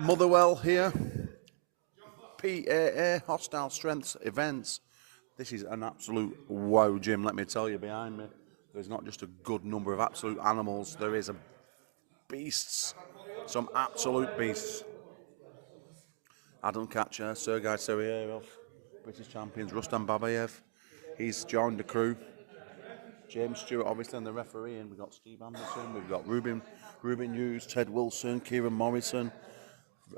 Motherwell here. PAA, Hostile Strengths Events. This is an absolute wow gym, let me tell you. Behind me, there's not just a good number of absolute animals, there is beasts, some absolute beasts. Adam Catcher, Sergei Sereyerov, British champions, Rustam Babayev, he's joined the crew. James Stewart, obviously, and the referee, and we've got Steve Anderson, we've got Ruben Hughes, Ted Wilson, Kieran Morrison,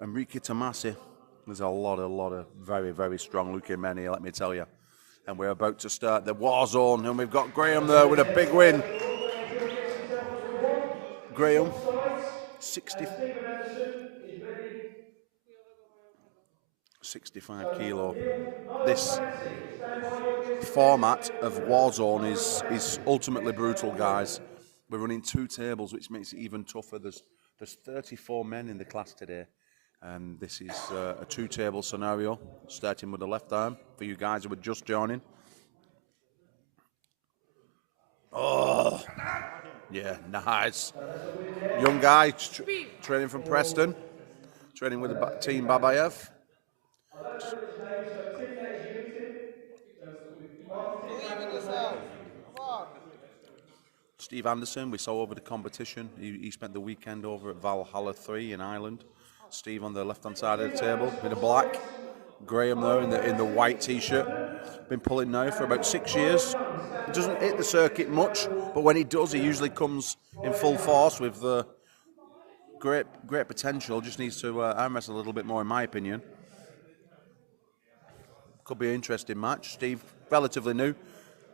Enrique Tomasi. There's a lot of very, very strong looking men here, let me tell you. And we're about to start the Warzone, and we've got Graham there with a big win. Graham, 65 kilo. This format of Warzone is ultimately brutal, guys. We're running 2 tables, which makes it even tougher. There's 34 men in the class today. This is a 2-table scenario, starting with the left arm for you guys who are just joining. Oh, yeah, nice. Young guy, training from Preston, training with the team Babayev. Steve Anderson, we saw over the competition. He spent the weekend over at Valhalla 3 in Ireland. Steve on the left-hand side of the table in the black. Graham there in the white t-shirt. Been pulling now for about 6 years. He doesn't hit the circuit much, but when he does, he usually comes in full force with great potential. Just needs to arm wrestle a little bit more, in my opinion. Could be an interesting match. Steve, relatively new,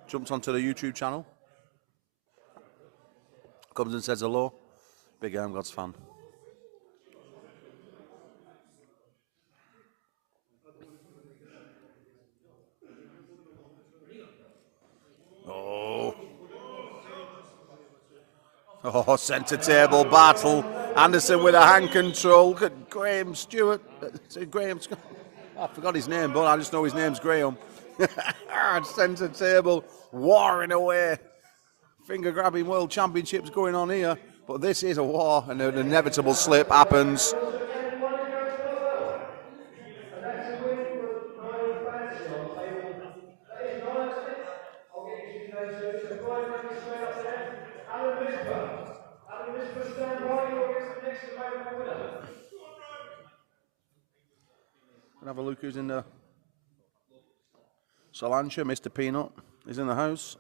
jumped onto the YouTube channel. Comes and says hello. Big Arm Gods fan. Oh, centre table battle. Anderson with a hand control. Look at Graham Stewart. I forgot his name, but I just know his name's Graham. Centre table, warring away. Finger grabbing world championships going on here. But this is a war, and an inevitable slip happens. Have a look who's in the Solancha. Mr. Peanut is in the house.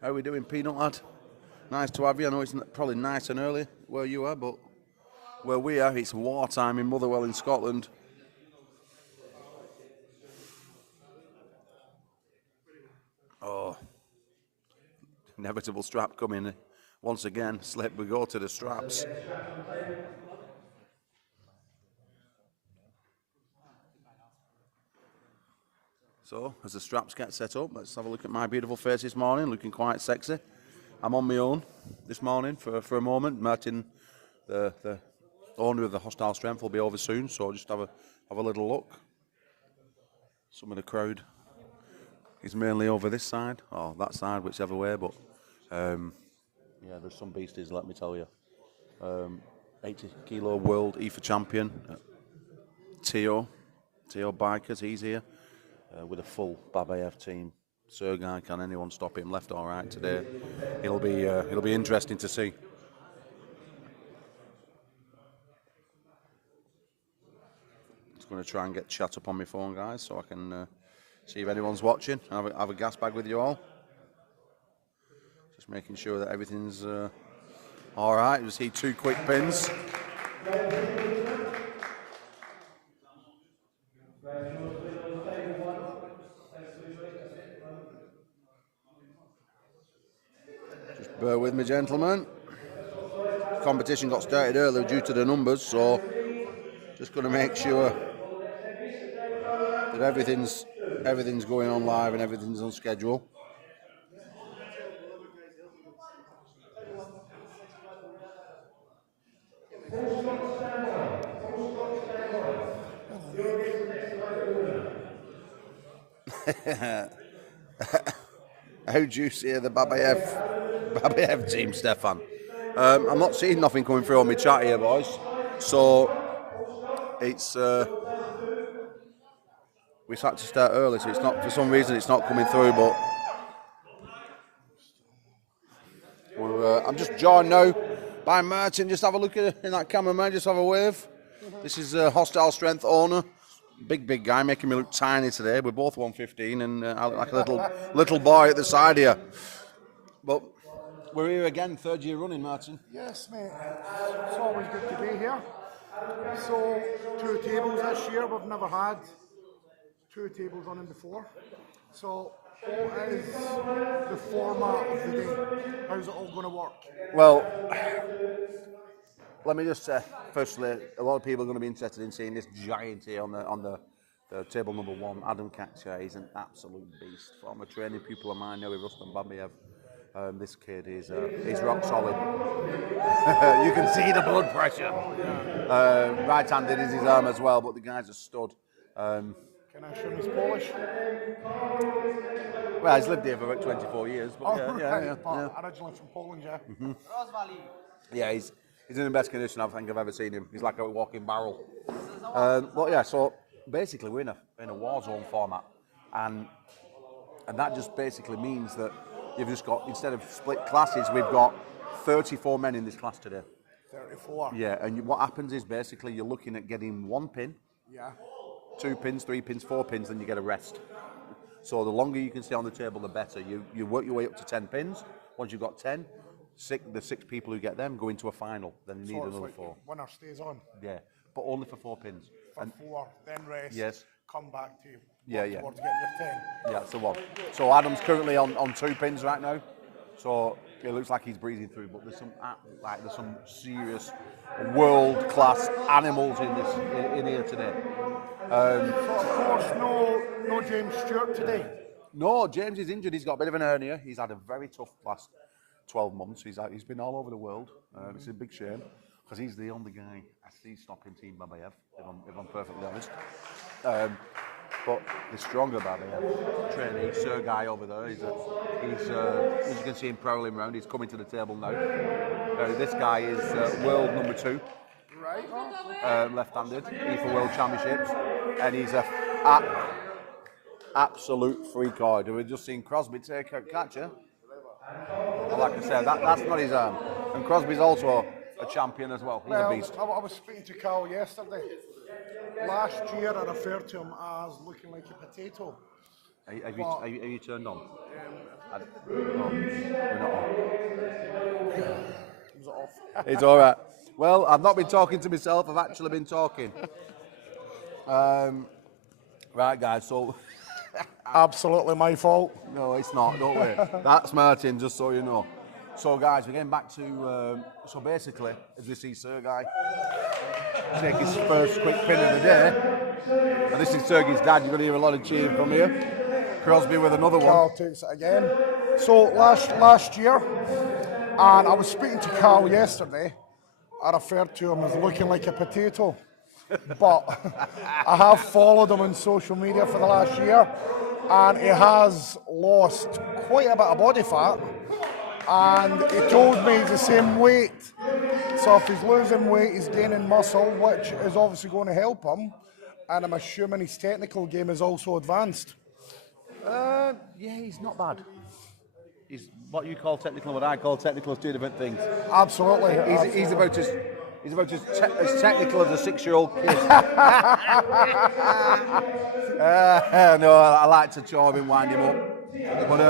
How are we doing, Peanut lad? Nice to have you. I know it's probably nice and early where you are, but where we are, it's wartime in Motherwell in Scotland. Oh, inevitable strap coming. Once again, slip, we go to the straps. So, as the straps get set up, let's have a look at my beautiful face this morning, looking quite sexy. I'm on my own this morning for a moment. Martin, the owner of the Hostile Strength, will be over soon, so just have a little look. Some of the crowd is mainly over this side, or that side, whichever way, but yeah, there's some beasties, let me tell you. 80 kilo world EFA champion, Teo Bikers, he's here. With a full Babayev team. Sergei, can anyone stop him left or right today? It'll be interesting to see. Just going to try and get chat up on my phone, guys, so I can see if anyone's watching. Have a gas bag with you all. Just making sure that everything's all right. Just need 2 quick pins. Bear with me, gentlemen. Competition got started earlier due to the numbers, so just going to make sure that everything's going on live and everything's on schedule. How juicy are the Babayev team, Stefan? I'm not seeing nothing coming through on my chat here, boys. So it's we had to start early, so it's not, for some reason it's not coming through. But I'm just joined now by Martin. Just have a look at in that camera, man. Just have a wave. This is Hostile Strength owner. Big guy, making me look tiny today. We're both 115, and I look like a little boy at the side here. But we're here again, third year running, Martin. Yes, mate. It's always good to be here. So, 2 tables this year. We've never had 2 tables running before. So, what is the format of the day? How's it all going to work? Well, let me just say, firstly, a lot of people are going to be interested in seeing this giant here on the table number 1, Adam Katcha. He's an absolute beast. Former training pupil of mine, now with Rustam Babiev. This kid is he's rock solid. You can see the blood pressure. Right-handed is his arm as well, but the guy's a stud. Can I show him his Polish? Well, he's lived here for about 24 years. But yeah. Originally from Poland, yeah. Mm-hmm. Yeah, he's in the best condition I think I've ever seen him. He's like a walking barrel. But yeah, so basically we're in a Warzone format, and that just basically means that you've just got, instead of split classes, we've got 34 men in this class today. 34. Yeah, and what happens is basically you're looking at getting 1 pin, yeah, 2 pins, 3 pins, 4 pins, then you get a rest. So the longer you can stay on the table, the better. You work your way up to 10 pins. Once you've got 10, the 6 people who get them go into a final. Then you need another 4. Winner stays on. Yeah, but only for 4 pins. For 4, then rest. Yes. Come back to you. Yeah. Towards getting your 10. Yeah, that's the one. So Adam's currently on 2 pins right now. So it looks like he's breezing through, but there's some serious world-class animals in here today. So of course, no James Stewart today. No, James is injured. He's got a bit of an hernia. He's had a very tough last 12 months. He's been all over the world. It's a big shame because he's the only guy I see stopping Team Babiev, if I'm perfectly honest. But the stronger Babiev trainee, Sergei over there, he's as you can see him prowling around. He's coming to the table now. This guy is world number 2. Right. Left-handed, he's for World Championships, and he's a absolute freak hard. We've just seen Crosby take out Katcha. Like I said, that's not his arm. And Crosby's also a champion as well. He's a beast. I was speaking to Carl yesterday. Last year I referred to him as looking like a potato. Are you turned on? We're not on. Is it off? It's all right. Well, I've not been talking to myself. I've actually been talking. Right, guys. So absolutely my fault. No, it's not. Don't worry. That's Martin. Just so you know. So, guys, we're getting back to. So basically, as we see Sergei take his first quick pin of the day, and this is Sergei's dad. You're going to hear a lot of cheering from here. Crosby with another one. Carl takes it again. So last year, and I was speaking to Carl yesterday. I referred to him as looking like a potato, but I have followed him on social media for the last year, and he has lost quite a bit of body fat, and he told me he's the same weight. So if he's losing weight, he's gaining muscle, which is obviously going to help him, and I'm assuming his technical game is also advanced. Yeah, he's not bad. He's what you call technical, what I call technical, is 2 different things. Absolutely. He's about as technical as a 6-year-old kid. No, I like to charm him, wind him up. But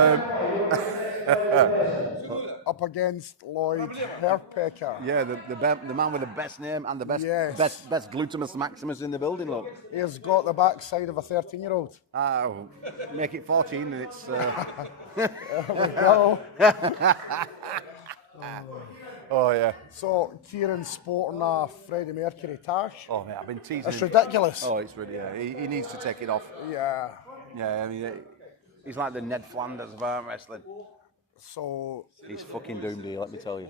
up against Lloyd Herpecker. Yeah, the man with the best name and the best glutamus maximus in the building. Look, he's got the backside of a 13-year-old. Make it 14 and it's. There we go. Oh yeah. So Kieran's sporting a Freddie Mercury tash. Oh man, I've been teasing. That's him. ridiculous. Oh, it's really. Yeah, he needs to take it off. Yeah. Yeah, I mean, he's like the Ned Flanders of arm wrestling. So he's fucking doomed here, let me tell you.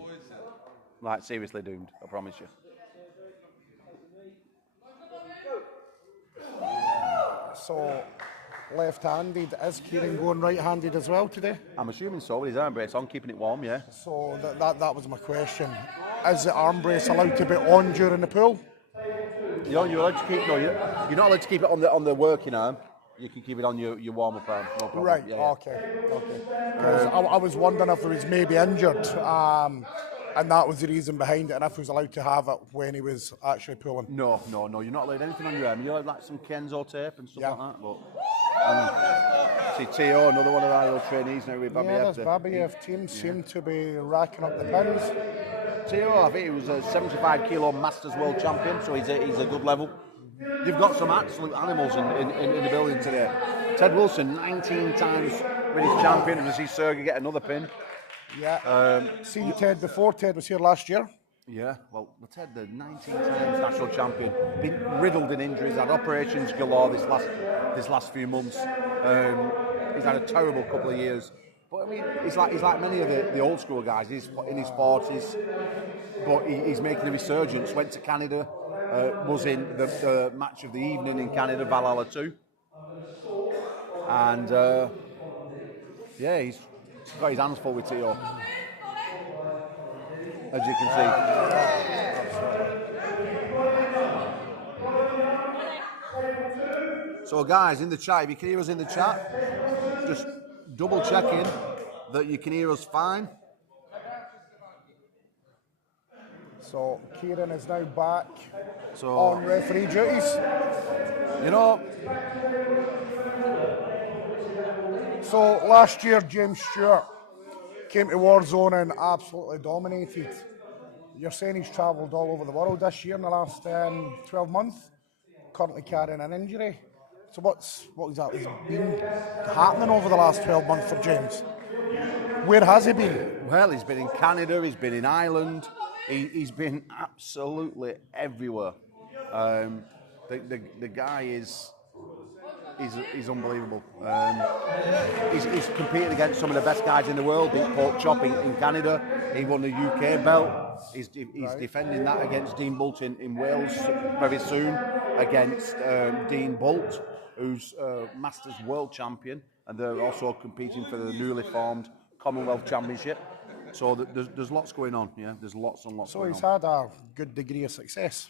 Like seriously doomed, I promise you. So left-handed, is Kieran going right-handed as well today? I'm assuming so, with his arm brace on, keeping it warm, yeah. So that was my question. Is the arm brace allowed to be on during the pool? You're allowed to keep. No, you're not allowed to keep it on the working arm. You can keep it on your warm up arm. No problem. Right. Yeah, yeah. Okay. Because I was wondering if he was maybe injured, and that was the reason behind it, and if he was allowed to have it when he was actually pulling. No. You're not allowed anything on your arm. You're allowed like some Kenzo tape and stuff Yeah. like that. But see, T.O., another one of our old trainees now with Babiev. Yeah, Babiev team seem to be racking up the pins. T.O., I think he was a 75 kilo Masters World Champion, so he's a good level. You've got some absolute animals in the building today. Ted Wilson, 19 times British champion, and to see Sergey get another pin. Yeah. Seen Ted before. Ted was here last year. Yeah, well, Ted, the 19 times national champion, been riddled in injuries, had operations galore this last few months. He's had a terrible couple of years. But I mean, he's like many of the old school guys. He's in his 40s, but he's making a resurgence. Went to Canada, was in the match of the evening in Canada, Valhalla 2. And yeah, he's got his hands full with T.O. As you can see. So guys, in the chat, if you can hear us in the chat, just double checking that you can hear us fine. So Kieran is now back on referee duties. You know, so last year James Stewart came to Warzone and absolutely dominated. You're saying he's travelled all over the world this year in the last 12 months, currently carrying an injury. So what exactly has been happening over the last 12 months for James? Where has he been? Well, he's been in Canada, he's been in Ireland, he's been absolutely everywhere. The guy is unbelievable. He's competed against some of the best guys in the world. Beat Pork Chop in Canada. He won the UK belt. He's defending that against Dean Bolt in Wales very soon, against Dean Bolt, who's Masters World Champion, and they're also competing for the newly formed Commonwealth Championship. So there's lots going on. Yeah, there's lots and lots. So going he's on. had a good degree of success.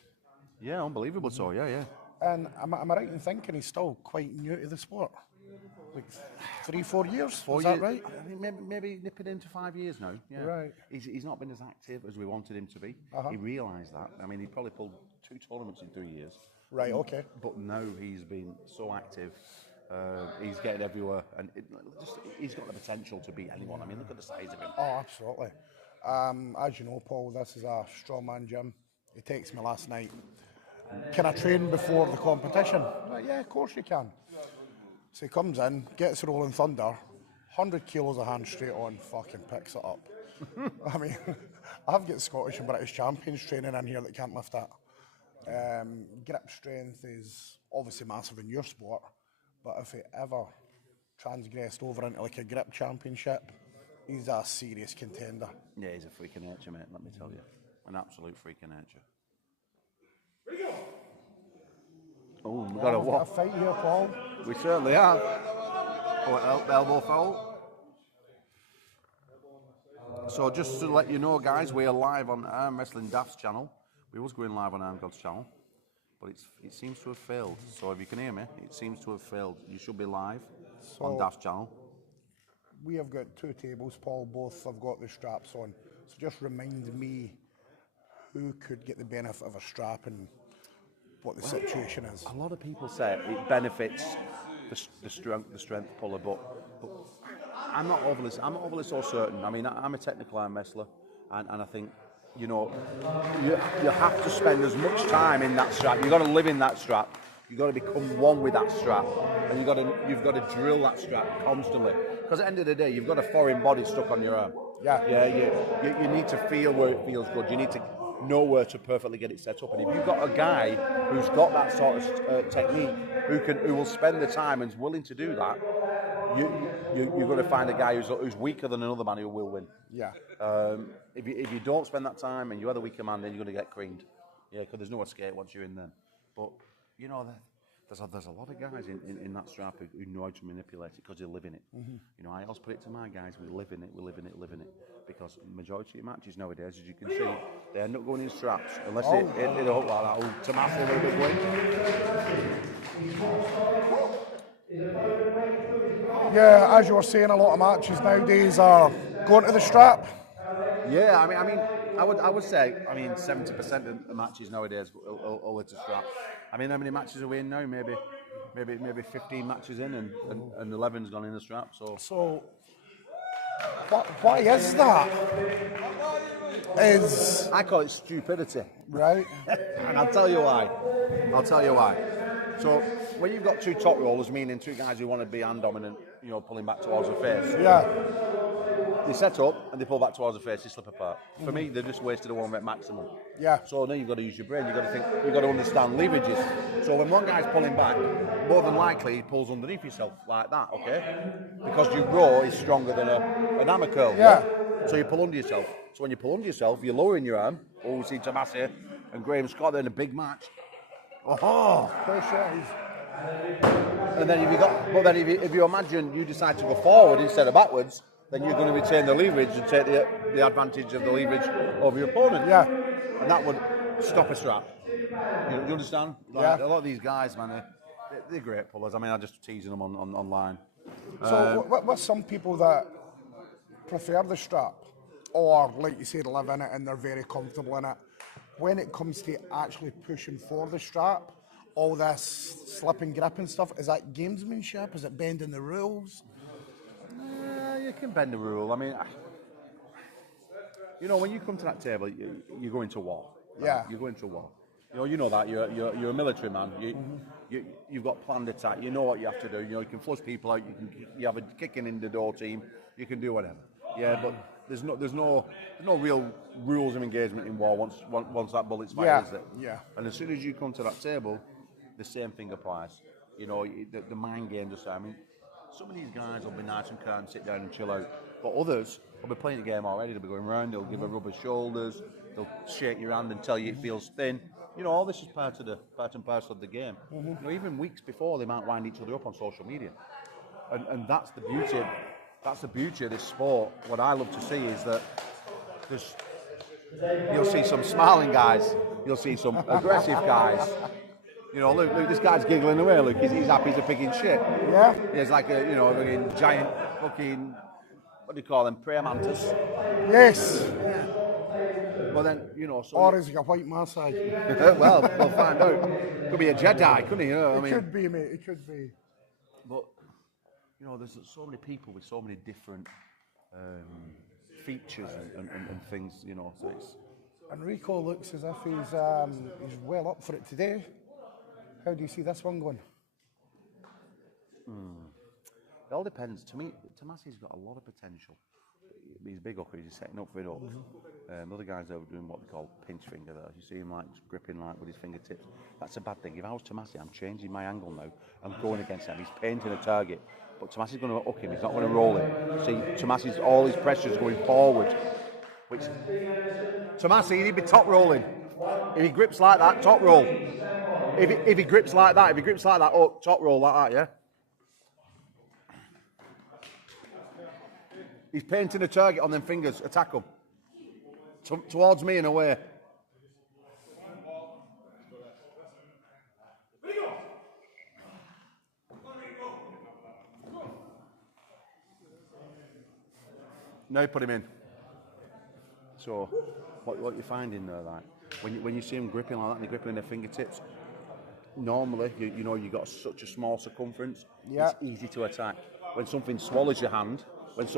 Yeah, unbelievable. So yeah. And am I right in thinking he's still quite new to the sport? Like 3-4 years? Is that right? I think maybe nipping into 5 years now. Yeah. Right. He's not been as active as we wanted him to be. He realised that. I mean, he probably pulled 2 tournaments in 3 years. Right, okay. But now he's been so active. He's getting everywhere, and he's got the potential to beat anyone. I mean, look at the size of him. Oh, absolutely. As you know, Paul, this is a strongman gym. He texted me last night. Can I train before the competition? I'm like, yeah, of course you can. So he comes in, gets rolling thunder, 100 kilos of hand straight on, fucking picks it up. I mean, I've got Scottish and British champions training in here that can't lift that. Grip strength is obviously massive in your sport, but if he ever transgressed over into like a grip championship, he's a serious contender. Yeah, he's a freak of nature, mate, let me tell you. An absolute freak of nature. Oh, we've got a fight here, Paul. We certainly have. Oh, elbow foul. So just to let you know, guys, we are live on Arm Wrestling Daft's channel. We was going live on Arm God's channel, but it seems to have failed. So if you can hear me, it seems to have failed. You should be live on Daft's channel. We have got 2 tables, Paul. Both have got the straps on. So just remind me who could get the benefit of a strap and what the situation is. A lot of people say it benefits the strength puller, but I'm not overly so certain. I mean, I'm a technical arm wrestler, and I think, you know, you have to spend as much time in that strap. You've got to live in that strap. You've got to become one with that strap, and you've got to drill that strap constantly. Because at the end of the day, you've got a foreign body stuck on your arm. Yeah. You need to feel where it feels good. You need to know where to perfectly get it set up. And if you've got a guy who's got that sort of technique, who will spend the time and is willing to do that, you're going to find a guy who's weaker than another man who will win. Yeah. If you don't spend that time and you are the weaker man, then you're going to get creamed. Yeah, because there's no escape once you're in there. But you know, there's a lot of guys in that strap who know how to manipulate it because they live in it. You know, I always put it to my guys, we live in it, live in it. Because majority of matches nowadays, as you can see, they end up going in straps, unless they hook like that old Tomasi with a big win. Yeah, as you were saying, a lot of matches nowadays are going to the strap. Yeah, I would say, 70% of the matches nowadays are to strap. I mean, how many matches are we in now? Maybe 15 matches in, and 11's gone in the strap. So why is that? I call it stupidity, right? and I'll tell you why. So when you've got two top rollers, meaning two guys who want to be hand dominant, you know, pulling back towards the face. Yeah. They set up and they pull back towards the face, they slip apart. For me, they're just wasted a 1 rep maximum. Yeah. So now you've got to use your brain, you've got to think, you've got to understand leverages. So when one guy's pulling back, more than likely he pulls underneath yourself like that, okay? Because your raw is stronger than an hammer curl. Yeah. So you pull under yourself. So when you pull under yourself, you're lowering your arm. Oh, we see Tomasi and Graham Scott in a big match. Oh! And then if you imagine you decide to go forward instead of backwards, then you're going to retain the leverage and take the advantage of the leverage over your opponent. Yeah. And that would stop a strap. You understand? Like, a lot of these guys, man, they're great pullers. I mean, I'm just teasing them online. So with some people that prefer the strap, or like you said, live in it and they're very comfortable in it, when it comes to actually pushing for the strap, all this slip and grip and stuff, is that gamesmanship? Is it bending the rules? You can bend the rule. I mean, you know, when you come to that table, you go into war. Right? Yeah. You go into war. You know that you're a military man. You've got planned attack. You know what you have to do. You know, you can flush people out. You have a kicking in the door team. You can do whatever. Yeah, but there's no real rules of engagement in war once that bullet's fired, is it? Yeah. And as soon as you come to that table, the same thing applies. You know, the mind game just. I mean, some of these guys will be nice and calm, sit down and chill out. But others will be playing the game already. They'll be going around. They'll give a rub of shoulders. They'll shake your hand and tell you it feels thin. You know, all this is part and parcel of the game. You know, even weeks before, they might wind each other up on social media, and that's the beauty. That's the beauty of this sport. What I love to see is that you'll see some smiling guys. You'll see some aggressive guys. You know, look, this guy's giggling away. Look, he's happy to picking shit. Yeah. He's like a, fucking giant fucking, what do you call them, praying mantis. Yes. Yeah. Well then, so... Or is it a white massage? Well, we'll find out. Could be a Jedi, couldn't he? It could be, mate. It could be. But, there's so many people with so many different features and things, so it's... Enrico looks as if he's well up for it today. How do you see this one going? It all depends. To me, Tomasi's got a lot of potential. He's big hooker, he's setting up for it all. Other guys are doing what they call pinch finger there. You see him like gripping like with his fingertips. That's a bad thing. If I was Tomasi, I'm changing my angle now. I'm going against him. He's painting a target. But Tomasi's going to hook him, he's not going to roll him. See, Tomasi's, all his pressure's going forward. Which, Tomasi, he'd be top rolling. If he grips like that, top roll. If he grips like that, oh, top roll like that, yeah? He's painting a target on them fingers, attack him. Towards me and away. Now you put him in. So, what you're finding there, like, when you see him gripping like that and they're gripping in their fingertips, normally, you've got such a small circumference, it's easy to attack. When something swallows your hand,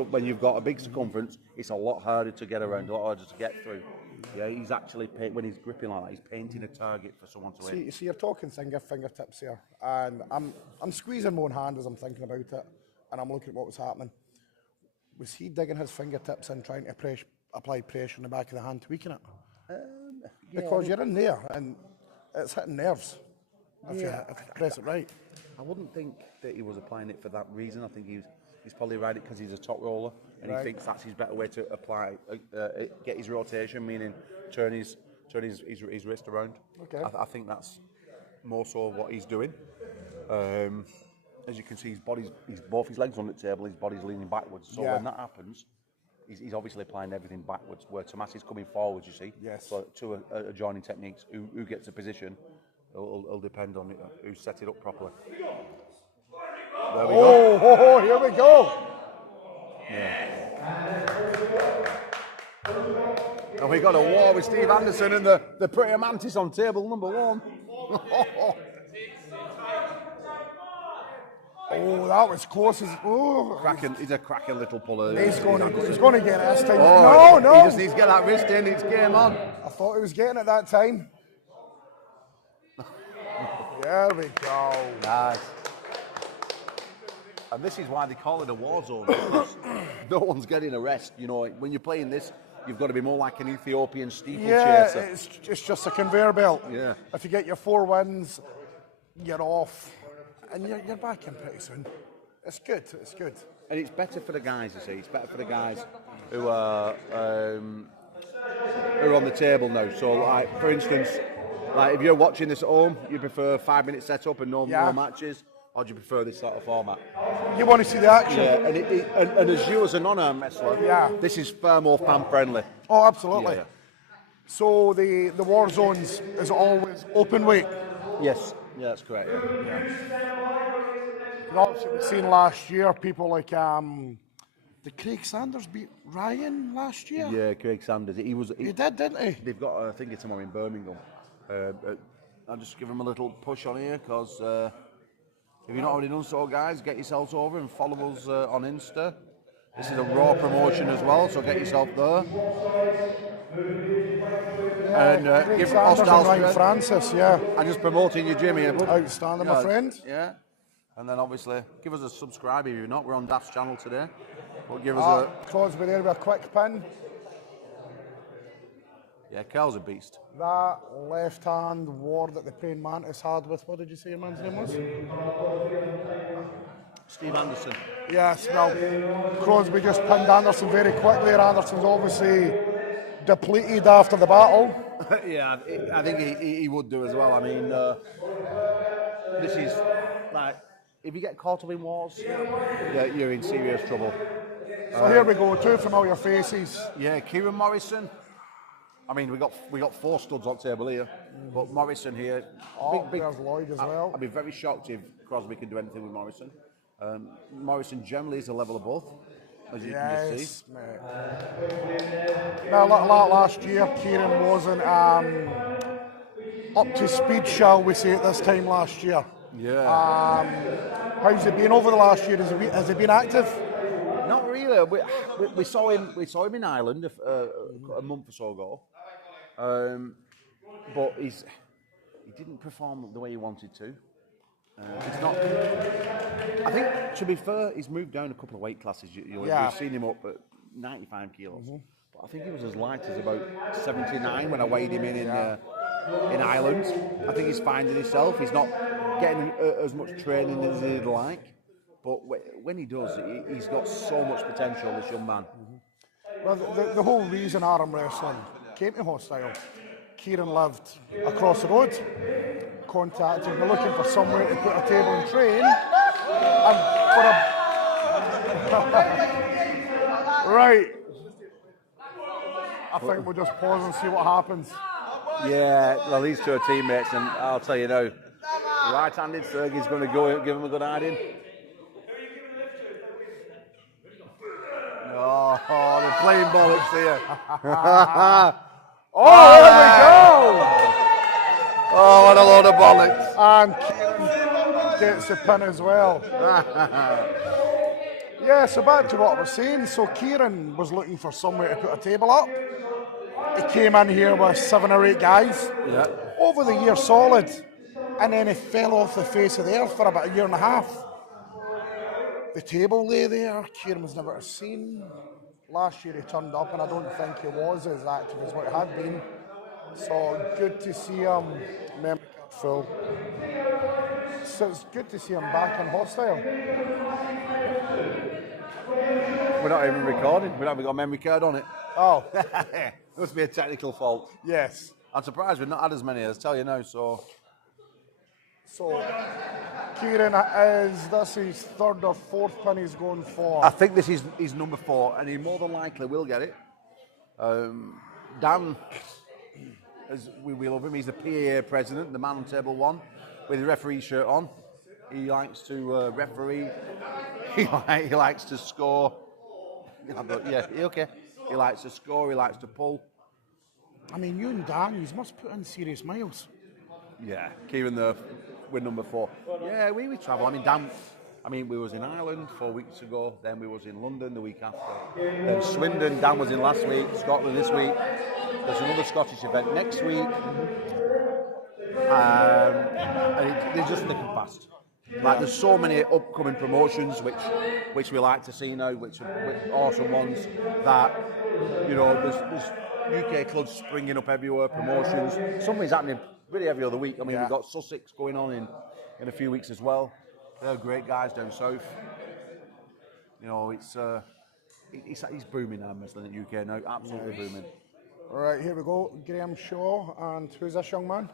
when you've got a big circumference, it's a lot harder to get around, a lot harder to get through. Yeah, he's actually, when he's gripping like that, he's painting a target for someone to hit. See, you're talking fingertips here, and I'm squeezing my own hand as I'm thinking about it, and I'm looking at what was happening. Was he digging his fingertips in, trying to apply pressure in the back of the hand to weaken it? Because you're in there, and it's hitting nerves if you press it right. I wouldn't think that he was applying it for that reason. I think he's probably right because he's a top roller, and he thinks that's his better way to apply, get his rotation, meaning turn his wrist around. Okay. I think that's more so what he's doing. As you can see, both his legs on the table, his body's leaning backwards. So when that happens, he's obviously applying everything backwards, where Tomasi's coming forwards, you see. Yes. So two adjoining techniques. Who gets a position will depend on who set it up properly. There we go. Oh, here we go. Yeah. And we got a war with Steve Anderson and the pretty mantis on table number 1. Oh, that was close as He's a cracking little puller. He's going to get it this time. Oh, no. He just needs to get that wrist in. It's game on. I thought he was getting it that time. There we go. Nice. And this is why they call it a war zone. Because no one's getting a rest. You know, when you're playing this, you've got to be more like an Ethiopian steeplechase. It's just a conveyor belt. Yeah. If you get your 4 wins, you're off, and you're back in pretty soon. It's good. It's good. And it's better for the guys, you see. It's better for the guys who are on the table now. So, like, for instance, like if you're watching this at home, you prefer 5-minute setup and no matches, or do you prefer this sort of format? You want to see the action. Yeah, and as you as a non-arm wrestler, this is far more fan-friendly. Oh, absolutely. Yeah. So the war zones is always open weight. Yes, that's correct. Yeah. And obviously, we've seen last year people like did Craig Sanders beat Ryan last year? Yeah, Craig Sanders. He did, didn't he? They've got a thing tomorrow in Birmingham. I'll just give him a little push on here because if you've not already done so, guys, get yourselves over and follow us on Insta. This is a Raw promotion as well, so get yourself there. And give Hostile Ryan Francis, I'm just promoting your gym here. Outstanding, my friend. Yeah. And then obviously, give us a subscribe if you're not. We're on Daft's channel today. But give us a... Crosby there with a quick pin. Yeah, Carl's a beast. That left-hand war that the praying mantis had with, what did you say your man's name was? Steve Anderson. Yes, well, Crosby just pinned Anderson very quickly, and Anderson's obviously depleted after the battle. Yeah, I think he would do as well. I mean, this is like, if you get caught up in wars, you're in serious trouble. So here we go, 2 familiar faces. Yeah, Kieran Morrison. I mean, we got 4 studs on the table here, but Morrison here. Big, there's Lloyd as well. I'd be very shocked if Crosby can do anything with Morrison. Morrison generally is a level of both, as you can just see. Mate. Now, last year, Kieran wasn't up to speed, shall we say, at this time last year. Yeah. How's it been over the last year? Has he been active? Not really. We saw him in Ireland a month or so ago, but he didn't perform the way he wanted to. It's not. I think, to be fair, he's moved down a couple of weight classes. You've seen him up at 95 kilos, but I think he was as light as about 79 when I weighed him in Ireland. I think he's finding himself. He's not getting as much training as he'd like, but when he does, he's got so much potential. This young man. Well, the whole reason arm wrestling came to Hostile, Kieran lived across the road, contacted me looking for somewhere to put a table and train, and for a... Right. I think we'll just pause and see what happens. Yeah, well, these two are teammates, and I'll tell you now, right-handed Sergey's going to go give him a good hiding. Oh, the playing bollocks here. Oh, there we go! Oh, what a load of bollocks. And Kieran gets the pin as well. Yeah, so back to what I was saying. So Kieran was looking for somewhere to put a table up. He came in here with 7 or 8 guys. Yeah. Over the year solid. And then he fell off the face of the earth for about a year and a half. The table lay there. Kieran was never seen. Last year he turned up, and I don't think he was as active as what he had been. So good to see him memory card full. So it's good to see him back in Hostile. We're not even recording. We haven't got a memory card on it. Oh. Must be a technical fault. Yes. I'm surprised we've not had as many, I'll tell you now, so... So, Kieran is this his third or fourth pin he's going for. I think this is number 4, and he more than likely will get it. Dan, as we love him, he's the PAA president, the man on table 1, with his referee shirt on. He likes to referee. He likes to score. Yeah, okay. He likes to score. He likes to pull. I mean, you and Dan, you must put in serious miles. Yeah, Kieran with number 4. Yeah, we travel. I mean, Dan. I mean, we was in Ireland 4 weeks ago. Then we was in London the week after. Then Swindon. Dan was in last week. Scotland this week. There's another Scottish event next week. And they're just nicking fast. Like, there's so many upcoming promotions which we like to see now, which are awesome ones. That, you know, there's UK clubs springing up everywhere. Promotions. Something's happening really every other week. I mean, we've got Sussex going on in a few weeks as well. They're great guys down south. You know, it's booming now, wrestling in the UK now. Absolutely booming. All right, here we go. Graham Shaw, and who's this young man?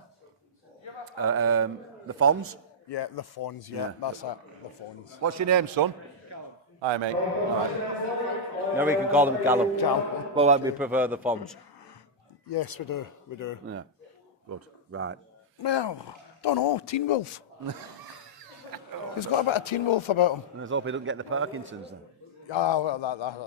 The Fonz. Yeah, the Fonz. Yeah, that's it. The Fonz. What's your name, son? Hi, mate. All right. Yeah, we can call him Callum. Well, we prefer the Fonz. Yes, we do. We do. Yeah. Good. Right. Well, don't know. Teen Wolf. He's got a bit of Teen Wolf about him. Let's hope he don't get the Parkinson's then. Ah, well,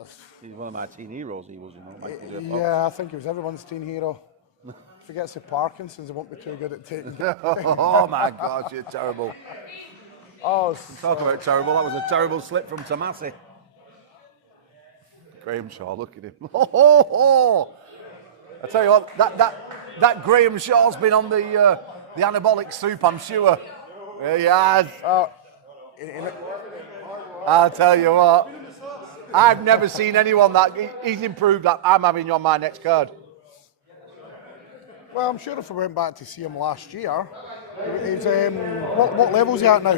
that's... He's one of my teen heroes, he was, you know. Yeah, I think he was everyone's teen hero. If he gets the Parkinson's, he won't be too good at taking Oh my gosh, you're terrible. Oh, Talk about terrible, that was a terrible slip from Tomasi. Graham Shaw, look at him. I tell you what, that Graham Shaw's been on the anabolic soup, I'm sure. Yeah, he has. I'll tell you what, I've never seen anyone that he's improved. That I'm having you on my next card. well, I'm sure if we went back to see him last year, he's what level's he at now?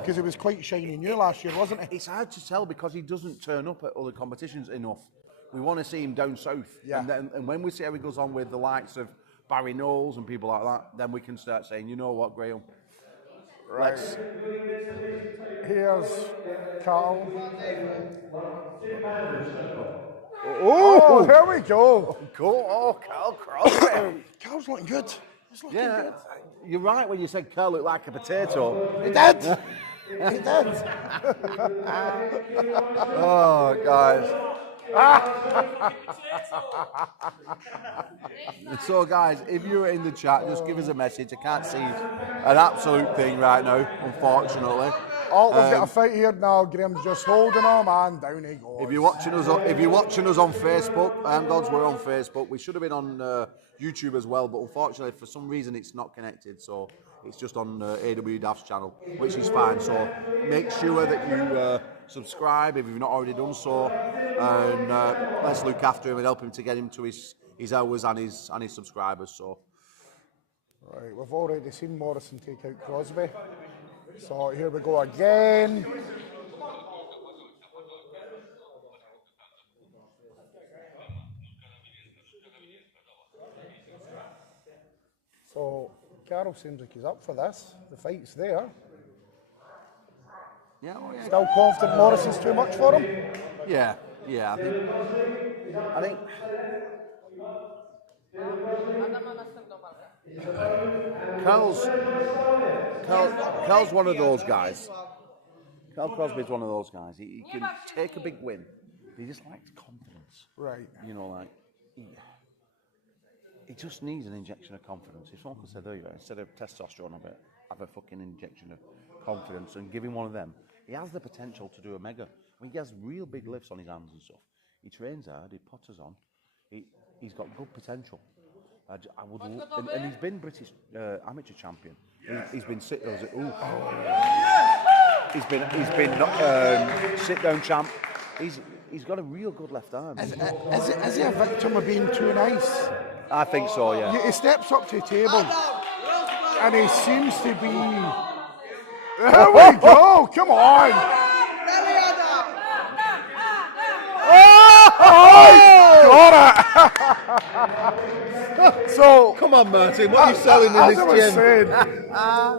Because he was quite shiny new last year, wasn't he? It's hard to tell because he doesn't turn up at other competitions enough. We want to see him down south. Yeah. And when we see how he goes on with the likes of Barry Knowles and people like that, then we can start saying, you know what, Graham? Right. Here's Carl. Oh, here we go. Cool. Oh, Carl Cross. Carl's looking good. He's looking Yeah, good. you're right when you said Carl looked like a potato. He did. He did. Oh, guys. So, guys, if you're in the chat, just give us a message. I can't see an absolute thing right now, unfortunately. Oh, we've got a fight here now. Graham's just holding him, and down he goes. If you're watching us on Facebook, and God's we're on Facebook. We should have been on YouTube as well, but unfortunately, for some reason, it's not connected. So it's just on AW Daft's channel, which is fine. So make sure that you subscribe if you've not already done so, and let's look after him and help him to get him to his hours and his subscribers. So. Right, we've already seen Morrison take out Crosby. So here we go again. So Carol seems like he's up for this. The fight's there. Yeah, Still confident Morrison's too much for him? Yeah, I think Carl's one of those guys. Carl Crosby's one of those guys. He can take a big win. He just likes confidence. Right. You know, like he just needs an injection of confidence. If someone could say, there you go, instead of testosterone of it, have a fucking injection of confidence and give him one of them. He has the potential to do a mega. I mean, he has real big lifts on his hands and stuff. He trains hard. He potters on. He's got good potential. I would, and he's been British amateur champion. He's been sit down champ. He's got a real good left arm. Is he a victim of being too nice? I think so, yeah. He steps up to the table and he seems to be. There we go! Come on! Got it! So, Come on, Martin, what are you selling in as this I was gym? saying,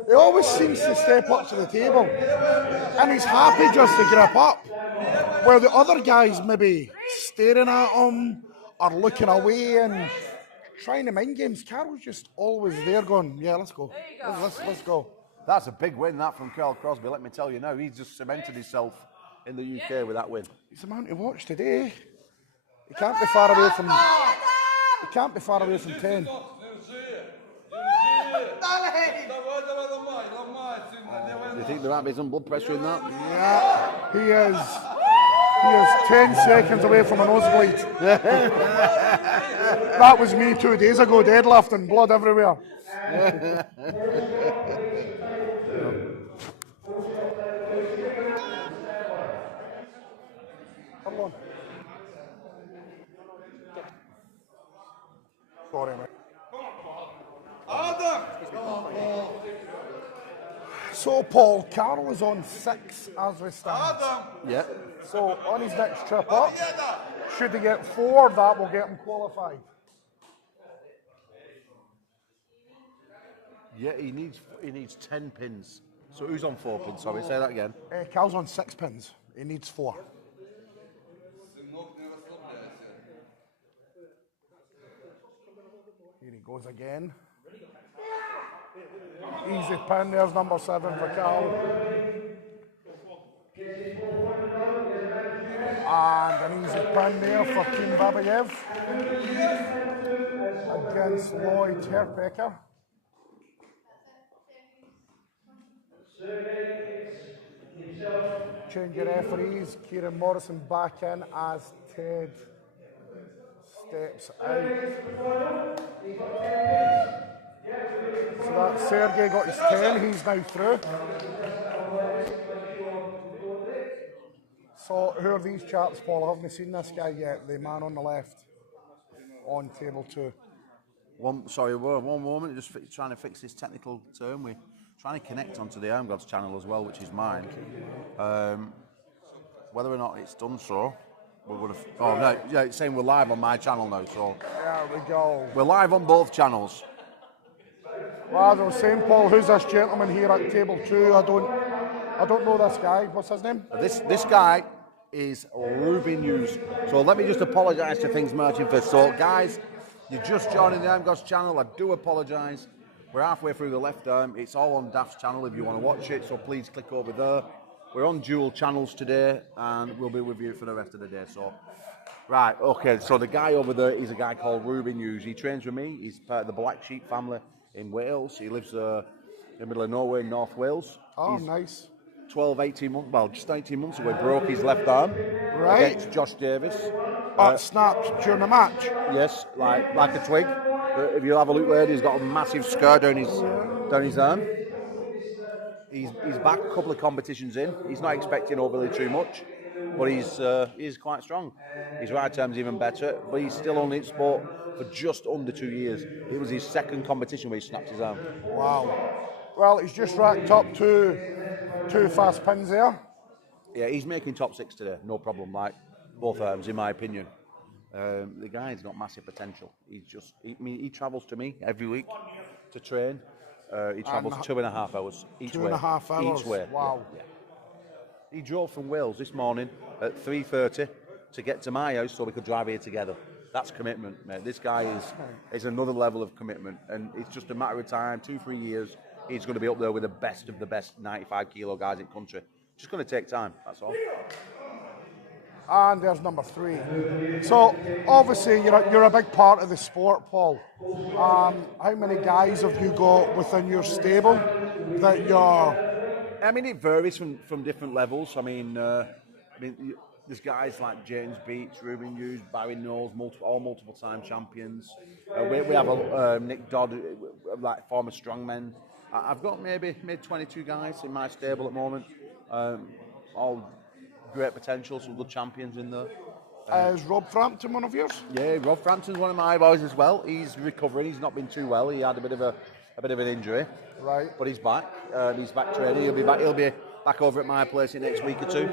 he always seems to step up to the table, and he's happy just to grip up. Where the other guys maybe staring at him or looking away and trying to mind games, Carol's just always there going, yeah, let's go. Let's go. That's a big win, that, from Carl Crosby. Let me tell you now, he's just cemented himself in the UK with that win. He's a man to watch today. He can't be far away from. He can't be far away from 10. Do you think there might be some blood pressure in that? Yeah, he is. He is 10 seconds away from a nosebleed. That was me 2 days ago, deadlifting, blood everywhere. Come on. Sorry, mate. So, Paul, Carl is on 6 as we stand. Yeah. So, on his next trip up, should he get 4, that will get him qualified. Yeah, he needs 10 pins. So who's on 4 pins? Sorry, say that again. Carl's on 6 pins. He needs 4. Here he goes again. Easy pin, there's number 7 for Carl. And an easy pin there for Kim Babayev against Lloyd Herpecker. Change your referees. Kieran Morrison back in as Ted steps out. So that Sergey got his 10, he's now through. So who are these chaps, Paul? I haven't seen this guy yet, the man on the left on table 2. One moment, just trying to fix this technical term. We're trying to connect onto the Iron Gods channel as well, which is mine. Whether or not it's done so, we would have. Oh no, yeah, it's saying we're live on my channel now. So there we go. We're live on both channels. Well, as I was saying, Paul, who's this gentleman here at table 2? I don't know this guy. What's his name? This guy is Ruby News. So let me just apologise to things Martin first. So guys, you're just joining the Iron Gods channel. I do apologise. We're halfway through the left arm. It's all on Daft's channel if you want to watch it. So please click over there. We're on dual channels today, and we'll be with you for the rest of the day. So, right, okay. So the guy over there is a guy called Ruby News. He trains with me. He's part of the Black Sheep family in Wales. He lives in the middle of nowhere in North Wales. Oh, He's nice. 18 months, well, just 18 months ago, he broke his left arm against Josh Davis. Snapped during the match? Yes, like a twig. If you have a look there, he's got a massive scar down his arm. He's back a couple of competitions in. He's not expecting overly too much, but he's quite strong. His right arm's even better, but he's still only in sport for just under 2 years. It was his second competition where he snapped his arm. Wow. Well, he's just racked up two fast pins there. Yeah, he's making top 6 today, no problem. Like both arms, in my opinion. The guy's got massive potential. He travels to me every week to train. He travels 2.5 hours each way. 2.5 hours. Each way. Wow. Yeah. He drove from Wales this morning at 3:30 to get to my house so we could drive here together. That's commitment, mate. This guy is another level of commitment, and it's just a matter of time. 2-3 years, he's going to be up there with the best of the best 95 kilo guys in the country. Just going to take time. That's all. And there's number 3. So obviously you're a big part of the sport, Paul. How many guys have you got within your stable that you're? I mean, it varies from different levels. I mean, there's guys like James Beach, Ruben Hughes, Barry Knowles, multiple time champions. We have Nick Dodd, like former strongmen. I've got maybe 22 guys in my stable at the moment. All great potential, some good champions in there. Is Rob Frampton one of yours? Yeah, Rob Frampton's one of my boys as well. He's recovering. He's not been too well. He had a bit of an injury. Right. But he's back. He's back training. He'll be back over at my place in the next week or 2.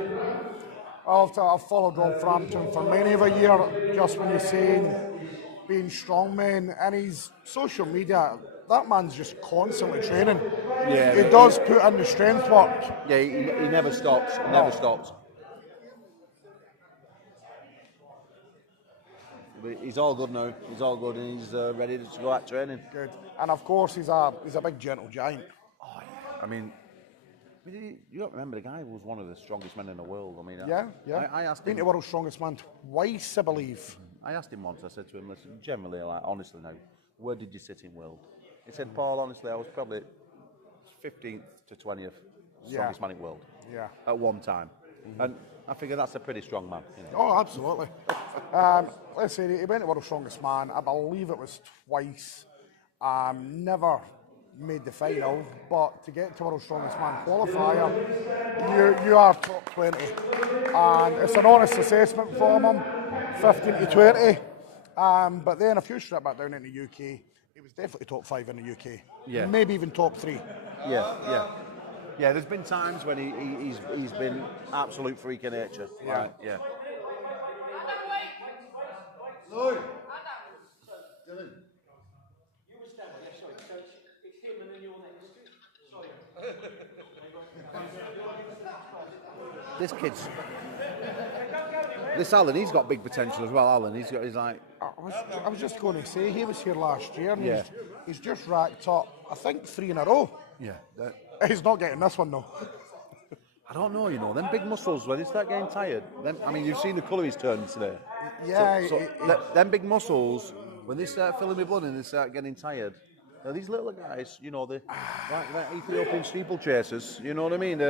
I've followed Rob Frampton for many of a year, just when you're saying being strongman, and his social media, that man's just constantly training. Yeah, He does put in the strength work. Yeah, he never stops. He never stops. But he's all good now. He's all good, and he's ready to go out training. Good. And of course, he's a big gentle giant. Oh yeah. I mean, you don't remember the guy who was one of the strongest men in the world. I mean, Yeah. I asked Been him. the world's strongest man twice, I believe. I asked him once. I said to him, "Listen, generally, like honestly now, where did you sit in world?" He said, "Paul, honestly, I was probably 15th to 20th strongest man in world." Yeah. At one time, and I figure that's a pretty strong man. You know? Oh, absolutely. Let's say he went to World's Strongest Man. I believe it was twice. Never made the final, but to get to World's Strongest Man qualifier, you are top 20. And it's an honest assessment from him, 15 to 20. But then if you strip back down in the UK, he was definitely top 5 in the UK. Yeah. Maybe even top 3. Yeah. There's been times when he's been absolute freak of nature. Yeah. Right, yeah. Lloyd. Dylan. You were standing there, sorry. So it's him and then you're next. Sorry. This Alan, he's got big potential as well. Alan, he's like. I was just going to say, he was here last year, and Yeah. he's just racked up, I think, 3 in a row. Yeah. He's not getting this one though. I don't know, you know, them big muscles, when they start getting tired, I mean, you've seen the colour he's turned today. Yeah, Them big muscles, when they start filling with blood and they start getting tired, now these little guys, you know, like Ethiopian steeplechasers, you know what I mean?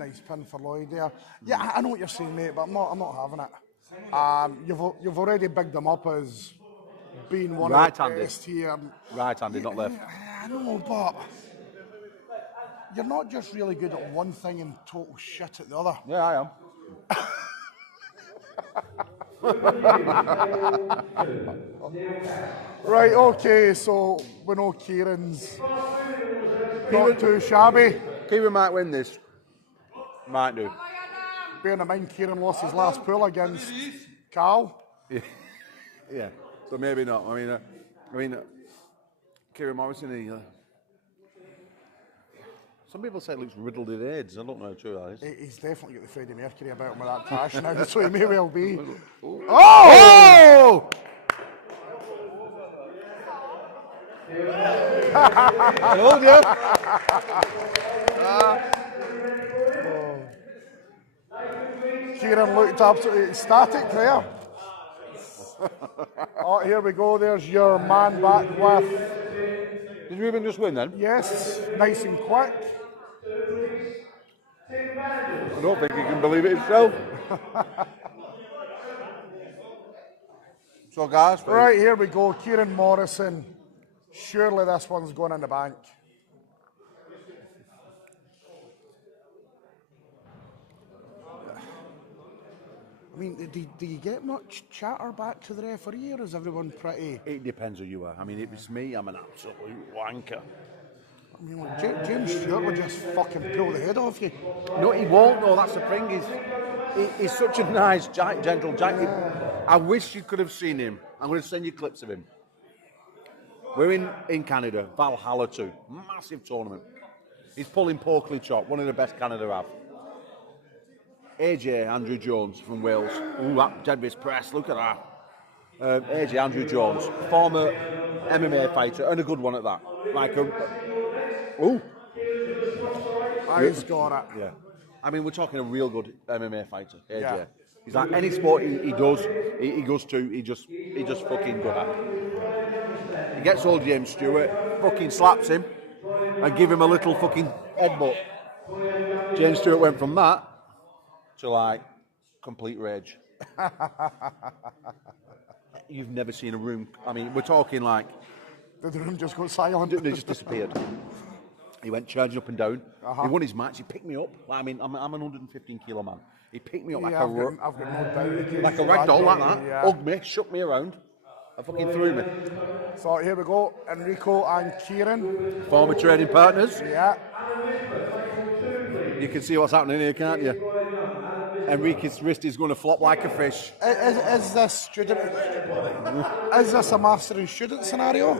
nice pin for Lloyd there. Yeah, I know what you're saying, mate, but I'm not having it. You've already bigged him up as being one of the best here. Right-handed, not left. I know, but you're not just really good at one thing and total shit at the other. Yeah, I am. Right, okay, so we know Kieran's not too shabby. Kieran might win this. Might do. Bearing in mind, Kieran lost his last pool against Carl. Yeah, so maybe not. I mean, Kieran Morrison, some people say he looks riddled with AIDS. I don't know how true that is. He's definitely got the Freddie Mercury about him with that tash now, so he may well be. Oh! I told you. Kieran looked absolutely ecstatic there. Oh, here we go. There's your man back with. Did Ruben just win then? Yes, nice and quick. I don't think he can believe it himself. So guys, Right, here we go. Kieran Morrison. Surely this one's going in the bank. I mean, do you get much chatter back to the referee, or is everyone pretty... It depends who you are. I mean, if it's me, I'm an absolute wanker. I mean, like, James Stewart would just fucking pull the head off you. No, he won't. No, that's the thing. He's such a nice, gentle giant. I wish you could have seen him. I'm going to send you clips of him. We're in Canada, Valhalla 2, massive tournament. He's pulling Porkley Chop, one of the best Canada have. AJ Andrew Jones from Wales. Ooh, that Jedvis press, look at that. AJ Andrew Jones, former MMA fighter, and a good one at that. Ooh. He's got it. Yeah. I mean, we're talking a real good MMA fighter, AJ. Yeah. He's like any sport he does, he goes to, he just fucking good at. He gets old James Stewart, fucking slaps him, and give him a little fucking headbutt. James Stewart went from that to like complete rage. You've never seen a room. I mean, we're talking like. Did the room just go silent? They just disappeared. He went charging up and down. He won his match. He picked me up. I mean, I'm an 115 kilo man. He picked me up I've got no doubt. like a rag doll, like that. Yeah. Hugged me, shook me around, and fucking threw me. So here we go, Enrico and Kieran. Former trading partners. Yeah. You can see what's happening here, can't you? Enrique's wrist is going to flop like a fish. Is this student? Is this a master and student scenario?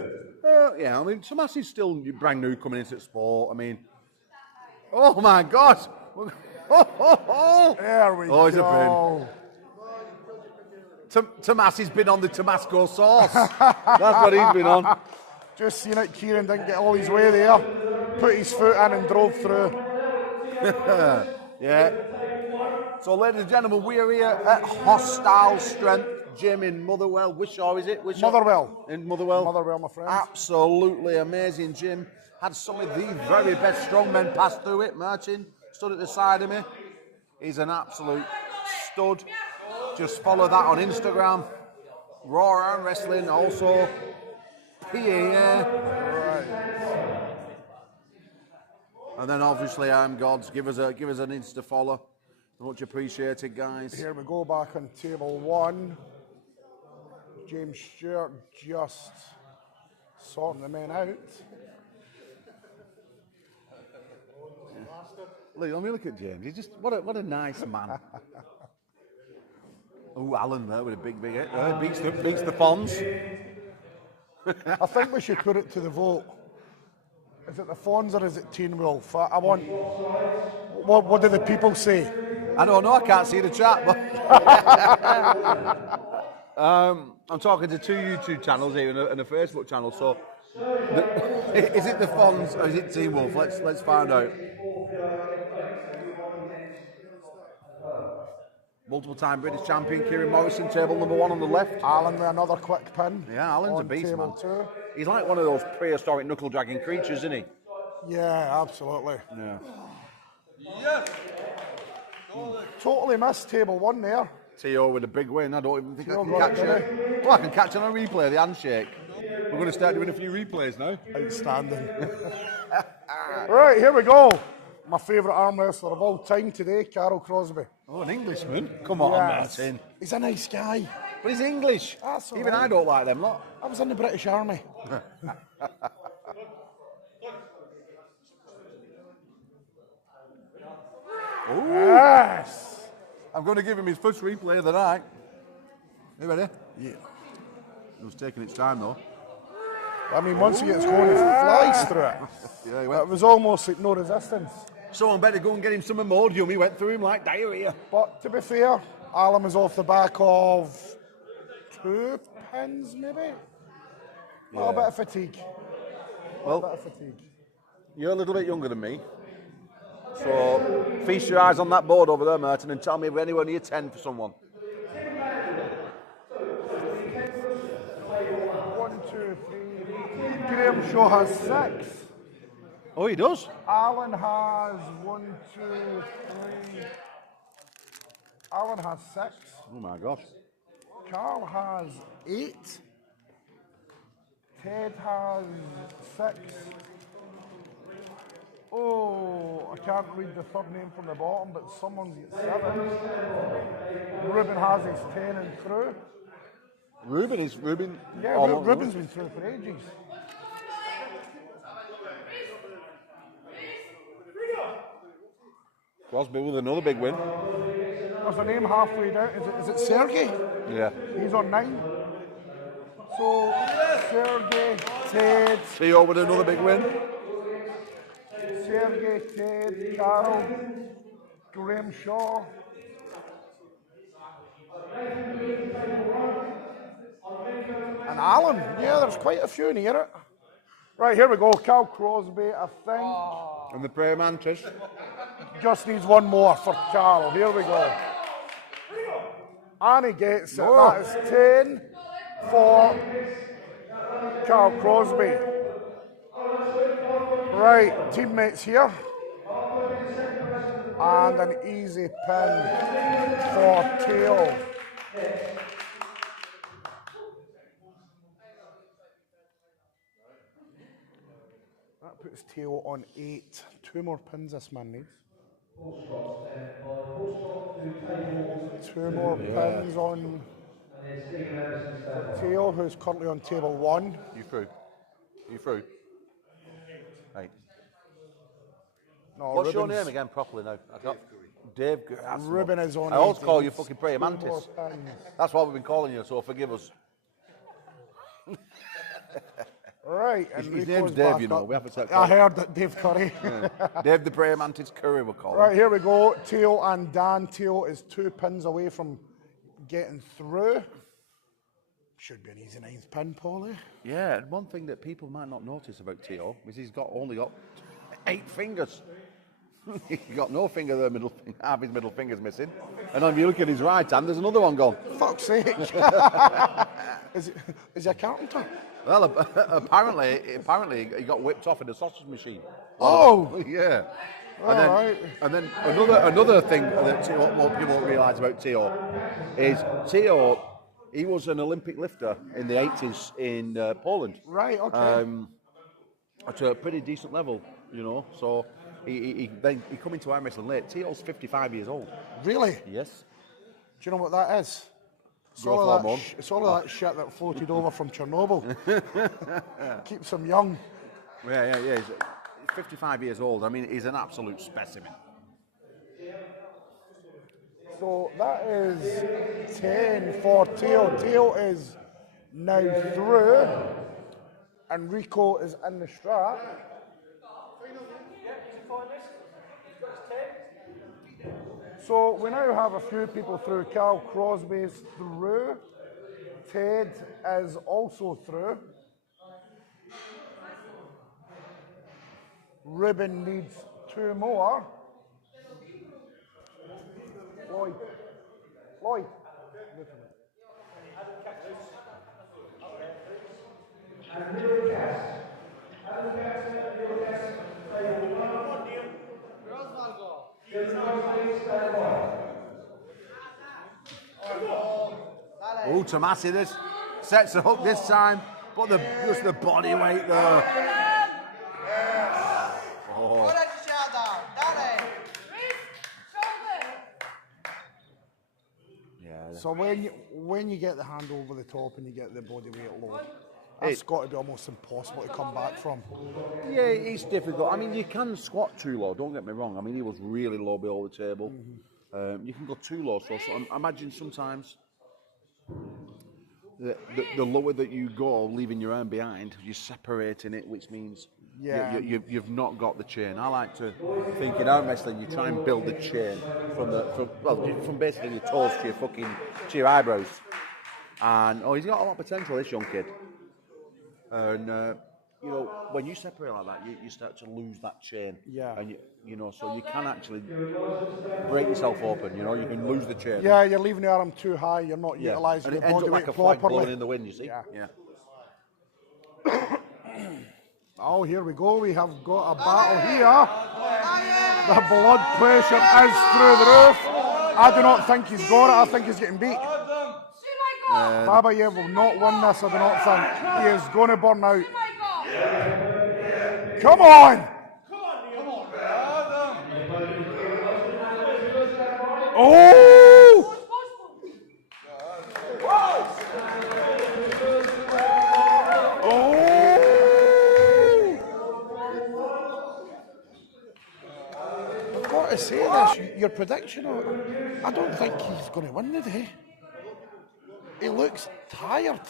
Yeah, I mean, Tomasi's still brand new coming into the sport. I mean, oh my God! There we Oh, he's a go. Tomasi's been on the Tabasco sauce. That's what he's been on. Just seen it, Kieran didn't get all his way there. Put his foot in and drove through. Yeah. So, ladies and gentlemen, we are here at Hostile Strength Gym in Motherwell. Wishaw, is it? Wishaw? Motherwell. In Motherwell. Motherwell, my friend. Absolutely amazing gym. Had some of the very best strongmen pass through it. Martin stood at the side of me. He's an absolute stud. Just follow that on Instagram. Raw Arm Wrestling, also PAA. And then obviously I'm Gods. Give us an Insta follow. Much appreciated, guys. Here we go, back on table 1. James Stewart just sorting the men out. Look, let me look at James. He's just what a nice man. Oh, Alan there with a big hit. Beats the Fonz. I think we should put it to the vote. Is it the Fonz or is it Teen Wolf? I want. What do the people say? I don't know. I can't see the chat. But I'm talking to 2 YouTube channels here and a Facebook channel. So, is it the Fonz or is it Teen Wolf? Let's find out. Multiple time British champion Kieran Morrison, table number 1 on the left. Alan with another quick pin. Yeah, Alan's a beast, man. Table 2. He's like one of those prehistoric knuckle dragging creatures, isn't he? Yeah, absolutely. Yeah. Totally missed table 1 there. T.O. with a big win. I don't even think T.O. I can got catch it, it. Well, I can catch it on a replay, the handshake. We're going to start doing a few replays now. Outstanding. Right, here we go. My favourite arm wrestler of all time today, Carol Crosby. Oh, an Englishman? Come on, Yes. Martin. He's a nice guy. But he's English. That's all Even right. I don't like them lot. I was in the British Army. Yes. I'm going to give him his first replay of the night. You ready? Yeah. It was taking its time, though. I mean, once he gets going, he flies through it. Yeah, he It went. was almost like no resistance. Someone better go and get him some Imodium. He went through him like diarrhea. But to be fair, Alan was off the back of 2 pins, maybe? A little bit of fatigue. Well, you're a little bit younger than me. So feast your eyes on that board over there, Martin, and tell me if anywhere near 10 for someone. 1, 2, 3. Graham Shaw has 6. Oh, he does? Alan has 1, 2, 3. Alan has 6. Oh, my gosh. Carl has 8. Ted has 6. Oh, I can't read the third name from the bottom, but someone's at 7. Ruben has his 10 and through. Ruben? Yeah, Oh, Ruben's been through for ages. Crosby with another big win. There's a name halfway down. Is it Sergey? Yeah. He's on 9. So, Sergey, Ted, T.O. with another big win. Sergey, Ted, Carol, Graham Shaw. And Alan. Yeah, there's quite a few in here. Right, here we go. Carl Crosby, I think. And the prayer mantis. Just needs one more for Carl. Here we go. And he gets it. That is 10 for Carl Crosby. Right, teammates here. And an easy pin for Teal. That puts Teal on 8. 2 more pins this man needs. 2 more pins on Teal, who's currently on table 1. You through? You through? Right. No, What's your Ruben's- name again properly now? I got Dave, that's Ruben is on. I always call you 18s. fucking praying 2 more mantis. pins. That's what we've been calling you, so forgive us. Right, His Enrico's name's Dave, back you know. up. We have to I heard that, Dave Curry. Dave the praying mantis Curry, we'll call Right, him. here we go. Theo and Dan. Theo is 2 pins away from getting through. Should be an easy 9th pin, Paulie. Yeah, and one thing that people might not notice about Tio is he's only got 8 fingers. He's got no finger there, half his middle finger's missing. And if you look at his right hand, there's another one gone. Fuck's sake. Is he a carpenter? Well, apparently he got whipped off in a sausage machine. Oh! Yeah. Alright. And then another thing that people won't realise about Tio is Tio, he was an Olympic lifter in the 80s in Poland. Right, okay. At a pretty decent level, you know. So he come into arm wrestling late. Tio's 55 years old. Really? Yes. Do you know what that is? It's Growth all, of hormone. it's all of that shit that floated over from Chernobyl. Keeps him young. Yeah. He's 55 years old. I mean, he's an absolute specimen. So that is 10 for Theo. Theo is now through. Enrico is in the strap. So we now have a few people through. Carl Crosby's through. Ted is also through. Ruben needs 2 more. Lloyd. Oh, Tomasi, this sets the hook this time, but just the body weight there. Oh. Yeah. So when you get the hand over the top and you get the body weight low, that's got to be almost impossible to come back from. Yeah, it's difficult. I mean, you can squat too low, don't get me wrong. I mean, he was really low below the table. You can go too low, so I imagine sometimes the lower that you go, leaving your arm behind, you're separating it, which means you've not got the chain. I like to think in arm wrestling, you try and build the chain from basically your toes to your eyebrows. And he's got a lot of potential, this young kid. And you know, when you separate like that, you start to lose that chain. Yeah. And you know, so you can actually break yourself open. You know, you can lose the chain. Yeah, you're leaving the arm too high. You're not utilising and your it ends body up weight like a flag properly. blowing in the wind. You see? Yeah. Oh, here we go. We have got a battle here. The blood pressure is through the roof. I do not think he's got it. I think he's getting beat. Babayev will not win this, I do not think. He is going to burn out. Come on! Oh! I've got to say this, your prediction, I don't think he's going to win today. He looks tired.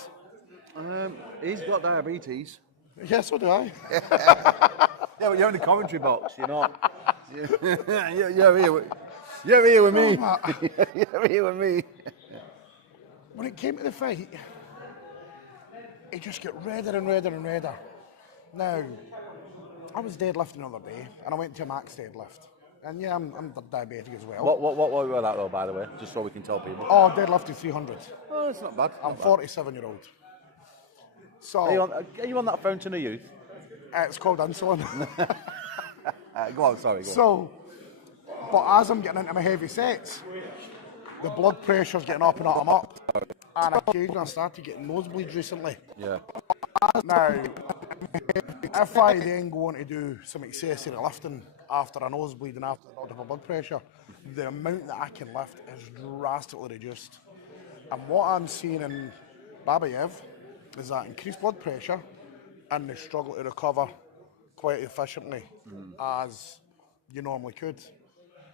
He's got diabetes. Yeah, so do I. Yeah, but you're in the commentary box, you're not. You're here with me. You're here with me. When it came to the fight, he just got redder and redder and redder. Now, I was deadlifting the other day, and I went to a max deadlift. And yeah, I'm diabetic as well. What were that though, by the way? Just so we can tell people. Oh, deadlifting 300. Oh, it's not bad. I'm 47-year-old. So Are you on that fountain of youth? It's called insulin. Go on, sorry. So, but as I'm getting into my heavy sets, the blood pressure's getting up and up and up. And occasionally I started getting nosebleeds recently. Yeah. Now, if I then go on to do some excessive lifting after a nosebleed and after my blood pressure, the amount that I can lift is drastically reduced. And what I'm seeing in Babayev is that increased blood pressure and the struggle to recover quite efficiently as you normally could.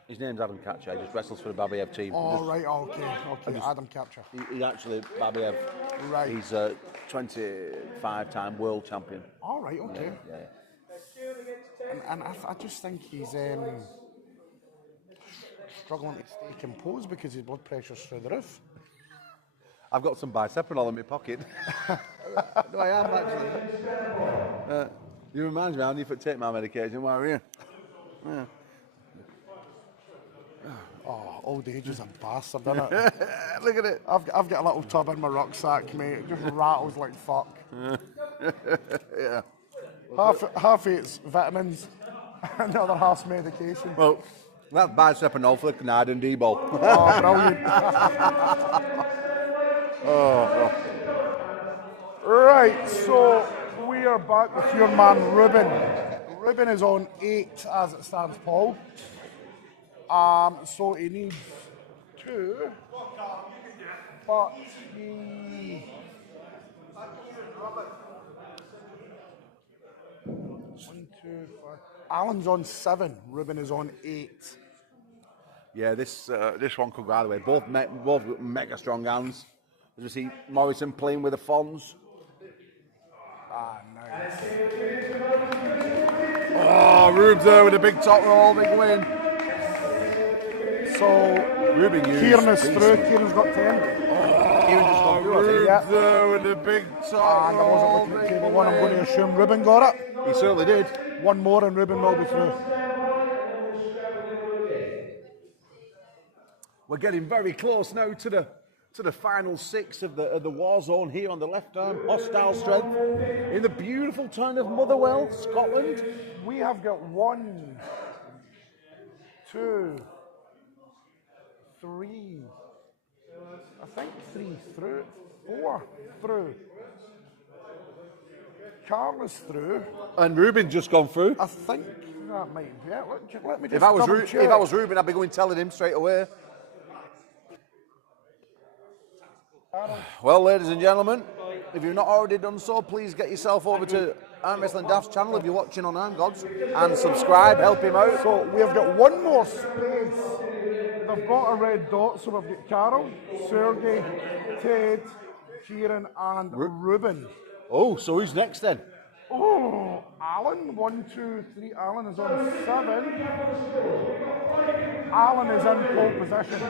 His name's Adam Catcher. He just wrestles for the Babiev team. Oh, right, okay. Adam Capture. He actually, Babiev, Right. he's a 25-time world champion. All right, okay. Yeah. And I just think he's struggling to stay composed because his blood pressure's through the roof. I've got some bisepanol in my pocket. No, I am actually. You remind me, I need to take my medication while we're here. Yeah. Oh, old age is a bastard, isn't it? Look at it. I've got a little tub in my rucksack, mate. It just rattles like fuck. Yeah. Half it's vitamins, and the other half's medication. Well, that's bisepanol for the Canard and D-ball. Oh, brilliant. Right, so we are back with your man Ruben. Ruben is on 8 as it stands, Paul. So he needs 2, but he... 1, 2, 5. Alan's on 7, Ruben is on 8. Yeah, this one could go either way. Both mega strong hands. As we see Morrison playing with the Fonz. Ah, nice. Oh, Rube's there with a big top roll, big win. So, Ruben Kieran is through, Kieran's got 10. Kieran just gone through, I think. Yep. There with the big top And I wasn't looking at table 1, I'm going to assume Ruben got it. He certainly did. One more and Ruben will be through. We're getting very close now to the final 6 of the Warzone here on the left arm. Hostile Strength in the beautiful town of Motherwell, Scotland. We have got 1, 2, 3. I think 3 through. 4 through. Carl is through. And Ruben just gone through. I think that might be it. Let me just If I was double check. if I was Ruben, I'd be going telling him straight away. Well, ladies and gentlemen, if you've not already done so, please get yourself over to Arm Wrestling Daft's channel if you're watching on Arm Gods and subscribe, help him out. So we have got one more space. They've got a red dot, so we've got Carol, Sergey, Ted, Kieran, and Ruben. Oh, so who's next then? Oh, Alan, 1, 2, 3. Alan is on 7. Alan is in pole position.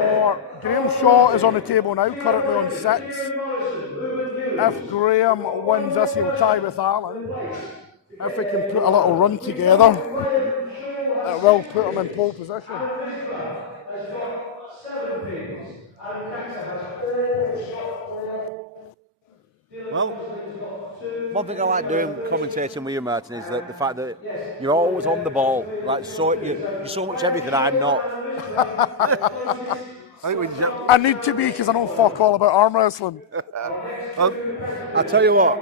Or Graham Shaw is on the table now, currently on 6. If Graham wins this, he'll tie with Alan. If we can put a little run together, it will put him in pole position. Well, one thing I like doing commentating with you, Martin, is that the fact that you're always on the ball. Like you're so much everything I'm not. I need to be because I know fuck all about arm wrestling. I tell you what,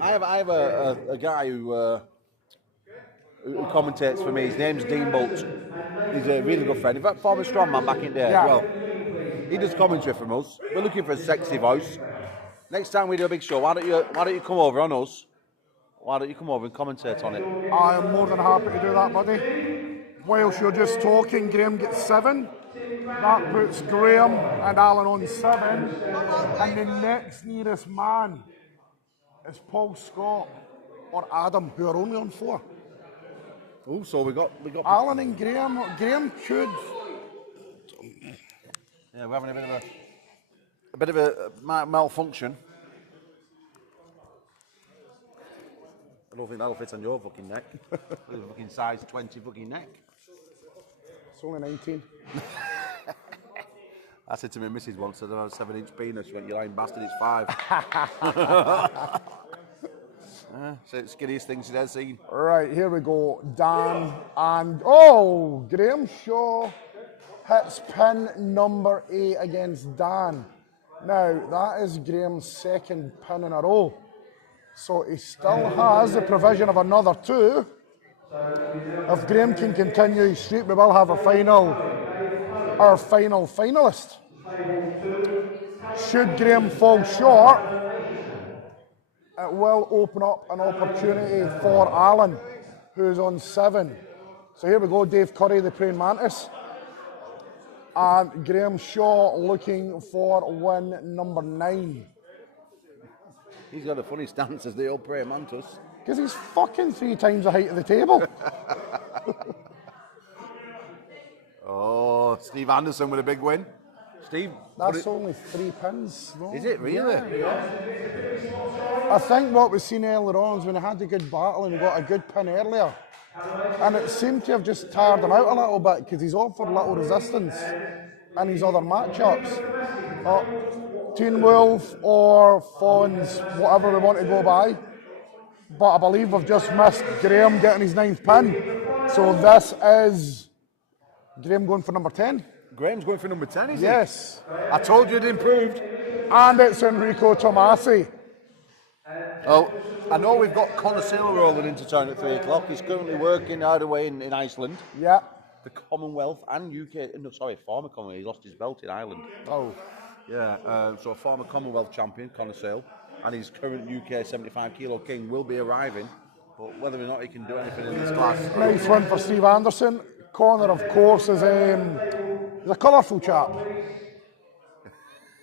I have a guy who commentates for me. His name's Dean Bolt. He's a really good friend. In fact, former strongman back in there as well. He does commentary from us. We're looking for a sexy voice. Next time we do a big show, why don't you come over on us? Why don't you come over and commentate on it? I am more than happy to do that, buddy. Whilst you're just talking, Graham gets 7. That puts Graham and Alan on 7. And the next nearest man is Paul Scott or Adam, who are only on 4. Oh, so we got Alan and Graham. Graham could. Yeah, we're having a bit of a malfunction. I don't think that'll fit on your fucking neck. Fucking size 20 fucking neck. It's only 19. I said to my missus once that I had a 7-inch penis. She went, "You lying bastard, it's 5." So it's the skinniest thing she's ever seen. Right, here we go. Dan and Graham Shaw hits pin number 8 against Dan. Now, that is Graham's 2nd pin in a row. So he still has the provision of another 2. If Graham can continue his streak, we will have our final finalist. Should Graham fall short, it will open up an opportunity for Alan, who's on 7, So here we go, Dave Curry, the praying mantis. And Graham Shaw looking for win number 9. He's got a funny stance as the old praying mantis. Because he's fucking 3 times the height of the table. Oh, Steve Anderson with a big win. Steve, That's only 3 pins. No? is it really? I think what we've seen earlier on is when he had a good battle and he got a good pin earlier. And it seemed to have just tired him out a little bit because he's offered little resistance in his other matchups. Teen Wolf or Fawns, whatever we want to go by. But I believe we've just missed Graham getting his 9th pin. So this is Graham going for number 10. Graham's going for number 10, is Yes. he? I told you it improved. And it's Enrico Tomasi. Oh, I know we've got Conor Sale rolling into town at 3 o'clock. He's currently working out away in Iceland. Yeah. The Commonwealth and UK, no, sorry, former Commonwealth. He lost his belt in Ireland. Oh. Yeah, so a former Commonwealth champion, Conor Sale, and his current UK 75 kilo king will be arriving. But whether or not he can do anything in this class. Nice win for Steve Anderson. Conor, of course, is he's a colourful chap.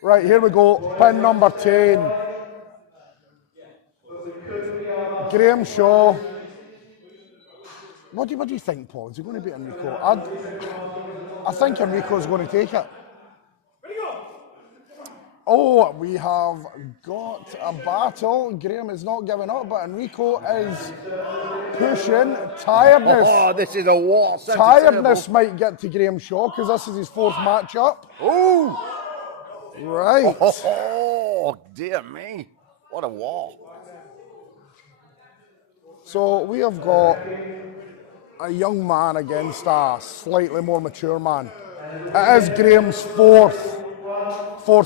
Right, here we go. Pin number 10. Graham Shaw. What do you think, Paul? Is he going to beat Enrico? I think Enrico's going to take it. Oh, we have got a battle. Graham is not giving up, but Enrico is pushing. Tiredness. Oh, this is a war. Tiredness might get to Graham Shaw because this is his 4th matchup. Oh! Right. Oh, dear me. What a war. So we have got a young man against a slightly more mature man. It is Graham's fourth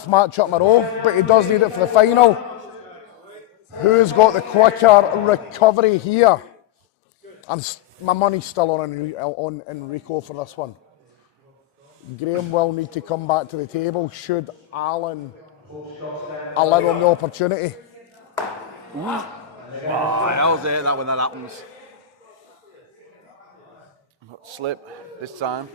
match up in a row, but he does need it for the final. Who's got the quicker recovery here? My money's still on Enrico for this one. Graham will need to come back to the table should Alan allow him the opportunity. That was it, that when that happens. Slip this time.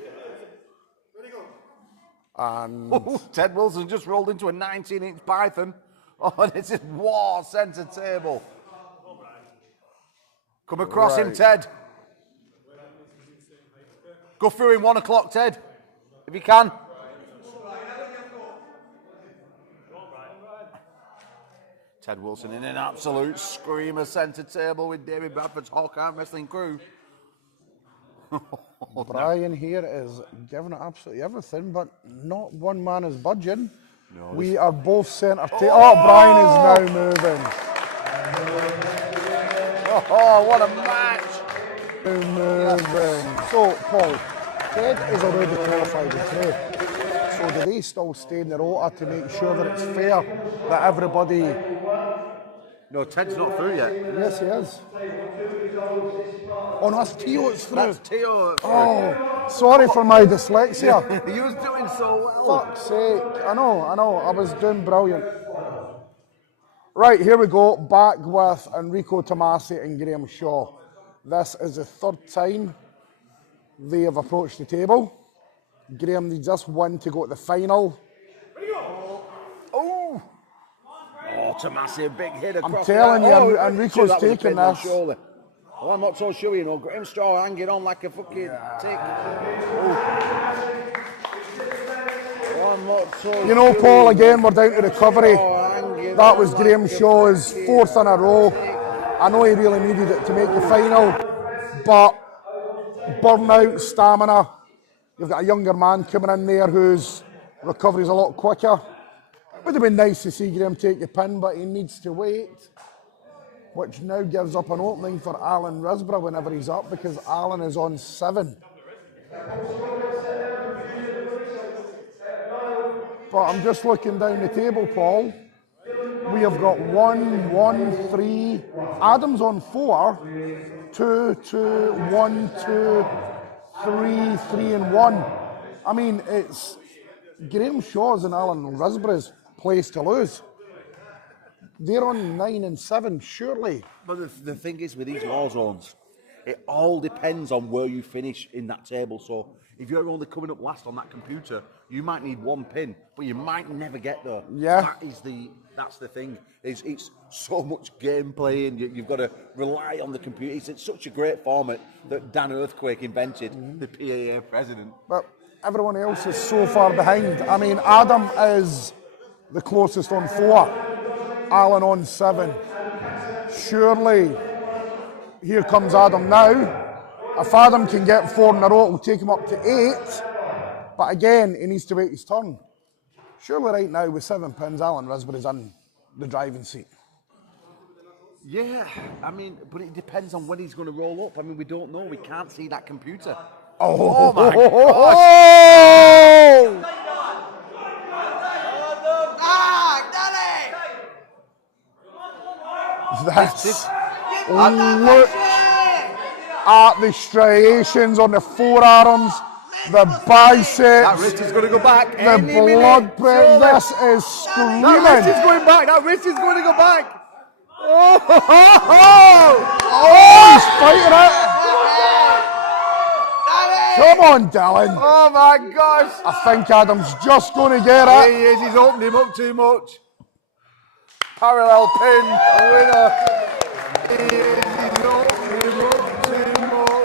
And Ted Wilson just rolled into a 19-inch python. Oh, and it's a war centre table. Come across him, Ted. Go through him 1 o'clock, Ted, if you can. Ted Wilson in an absolute screamer centre table with David Bradford's Hawkeye Wrestling crew. Brian here is giving it absolutely everything, but not one man is budging. No, we are both centre table. Oh, Brian is now moving. Oh, what a match! Moving. So, Paul, Ted is already qualified in three. So do they still stay in the rota to make sure that it's fair, that everybody... No, Ted's not through yet. Yes, he is. Oh, no, that's Tio that's through. That's Tio. Oh, sorry for my dyslexia. He was doing so well. Fuck's sake. I know. I was doing brilliant. Right, here we go. Back with Enrico Tomasi and Graham Shaw. This is the third time they have approached the table. Graham needs this one to go to the final. Oh, Tomasi, a big hit across. I'm telling you, Enrico's taking this. Surely. Well, I'm not so sure, you know. Graham Shaw hanging on like a fucking tick. Oh, I'm not so You know, sure. Paul, again, we're down to recovery. Oh, That was Graham Shaw's fourth in a row. I know he really needed it to make the final, but burnout, stamina. You've got a younger man coming in there whose recovery's a lot quicker. Would have been nice to see Graham take the pin, but he needs to wait, which now gives up an opening for Alan Risborough whenever he's up, because Alan is on 7. But I'm just looking down the table, Paul. We have got 1, 1, 3. Adam's on 4. 2, 2, 1, 2, 3, 3 and 1. I mean, it's Graham Shaw's and Alan Risborough's place to lose. They're on 9 and 7, surely. But the thing is with these war zones, It all depends on where you finish in that table. So if you're only coming up last on that computer, you might need 1 pin, but you might never get there. Yeah. That's the thing. It's so much gameplay, and you've got to rely on the computer. It's such a great format that Dan Earthquake invented, the PAA president. But everyone else is so far behind. I mean, Adam is the closest on 4, Alan on 7. Surely, here comes Adam now. If Adam can get 4 in a row, it will take him up to 8. But again, he needs to wait his turn. Surely right now, with 7 pins, Alan Risbury's in the driving seat. Yeah, I mean, but it depends on when he's going to roll up. I mean, we don't know. We can't see that computer. Oh my gosh! That's look at the striations on the forearms, the biceps. That wrist is going to go back. The blood pressure. This is screaming. That wrist is going back. That wrist is going to go back. Oh, he's fighting it. Come on, Dylan. Oh my gosh. I think Adam's just going to get it. He is. He's opened him up too much. Parallel pin. Winner. He is. He's opened him up too much.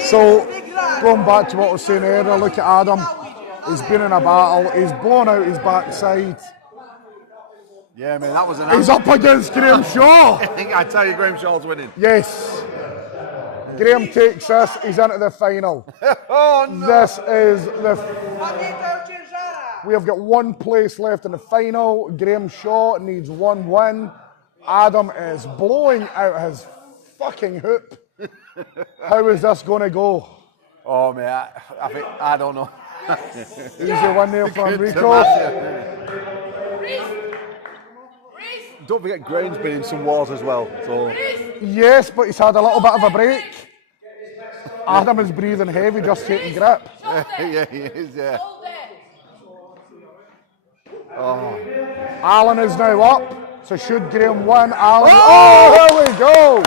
So, going back to what I was saying earlier, look at Adam. He's been in a battle. He's blown out his backside. Yeah, man, that was an. He's up against Graham Shaw. I think I tell you, Graham Shaw's winning. Yes. Graham takes this. He's into the final. Oh no! This is the. We have got 1 place left in the final. Graham Shaw needs 1 win. Adam is blowing out his fucking hoop. How is this going to go? Oh man, I don't know. Easy one there from Rico. Don't forget, Graham's been in some wars as well. So Yes, but he's had a little bit of a break. Adam is breathing heavy, just taking grip. yeah, he is. Yeah. Alan is now up. So should Graham win, Alan. Oh, here we go.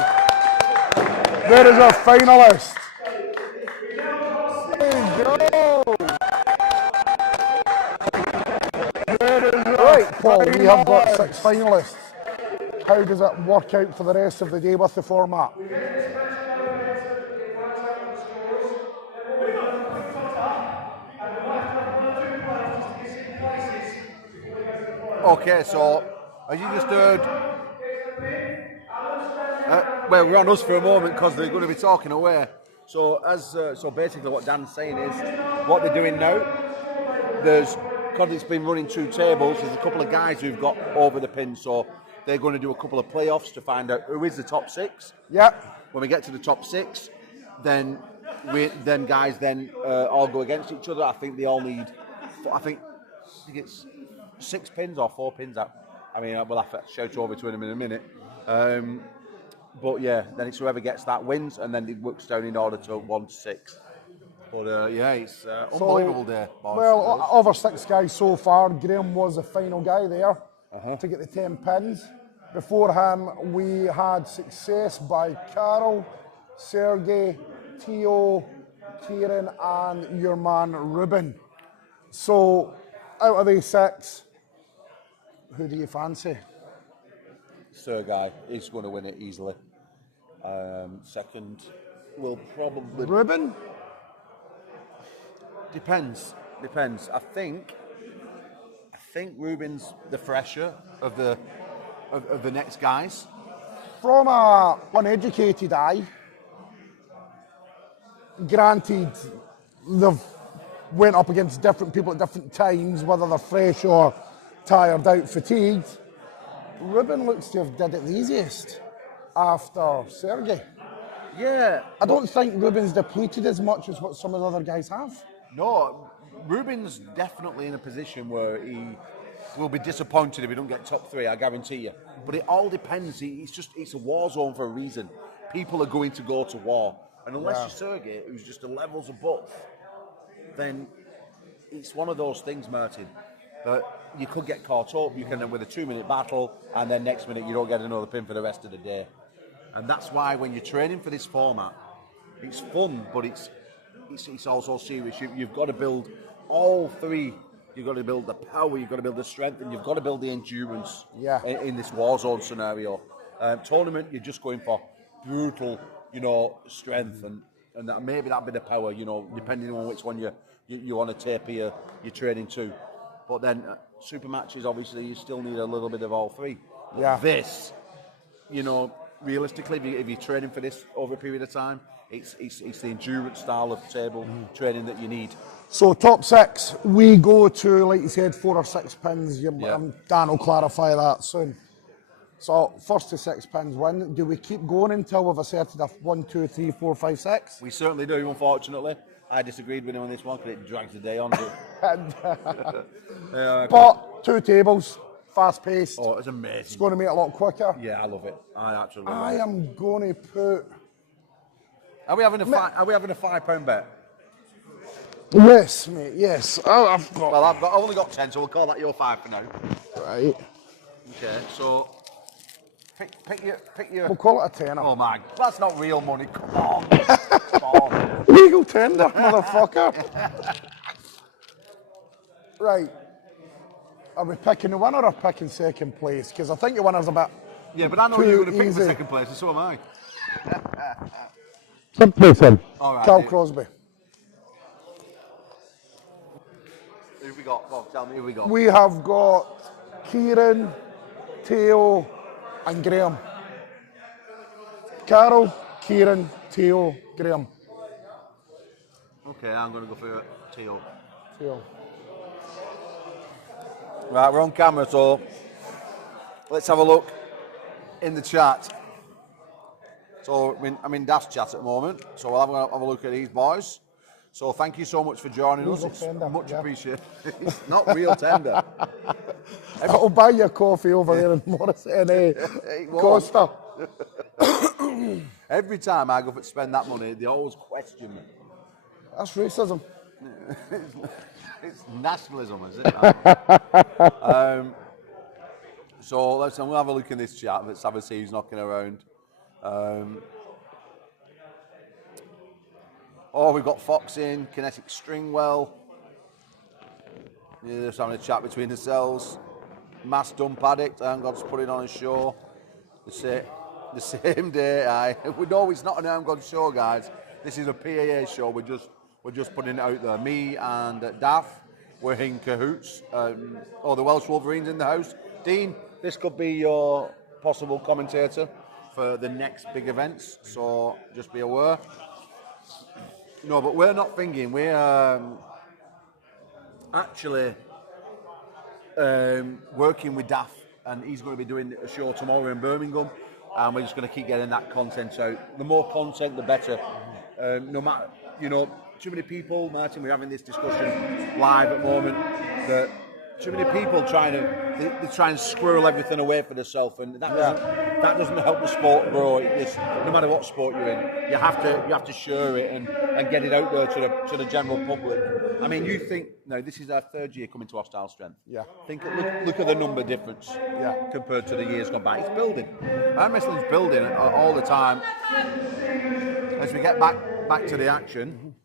There is our finalist. There we go. Right, Paul, we have got 6 finalists. How does it work out for the rest of the day with the format? Okay, so as you just heard, well, we're on us for a moment because they're going to be talking away. So so basically, what Dan's saying is, what they're doing now, because it's been running 2 tables. There's a couple of guys who've got over the pin, so they're going to do a couple of playoffs to find out who is the top 6. Yep. When we get to the top 6, then guys all go against each other. I think they all need. I think it's 6 pins or 4 pins out. I mean, we'll have to shout over to him in a minute. But yeah, then it's whoever gets that wins, and then it works down in order to 1 to 6. But yeah, it's unbelievable day. Well, over 6 guys so far. Graham was the final guy there to get the 10 pins. Before him, we had success by Carol, Sergey, Theo, Kieran, and your man Ruben. So, out of these 6, who do you fancy? Sergey, he's going to win it easily. Second will probably... Ruben? Depends. I think Ruben's the fresher of the next guys. From a uneducated eye, granted, they've went up against different people at different times, whether they're fresh or tired out, fatigued. Ruben looks to have did it the easiest after Sergey. Yeah. I don't think Ruben's depleted as much as what some of the other guys have. No, Ruben's definitely in a position where he will be disappointed if he don't get top 3, I guarantee you. But it all depends. It's a war zone for a reason. People are going to go to war. And unless you're Sergey, who's just a levels above, then it's one of those things, Martin, that you could get caught up. You can end up with a 2-minute battle, and then next minute you don't get another pin for the rest of the day. And that's why when you're training for this format, it's fun, but it's also serious. You've got to build all three. You've got to build the power, you've got to build the strength, and you've got to build the endurance in this Warzone scenario. Tournament, you're just going for brutal, strength, and that, maybe that bit of power, depending on which one you want to taper your training to. But then super matches, obviously, you still need a little bit of all three. But this, realistically, if you're training for this over a period of time, it's the endurance style of table training that you need. So top 6, we go to, like you said, 4 or 6 pins. Dan will clarify that soon. So first to 6 pins win. Do we keep going until we've asserted a 1, 2, 3, 4, 5, 6? We certainly do, unfortunately. I disagreed with him on this one because it drags the day on. But 2 tables, fast paced. Oh, it's amazing. It's going to make it a lot quicker. Yeah, I love it. I absolutely love I it. am going to put... Are we having a £5 bet? Yes, mate, yes. I've only got 10, so we'll call that your 5 for now. Right. Okay, so pick your. We'll call it a tenner. Oh my, that's not real money. Come on. Come on. Legal tender, motherfucker. Right. Are we picking the winner or picking second place? Because I think the winner's a bit. Yeah, but I know you're going to pick the second place, and so am I. Second place then. All right. Cal Crosby. Who we got? Well, tell me who we got. We have got Kieran, Theo, and Graham. Carol, Kieran, Theo, Graham. Okay, I'm going to go for Theo. Theo. Right, we're on camera, so let's have a look in the chat. So I'm in Dash chat at the moment, so we'll have a look at these boys. So thank you so much for joining us. It's much appreciated. It's not real tender. I'll buy you a coffee over there in Morrison, Costa. Every time I go to spend that money, they always question me. That's racism. It's nationalism, is it? So we'll have a look in this chat. Let's have a see who's knocking around. We've got Fox in, Kinetic Stringwell. Yeah, just having a chat between themselves. Mass Dump Addict, I God's putting on a show. The same day, we know it's not an I'm God show, guys. This is a PAA show. We're just putting it out there. Me and Daff, we're in cahoots. The Welsh Wolverines in the house. Dean, this could be your possible commentator for the next big events. So just be aware. No, but we're not thinking. We're actually working with Daff, and he's going to be doing a show tomorrow in Birmingham, and we're just going to keep getting that content out. The more content, the better. No matter, too many people, Martin, we're having this discussion live at the moment, that too many people they try and squirrel everything away for themselves, and that doesn't help the sport grow. No matter what sport you're in, you have to share it and get it out there to the general public. I mean, you think now this is our 3rd year coming to Hostile Strength. Yeah. Look at the number difference. Yeah. Compared to the years gone by, it's building. Arm wrestling's building all the time. As we get back to the action.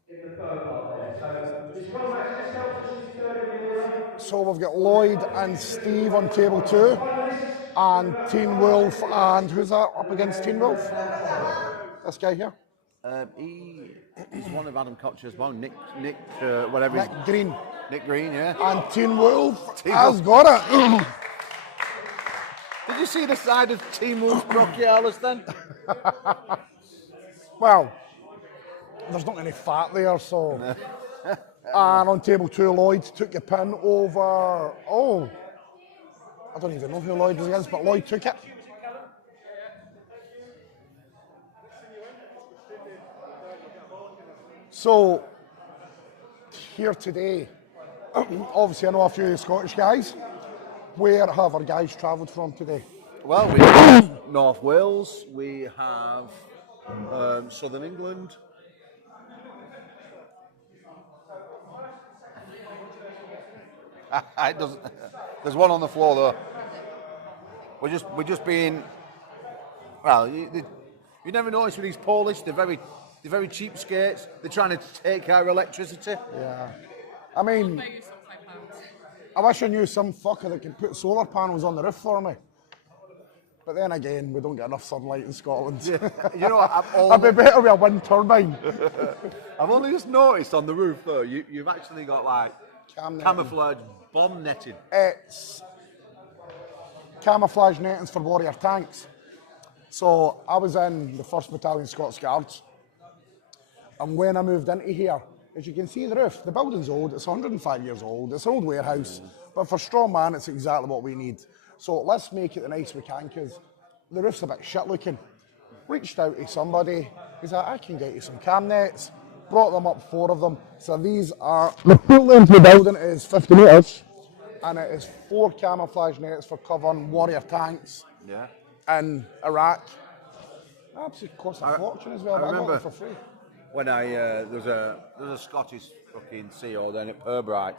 So we've got Lloyd and Steve on table 2, and Teen Wolf, and who's that up against Teen Wolf? This guy here? He's one of Adam Kocher's one, Nick, whatever. Nick Green. Nick Green, yeah. And Teen Wolf has got it. Did you see the side of Teen Wolf's bronchialis then? Well, there's not any fat there, so. And on table 2, Lloyd took a pin over. I don't even know who Lloyd was against, but Lloyd took it. So, here today, obviously I know a few of the Scottish guys. Where have our guys travelled from today? Well, we have North Wales, we have Southern England, It doesn't. There's one on the floor though. We're just being. Well, you never notice with these Polish, they're very cheap skates. They're trying to take our electricity. Yeah. I mean, I wish I knew some fucker that could put solar panels on the roof for me. But then again, we don't get enough sunlight in Scotland. Yeah. You know what? I'd be better with a wind turbine. I've only just noticed on the roof though, you've actually got like camouflage bomb netting. It's camouflage nettings for warrior tanks. So I was in the 1st Battalion Scots Guards, and when I moved into here, as you can see the roof, the building's old, it's 105 years old, it's an old warehouse, but for strongman it's exactly what we need. So let's make it the nice we can, because the roof's a bit shit looking. Reached out to somebody, he's like, I can get you some cam nets, brought them up, 4 of them. So these are, the full length of the building is 50 metres, and it is 4 camouflage nets for covering warrior tanks. Yeah. In Iraq. Absolutely cost a fortune as well, but I got it for free. When there's a Scottish fucking CEO then at Purbright.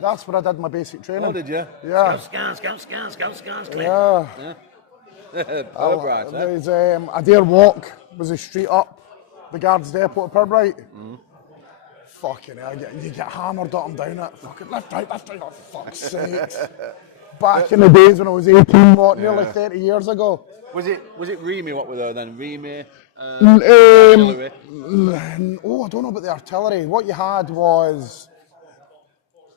That's where I did my basic training. Oh, did you? Yeah. Scan, Yeah. Purbright, There's Adair Walk was a street up the guards depot at Purbright. Fucking hell, you get hammered up and down it. Fucking left, right, oh, fuck's sake. Back in the days when I was 18, nearly 30 years ago. Was it Remy what were there then? Remy, artillery? Oh, I don't know about the artillery. What you had was,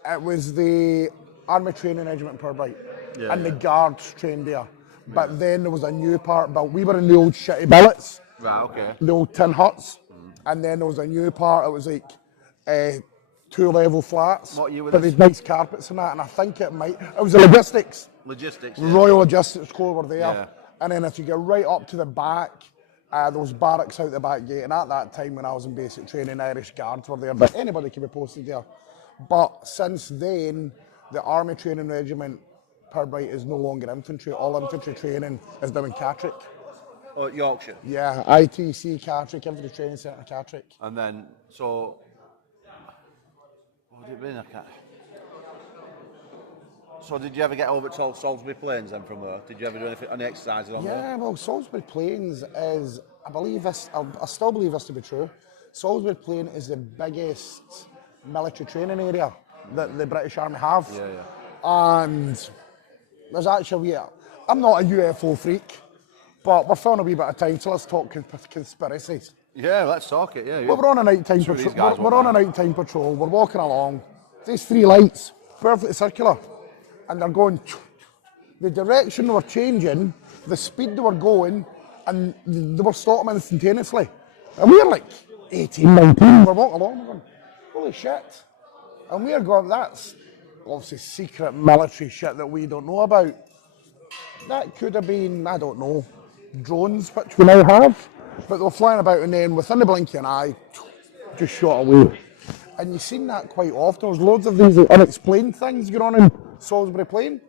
it was the Army Training Regiment in Purbright, and the guards trained there. But then there was a new part built. We were in the old shitty billets, right? Okay. The old tin huts, and then there was a new part. It was like 2-level flats, what year was but this? there's nice carpets and that, and I think it was the logistics. Logistics. Royal Logistics Corps were there, Yeah. and then if you get right up to the back, those barracks out the back gate, and at that time when I was in basic training, Irish Guards were there, but anybody could be posted there. But since then, the Army Training Regiment Purbright is no longer infantry. All infantry training is done in Catterick. Oh, Yorkshire. Yeah, ITC Catterick, Infantry Training Centre Catterick. And then so. What would it been? I can't. So did you ever get over to Salisbury Plains then from there? Did you ever do any exercises on there? Yeah, well, Salisbury Plains is, I still believe this to be true. Salisbury Plain is the biggest military training area that the British Army have. Yeah, yeah. And there's actually, I'm not a UFO freak, but we're filling a wee bit of time, so let's talk conspiracies. Yeah, let's talk it, yeah. Well, we're on a nighttime patrol. We're on a nighttime patrol. We're walking along. These 3 lights, perfectly circular, and they're going. The direction they were changing, the speed they were going, and they were stopping instantaneously. And we're like 18, 19. We're walking along. We're going, holy shit! And we're going, that's obviously secret military shit that we don't know about. That could have been, I don't know, drones, which we now have. But they were flying about, and then within the blink of an eye, just shot away. And you've seen that quite often. There's loads of these unexplained things going on in Salisbury Plain,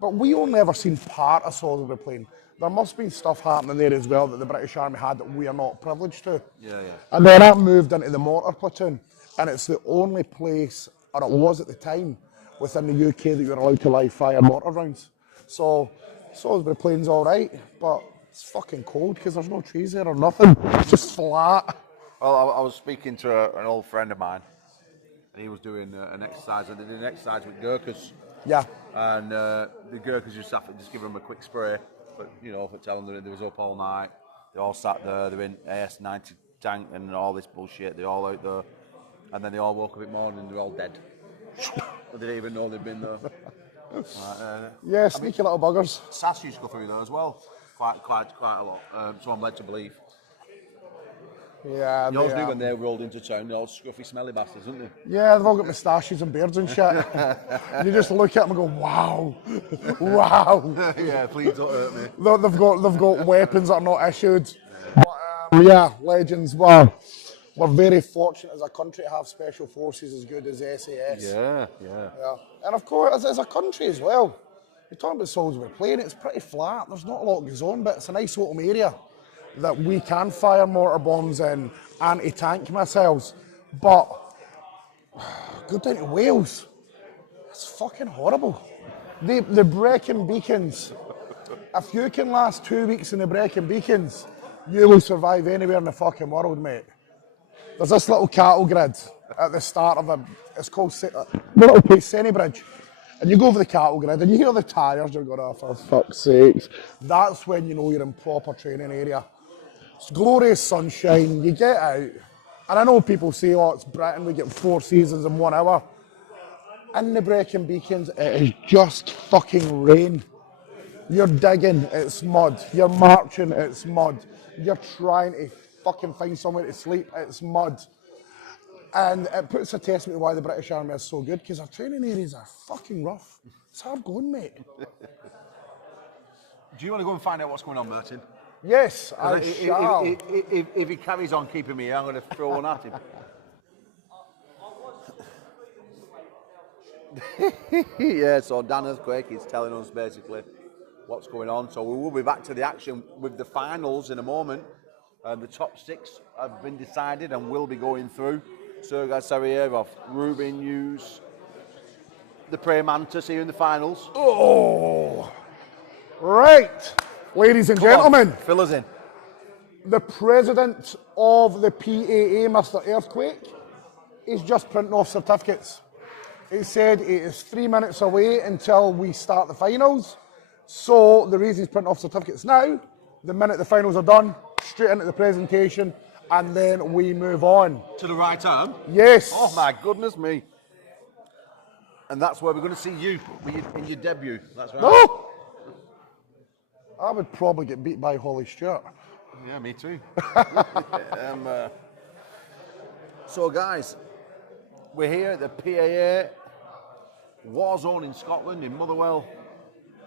but we only ever seen part of Salisbury Plain. There must be stuff happening there as well that the British Army had that we are not privileged to. Yeah, yeah. And then that moved into the mortar platoon, and it's the only place, or it was at the time, within the UK that you're allowed to live fire mortar rounds. So Salisbury Plain's all right, but it's fucking cold because there's no trees there or nothing. It's just flat. Well, I was speaking to an old friend of mine, and he was doing an exercise, and they did an exercise with Gurkhas. Yeah. And the Gurkhas just give them a quick spray, but for telling them they was up all night. They all sat there. They're in AS-90 tank and all this bullshit. They're all out there, and then they all woke up in the morning and they're all dead. They didn't even know they'd been there. Yeah, sneaky little buggers. SAS used to go through there as well, quite a lot. So I'm led to believe. Yeah, You always knew when they rolled into town, they're all scruffy, smelly bastards, aren't they? Yeah, they've all got moustaches and beards and shit. You just look at them and go, wow, wow. Yeah, please don't hurt me. They've got weapons that are not issued. But, yeah, legends. Well, we're very fortunate as a country to have special forces as good as SAS. Yeah. And of course, as a country as well. You're talking about Salisbury Plain, it's pretty flat. There's not a lot goes on, but it's a nice open area that we can fire mortar bombs and anti-tank missiles. But go down to Wales. It's fucking horrible. The Brecon Beacons. If you can last 2 weeks in the Brecon Beacons, you will survive anywhere in the fucking world, mate. There's this little cattle grid at the start of it's called the little place, Sennybridge. And you go over the cattle grid and you hear the tyres, you're going, oh, for fuck's sakes. That's when you know you're in proper training area. It's glorious sunshine, you get out. And I know people say, oh, it's Britain, we get 4 seasons in 1 hour. In the Brecon Beacons, it is just fucking rain. You're digging, it's mud. You're marching, it's mud. You're trying to fucking find somewhere to sleep, it's mud. And it puts a testament to why the British Army is so good, because our training areas are fucking rough. It's hard going, mate. Do you want to go and find out what's going on, Martin? Yes, I shall. If he carries on keeping me here, I'm going to throw one at him. Yeah, so Dan Earthquake is telling us basically what's going on. So we will be back to the action with the finals in a moment. The top 6 have been decided and will be going through. Sergei Sarajevo, Rubin Hughes, the Prey Mantis here in the finals. Oh, right. Ladies and gentlemen, fill us in. The president of the PAA, Mr. Earthquake, is just printing off certificates. He said it is 3 minutes away until we start the finals. So the reason he's printing off certificates now, the minute the finals are done, straight into the presentation, and then we move on. To the right arm? Yes. Oh my goodness me. And that's where we're going to see you in your debut. That's right. Oh! I would probably get beat by Holly Stewart. Yeah, me too. So guys, we're here at the PAA Warzone in Scotland, in Motherwell.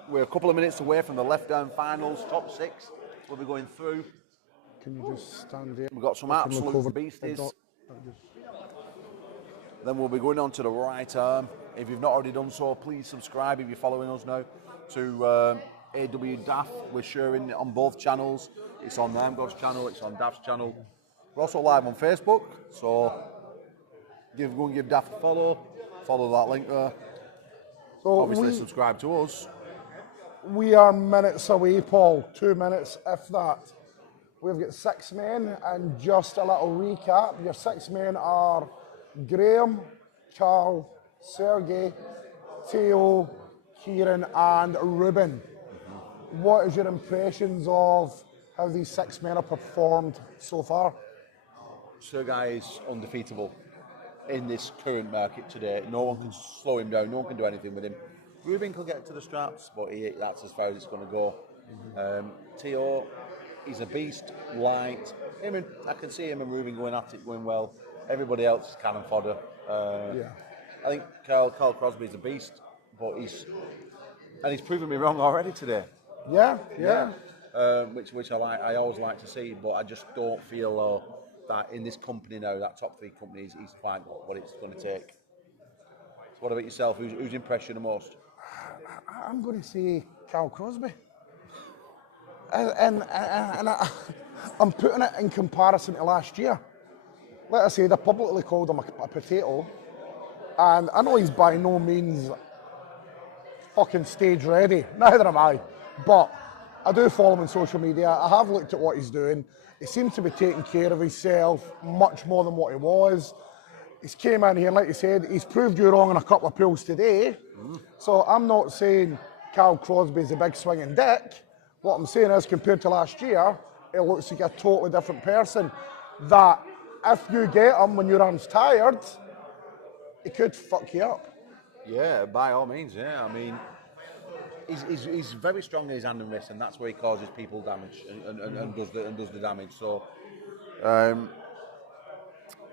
We're a couple of minutes away from the left-down finals, top 6. We'll be going through. Can you just stand there? We've got some absolute beasties. Then we'll be going on to the right arm. If you've not already done so, please subscribe if you're following us now to AW DAF. We're sharing it on both channels. It's on God's channel, it's on DAF's channel. We're also live on Facebook, so go and give DAF a follow that link there. So obviously subscribe to us. We are minutes away, Paul, 2 minutes if that. We've got 6 men, and just a little recap. Your 6 men are Graham, Carl, Sergey, Theo, Kieran and Ruben. What is your impressions of how these 6 men have performed so far? Sergey is undefeatable in this current market today. No one can slow him down, no one can do anything with him. Ruben could get to the straps, but that's as far as it's going to go. Theo, he's a beast, light. I can see him and Ruben going at it, going well. Everybody else is cannon fodder. I think Carl Crosby is a beast, but he's proven me wrong already today. Yeah. Which I like. I always like to see, but I just don't feel that in this company now, that top 3 companies, he's quite what it's going to take. So what about yourself? Who's impressed you the most? I'm going to say Carl Crosby. And I'm putting it in comparison to last year. Like I said, I publicly called him a potato. And I know he's by no means fucking stage ready. Neither am I. But I do follow him on social media. I have looked at what he's doing. He seems to be taking care of himself much more than what he was. He's came in here, and like you said, he's proved you wrong in a couple of pools today. So I'm not saying Carl Crosby's a big swinging dick. What I'm saying is, compared to last year, it looks like a totally different person. That if you get him when your arm's tired, he could fuck you up. Yeah, by all means, yeah. I mean, he's very strong in his hand and wrist, and that's where he causes people damage and does the damage. So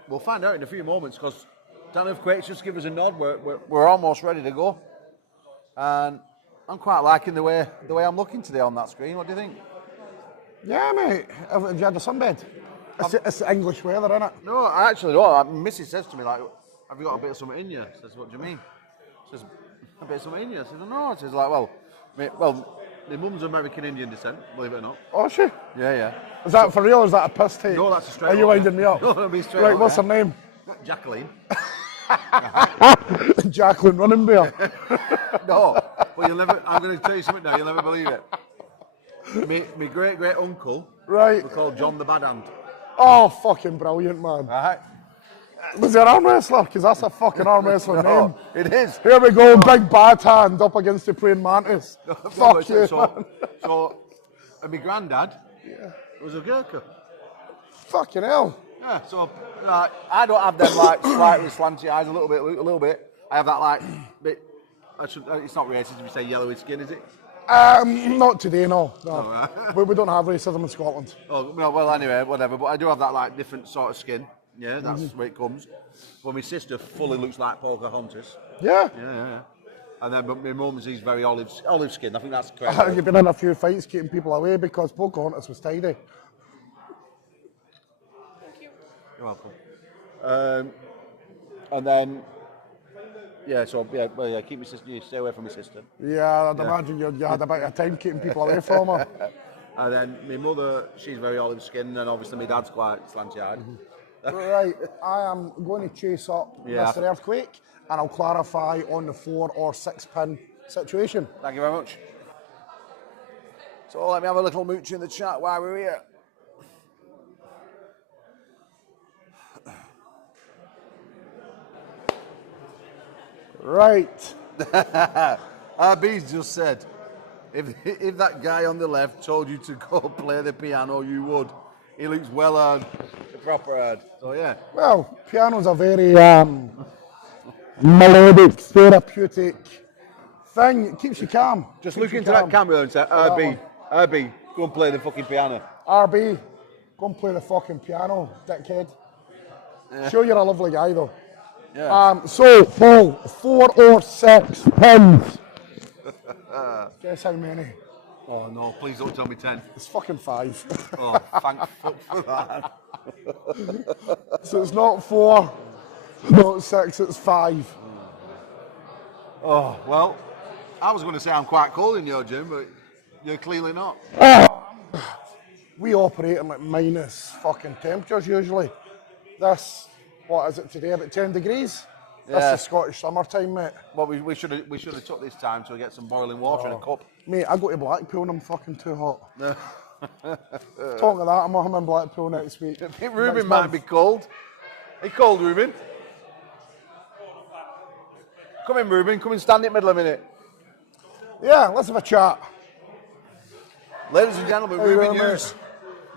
we'll find out in a few moments, because Dan Earthquake's just give us a nod. We're almost ready to go, and I'm quite liking the way I'm looking today on that screen. What do you think? Yeah, mate. Have you had a sunbed? It's English weather, isn't it? No, I actually don't. Missy says to me, like, have you got a bit of something in you? I says, what do you mean? She says, a bit of something in you? I said, no. She says, like, well, mate, my mum's American Indian descent, believe it or not. Oh, is she? Yeah. Is that for real, or is that a piss take? No, that's a straight Are you winding me up? No, that'll be straight Right, up, what's yeah. her name? Jacqueline. Jacqueline Running Bear. No, but you'll never. I'm going to tell you something now. You'll never believe it. My great uncle, Right. was called John the Bad Hand. Oh, fucking brilliant, man. Right? Was it an arm wrestler? Because that's a fucking arm wrestler name. No, it is. Here we go, big bad hand up against the praying mantis. Fuck you, man. So, and my granddad was a Gurkha. Fucking hell. Yeah, so I don't have them like slightly slanty eyes, a little bit. I have that like bit. It's not racist if you say yellowy skin, is it? Not today, no. Right. We don't have racism in Scotland. Oh no, well anyway, whatever. But I do have that like different sort of skin. Yeah, that's where it comes. But my sister fully looks like Pocahontas. Yeah. Yeah. And then but my mum's is very olive skin. I think that's correct. You've been in a few fights keeping people away because Pocahontas was tidy. You're welcome. And then, keep my sister. You stay away from my sister. Yeah, I'd imagine you had a bit of time keeping people away from her. And then my mother, she's very olive skinned, and obviously my dad's quite slanty eyed. Right, I am going to chase up Mr. Earthquake, and I'll clarify on the 4 or 6 pin situation. Thank you very much. So let me have a little mooch in the chat while we're here. Right. RB's just said, if that guy on the left told you to go play the piano, you would. He looks well hard, proper hard. So yeah. Well, piano's a very melodic, therapeutic thing. It keeps you calm. Just look into that camera and say, RB, go and play the fucking piano. RB, go and play the fucking piano, dickhead. Yeah. Sure, you're a lovely guy though. Yeah. So, Paul, 4 or 6 pins. Guess how many? Oh no, please don't tell me 10. It's fucking 5. Oh, thank fuck for that. So it's not 4, not 6, it's 5. Oh, well, I was going to say I'm quite cold in your gym, but you're clearly not. We operate in like minus fucking temperatures usually. This, what is it today, about 10 degrees? Yeah. That's the Scottish summertime, mate. Well, we should have took this time to get some boiling water in a cup. Mate, I go to Blackpool and I'm fucking too hot. Talking of that, I'm in Blackpool next week. I think Ruben might be cold. Are you cold, Ruben? Come in, Ruben. Come and stand in the middle a minute. Yeah, let's have a chat. Ladies and gentlemen, Ruben Hughes.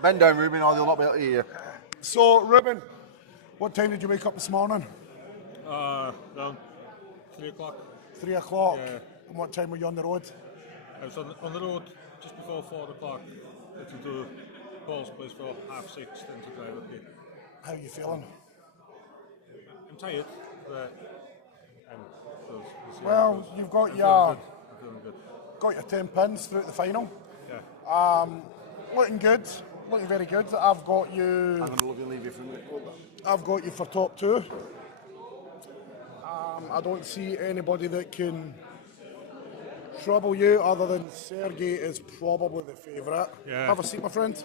Bend down, Ruben, or they'll not be able to hear you. So, Ruben, what time did you wake up this morning? Around 3 o'clock. 3 o'clock? Yeah. And what time were you on the road? I was on the road just before 4 o'clock to do Paul's place for 6:30, then to drive up here. How are you feeling? I'm tired, but well, you've got I'm feeling good. Got your 10 pins throughout the final. Yeah. Looking good, looking very good. I've got you. I'm going to look and leave you for a minute. I've got you for top 2. I don't see anybody that can trouble you other than Sergey is probably the favourite. Yeah. Have a seat, my friend.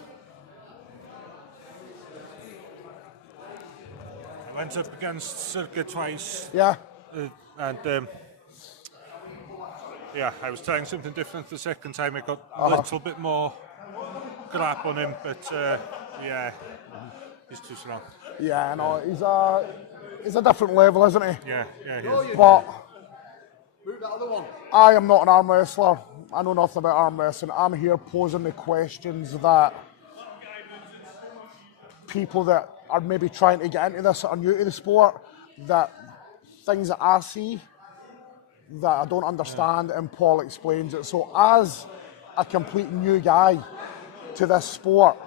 I went up against Sergey twice. Yeah. And I was trying something different the second time. I got a little bit more grab on him, but he's too strong. Yeah, no, he's a different level, isn't he? Yeah, he is. But Move that other one. I am not an arm wrestler. I know nothing about arm wrestling. I'm here posing the questions that people that are maybe trying to get into this that are new to the sport, that things that I see that I don't understand, and Paul explains it. So as a complete new guy to this sport,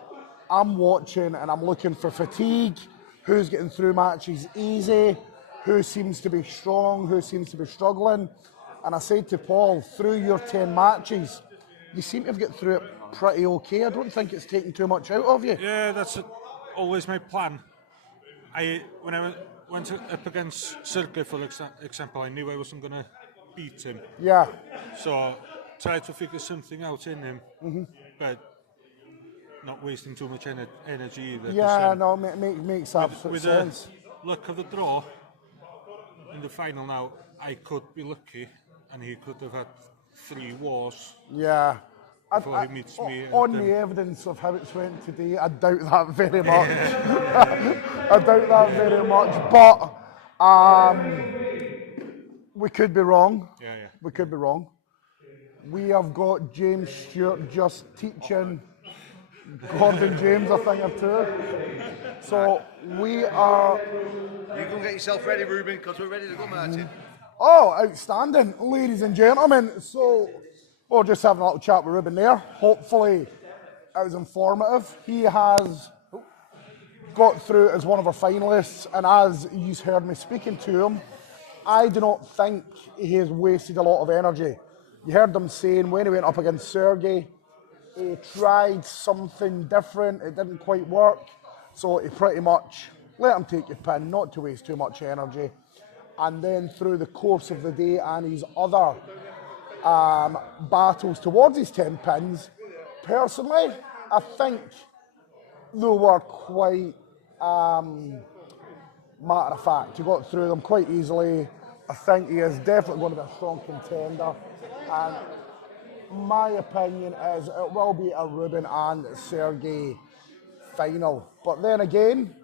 I'm watching and I'm looking for fatigue, who's getting through matches easy, who seems to be strong, who seems to be struggling. And I said to Paul, through your 10 matches, you seem to have got through it pretty okay. I don't think it's taken too much out of you. Yeah, that's always my plan. When I went up against Sergey, for example, I knew I wasn't going to beat him. Yeah. So tried to figure something out in him, but not wasting too much energy either. Yeah, no, makes absolute with sense. the luck of the draw, in the final now, I could be lucky, and he could have had 3 wars Yeah. before he meets me. On the evidence of how it's went today, I doubt that very much. I doubt that very much. But we could be wrong. Yeah. We could be wrong. We have got James Stewart just teaching Gordon James a thing or two. So we are... You go and get yourself ready, Ruben, because we're ready to go, Martin. Oh, outstanding, ladies and gentlemen. So we're just having a little chat with Ruben there. Hopefully it was informative. He has got through as one of our finalists, and as you've heard me speaking to him, I do not think he has wasted a lot of energy. You heard him saying when he went up against Sergey, he tried something different, it didn't quite work, so he pretty much let him take your pin, not to waste too much energy. And then through the course of the day and his other battles towards his 10 pins, personally, I think they were quite matter of fact. He got through them quite easily. I think he is definitely going to be a strong contender. And my opinion is it will be a Ruben and Sergey final. But then again,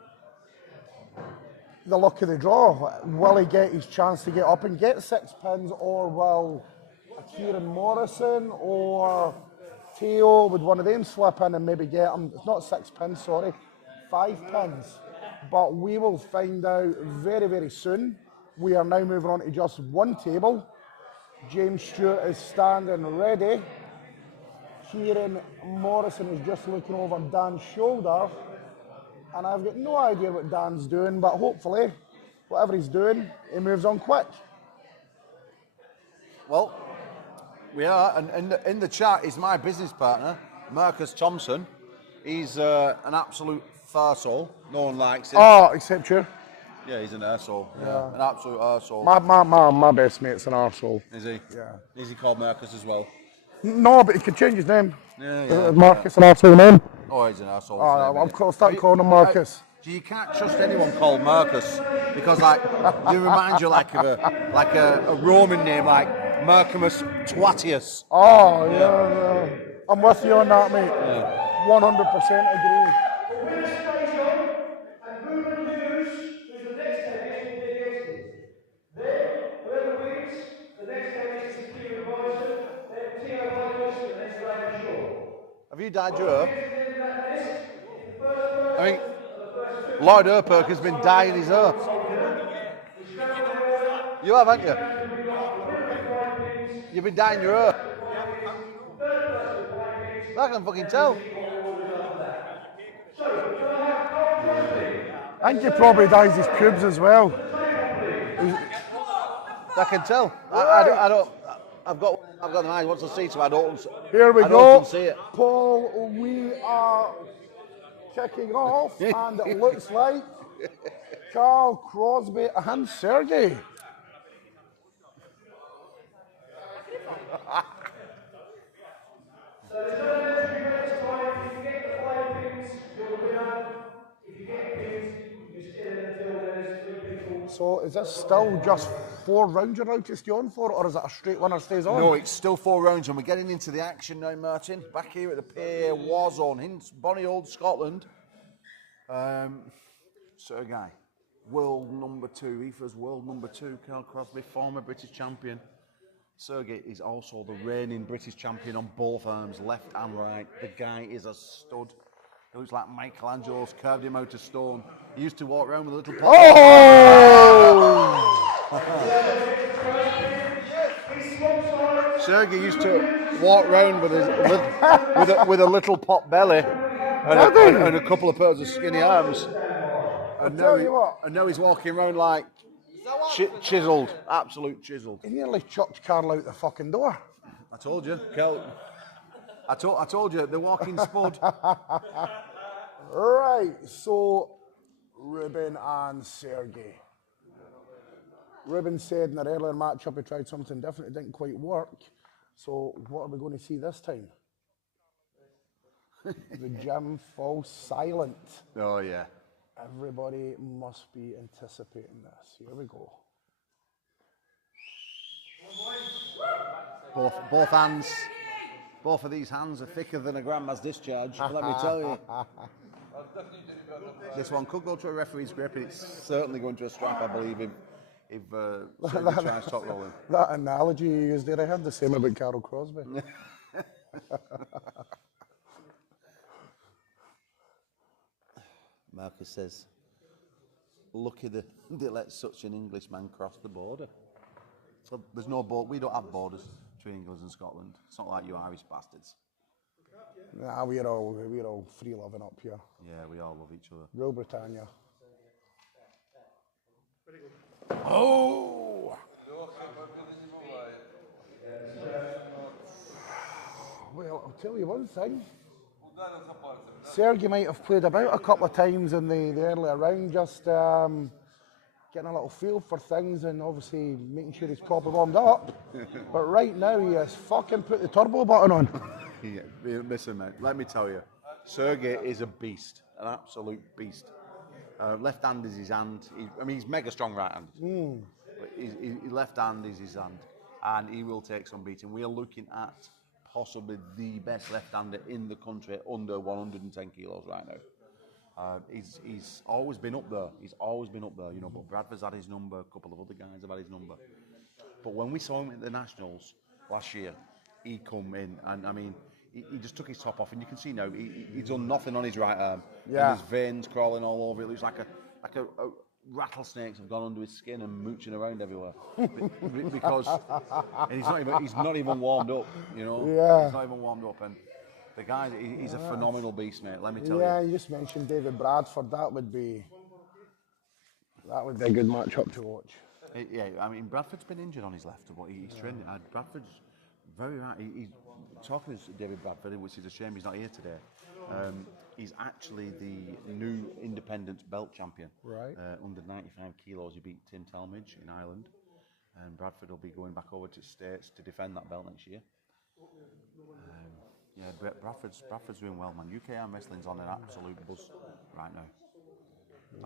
the luck of the draw. Will he get his chance to get up and get 6 pins, or will a Kieran Morrison or Theo, would one of them slip in and maybe get him? It's not 6 pins, sorry, 5 pins. But we will find out very, very soon. We are now moving on to just one table. James Stewart is standing ready. Kieran Morrison is just looking over Dan's shoulder. And I've got no idea what Dan's doing, but hopefully, whatever he's doing, he moves on quick. Well, we are, and in the chat is my business partner, Marcus Thompson. He's an absolute farsehole. No one likes him. Oh, except you. Yeah, he's an arsehole. Yeah. An absolute arsehole. My best mate's an arsehole. Is he? Yeah. Is he called Marcus as well? No, but he could change his name. Yeah. Marcus, an arsehole name. Oh, he's an arsehole. I'll start calling him Marcus. You can't trust anyone called Marcus because, like, you remind you like of a Roman name, like Marcimus Twatius. Oh yeah. I'm with you on that, mate. Yeah. 100% agree. Have you dyed your hair? I mean, Lloyd Erperk has been dyeing his hair. You have, haven't you? You've been dyeing your hair. I can fucking tell. I think he probably dyes his pubes as well. I can tell. I don't. I've got an eye. Once I see it, I don't. Here we I go. don't see it. Paul, we are kicking off, and it looks like Carl Crosby and Sergey. So is this still just 4 rounds you're allowed to stay on for, or is it a straight winner stays on? No, it's still 4 rounds, and we're getting into the action now, Martin. Back here at the Paa Warzone in bonny old Scotland. Sergey, world number 2. Aoife's world number 2. Carl Crosby, former British champion. Sergey is also the reigning British champion on both arms, left and right. The guy is a stud. He looks like Michelangelo's carved him out of stone. He used to walk around with a little pot. Oh! Sergey used to walk around with a little pot belly and a couple of pairs of skinny arms. And now he's walking around like chiseled, absolute chiseled. He nearly chucked Carl out the fucking door. I told you, Kel. I told you, the walking spud. Right, so Ruben and Sergey. Ruben said in an earlier matchup he tried something different, it didn't quite work. So what are we going to see this time? The gym falls silent. Oh yeah. Everybody must be anticipating this. Here we go. Both hands, both of these hands are thicker than a grandma's discharge. Let me tell you. This one could go to a referee's grip, and it's certainly going to a strap, I believe, if Sergey tries top rolling. That analogy you used there, I heard the same about Carol Crosby. Marcus says, lucky they let such an Englishman cross the border. So there's no border. We don't have borders between England and Scotland. It's not like you Irish bastards. Nah, we're all free loving up here. Yeah, we all love each other. Rule Britannia. Oh! Well, I'll tell you one thing. Sergey might have played about a couple of times in the earlier round, just getting a little feel for things and obviously making sure he's properly warmed up. But right now he has fucking put the turbo button on. Yeah, listen, mate, let me tell you, Sergey is a beast, an absolute beast. Left hand is his hand. He's mega strong right-handed. But his left hand is his hand, and he will take some beating. We are looking at possibly the best left-hander in the country under 110 kilos right now. He's always been up there. You know. But Bradford's had his number. A couple of other guys have had his number. But when we saw him at the Nationals last year, he come in, and I mean, he just took his top off, and you can see now he's done nothing on his right arm. Yeah. And there's veins crawling all over. It looks like a rattlesnakes have gone under his skin and mooching around everywhere. Because and he's not even warmed up. You know. Yeah. He's not even warmed up, and the guy, he's a phenomenal beast, mate. Let me tell you. Yeah, you just mentioned David Bradford. That would be a good match-up to watch. Yeah, I mean, Bradford's been injured on his left, but he's training. Bradford's very right. He's talking to David Bradford, which is a shame he's not here today. He's actually the new independence belt champion. Right. Under 95 kilos, he beat Tim Talmadge in Ireland. And Bradford will be going back over to States to defend that belt next year. Yeah, Bradford's doing well, man. UK arm wrestling's on an absolute buzz right now.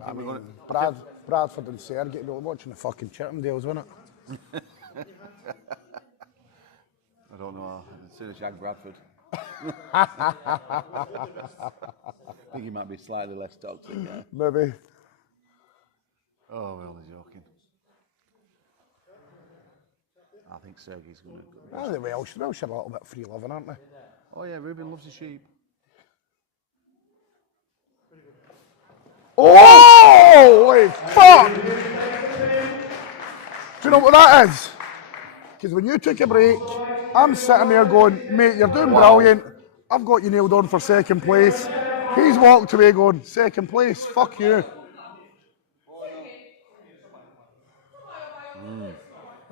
I mean, Bradford and Sergey, we were watching the fucking Chippendales, wasn't it? I don't know. As soon as Shag Bradford. I think he might be slightly less toxic. Yeah. Maybe. Oh, we're only joking. I think Sergey's going to. They're Welsh are a little bit free loving, aren't they? Oh yeah, Ruben loves his sheep. Oh, holy fuck! Do you know what that is? Because when you took a break, I'm sitting there going, mate, you're doing brilliant. I've got you nailed on for second place. He's walked away going, second place, fuck you.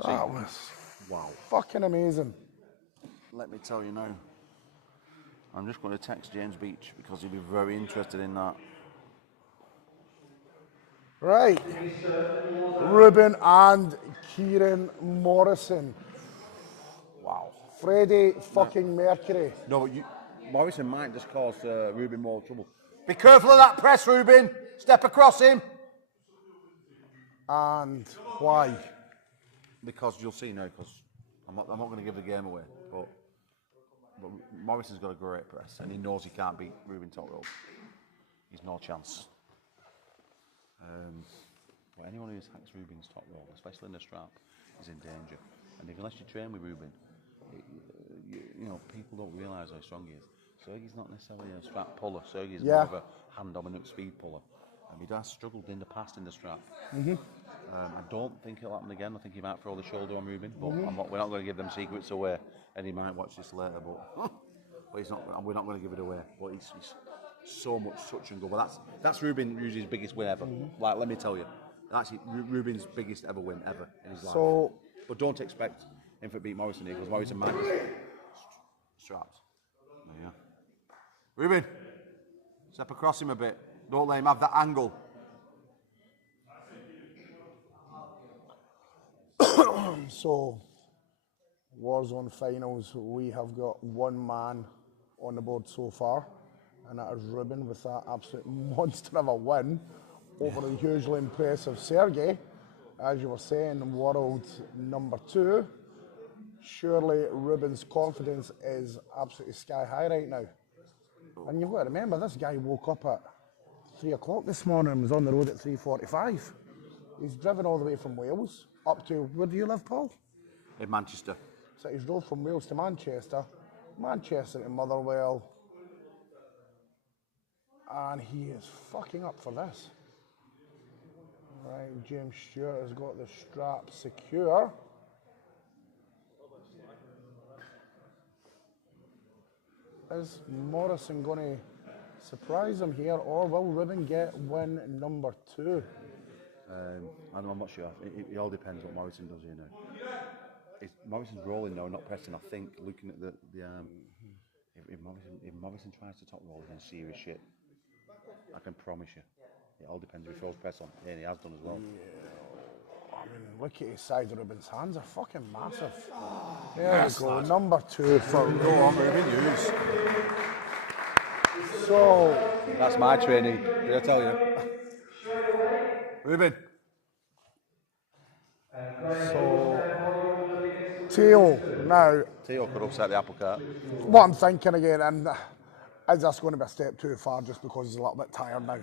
That was fucking amazing. Let me tell you now. I'm just going to text James Beach because he'll be very interested in that. Right. Ruben and Kieran Morrison. Wow. Freddie fucking Mercury. No, but Morrison might just cause Ruben more trouble. Be careful of that press, Ruben. Step across him. And why? Because you'll see now, because I'm not going to give the game away, but Morrison's got a great press, and he knows he can't beat Ruben top rope. He's no chance. But anyone who attacks Ruben's top rope, especially in the strap, is in danger. And unless you train with Ruben, you know, people don't realise how strong he is. Sergey's not necessarily a strap puller. Sergey's more of a hand-dominant speed puller. And he has struggled in the past in the strap. I don't think it'll happen again. I think he might throw the shoulder on Ruben, but we're not going to give them secrets away. And he might watch this later, but he's not. We're not going to give it away. But he's so much touch and go. But that's Ruben usually his biggest win ever. Like, let me tell you, actually Ruben's biggest ever win ever in his life. But don't expect him to beat Morrison here, because Morrison might be strapped. There you go. Ruben, step across him a bit. Don't let him have that angle. So, Warzone finals, we have got one man on the board so far, and that is Ruben with that absolute monster of a win over the hugely impressive Sergey. As you were saying, world number 2. Surely Ruben's confidence is absolutely sky high right now. And you've got to remember, this guy woke up at 3 o'clock this morning and was on the road at 3:45. He's driven all the way from Wales up to, where do you live, Paul? In Manchester. So he's drove from Wales to Manchester, Manchester to Motherwell, and he is fucking up for this. Right, James Stewart has got the strap secure. Is Morrison going to surprise him here, or will Ruben get win number 2? I'm not sure. It all depends what Morrison does here now. Morrison's rolling now, not pressing. I think looking at the if Morrison tries to top roll against serious shit, I can promise you, it all depends if he throws press on. Yeah, and he has done as well. Yeah. I mean, look at his side of Ruben's hands are fucking massive. There we go, number 2 for Go on, Ruben, use. So That's my trainee. Did I tell you? Ruben. Theo now. Theo could upset the apple cart. What I'm thinking again, and is this going to be a step too far just because he's a little bit tired now?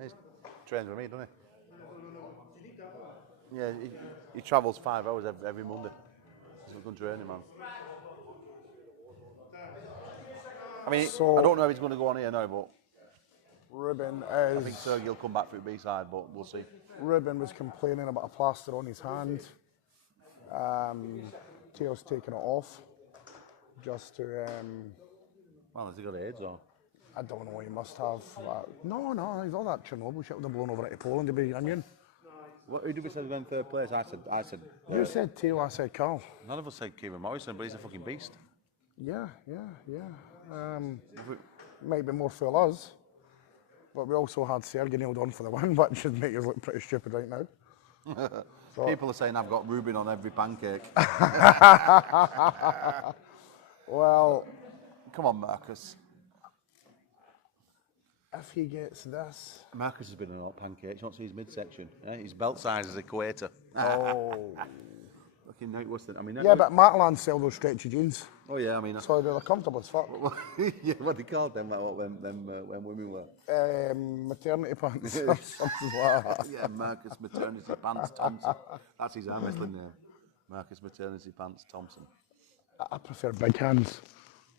He's trains with me, doesn't he? Yeah, he travels 5 hours every Monday. He's a good training, man. I mean, I don't know if he's going to go on here now, but Ruben I think Sergey will come back through B-side, but we'll see. Ruben was complaining about a plaster on his hand. Theo's taken it off just to... Well, has he got AIDS or? I don't know, he must have. No, he's all that Chernobyl shit would have blown over into Poland to be onion. Who did we say was in 3rd place? I said. You said Theo, I said Carl. None of us said Kieran Morrison, but he's a fucking beast. Yeah. Might be more for us, but we also had Sergey nailed on for the win, which should make us look pretty stupid right now. So, people are saying I've got Ruben on every pancake. well, come on, Marcus. If he gets this... Marcus has been on all pancakes. You want to see his midsection? Yeah? His belt size is equator. Oh. Fucking night worse than... I mean, yeah, but Matalan sell those stretchy jeans. Oh, yeah, I mean... So they're comfortable as fuck. Yeah, what they called them, like what when women wear? Maternity pants or something like that. Yeah, Marcus Maternity Pants Thompson. That's his arm wrestling name. Marcus Maternity Pants Thompson. I prefer big hands.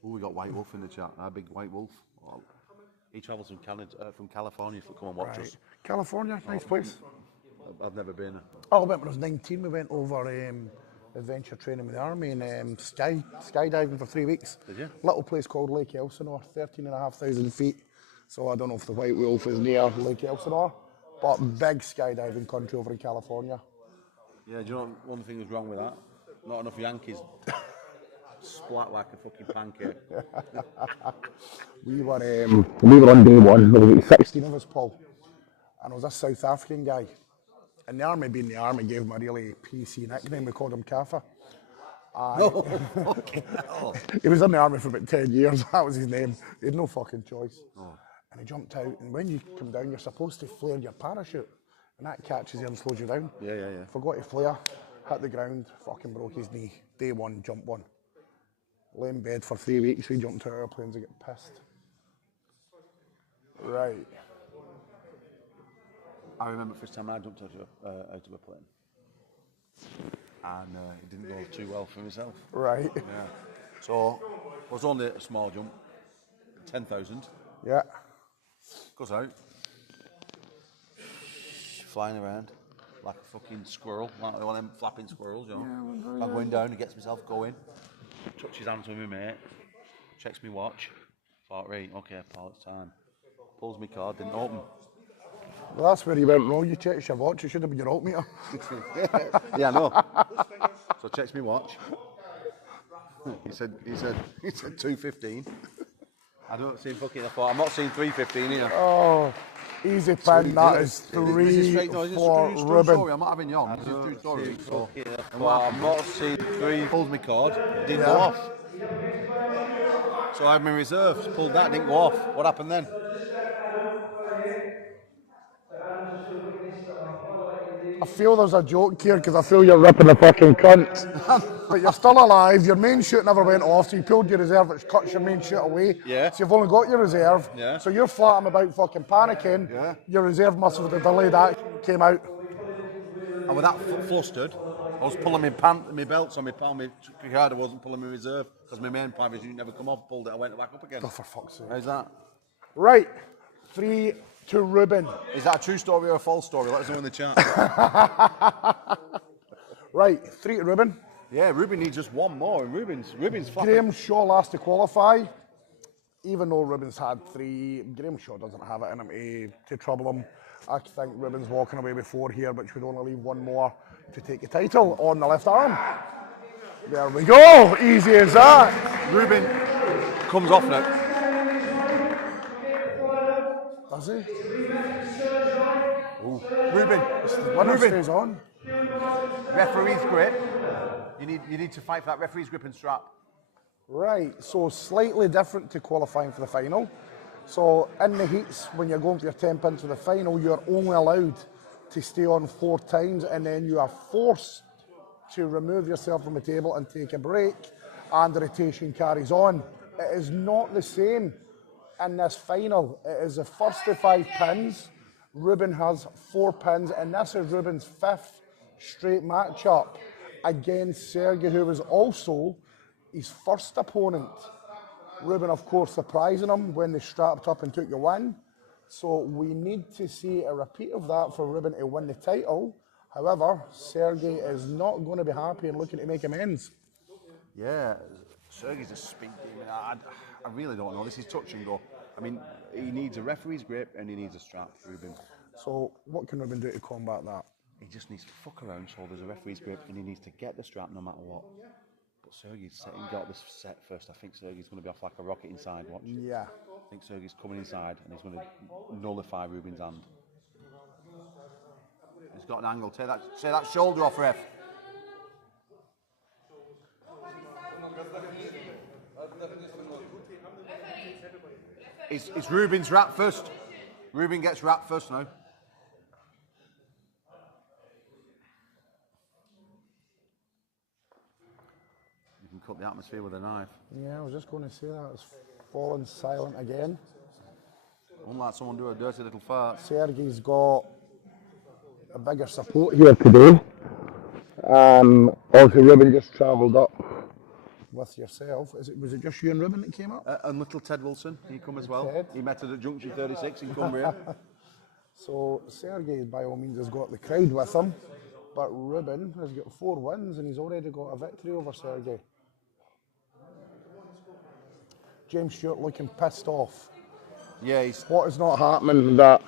Oh, we got White Wolf in the chat. Our big White Wolf. Oh, he travels from California to come and watch us. California, nice place. I've never been. I went when I was 19. We went over adventure training with the army and skydiving for 3 weeks. Did you? Little place called Lake Elsinore, 13,500 feet. So I don't know if the White Wolf is near Lake Elsinore, but big skydiving country over in California. Yeah, do you know one thing was wrong with that? Not enough Yankees. Splat like a fucking pancake. We were on day 1. There was 16 of us, Paul, and there was a South African guy. And the army, being the army, gave him a really PC nickname. We called him Kafa. No, fucking hell. He was in the army for about 10 years. That was his name. He had no fucking choice. Oh. And he jumped out. And when you come down, you're supposed to flare your parachute, and that catches you and slows you down. Yeah. Forgot to flare, hit the ground, fucking broke his knee. Day 1, jump 1. Lay in bed for 3 weeks. We jumped out of airplanes and get pissed. Right. I remember the first time I jumped out of a plane, and it didn't go too well for myself. Right. Yeah. So it was only a small jump, 10,000. Yeah. Goes out, flying around like a fucking squirrel, like one of them flapping squirrels, you know. Yeah, I'm going down, he gets himself going, touches hands with me mate, checks me watch, thought, right, okay, Paul, it's time. Pulls me card, didn't open. Well, that's where he went wrong. You checked your watch. It should have been your altimeter. Yeah, I know. So checks me watch. He said 2:15. I don't see fucking. I thought I'm not seeing 3:15 here. Oh, easy pen. That is 3 for Ruben. Sorry, I'm not having you on. This is true story. So, I'm not seeing 3. Pulls me cord. Didn't go off. So So I had my reserves, pulled that, didn't go off. What happened then? I feel there's a joke here because I feel you're ripping the fucking cunt. But you're still alive, your main shoot never went off, so you pulled your reserve, which cuts your main shoot away. Yeah. So you've only got your reserve. Yeah. So you're flatting about fucking panicking. Yeah. Your reserve must have delayed action came out. And with that flustered, I was pulling my belts on my palm. My card, I wasn't pulling my reserve because my main parachute never come off. Pulled it, I went back up again. Oh, for fuck's sake. How's that? Right, 3 to Ruben. Is that a true story or a false story? Let us know in the chat. Right, 3 to Ruben. Yeah, Ruben needs just one more, and Ruben's flapping. Graham Shaw last to qualify. Even though Ruben's had 3, Graham Shaw doesn't have it in him to trouble him. I think Ruben's walking away with 4 here, which would only leave 1 more to take the title on the left arm. There we go, easy as that. Ruben comes off now. Does he? Ooh. Ruben, Winner stays on. referee's grip. You need to fight for that referee's grip and strap. Right, so slightly different to qualifying for the final. So in the heats, when you're going for your 10 pins for the final, you're only allowed to stay on 4 times, and then you are forced to remove yourself from the table and take a break, and the rotation carries on. It is not the same in this final. It is the first to 5 pins. Ruben has 4 pins, and this is Ruben's 5th straight matchup against Sergey, who was also his first opponent. Ruben, of course, surprising him when they strapped up and took the win. So we need to see a repeat of that for Ruben to win the title. However, Sergey is not going to be happy and looking to make amends. Yeah, Sergey's a speed demon. I really don't know. This is touch and go. I mean, he needs a referee's grip and he needs a strap, Ruben. So what can Ruben do to combat that? He just needs to fuck around so there's a referee's grip and he needs to get the strap no matter what. But Sergey's got this set first. I think Sergey's going to be off like a rocket inside. Watch. Yeah. I think Sergey's coming inside and he's going to nullify Ruben's hand. He's got an angle. Take that shoulder off, ref. It's Ruben's wrap first. Ruben gets wrapped first now. You can cut the atmosphere with a knife. Yeah, I was just going to say that. It's fallen silent again. Unlike someone do a dirty little fart. Sergey's got a bigger support here today. Also, Ruben just travelled up with yourself. Was it just you and Ruben that came up? And little Ted Wilson, he come as well. Ted. He met us at Junction 36 in Cumbria. So Sergey, by all means, has got the crowd with him, but Ruben has got 4 wins and he's already got a victory over Sergey. James Stewart looking pissed off. Yeah, What is not happening that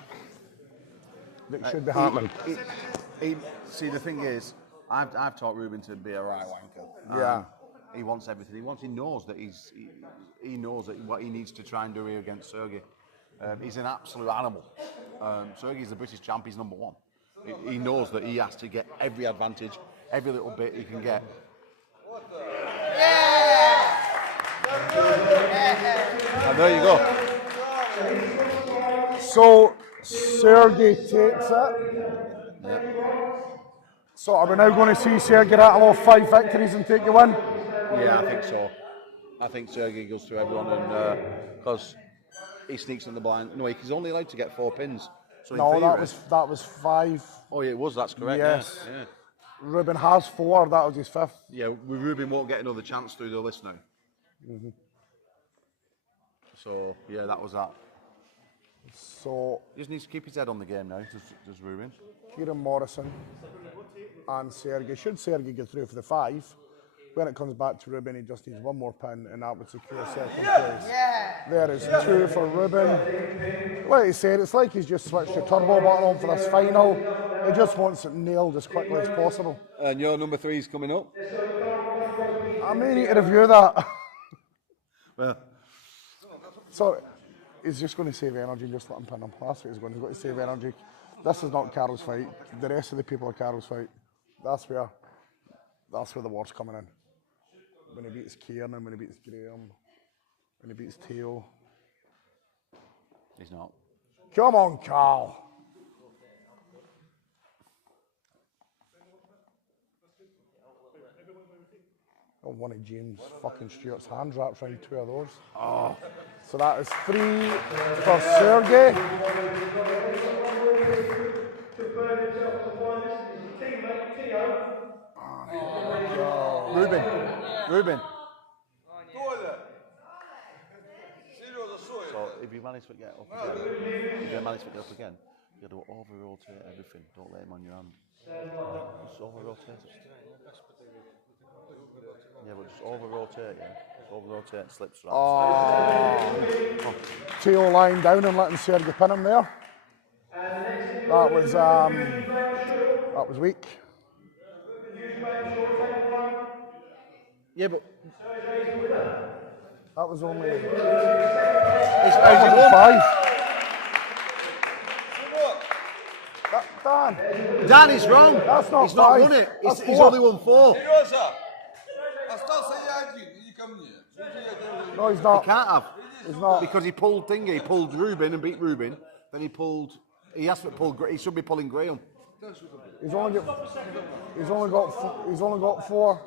should be happening? See, the thing is, I've taught Ruben to be a right wanker. Yeah. He wants everything. He knows that he knows that what he needs to try and do here against Sergey. He's an absolute animal. Sergey's the British champ. He's number 1. He knows that he has to get every advantage, every little bit he can get. And there you go. So Sergey takes it. So are we now going to see Sergey rattle off 5 victories and take the win? Yeah, I think so. I think Sergey goes through everyone, and because he sneaks in the blind. No, he's only allowed to get 4 pins. So No, in theory, that was 5. Oh, yeah, it was. That's correct. Yes. Yeah. Ruben has 4. That was his 5th. Yeah, Ruben won't get another chance through the list now. Mm-hmm. So yeah, that was that. So He just needs to keep his head on the game now. Does Ruben? Kieran Morrison and Sergey. Should Sergey get through for the 5? When it comes back to Ruben, he just needs 1 more pin, and that would secure 2nd place. There is 2 for Ruben. Like I said, it's like he's just switched the turbo button on for this final. He just wants it nailed as quickly as possible. And your number 3 is coming up. I may need to review that. Well, So he's just going to save energy and just let him pin him. That's what he's going to do. He's got to save energy. This is not Carol's fight. The rest of the people are Carol's fight. That's where the war's coming in. When he beats Kieran and when he beats Graham, when he beats Theo. He's not. Come on, Carl. Oh, one of James fucking Stewart's hands wrapped around 2 of those. Oh. So that is 3 for Sergey. Ruben. So if you manage to get up again, you got to over-rotate everything. Don't let him on your hand. Just over-rotate it. Yeah, but just over-rotate, yeah. Just over-rotate and slip straps. Oh. Theo lying down and letting Sergey pin him there. That was weak. Yeah, but That was only it's 5. Dan, Dan is wrong. That's not He's not 5. won it. That's He's 4. only won 4. No, he's not. He can't have. He's not. Because he pulled Thingy, he pulled Ruben and beat Ruben. Then he has to pull. He should be pulling Graham. He's only got 4.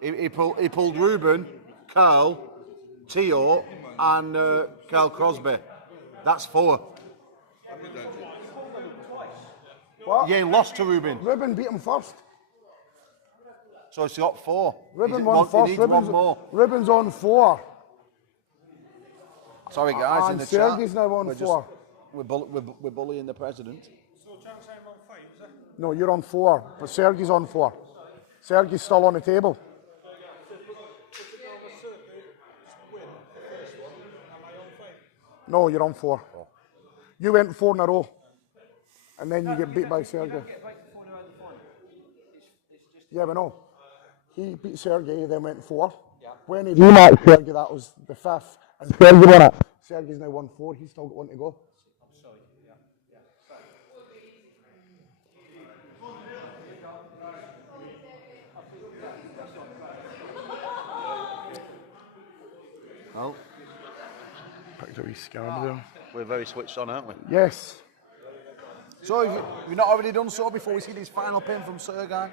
He pulled Ruben, Carl, Theo, and Carl Crosby. That's 4. What? Yeah, he lost to Ruben. Ruben beat him first. So he's got 4. Ruben won He first. needs one more. Ruben's on 4. Sorry guys, in And the Sergey's chat. now on 4. We're bullying the president. So chance I'm on 5, is it? No, you're on 4, but Sergey's on 4. Sergey's still on the table. No, you're on 4. You went 4 in a row, and then you get beat by Sergey. Yeah, but no. He beat Sergey, then went 4. When he rematched Sergey, that was the 5th, and Sergey won it. Sergey's now won 4. He's still got 1 to go. Well, Picked a wee scab there. we're very switched on, aren't we? Yes. So if you've not already done so before we see this final pin from Sergey,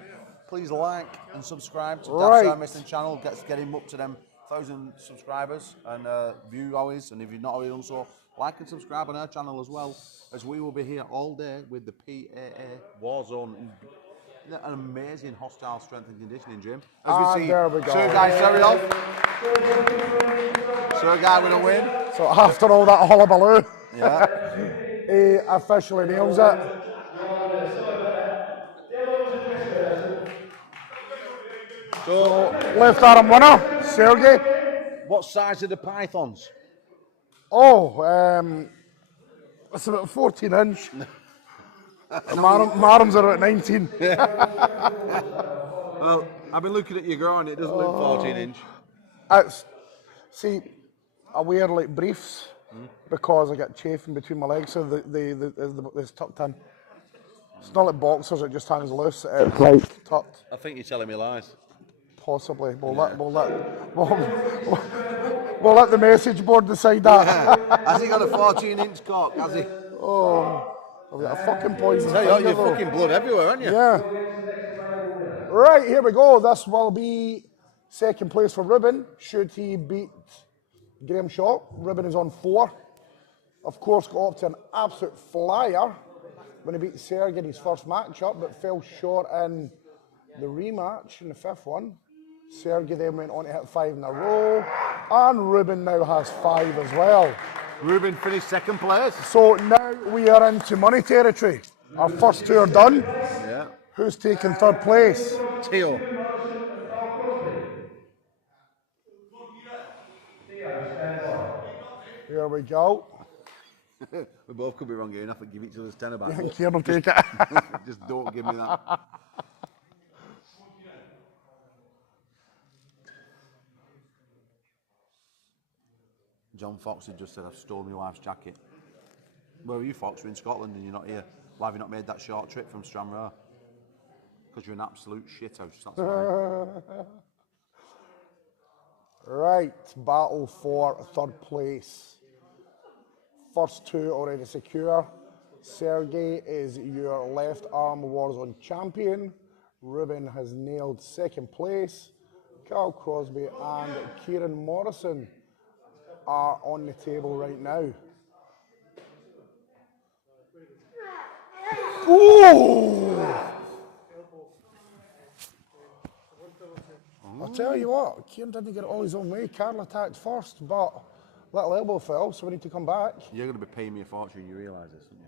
please like and subscribe to Right. Daft Missing channel. Get him up to them 1,000 subscribers and view hours. And if you've not already done so, like and subscribe on our channel as well, as we will be here all day with the PAA Warzone. An amazing hostile strength and conditioning gym. As we see, there we go. Sergey Seridov. Sergey with a win. So after all that hullabaloo, Yeah. he officially nails it. So, Left arm winner, Sergey. what size are the pythons? Oh, it's about 14 inch. Marham's are at 19. Well, I've been looking at your groin, it doesn't look 14 inch. See, I wear like briefs because I get chafing between my legs, so it's tucked in. It's not like boxers, it just hangs loose. It's like tucked. I think you're telling me lies. Possibly. We'll let the message board decide that. Has he got a 14-inch cock, has he? Oh, I've got a fucking poison. Tell you what, finger, you're though. fucking blood everywhere, aren't you? Yeah. Right, here we go. This will be second place for Ruben. Should he beat Graham Shaw? Ruben is on 4. Of course, got up to an absolute flyer when he beat Sergey in his first matchup, but fell short in the rematch in the 5th one. Sergey then went on to hit 5 in a row, and Ruben now has 5 as well. Ruben finished second place. So now we are into money territory. Our first 2 are done. Yeah. Who's taking 3rd place? Theo. Here we go. We both could be wrong here enough and give each other's tenner back. I think Kieran will take it. Just don't give me that. John Fox had just said, I've stolen my wife's jacket. Where are you, Fox? We're in Scotland and you're not here. Why have you not made that short trip from Stranraer? Because you're an absolute shithouse, that's why. Right, battle for third place. First two already secure. Sergey is your left arm Warzone champion. Ruben has nailed second place. Carl Crosby and Kieran Morrison are on the table right now. Ooh! I'll tell you what, Kieran didn't get it all his own way. Carl attacked first, but little elbow fell, so we need to come back. You're going to be paying me a fortune, you realise this, don't you?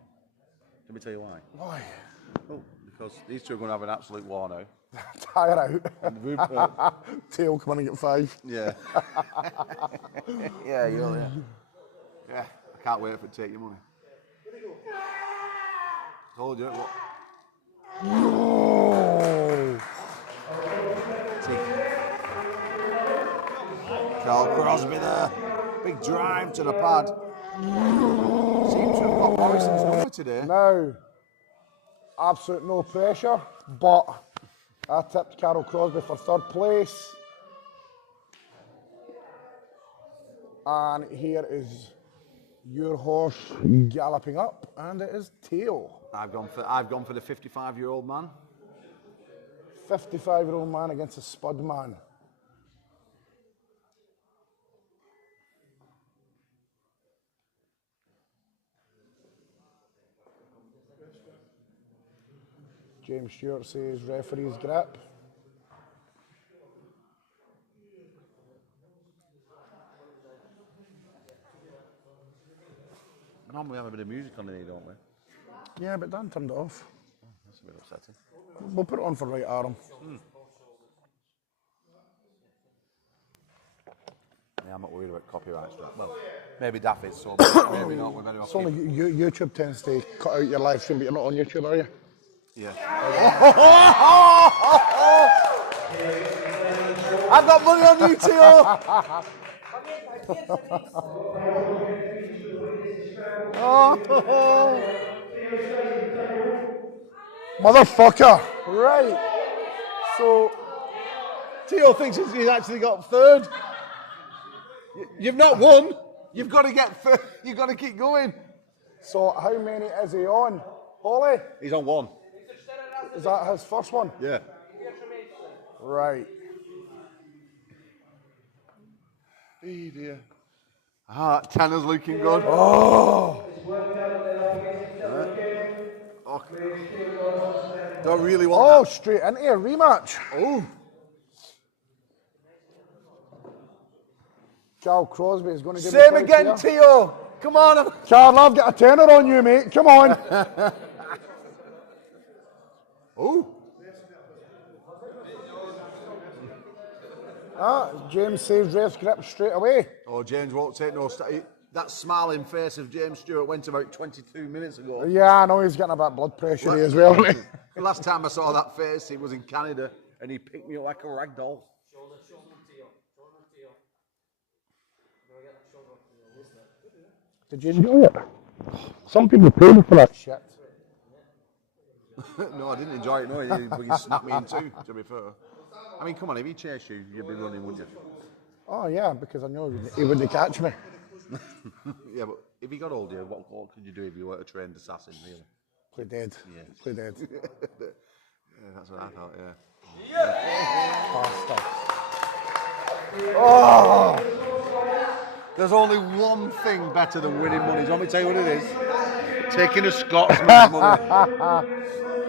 Let me tell you why. Why? Oh, because these two are going to have an absolute war now. Tire out. Tail, come on and get 5. Yeah. Yeah, you will, yeah. Yeah, I can't wait for it to take your money. Told you. What? No! Carl Crosby there. Big drive to the pad. Seems to have got Morrison's number today. Now, absolute no pressure, but I tipped Carol Crosby for third place. And here is your horse galloping up, and it is Tail. I've gone for the 55-year-old man. 55-year-old man against a spud man. James Stewart says referee's grip. Normally we have a bit of music on here, don't we? Yeah, but Dan turned it off. Oh, that's a bit upsetting. We'll put it on for right arm. Yeah, I'm not worried about copyright stuff. Well, maybe Daff is, so maybe not. We're better off. It's only YouTube tends to cut out your live stream, but you're not on YouTube, are you? Yeah. I've got money on you, Tio! Motherfucker! Right. So, Tio thinks he's actually got third. You've not won. You've got to get third. You've got to keep going. so how many is he on? Holly? He's on one. Is that his first one? Yeah. Right. Hey dear. Ah, that tenner's looking good. Oh! Don't really want Oh, that. straight into a rematch. Oh. Carl Crosby is going to give Same me again, here. Tio. Come on. Carl, I've got a tenner on you, mate. Come on. Oh. James saves ref's grip straight away. Oh, James won't take no. That smiling face of James Stewart went about 22 minutes ago. Yeah, I know he's getting a bit of blood pressure as well, isn't he? The last time I saw that face, he was in Canada, and he picked me up like a rag doll. Did you enjoy it? Some people pay me for that shit. No, I didn't enjoy it. No, you snapped me in two, to be fair. I mean, come on, if he chased you, you'd be running, wouldn't you? Oh, yeah, because I know he wouldn't catch me. Yeah, but if he got hold of you, what could you do if you were a trained assassin, really? Play dead. Yeah. Play dead. Yeah, that's what I thought, yeah. Bastard. Oh! There's only one thing better than winning money. Do you want me to tell you what it is? Taking a Scotsman's money.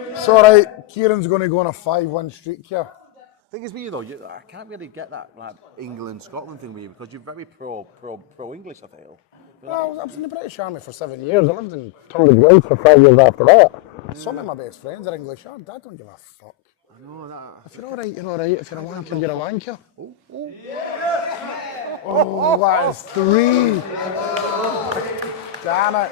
It's all right. Kieran's going to go on a 5-1 streak here. Thing is with you though, I can't really get that like England-Scotland thing with you because you're very pro-English, I feel. Well, I was in the British Army for 7 years. I lived in Tunbridge Wells for 5 years after that. Some of my best friends are English. I don't give a fuck. I know that. If you're all right, you're all right. If you're a wanker, you're a wanker. Oh, that is 3. Damn it.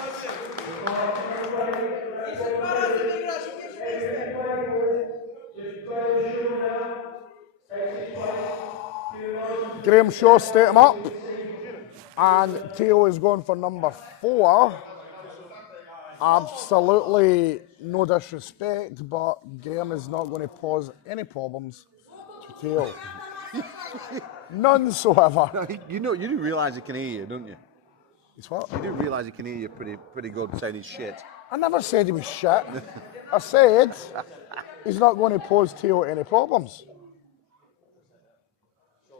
Graham Shaw set him up. And Theo is going for number 4. Absolutely no disrespect, but Graham is not going to cause any problems to Theo. None so ever. You know, you do realise he can hear you, don't you? It's what? You do realise he can hear you pretty good saying he's shit. I never said he was shit. I said he's not going to pose Theo any problems.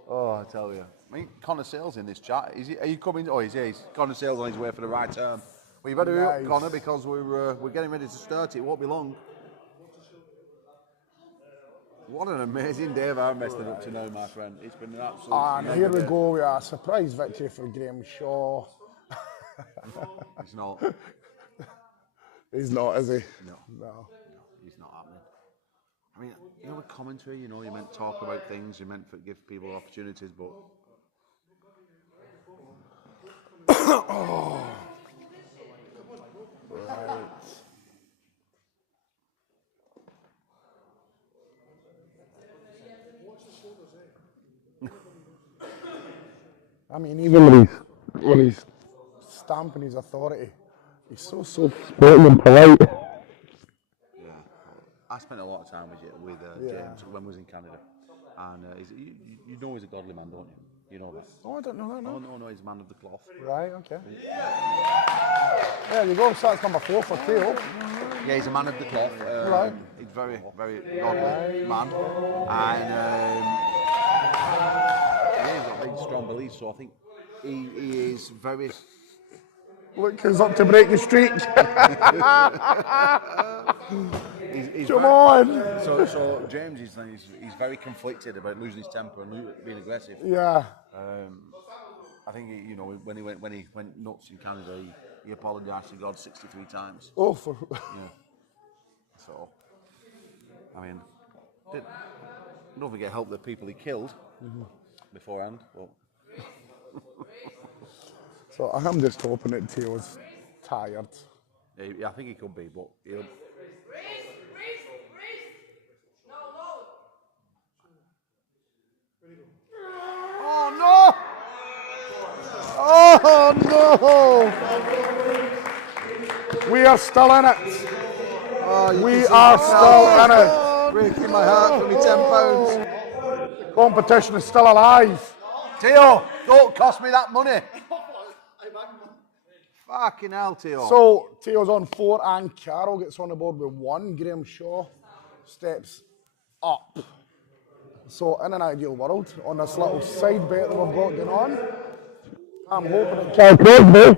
Oh, I tell you. I mean, Connor Sale's in this chat. Are you coming? Oh, he's here. Connor Sale's on his way for the right turn. Well, you better hurry up, Nice. Connor, because we're getting ready to start. It won't be long. What an amazing day of arm wrestling up to now, my friend. It's been an absolute... And here we go with a surprise victory for Graham Shaw. It's not. He's not, is he? No, he's not happening. I mean, you know, with commentary, you know, you meant to talk about things, you meant to give people opportunities, but... Oh. Right. I mean, even when he's stamping his authority, he's so sporty and polite. Yeah, I spent a lot of time with James when we was in Canada, and you know he's a godly man, don't you? You know that. Oh, I don't know that, no. Oh, no, he's a man of the cloth. Right, okay. There you go, so that's number 4 for Theo. Yeah, he's a man of the cloth. Right. He's very, very godly man, and yeah, he's got big, strong beliefs. So I think he is very. Look who's up to break the streak. He's Come on. So James is he's very conflicted about losing his temper and being aggressive. Yeah. I think when he went nuts in Canada, he apologised to God 63 times. Oh, for. Yeah. So, I mean, don't forget help the people he killed beforehand. But. So I'm just hoping that Theo's tired. Yeah, I think he could be, but he'll. Oh no! Oh no! We are still in it. We are still in it. Breaking my heart for me £10. The competition is still alive. Theo, don't cost me that money. Fucking hell, Theo. So Theo's on 4 and Carol gets on the board with 1. Graham Shaw steps up. So in an ideal world, on this little side bet that we've got going on, I'm hoping that Cal Crosby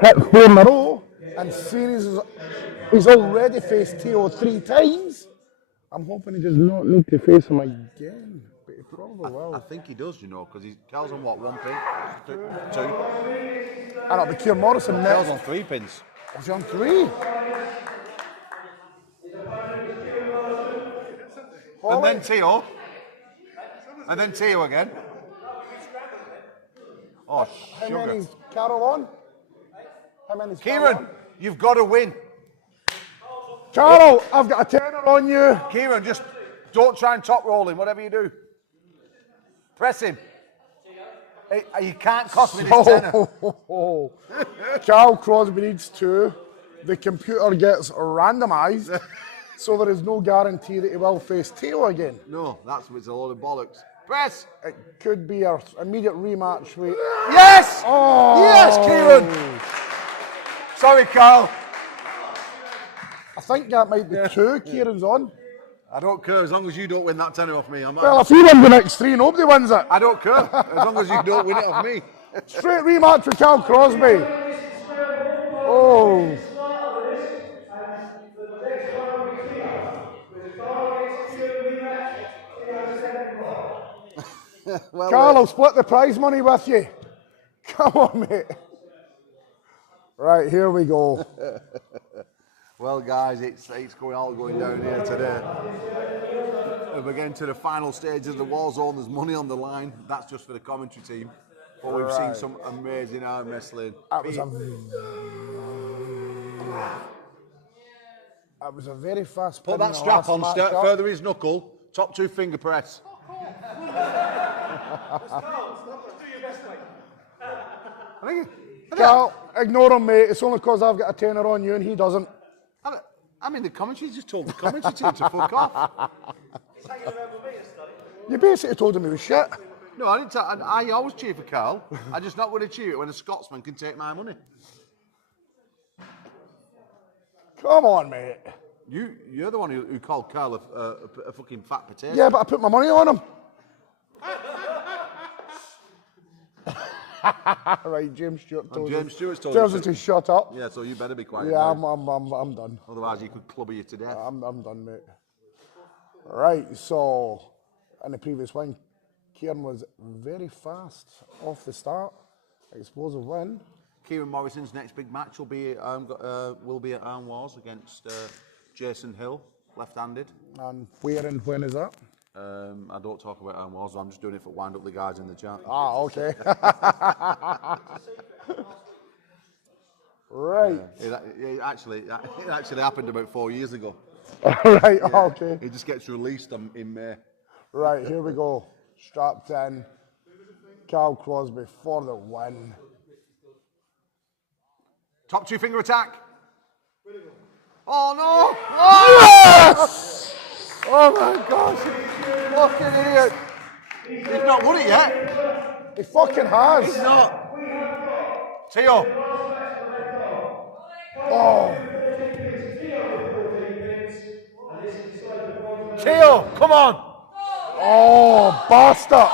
hits 4 in a row, and series he's already faced Theo 3 times. I'm hoping he does not need to face him again, but he probably will. I think he does, because Cal's on what, 1 pin? 2? And it'll be Keir Morrison next. Cal's on 3 pins. Was he on 3? And then Theo. And then Theo again. Oh, How sugar. many's Carol on? How many's Carol Kieran, on? you've got to win. Carol, I've got a tenner on you. Kieran, just don't try and top roll him, whatever you do. Press him. Hey, you can't cost me this tenner. Cal Crosby needs 2. The computer gets randomised, so there is no guarantee that he will face Theo again. No, that's a load of bollocks. Press. It could be an immediate rematch with... Yes! Oh! Yes, Kieran! Sorry, Carl. I think that might be 2 Kieran's on. I don't care, as long as you don't win that tenner off me. Well, if he wins the next 3, nobody wins it. I don't care, as long as you don't win it off me. Straight rematch with Cal Crosby. Oh. Well, Carl, I'll split the prize money with you. Come on, mate. Right, here we go. Well, guys, it's all going down here today. We're getting to the final stage of the Warzone. There's money on the line. That's just for the commentary team. But we've seen some amazing arm wrestling. That was a very fast pin. Put that strap on, further his knuckle, top 2 finger press. Carl, ignore him, mate. It's only because I've got a tenner on you and he doesn't. I mean, the commentary just told the commentary team to fuck off. You basically told him he was shit. No, I didn't. I always cheer for Carl. I'm just not going to cheer it when a Scotsman can take my money. Come on, mate. You're the one who called Carl a fucking fat potato. Yeah, but I put my money on him. Right, James Stewart told James Stewart's told tells you us to shut up. Yeah, so you better be quiet. Yeah, now. I'm done. Otherwise, he could clubber you to death. I'm done, mate. Right, so in the previous one, Kieran was very fast off the start. Explosive win. Kieran Morrison's next big match will be at Arm Wars against Jason Hill, left-handed. And where and when is that? I don't talk about Arm Wars, I'm just doing it for wind up the guys in the chat. Ah, okay. Right. It actually happened about 4 years ago. Right, okay. It just gets released in May. Right, here we go. Strapped in. Carl Crosby for the win. Top two finger attack. Oh no! Oh, Yes! oh my gosh! Fucking idiot! He's not won it yet. He fucking has. He's not. Theo. Oh, Theo, come on! oh, bastard.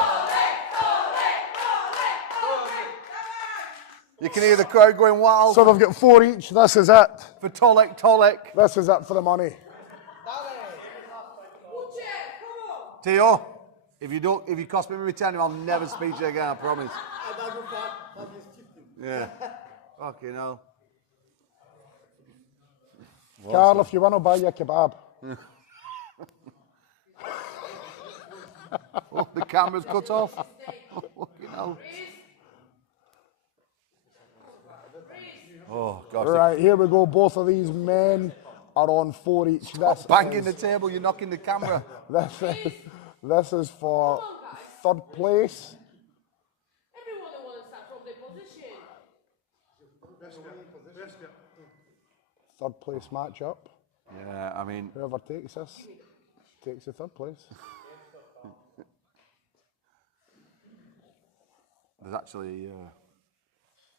You can hear the crowd going wild So they've got 4 each. This is it. for Tolek. This is it for the money. Theo, if you cost me every 10, I'll never speak to you again, I promise. Yeah. Fucking hell. Carl, if you want to buy you a kebab. Oh, the camera's cut off. Fucking hell. Oh, God. Right, here we go. Both of these men are on 4 each. This Banging the is, table, you're knocking the camera. this is for third place. Everyone who wants that from their position. Third place matchup. Yeah, I mean, Whoever takes this takes the third place. there's actually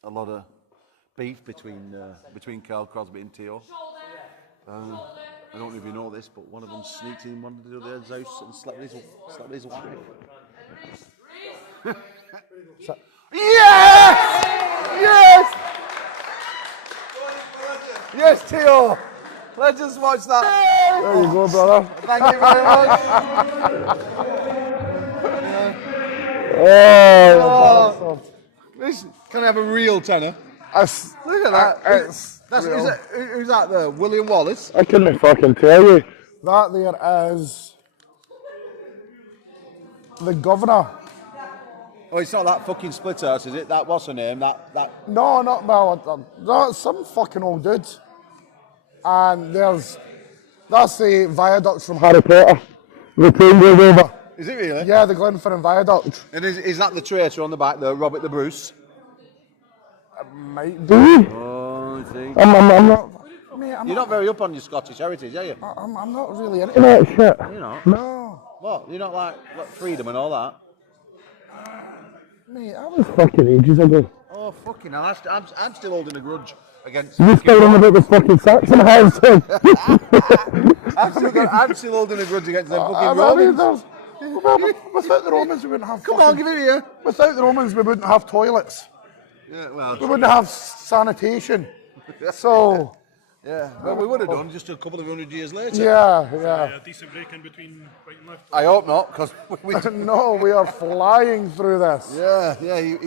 a lot of beef between Carl Crosby and Theo. I don't know if you know this, but one of them sneaked in one of the other's house and slept with his wife. Yes! Yes! Yes, Theo! Let's just watch that. There you go, brother. Thank you very much. Oh, Can I have a real tenner? that's, Look at that. it's Who's that there? William Wallace? I couldn't fucking tell you. That there is the governor. Oh, it's not that fucking split house, is it? That what's her name? That. No, not well. That's some fucking old dude. And that's the viaduct from Harry Potter. The train goes over. Is it really? Yeah, the Glenfinnan viaduct. And is that the traitor on the back there, Robert the Bruce? Might be. Oh, I think. I'm not. Mate, You're not very up on your Scottish heritage, are you? I'm not really into that shit. You're not? No. What? You're not like freedom and all that? Mate, that was fucking ages ago. Oh, fucking hell. I'm still holding a grudge against... You still on about the fucking Saxon house thing? I'm still holding a grudge against them fucking I mean, Romans. without the Romans, we wouldn't have. Come on, give it here. Without the Romans, we wouldn't have toilets. Yeah, well... We wouldn't have sanitation. So... Yeah, well, we would have done just a couple of 100 years later. Yeah. A decent break in between right and left. I hope not, because we... No, we are flying through this. Yeah,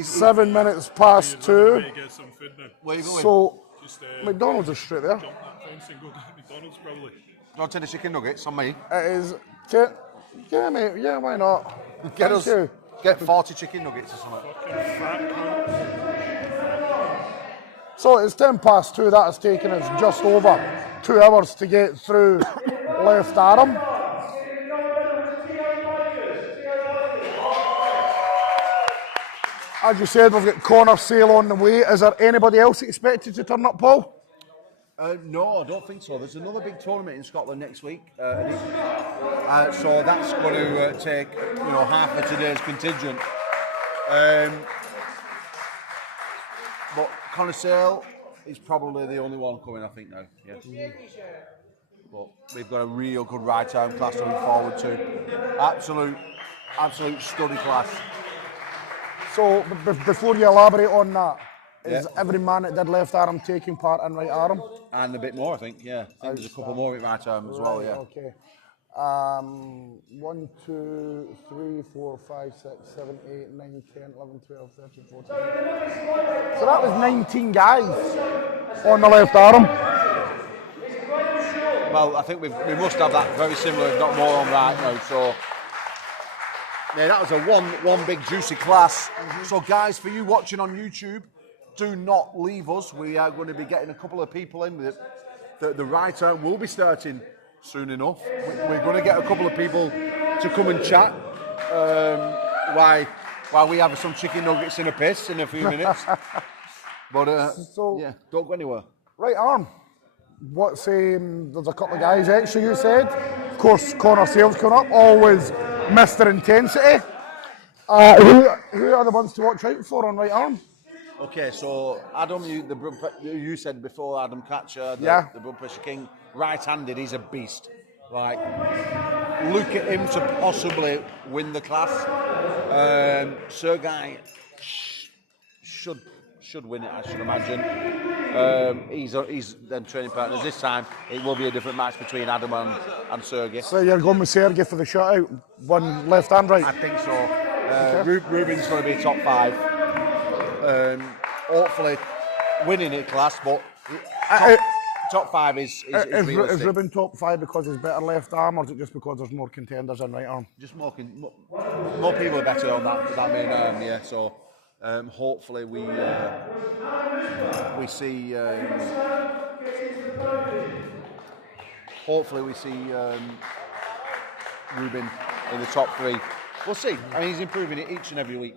7 minutes past 2. Get some food now. Where are you going? So, Just McDonald's is straight there. jump that fence and go to McDonald's probably. Do you want 10 chicken nuggets on me? It is... Yeah, mate. Yeah, why not? Get Thank us... you. Get 40 chicken nuggets or something. Fucking fat cunt. So it's 10 past 2. That has taken us just over 2 hours to get through left arm. As you said, we've got corner sale on the way. Is there anybody else expected to turn up, Paul? No, I don't think so. There's another big tournament in Scotland next week. So that's going to take, half of today's contingent. But Connor Sale is probably the only one coming, I think, now. Yeah. But we've got a real good right arm class to look forward to. Absolute study class. So before you elaborate on that, is Yeah. every man that did left arm taking part in right arm? And a bit more, I think, yeah. I think there's a couple more at right arm as well, yeah. Okay. 1, 2, 3, 4, 5, 6, 7, 8, 9, 10, 11, 12, 13, 14. So that was 19 guys on the left arm. Well, I think we must have that very similar, if not more, on right now. So, yeah, that was a one big juicy class. So, guys, for you watching on YouTube, do not leave us. We are going to be getting a couple of people in. The right arm will be starting soon enough. We're going to get a couple of people to come and chat while we have some chicken nuggets and a piss in a few minutes. But So- yeah, don't go anywhere. Right arm. What's there's a couple of guys extra you said. Of course, Connor Sales coming up, always Mr. Intensity. Who are the ones to watch out for on right arm? Okay, so Adam, you said before Adam Catcher, the blood pressure king, right-handed, he's a beast. Like, look at him to possibly win the class. Sergei should win it, I should imagine. He's them training partners. This time, it will be a different match between Adam and Sergei. So you're going with Sergey for the shutout, one left and right? I think so. Ruben's going to be top 5. Hopefully winning it class, but top 5 is realistic. Is Ruben top 5 because he's better left arm, or is it just because there's more contenders in right arm? Just more people are better on that main arm, yeah. So hopefully we see Ruben in the top 3. We'll see. I mean, he's improving it each and every week.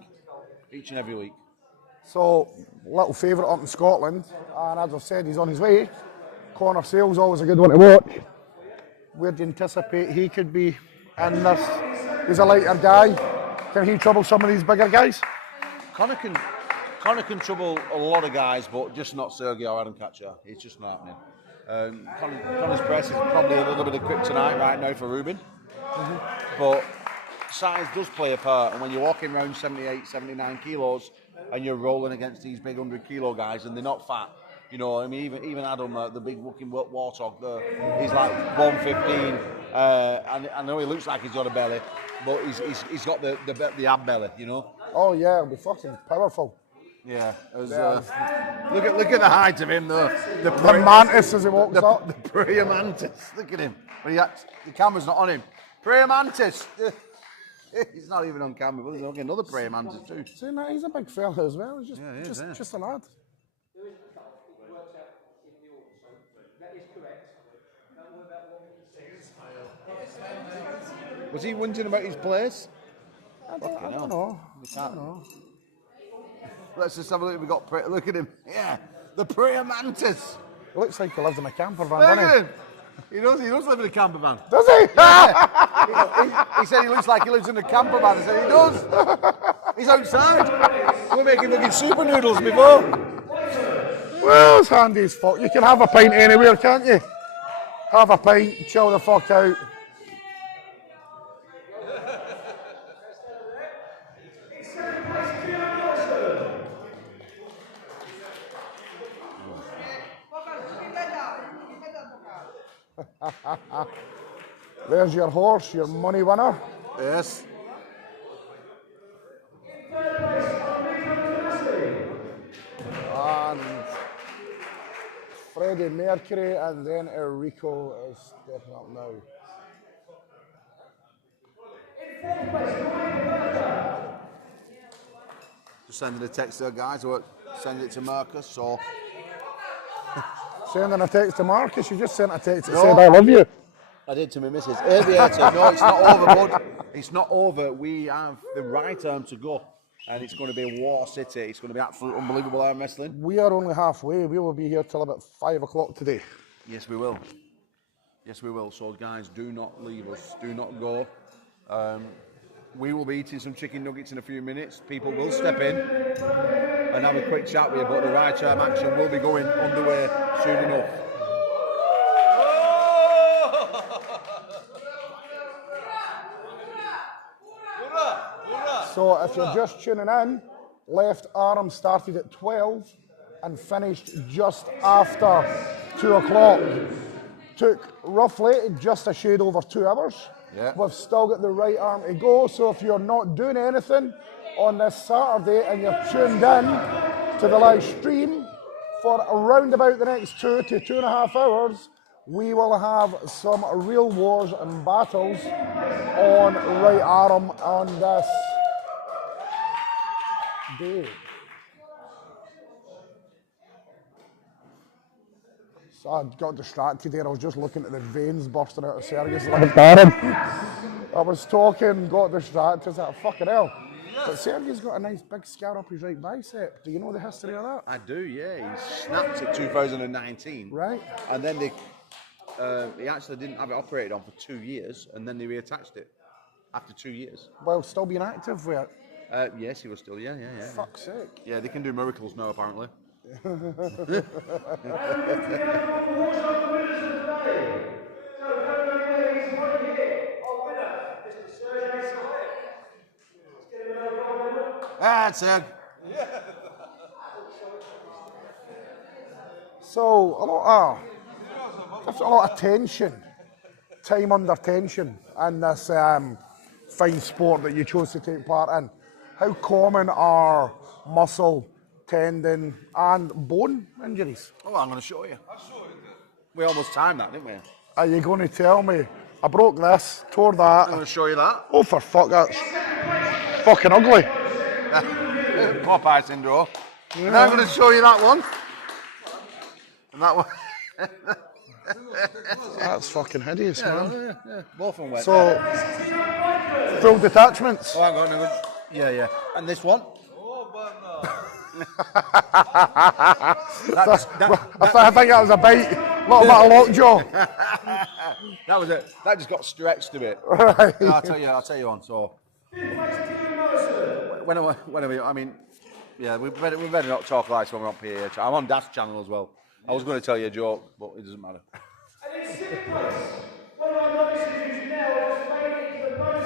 So, little favourite up in Scotland, and as I've said, he's on his way. Connor Sale's always a good one to watch. Where do you anticipate he could be in this? He's a lighter guy. Can he trouble some of these bigger guys? Connor can trouble a lot of guys, but just not Sergey or Adam Catcher. It's just not happening. Connor's press is probably a little bit of kryptonite right now for Ruben. But size does play a part, and when you're walking around 78, 79 kilos and you're rolling against these big 100 kilo guys and they're not fat, you know, I mean, even Adam, the big looking warthog, he's like 115, and I know he looks like he's got a belly, but he's got the ab belly, you know. Oh yeah, it'll be fucking powerful. Yeah, look at the height of him though. The mantis as he walks up. The prayer mantis. Look at him. The camera's not on him. Prayer mantis. He's not even on camera, but there's another prayer mantis too. See, no, he's a big fella as well. He's just a lad. Was he wondering about his place? I don't know. Let's just have a look. We got look at him. Yeah, the prayer mantis. It looks like he lives in a camper van, Look doesn't at he? him. He does live in a camper van. Does he? He said he looks like he lives in a camper van. I said he does. He's outside. We're making looking super noodles before. Well, it's handy as fuck. You can have a pint anywhere, can't you? Have a pint, chill the fuck out. There's your horse, your money winner. Yes. And Freddie Mercury, and then Enrico is stepping up now. Just sending a text there, guys. Or send it to Marcus. So. Sending a text to Marcus, you just sent a text that said I love you. I did to my missus. Aviator, no, it's not over, bud. It's not over. We have the right arm to go. And it's going to be War City. It's going to be absolutely unbelievable arm wrestling. We are only halfway. We will be here till about 5 o'clock today. Yes, we will. Yes, we will. So, guys, do not leave us. Do not go. We will be eating some chicken nuggets in a few minutes. People will step in and have a quick chat with you, but the right arm action will be going underway soon enough. So if you're just tuning in, left arm started at 12 and finished just after 2 o'clock. Took roughly just a shade over 2 hours. Yeah. We've still got the right arm to go, so if you're not doing anything on this Saturday and you're tuned in to the live stream for around about the next 2 to 2.5 hours, we will have some real wars and battles on right arm on this day. So I got distracted there. I was just looking at the veins bursting out of Sergey's left arm. I was talking, got distracted. I was like, fucking hell. But Sergey's got a nice big scar up his right bicep. Do you know the history of that? I do, yeah. He snapped it 2019. Right. And then he actually didn't have it operated on for 2 years, and then they reattached it after 2 years. Well, still being active with it. Yes, he was still, yeah. Fuck's sake. Yeah, they can do miracles now, apparently. That's it. So, a lot of tension, time under tension in this fine sport that you chose to take part in. How common are muscle, tendon and bone injuries? Oh, I'm going to show you. We almost timed that, didn't we? Are you going to tell me? I broke this, tore that. I'm going to show you that. Oh, for fuck, that's fucking ugly. Popeye syndrome. Yeah. And I'm going to show you that one. And that one. That's fucking hideous, man. Yeah. Both of them went. So, full detachments. Oh, hang on. Yeah. And this one. I think that was a bite. A little bit of lockjaw. That was it. That just got stretched a bit. Right. No, I'll tell you on. So, I mean, yeah, we better not talk like this when we're on PH. I'm on Dash channel as well. I was going to tell you a joke, but it doesn't matter.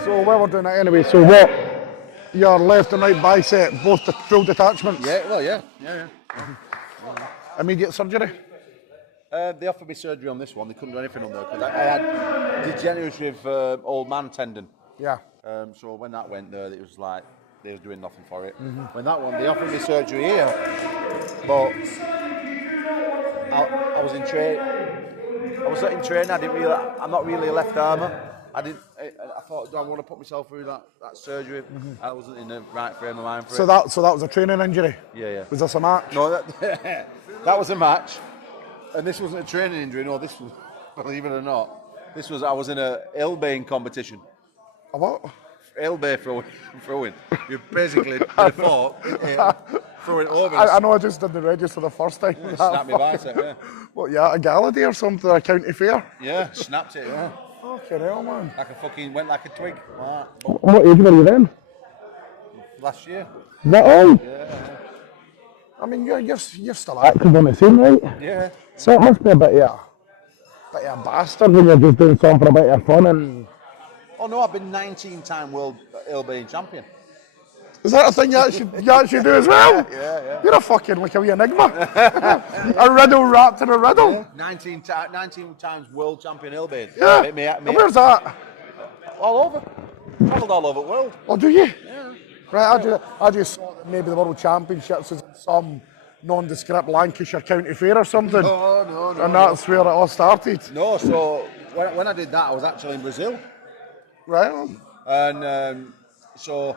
So while we're doing that anyway, so what? Your left and right bicep, both the full detachments? Yeah, well, yeah. Immediate surgery? They offered me surgery on this one. They couldn't do anything on there because I had degenerative old man tendon. Yeah. So when that went there, it was like they was doing nothing for it. Mm-hmm. When that one, they offered me surgery here, but I was in training. I'm not really a left armer. I thought, do I want to put myself through that surgery? Mm-hmm. I wasn't in the right frame of mind for it. So that was a training injury? Yeah. Was this a match? No, that was a match. And this wasn't a training injury, no, this was, believe it or not, I was in a Ilbane competition. A what? Ilbane throwing. You basically did a fork, throw it over. I know I just did the register the first time. Yeah, snapped my bicep, yeah. What, yeah, a gala day or something, a county fair? Yeah, snapped it, yeah. Fucking hell, man. Went like a twig. What age were you then? Last year. Is that all? Yeah. I mean, you're still active on the scene, right? Yeah. So it must be a bit of a bastard when you're just doing something for a bit of fun and... Oh no, I've been 19-time world Ilbane champion. Is that a thing you actually do as well? Yeah. You're a fucking like a wee enigma. A riddle wrapped in a riddle. Yeah. 19 times world champion Ilbane. Yeah. And where's that? All over. Travelled all over the world. Oh, do you? Yeah. Right, I just thought that maybe the World Championships was some nondescript Lancashire County Fair or something. No. And that's where it all started. No, so when I did that, I was actually in Brazil. Right. And so,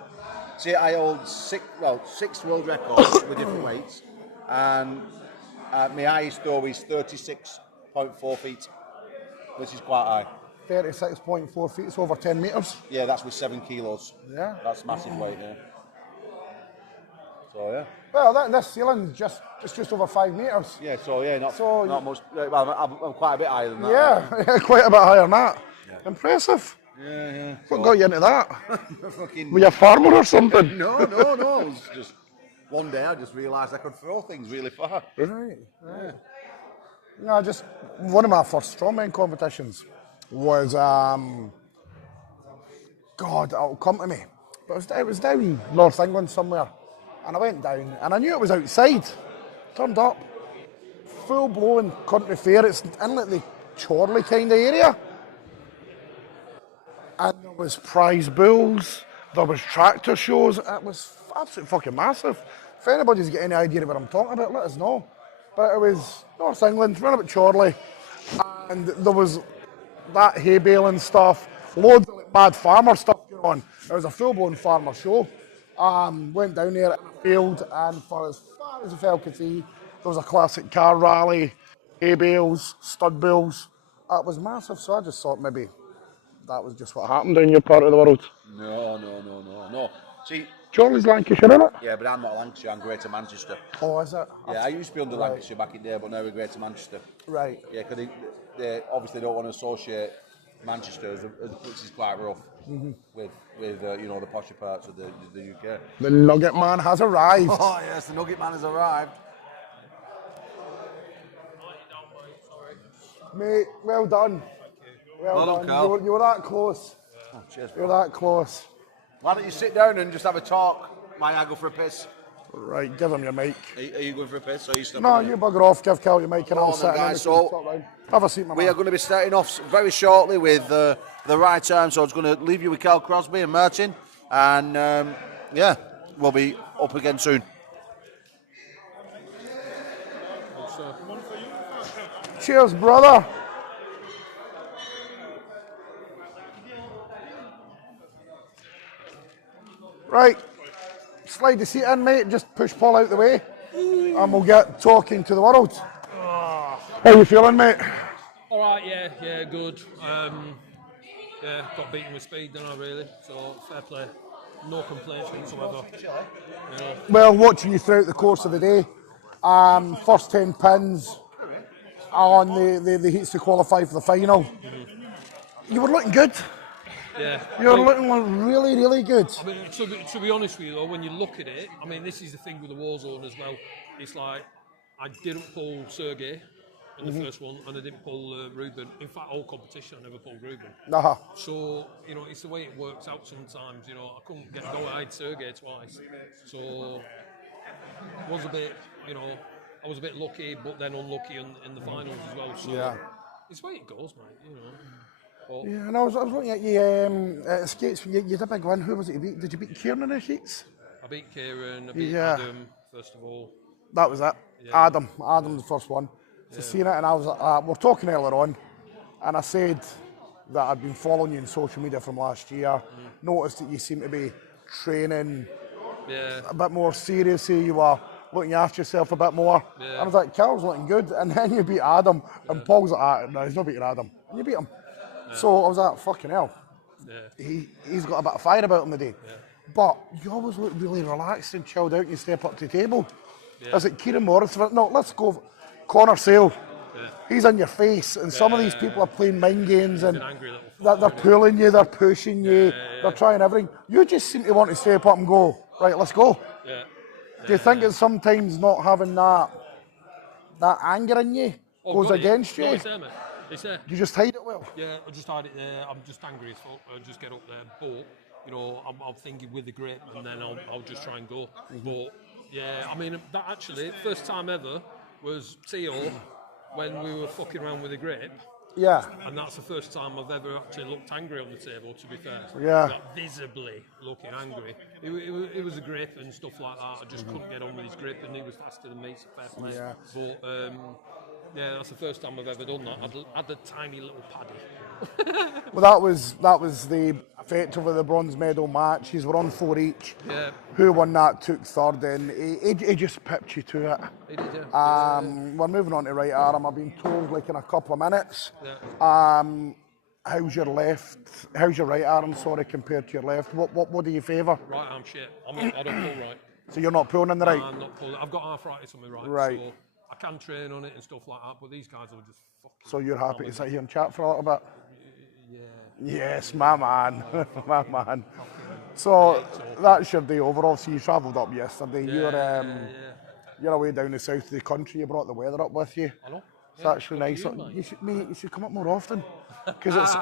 see, I hold six world records with different weights. And my highest though is 36.4 feet, which is quite high. 36.4 feet, it's over 10 metres. Yeah, that's with 7 kilos. Yeah. That's massive weight, yeah. So, yeah. Well, this ceiling's just over 5 metres. Yeah, so, yeah, not much. Well, I'm quite a bit higher than that. Yeah, quite a bit higher than that. Yeah. Impressive. Yeah. What got you into that? Fucking Were you a farmer or something? no. It was just one day I just realised I could throw things really far. Right. No, just one of my first strongman competitions was, God, it'll come to me. But it was down North England somewhere. And I went down, and I knew it was outside. Turned up, full-blown country fair. It's in like the Chorley kind of area. And there was prize bulls, there was tractor shows. It was absolutely fucking massive. If anybody's got any idea of what I'm talking about, let us know. But it was North England, round about Chorley, and there was that hay baling stuff, loads of like mad farmer stuff going on. It was a full-blown farmer show. Went down there in the field, and for as far as the fell could see, there was a classic car rally, hay bales, stud bulls. It was massive, so I just thought maybe that was just what happened in your part of the world. No. See, Charlie's Lancashire, innit? yeah, but I'm not Lancashire, I'm Greater Manchester. Oh, is it? Yeah, I used to be under Lancashire back in the day, but now we're Greater Manchester. Right. Yeah, because they obviously don't want to associate Manchester, which is quite rough, with the posher parts of the UK. The Nugget Man has arrived. Oh yes, the Nugget Man has arrived. Mate, well done. Well Well done. done, Carl. You were that close. Oh, cheers, You were bro. that close. Why don't you sit down and just have a talk while I go for a piss? Right, give him your mic. Are you going for a piss, or are you stopping? No, you bugger off. Give Cal your mic and I'll on sit then, in guys, the top round. Have a seat, my We man. are going to be starting off very shortly with the right time, so I was going to leave you with Cal Crosby and Martin, and we'll be up again soon. Cheers, brother. Right, slide the seat in, mate. Just push Paul out the way, and we'll get talking to the world. How you feeling, mate? All right, yeah, good. Got beaten with speed, didn't I, really? So, fair play. No complaints whatsoever. Yeah. Well, watching you throughout the course of the day, first 10 pins on the heats to qualify for the final. You were looking good. Yeah. You were looking really, really good. I mean, to be honest with you, though, when you look at it, I mean, this is the thing with the Warzone as well. It's like, I didn't pull Sergey in the first one, and I didn't pull Ruben. In fact, all competition, I never pulled Ruben. Uh-huh. So, it's the way it works out sometimes. I couldn't get go-eyed Sergey twice. So, was a bit, I was a bit lucky, but then unlucky in the finals as well. So, Yeah. it's the way it goes, mate, But, Yeah, and I was looking at you at skates. You did a big win. Who was it you beat? Did you beat Kieran in the heats? I beat Kieran, I beat Yeah. Adam, first of all. That was it. Yeah. Adam, the first one. So seeing it, and I was, we're talking earlier on, and I said that I'd been following you on social media from last year. Noticed that you seem to be training Yeah. a bit more seriously. You were looking after yourself a bit more. Yeah. And I was like, Carl's looking good, and then you beat Adam, and Paul's like, no, he's not beating Adam, and you beat him. So I was like, fucking hell. Yeah. He's got a bit of fire about him today. But you always look really relaxed and chilled out and you step up to the table. Yeah. Is it Kieran Morris? No, let's go. Connor Sale. Yeah. He's in your face, and some of these people are playing mind games and an angry little they're pulling you, they're pushing you, they're trying everything. You just seem to want to step up and go, right, let's go. Yeah. Do you think it's sometimes not having that anger in you goes got it. against you? No, it's there, mate. It's there. You just hide it well. Yeah, I just hide it there. I'm just angry as fuck. I just get up there, but I'm thinking with the grip, and then I'll just try and go. But yeah, I mean that actually first time ever was Teo when we were fucking around with the grip. Yeah. And that's the first time I've ever actually looked angry on the table, to be fair. Yeah. Like, visibly looking angry. It was a grip and stuff like that. I just couldn't get on with his grip, and he was faster than me, so fair play. Yeah. But yeah, that's the first time I've ever done that. I had a tiny little paddy. Well, that was the effectively the bronze medal match. He's were on 4 each. Yeah. Who won that took third, and he just pipped you to it. He did, yeah. We're moving on to right arm. I've been told like in a couple of minutes. Yeah. How's your left? How's your right arm? Sorry, compared to your left. What do you favour? Right arm shit. I don't pull right. So you're not pulling in the right. I'm not pulling. I've got arthritis on my right. Right. So I can train on it and stuff like that, but these guys are just fucking. So you're happy to sit here and chat for a little bit? Yes, my man, my man. So that's your day over. Obviously, you travelled up yesterday. You're away down the south of the country. You brought the weather up with you. I know. It's actually Good nice. for you, mate. You should, mate, you should come up more often because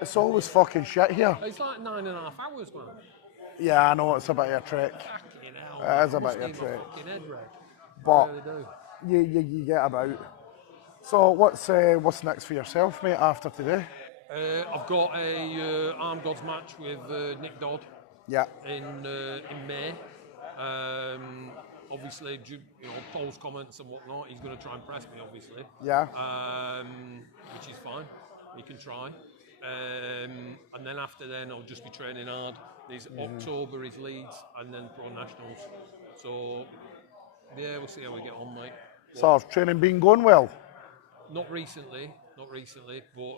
it's always fucking shit here. It's like 9.5 hours, man. Yeah, I know it's a bit of a trek. Fucking hell. It is a Must bit of a need my trek, fucking head red. but Really do. you get about. So what's next for yourself, mate? After today? I've got a Armed Gods match with Nick Dodd Yeah, in May. Obviously, Paul's comments and whatnot, he's going to try and press me, obviously. yeah. Which is fine. He can try. And then after then, I'll just be training hard. There's October is Leeds, and then Pro Nationals. So, yeah, we'll see how we get on, mate. So has training been going well? Not recently, but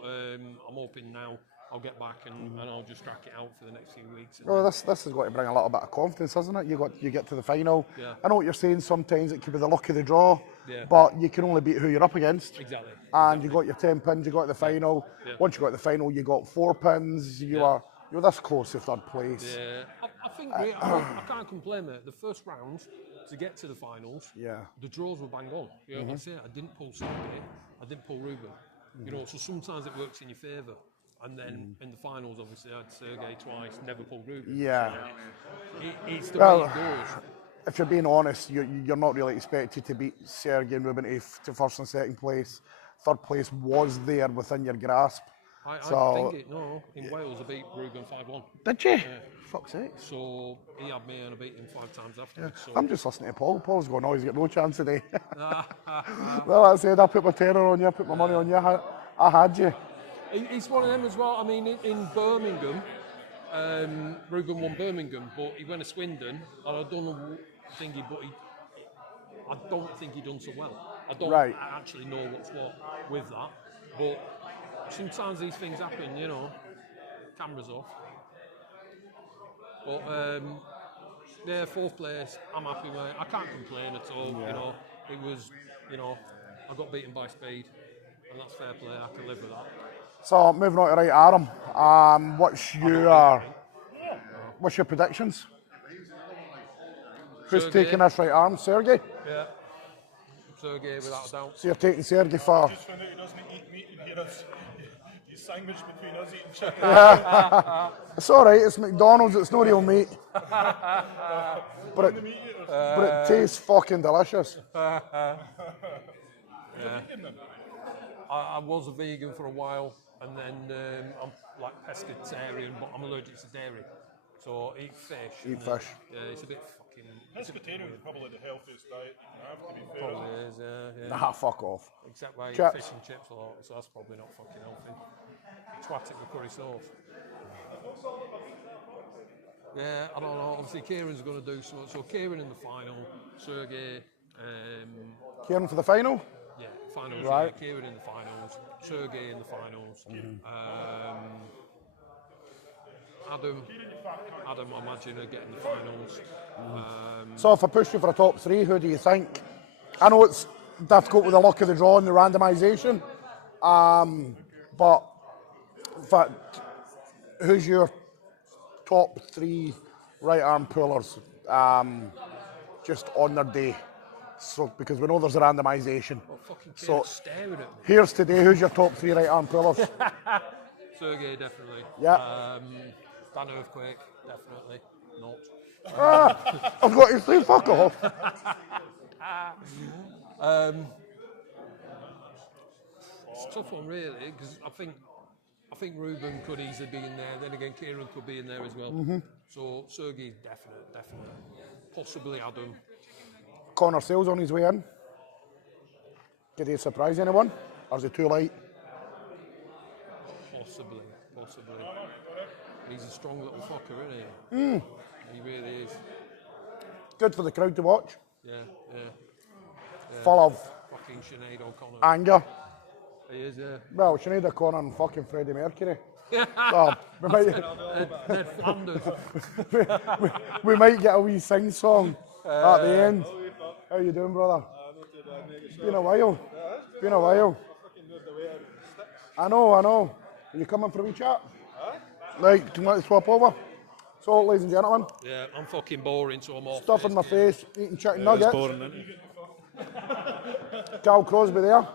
I'm hoping now I'll get back and I'll just track it out for the next few weeks. Well, this is going to bring a little bit of confidence, isn't it? You get to the final. Yeah. I know what you're saying. Sometimes it could be the luck of the draw, Yeah. but you can only beat who you're up against. Exactly. And you got your 10 pins. You got the final. Yeah. Once you got the final, you got 4 pins. You're this close to third place. Yeah, I think I can't complain, mate. The first round to get to the finals, the draws were bang on. You know, I say I didn't pull Sergey, I didn't pull Ruben. You know, so sometimes it works in your favour. And then in the finals, obviously, I had Sergey twice, never pulled Ruben. Yeah. So it's the way it goes. If you're being honest, you're not really expected to beat Sergey and Ruben to first and second place. Third place was there within your grasp. I think in Wales I beat Ruben 5-1. Did you? Fuck's sake. So he had me and I beat him 5 times afterwards. So. I'm just listening to Paul. Paul's going, he's got no chance today. Well, I said, I put my tenner on you, I put my money on you. I had you. It's one of them as well. I mean, in Birmingham, Ruben won Birmingham, but he went to Swindon, and I don't know thingy, but I don't think he done so well. I don't actually know what's what with that, but sometimes these things happen, you know. Cameras off. But yeah, 4th place. I'm happy, mate. I can't complain at all. You know, it was, you know, I got beaten by speed, and that's fair play. I can live with that. So moving on to right arm, what's your predictions? Who's Sergey. taking this right arm? Sergey? Yeah. Sergey, without a doubt. So you're taking Sergey for... Just found out he doesn't eat meat in here. He's sandwiched between us eating chicken. It's alright, it's McDonald's, it's no real meat. But it tastes fucking delicious. I was a vegan for a while, and then I'm like pescatarian, but I'm allergic to dairy. So I eat fish. Fish. Yeah, it's a bit fucking... Pescatarian is probably the healthiest diet you can have, to be fair. Probably is, yeah. Nah, fuck off. Except I eat Chips. fish and chips a lot, so that's probably not fucking healthy. Twat it with curry sauce. Yeah, I don't know. Obviously, Kieran's going to do so. So Kieran in the final, Sergey. Kieran for the final? Yeah, finals. Right. Yeah, Kieran in the finals, Sergey in the finals. Adam, I imagine, are getting the finals. So if I push you for a top 3, who do you think? I know it's difficult with the luck of the draw and the randomisation, but in fact, who's your top 3 right arm pullers just on their day? So because we know there's a randomisation. Oh, fucking So staring at me. here's today. Who's your top 3 right arm pullers? Sergey, definitely. Yeah. Dan Earthquake, definitely not. I've got to say fuck off. It's a tough one, really, because I think Ruben could easily be in there. Then again, Kieran could be in there as well. So Sergey's definitely. Possibly Adam. Connor Sale's on his way in. Did he surprise anyone? Or is he too light? Possibly. He's a strong little fucker, isn't he? He really is. Good for the crowd to watch. Yeah. Full of Fucking Sinead O'Connor. anger. He is, yeah. Well, Sinead O'Connor and fucking Freddie Mercury. So, we might, Ned Flanders. we might get a wee sing song at the end. How you doing, brother? Been a while. I know. Are you coming for a wee chat? Right, can you let us swap over? So, ladies and gentlemen, Yeah, I'm fucking boring, so I'm off. stuff in my face, eating chicken nuggets. Boring, isn't it? Cal Crosby there,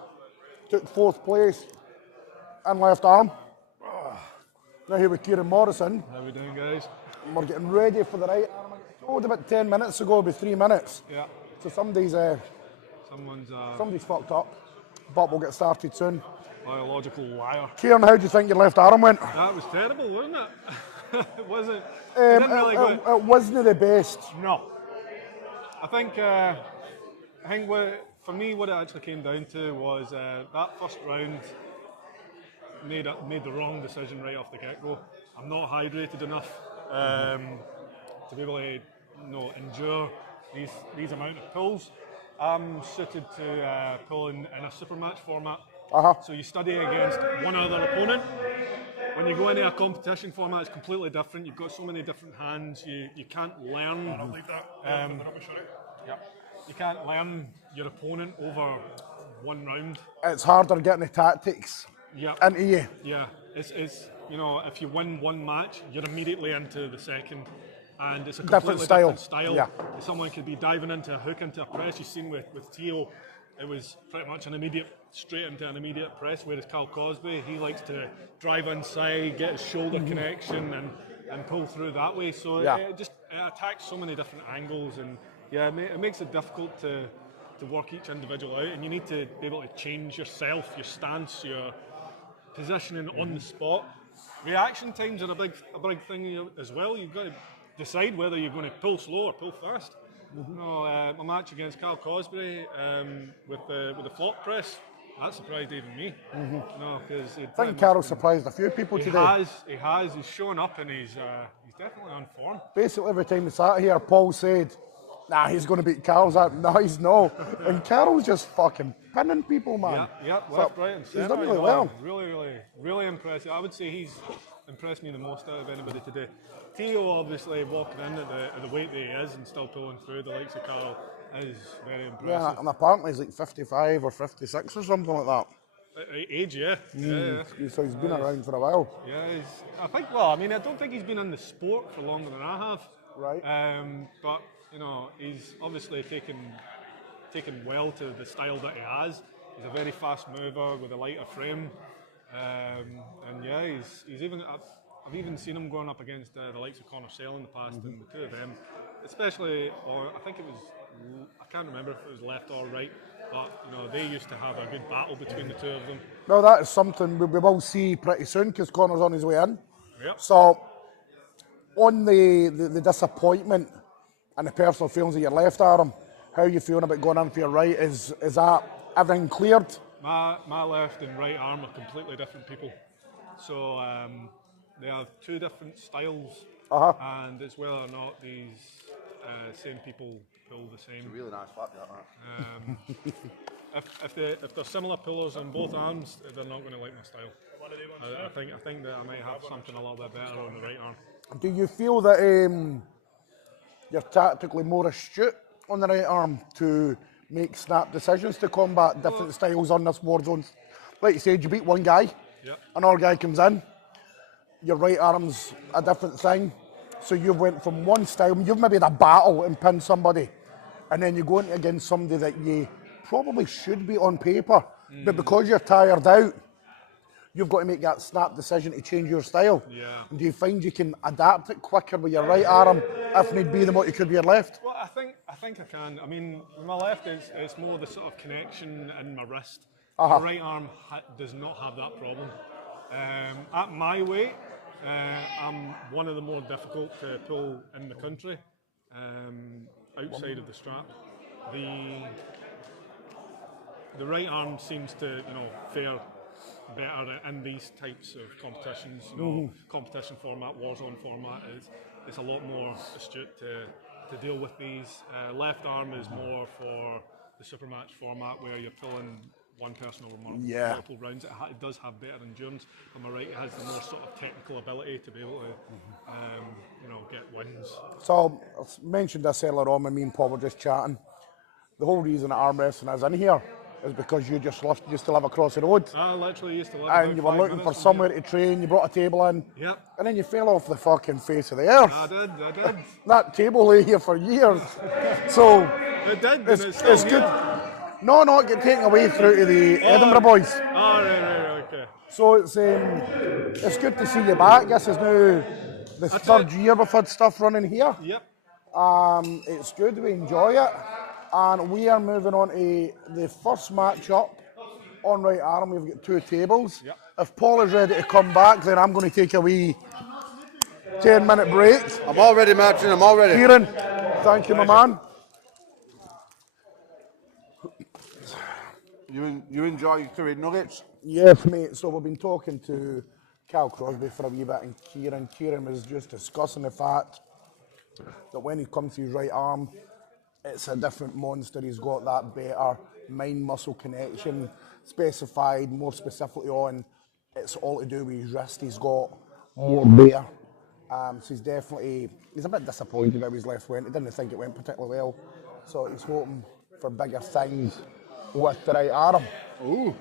took 4th place in left arm. Now here with Kieran Morrison, How we doing, guys? and we're getting ready for the right arm. I told about 10 minutes ago, it'll be 3 minutes. Yeah. So somebody's Someone's fucked up, but we'll get started soon. biological liar. Kieran, how do you think your left arm went? That was terrible, wasn't it? It wasn't. It didn't really go. It wasn't the best. No. I think for me, what it actually came down to was that first round made the wrong decision right off the get-go. I'm not hydrated enough to be able to endure these amount of pulls. I'm suited to pulling in a super match format. So you study against one other opponent. When you go into a competition format, it's completely different. You've got so many different hands. You can't learn. I don't leave that. You can't learn your opponent over one round. It's harder getting the tactics into you. Yeah, it's if you win one match, you're immediately into the second, and it's a completely different style. Yeah. Someone could be diving into a hook into a press. You've seen with Teo, it was pretty much straight into an immediate press. Whereas Cal Cosby, he likes to drive inside, get his shoulder connection, and pull through that way. So it attacks so many different angles, and it makes it difficult to work each individual out, and you need to be able to change yourself, your stance, your positioning on the spot. Reaction times are a big thing as well. You've got to decide whether you're going to pull slow or pull fast. A match against Cal Cosby with the flop press, that surprised even me. Because I think Carroll surprised a few people today. He has. He's shown up, and he's definitely on form. Basically, every time we sat here, Paul said, "Nah, he's going to beat Carroll's out." No, he's no. And Carroll's just fucking pinning people, man. Left, right, and centre. He's done really well. Really impressive. I would say he's impressed me the most out of anybody today. Teo, obviously, walking in at the weight that he is and still pulling through the likes of Carroll is very impressive. Yeah, and apparently he's like 55 or 56 or something like that. Age, yeah. So he's been around for a while. Yeah, I don't think he's been in the sport for longer than I have. Right. But he's obviously taken well to the style that he has. He's a very fast mover with a lighter frame, and he's even. I've even seen him going up against the likes of Connor Sale in the past, and the two of them, especially, or I think it was, I can't remember if it was left or right, but they used to have a good battle between the two of them. Well, that is something we will see pretty soon because Connor's on his way in. Yep. So, on the disappointment and the personal feelings of your left arm, how are you feeling about going in for your right? Is that everything cleared? My left and right arm are completely different people. So they have two different styles, and it's whether or not these same people pull the same. It's a really nice flat, that. If they're similar pullers on both arms, they're not going to like my style. I think that I might have something a little bit better on the right arm. Do you feel that you're tactically more astute on the right arm to make snap decisions to combat different styles on this Warzone? Like you said, you beat one guy, another guy comes in, your right arm's a different thing. So you went from one style, you've maybe had a battle and pinned somebody, and then you go into against somebody that you probably should be on paper, but because you're tired out, you've got to make that snap decision to change your style. Yeah. And do you find you can adapt it quicker with your right arm, if need be, than what you could with your left? Well, I think I can. I mean, with my left, it's more the sort of connection in my wrist. My right arm does not have that problem. At my weight, I'm one of the more difficult to pull in the country, outside of the strap. The right arm seems to, fare better in these types of competitions. Competition format, Warzone format it's a lot more astute to deal with these. Left arm is more for the super match format where you're pulling one person over multiple rounds. It does have better endurance. On my right, it has the more sort of technical ability to be able to, get wins. So, I mentioned this earlier on when me and Paul were just chatting. The whole reason that arm wrestling is in here is because you used to live across the road. I literally used to live And about you were 5 looking for minutes from somewhere to train, you brought a table in, Yep. and then you fell off the fucking face of the earth. I did. That table lay here for years. So It did, it's, and it's still it's here. good. No, not get taken away through to the Edinburgh boys. Oh, right, okay. So it's good to see you back. This is now the third year we've had stuff running here. Yep. It's good, we enjoy it. And we are moving on to the first match up on right arm. We've got 2 tables. Yep. If Paul is ready to come back, then I'm going to take a wee 10-minute break. I'm all ready, Martin. I'm all ready. Kieran, thank you, my man. You enjoy your curry nuggets? Yes, mate. So we've been talking to Cal Crosby for a wee bit, and Kieran was just discussing the fact that when he comes to his right arm, it's a different monster. He's got that better mind-muscle connection, specified more specifically on it's all to do with his wrist. He's got more there. So he's a bit disappointed how his left went. He didn't think it went particularly well. So he's hoping for bigger things with the right arm. Ooh.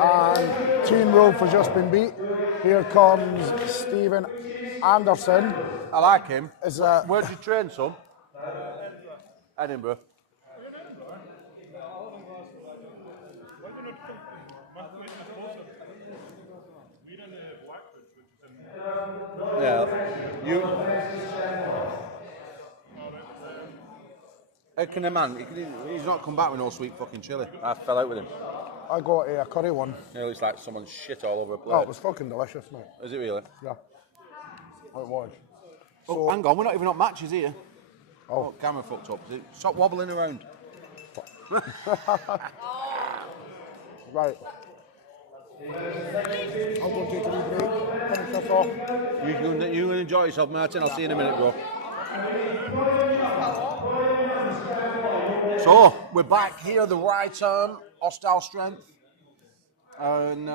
And Team Rolf has just been beat. Here comes Stephen Anderson. I like him. Where'd you train, son? Edinburgh. Yeah. How can a man? He's not come back with no sweet fucking chili. I fell out with him. I got a curry one. It looks like someone's shit all over a plate. Oh, it was fucking delicious, mate. Is it really? Yeah. Oh, it was. Oh, hang on, we're not even on matches here. Oh. Camera fucked up. Stop wobbling around. Right. I'm going to take a wee break. Finish this off. You enjoy yourself, Martin. I'll see you in a minute, bro. So, we're back here, the right arm, hostile strength. And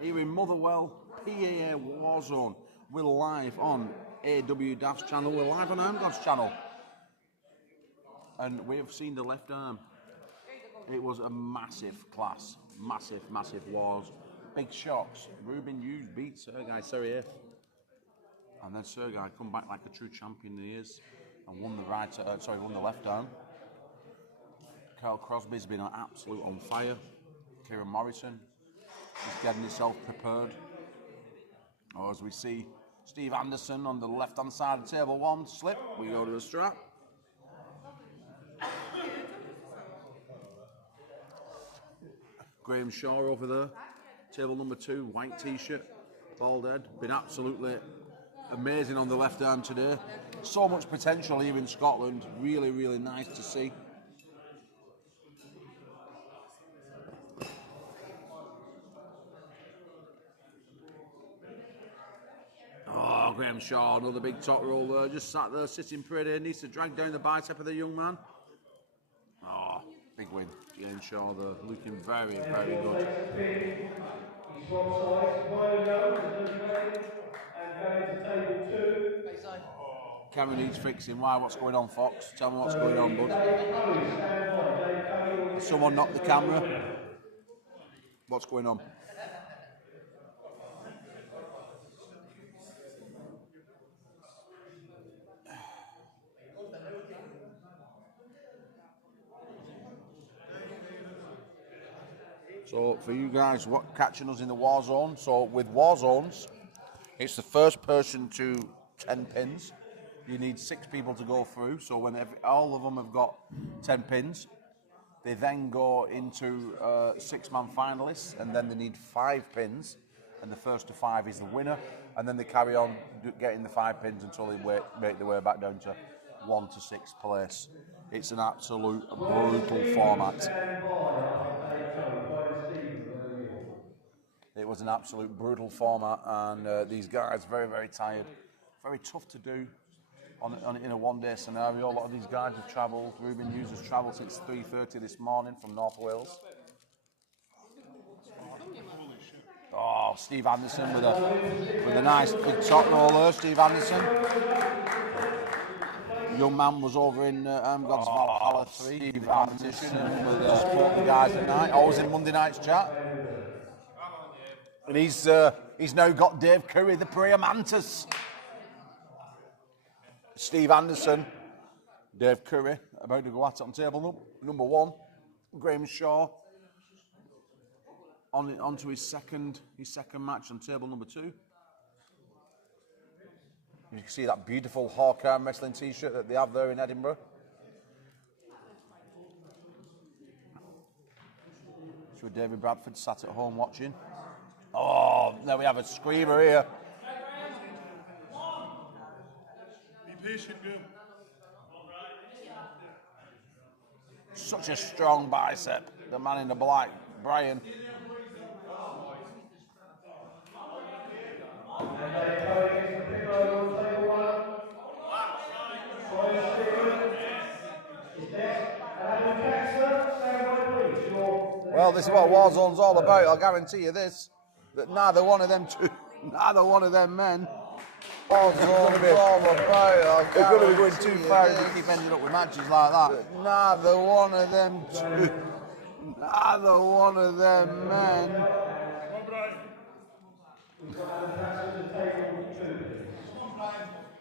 here in Motherwell, Paa Warzone. We're live on AW Daft's channel. We're live on Armgod's channel. And we have seen the left arm. It was a massive class. Massive wars. Big shocks. Ruben Hughes beat Sergei Seriev. And then Sergei come back like a true champion he is and won the left arm. Carl Crosby's been absolute on fire. Kieran Morrison is getting himself prepared. Or as we see Steve Anderson on the left-hand side of table 1 slip, we go to the strap. Graham Shaw over there, table number 2, white t-shirt, bald head, been absolutely amazing on the left arm today. So much potential here in Scotland, really nice to see. Oh, Graham Shaw, another big top roll there, just sat there sitting pretty, needs to drag down the bicep of the young man. Oh, big win. Graham Shaw there, looking very good. Camera needs fixing. Why? What's going on, Fox? Tell me what's going on, bud. Has someone knocked the camera? What's going on? So for you guys catching us in the war zone, so with war zones, it's the first person to 10 pins. You need 6 people to go through, so when all of them have got 10 pins, they then go into 6-man finalists, and then they need 5 pins, and the first to 5 is the winner, and then they carry on getting the 5 pins until they make their way back down to 1 to 6th place. It's an absolute brutal format. It was an absolute brutal format, and these guys very tired, very tough to do in a one-day scenario. A lot of these guys have travelled. Ruben Hughes has travelled since 3:30 this morning from North Wales. Oh, Steve Anderson with a nice big top roller. Steve Anderson. Young man was over in God's Valhalla 3 Steve competition and with support the guys at night. Always in Monday night's chat. And he's now got Dave Curry, the Prayer Mantis. Steve Anderson, Dave Curry, about to go at it on table number 1. Graham Shaw onto his second match on table number 2. You can see that beautiful Hawk Arm Wrestling t-shirt that they have there in Edinburgh. So David Bradford sat at home watching. Oh, now we have a screamer here. Be patient, Graham. Such a strong bicep. The man in the black, Brian. Well, this is what Warzone's all about. I'll guarantee you this: that neither one of them men. Warzone's all about. They're going to be going too far if they keep ending up with matches like that. But neither one of them men.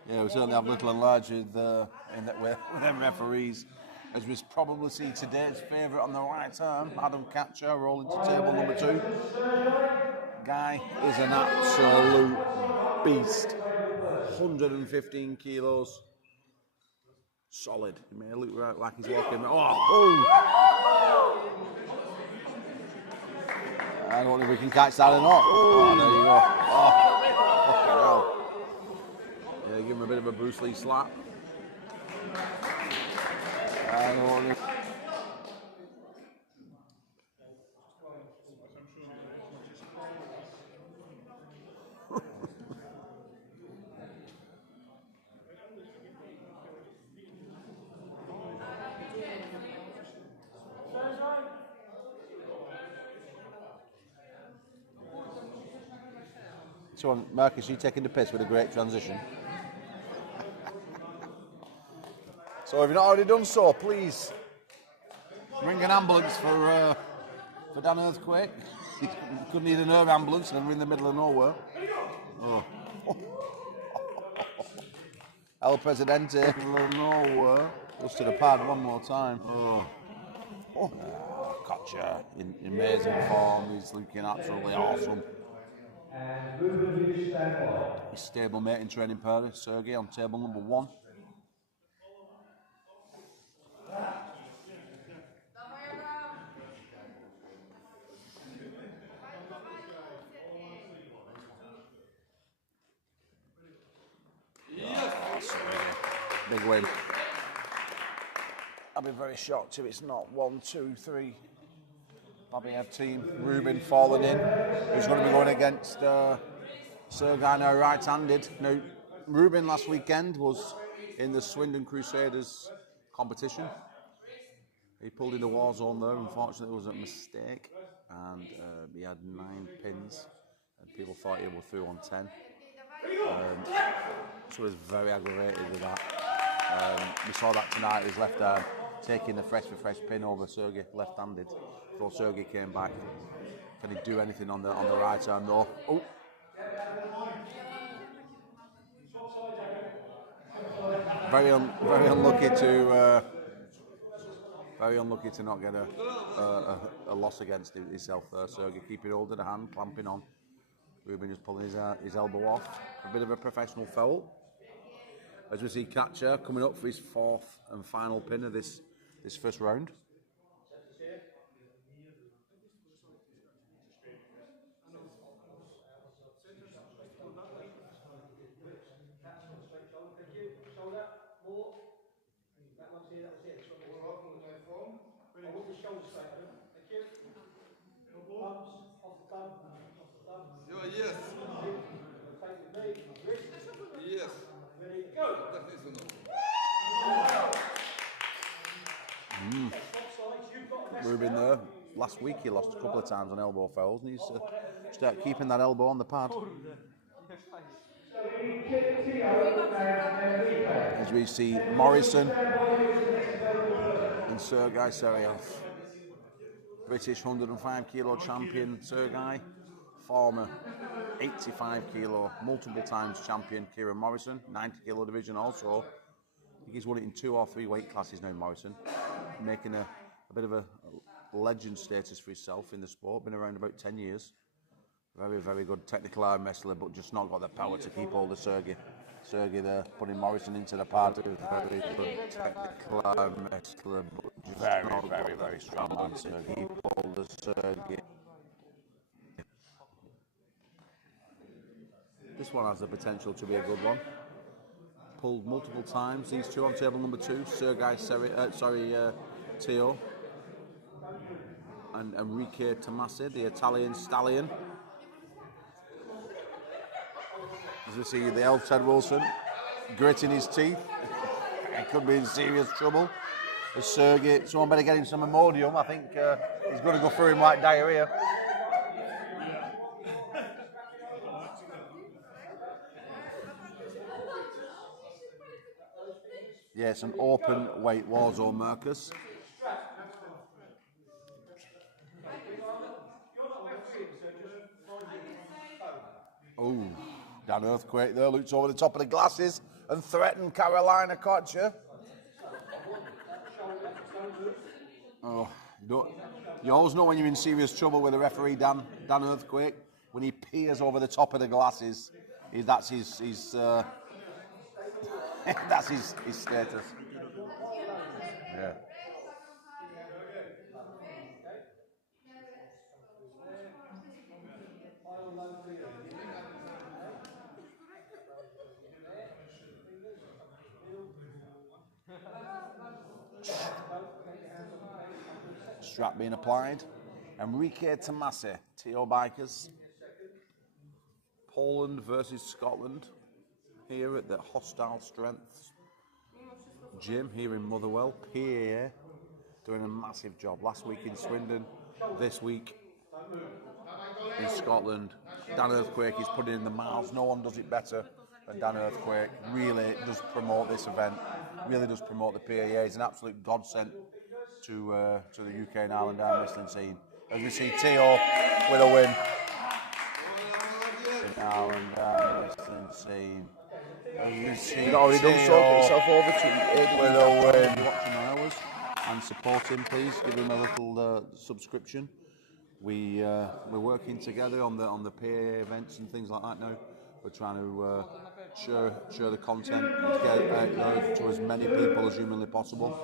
Yeah, we certainly have little and large with them referees. As we probably see today's favourite on the right arm, Adam Catcher, rolling to table number 2. Guy is an absolute beast. 115 kilos. Solid. He may look like he's walking. Oh! I don't know if we can catch that or not. Oh, there you go. Oh, fucking hell. Yeah, give him a bit of a Bruce Lee slap. So, Marcus, you taking the piss with a great transition. So, if you've not already done so, please ring an ambulance for Dan Earthquake. He could need an air ambulance and we're in the middle of nowhere. Oh. El Presidente, middle of nowhere. Goes to the pad one more time. Gotcha. In amazing form. He's looking absolutely awesome. His stablemate in training Paris, Sergey, on table number 1. Big win. I'll be very shocked if it's not 1, 2, 3. Babiev team. Ruben falling in. Who's going to be going against Sergei, now right-handed. Now, Ruben last weekend was in the Swindon Crusaders competition. He pulled in the Warzone there. Unfortunately, it was a mistake. And he had 9 pins. And people thought he was through on 10. So he was very aggravated with that. We saw that tonight, his left arm taking the fresh pin over Sergey, left-handed, before Sergey came back. Can he do anything on the right arm though? Oh! Very unlucky to not get a loss against himself there. Sergey keeping hold of the hand, clamping on. Ruben just pulling his elbow off. A bit of a professional foul. As we see Catcher coming up for his 4th and final pin of this first round. Yes. Ready, go! Ruben there. Last week he lost a couple of times on elbow fouls and he's Start keeping that elbow on the pad. As we see Morrison and Sergei Seryov. British 105 kilo champion Sergei, former 85 kilo, multiple times champion Kieran Morrison, 90 kilo division also. I think he's won it in 2 or 3 weight classes now, Morrison, making a bit of a legend status for himself in the sport. Been around about 10 years. Very, very good technical arm wrestler, but just not got the power to keep hold of Sergey. Sergey there, putting Morrison into the pad. Very good technical arm wrestler, but just very, very strong man, Sergey. Keep hold of Sergey. This one has the potential to be a good one. Pulled multiple times. These two on table number 2, Sergei Teo and Enrique Tomasi, the Italian stallion. As we see the elf Ted Wilson gritting his teeth. He could be in serious trouble. As Sergey, someone better get him some Imodium. I think he's going to go through him like diarrhea. Yeah, it's an open weight Warzone Marcus. Oh, Dan Earthquake there, looks over the top of the glasses and threatened Carolina Kotcher. Oh, you always know when you're in serious trouble with the referee, Dan Earthquake, when he peers over the top of the glasses. That's his that's his status. Yeah. Strap being applied. Enrique Tomasi, TO Bikers. Poland versus Scotland here at the Hostile Strengths gym here in Motherwell. PAA doing a massive job. Last week in Swindon, this week in Scotland. Dan Earthquake is putting in the miles. No one does it better than Dan Earthquake. Really does promote this event. Really does promote the PAA. He's an absolute godsend to the UK and Ireland arm wrestling scene. As we see Teo with a win. Ireland arm wrestling scene. As we see Already done so, get yourself over to with a win. Watching ours and support him, please. Give him a little subscription. We're working together on the PA events and things like that now. We're trying to share the content, get it out there to as many people as humanly possible.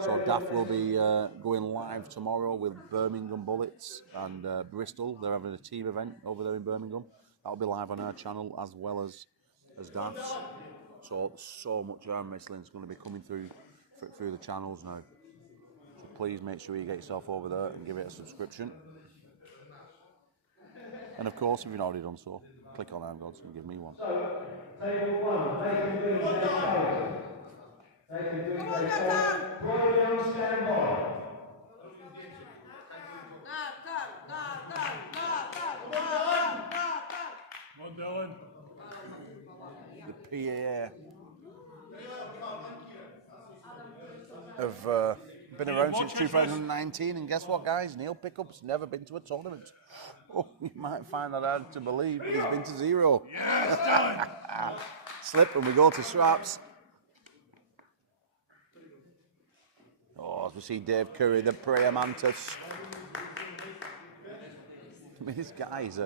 So DAF will be going live tomorrow with Birmingham Bullets and Bristol. They're having a team event over there in Birmingham. That'll be live on our channel as well as DAF's. So much arm wrestling is going to be coming through the channels now. So please make sure you get yourself over there and give it a subscription. And of course, if you've not already done so, click on Arm Gods and give me one. So, table 1, they can do it their choice. They can do it their choice. Roy on standby. Come on, Dylan. The PAA have been around since 2019, and guess what, guys? Neil Pickup's never been to a tournament. Oh, you might find that hard to believe, but he's been to 0. Yes, Dylan. Slip, and we go to straps. Oh, as we see Dave Curry, the prayer mantis. I mean, this guy he's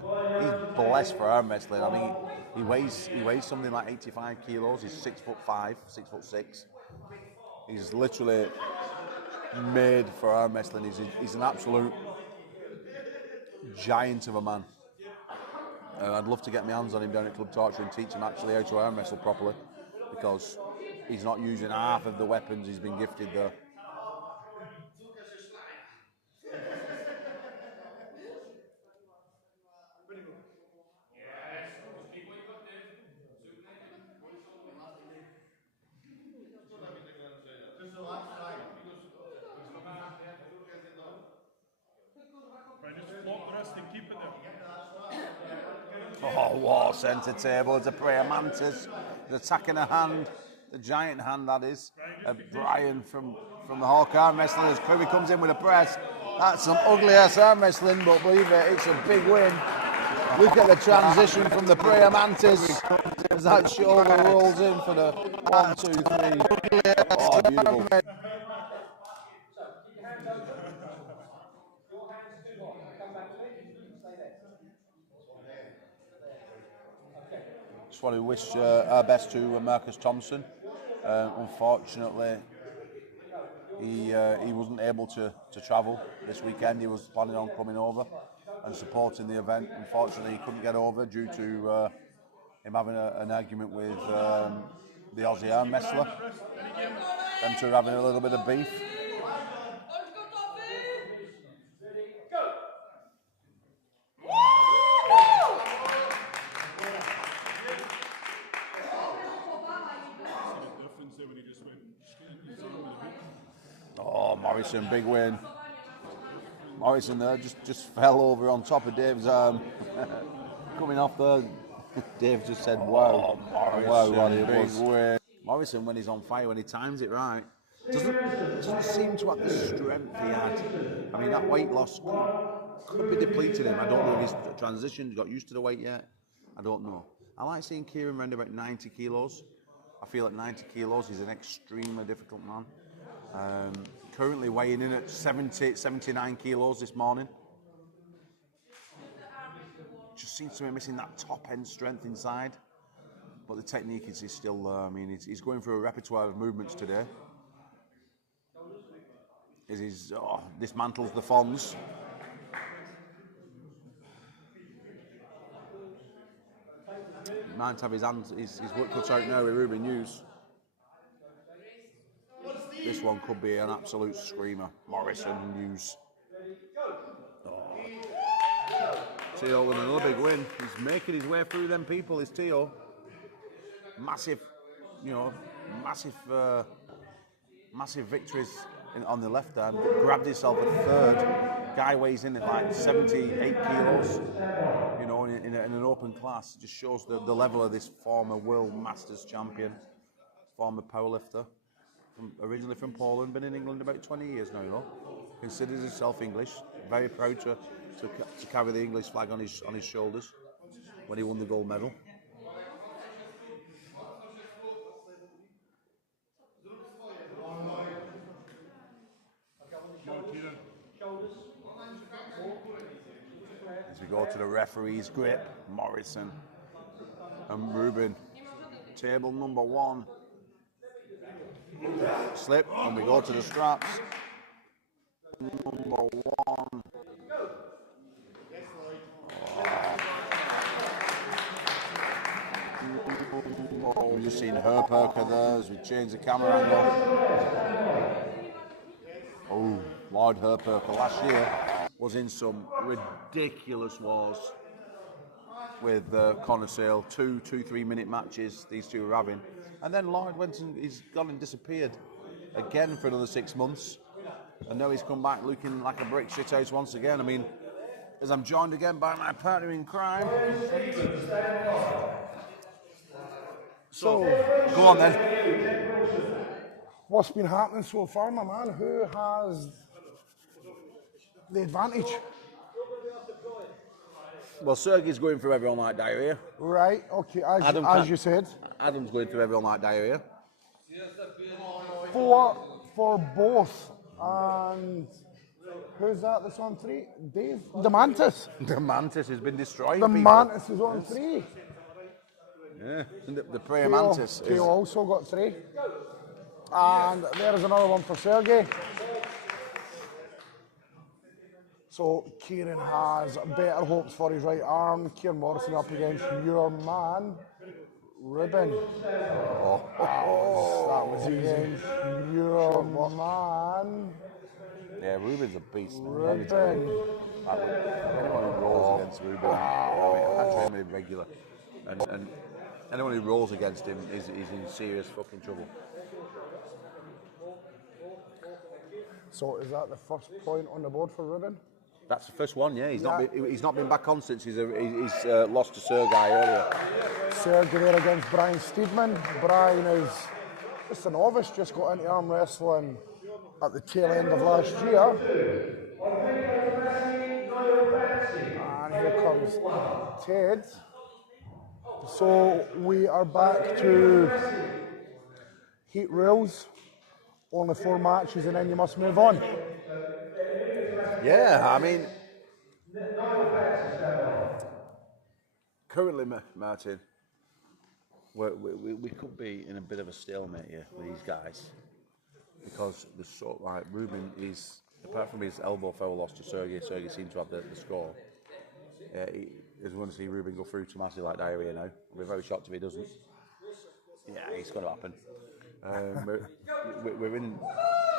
blessed for arm wrestling. I mean, he weighs something like 85 kilos. He's 6'5", 6'6". He's literally made for arm wrestling. He's an absolute giant of a man. I'd love to get my hands on him down at Club Torture and teach him actually how to arm wrestle properly, because he's not using half of the weapons he's been gifted there. Right, just flop the wrist and keep it there. Oh, what centre table. It's a prayer mantis. He's attacking a hand. The giant hand, that is. Brian from the Hawk Arm Wrestlers. Kirby comes in with a press. That's some ugly ass arm wrestling, but believe it, it's a big win. Look at the transition from the prayer mantis as that shoulder rolls in for the 1, 2, 3. Oh, beautiful. Just want to wish our best to Marcus Thompson. Unfortunately, he wasn't able to travel this weekend. He was planning on coming over and supporting the event. Unfortunately, he couldn't get over due to him having an argument with the Aussie arm wrestler. Them two are having a little bit of beef. Oh, Morrison, big win. Morrison there just fell over on top of Dave's arm. Coming off there, Dave just said, wow. Wow, what it was. Win. Morrison, when he's on fire, when he times it right, doesn't seem to have the strength he had. I mean, that weight loss could be depleted him. I don't know if he's transitioned, got used to the weight yet. I don't know. I like seeing Kieran around about 90 kilos. I feel at 90 kilos he's an extremely difficult man. Currently weighing in at 79 kilos this morning. Just seems to be missing that top end strength inside. But the technique is still, I mean, he's going through a repertoire of movements today. Dismantles the Fonz. He might have his hands, his work cut out now with Ruben Hughes. This one could be an absolute screamer. Morrison Hughes. Oh. Teo with another big win. He's making his way through them people, is Teo. Massive, massive victories on the left arm. Grabbed himself a third. Guy weighs in at like 78 kilos. You know, in an open class. It just shows the level of this former World Masters champion, former powerlifter. Originally from Poland, been in England about 20 years now, though. Considers himself English. Very proud to carry the English flag on his shoulders when he won the gold medal. As we go to the referee's grip, Morrison and Ruben. Table number 1. Slip, and we go to the straps. Number 1. We've just seen her perker there as we change the camera angle. Oh, Lloyd Herperker last year was in some ridiculous wars with Connor Sale. 2 3-minute matches these two were having. And then Lloyd went and he's gone and disappeared again for another 6 months. And now he's come back looking like a brick shithouse once again. I mean, as I'm joined again by my partner in crime. So, go on then. What's been happening so far, my man? Who has the advantage? Well, Sergey's going through everyone like diarrhea. Right, okay, as you said. Adam's going through everyone like diarrhea. For both. And who's that's on 3? Dave? The Mantis. The Mantis has been destroying The people. Mantis is on 3. Yeah, the prayer mantis. Teo also got 3. And there is another one for Sergey. So Kieran has better hopes for his right arm. Kieran Morrison up against your man, Ruben. That was against your man. Yeah, Ruben's a beast. Ruben. Anyone who rolls against Ruben, I train him regular. And anyone who rolls against him is in serious fucking trouble. So is that the first point on the board for Ruben? That's the first one, yeah. He's not been back on since he's lost to Sergei earlier. Sergey there against Brian Steedman. Brian is just a novice, just got into arm wrestling at the tail end of last year. And here comes Ted. So we are back to heat rules. Only 4 matches and then you must move on. Yeah, I mean, currently, Martin, we could be in a bit of a stalemate here with these guys because the sort like Ruben is, apart from his elbow foul loss to Sergey seemed to have the score. He is going to see Ruben go through Tomasi like diarrhea now. I'll be very shocked if he doesn't. Yeah, it's going to happen. We're in.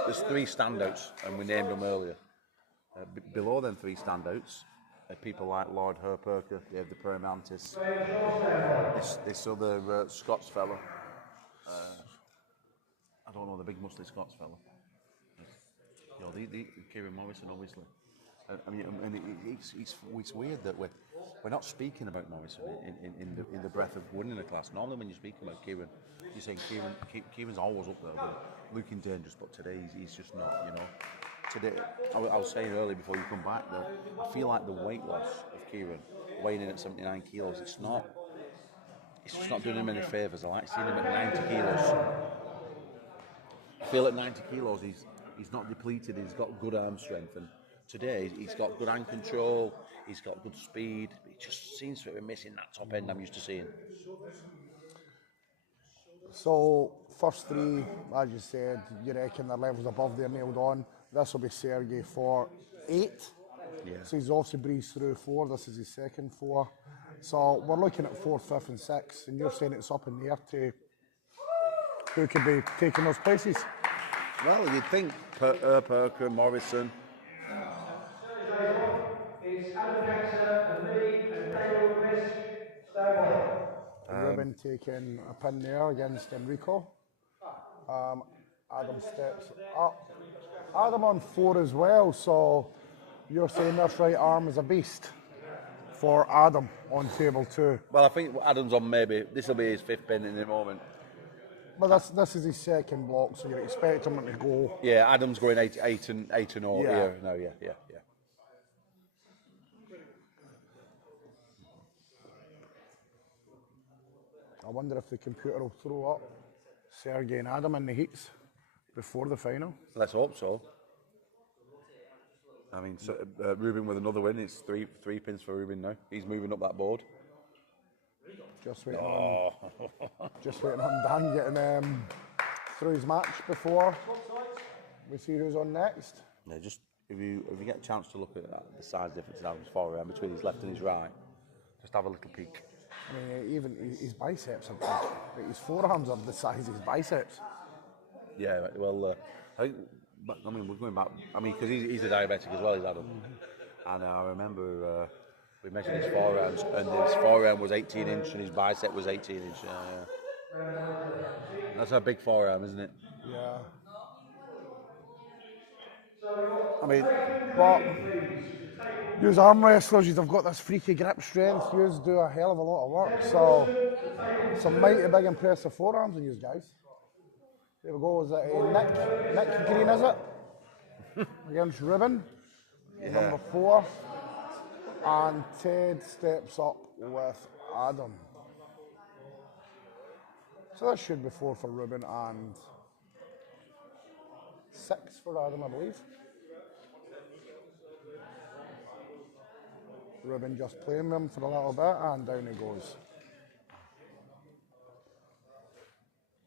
There's 3 standouts, and we named them earlier. Below them 3 standouts are people like Lord Herperker, Dave the Praying Mantis, this other Scots fellow. I don't know, the big muscly Scots fellow. You know, Kieran Morrison, obviously. I mean, it's weird that we're not speaking about Morrison in the breath of winning a class. Normally, when you speak about Kieran, you're saying Kieran's always up there, looking dangerous. But today, he's just not. You know, today I was saying earlier before you come back that I feel like the weight loss of Kieran, weighing in at 79 kilos, it's just not doing him any favours. I like seeing him at 90 kilos. I feel at 90 kilos he's not depleted. He's got good arm strength, and today he's got good hand control. He's got good speed. He just seems to be missing that top end I'm used to seeing. So first 3, as you said, you reckon their levels above they're nailed on. This will be Sergey for 8. Yeah. So he's obviously breezed through 4. This is his second 4. So we're looking at 4th, 5th, and 6th, and you're saying it's up in the air to who could be taking those places. Well, you'd think Perker, Morrison. Ruben taking a pin there against Enrico. Adam steps up. Adam on 4 as well, so you're saying this right arm is a beast for Adam on table 2. Well, I think Adam's on this will be his 5th pin in the moment. But this is his second block, so you're expecting him to go. Yeah, Adam's going 8 and 0 Yeah. here. No, yeah. I wonder if the computer will throw up Sergey and Adam in the heats before the final. Let's hope so. I mean, Ruben with another win. It's three pins for Ruben now. He's moving up that board. Just waiting on Dan getting through his match before we see who's on next. Yeah, just if you get a chance to look at the size difference in Adam's forearm between his left and his right, just have a little peek. I mean, even his biceps are big. His forearms are the size of his biceps. Yeah, well, I think. But, I mean, we're going back. I mean, because he's a diabetic as well, he's Adam. And I remember we measured his forearms, and his forearm was 18 inch, and his bicep was 18 inch. That's a big forearm, isn't it? Yeah. I mean, but use arm wrestlers, you've got this freaky grip strength. You do a hell of a lot of work. So some mighty big impressive forearms in you guys. There we go. Is it Nick Green? Is it against Ruben? Yeah. Number 4, and Ted steps up with Adam. So that should be 4 for Ruben and 6 for Adam, I believe. Ruben just playing them for a little bit, and down he goes.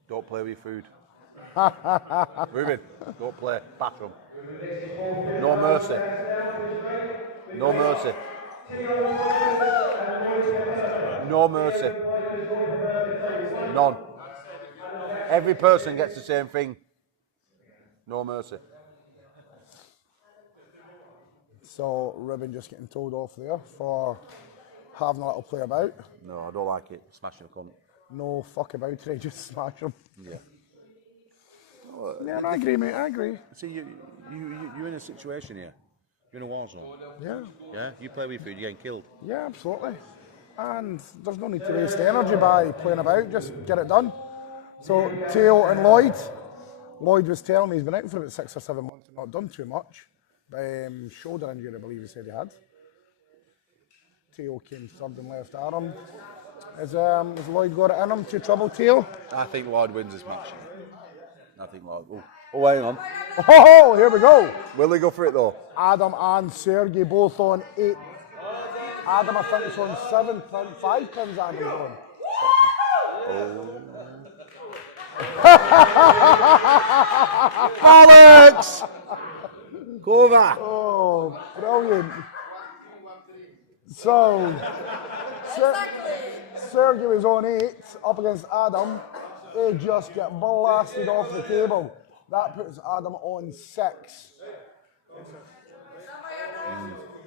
don't play with your food. Ruben, don't play. Bathroom. No mercy. No mercy. No mercy. None. Every person gets the same thing. No mercy. So Ruben just getting told off there for having a little play about. No, I don't like it. Smashing a cunt. No fuck about it, just smash him. Yeah. Yeah, I agree, mate. I agree. See, you're in a situation here You're in a war zone. Yeah, Yeah, you play with food, you're getting killed. yeah, absolutely. And there's no need to waste energy by playing about, just get it done. So, Theo and Lloyd. Lloyd was telling me he's been out for about 6 or 7 months and not done too much. Shoulder injury, I believe he said he had. Theo came third and left arm. Has Lloyd got it in him to trouble Theo? I think Lloyd wins this match. I think Lloyd. Oh, hang on. Oh, here we go. Will they go for it though? Adam and Sergey both on 8. Adam, I think, it's on 7 pins, 5 pins Adam's on. Alex! Cover! Oh, brilliant. So, Sergey was on 8 up against Adam. They just get blasted off the table. That puts Adam on 6.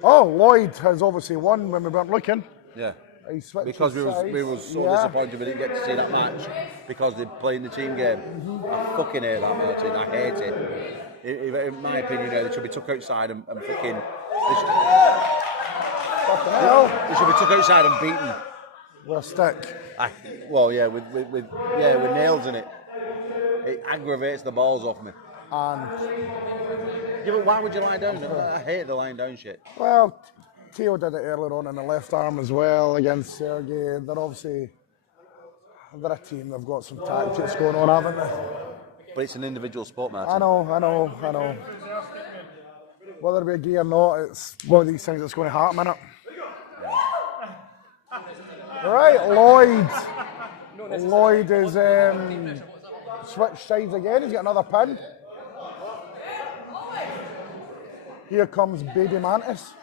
Oh, Lloyd has obviously won when we weren't looking. Yeah. He switched Because we were so disappointed we didn't get to see that match because they're playing the team game. I fucking hate that, Martin. I hate it. In my opinion, they should be took outside and fucking. Fucking hell. They should be took outside and beaten. With a stick. With nails in it. It aggravates the balls off me. And Yeah, but why would you lie down? I hate the lying down shit. well, Theo did it earlier on in the left arm as well against Sergey. They're a team. They've got some tactics going on, haven't they? But it's an individual sport, Martin. I know. Whether it be a gear or not, it's one of these things that's going to happen, innit? Right, Lloyd is switched sides again. He's got another pin. Here comes Baby Mantis.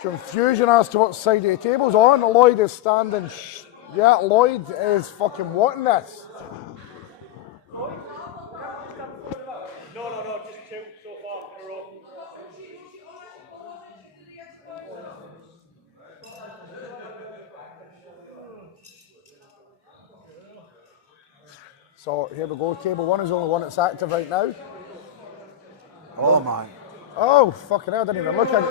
Confusion as to what side of the table's on. Lloyd is standing. Yeah, Lloyd is fucking wanting this. No, just 2 so far in a row. So here we go. Table 1 is the only one that's active right now. Oh my. Oh, fucking hell, I didn't even look at it.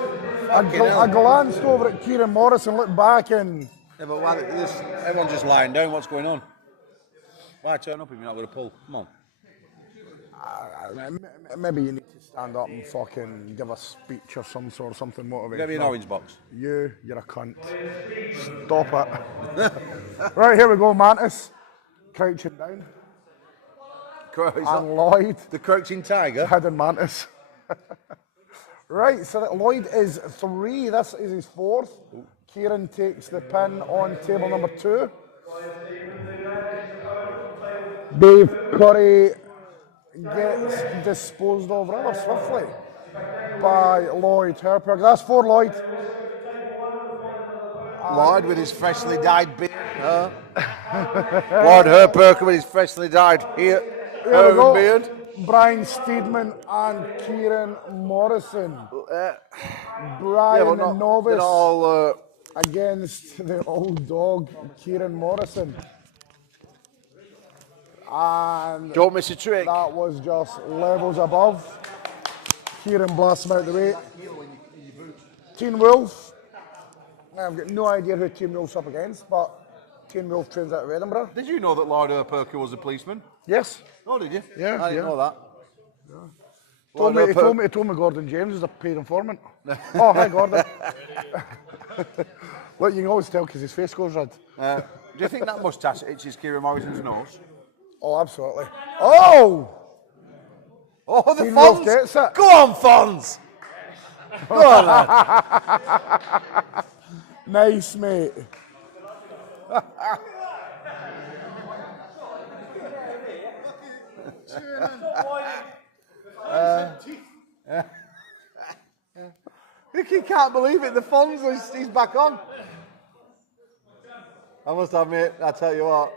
I glanced over at Kieran Morris and looked back and... Yeah, but why, everyone's just lying down. What's going on? Why turn up if you're not going to pull? Come on. Maybe you need to stand up and fucking give a speech of some sort, something motivational. Get me an orange box. You're a cunt. Stop it. Right, here we go, Mantis. Crouching down. And Lloyd. The crouching tiger? Hidden Mantis. Right, so that Lloyd is 3. This is his 4th. Kieran takes the pin on table number 2. Dave Curry gets disposed of rather swiftly by Lloyd Herper. That's 4, Lloyd. Lloyd with his freshly dyed beard. Lloyd Herperker with his freshly dyed hair and beard. Brian Steedman and Kieran Morrison. Brian the novice all, against the old dog, Kieran Morrison. And don't miss a trick. That was just levels above. Kieran blasts him out the way. Teen Wolf. I've got no idea who Teen Wolf's up against, but Teen Wolf trains out of Edinburgh. Did you know that Lloyd Herperker was a policeman? Yes. Oh, did you? Yeah, I didn't know that. He told me Gordon James is a paid informant. Oh, hi, Gordon. Look, you can always tell because his face goes red. Do you think that moustache itches Kieran Morrison's nose? Oh, absolutely. Oh! Oh, the Teen Wolf Fonz! gets it. Go on, Fonz! Go on, lad. Nice, mate. He can't believe it. The Fonz, he's back on. I must admit, I tell you what.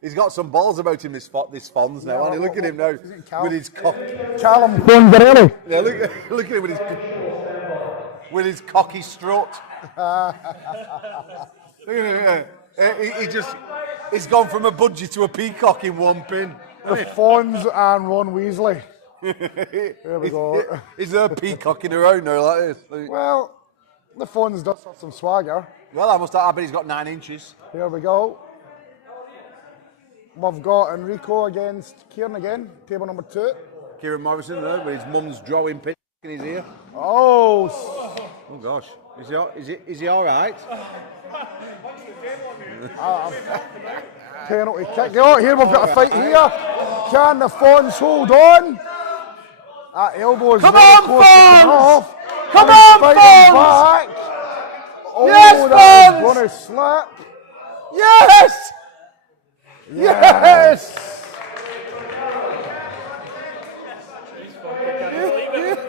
He's got some balls about him, this Fonz now. Yeah, look at him now with his cock. Callum Fonzarelli. Yeah, look at him with his cocky strut. Look at him. He's gone from a budgie to a peacock in one pin. The Fonz and Ron Weasley. There we go. Is there a peacocking around now like this? Well, the Fonz does have some swagger. Well, I bet he's got 9 inches. Here we go. We've got Enrico against Kieran again, table number 2. Kieran Morrison there with his mum's drawing pick in his ear. Oh, Oh gosh, is he all right? penalty kick. Oh, here we've got a fight here. Can the Fonz hold on? That elbow is Come very on, close to coming Fonz! off. Come And he's on, fighting Fonz! back. Oh, Yes, that is Fonz! going to slip. Yes! Yes!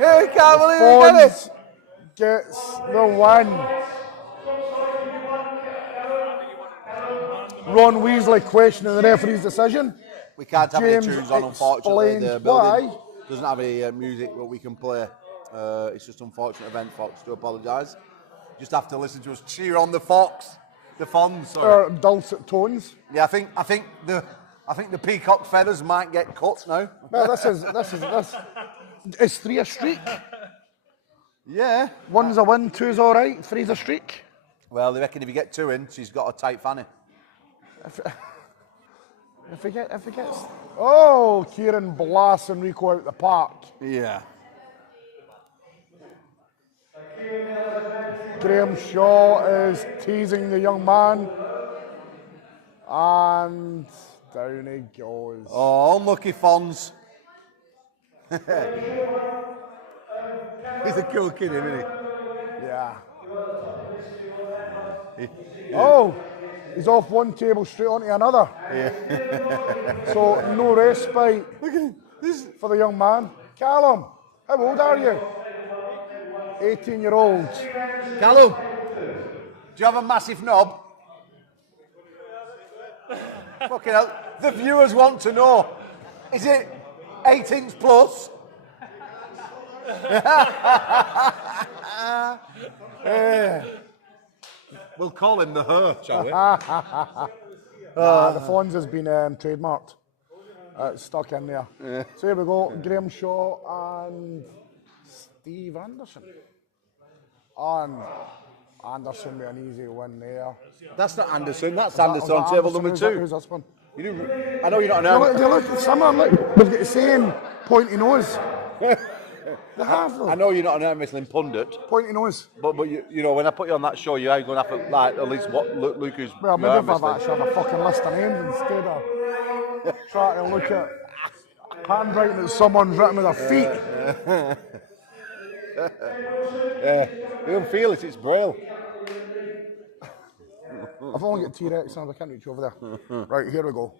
I can't believe he did it. Fonz gets the win. Ron Weasley questioning the referee's decision. We can't have James any tunes on, unfortunately. The explains building why. doesn't have any music that we can play. It's just unfortunate event, Fox. Do apologise. Just have to listen to us cheer on the Fox, the Fonz. Sorry. Dulcet tones. Yeah, I think the peacock feathers might get cut now. Well, this is 3 a streak. Yeah. 1's a win, 2's all right, 3's a streak. Well, they reckon if you get 2 in, she's got a tight fanny. If he gets, oh, Kieran blasts Enrico out the park. Yeah. Graham Shaw is teasing the young man, and down he goes. Oh, unlucky Fonz. He's a cool kid, isn't he? Yeah. Oh, he's off one table straight onto another. Yeah. So no respite for the young man. Callum, how old are you? 18-year-olds. Callum, do you have a massive knob? Fucking hell. The viewers want to know. Is it 8" plus? We'll call him the Her, shall we? The Fonz has been trademarked. It's stuck in there. So here we go, Graham Shaw and Steve Anderson. And Anderson with an easy win there. That's not Anderson, that's Anderson on table number 2. Who's this one? You do, I know you're not Do you an look similar? Look, they've got the same pointy nose. They have though. I know you're not an Michelin pundit, Pointy nose. but you know when I put you on that show, you are going to have to like at least what Luke is. Well, maybe if I've actually have a fucking list of names instead of trying to look at handwriting that someone's written with their feet. Yeah, you don't feel it. It's Braille. I've only got T-Rex and I can't reach over there. Right, here we go.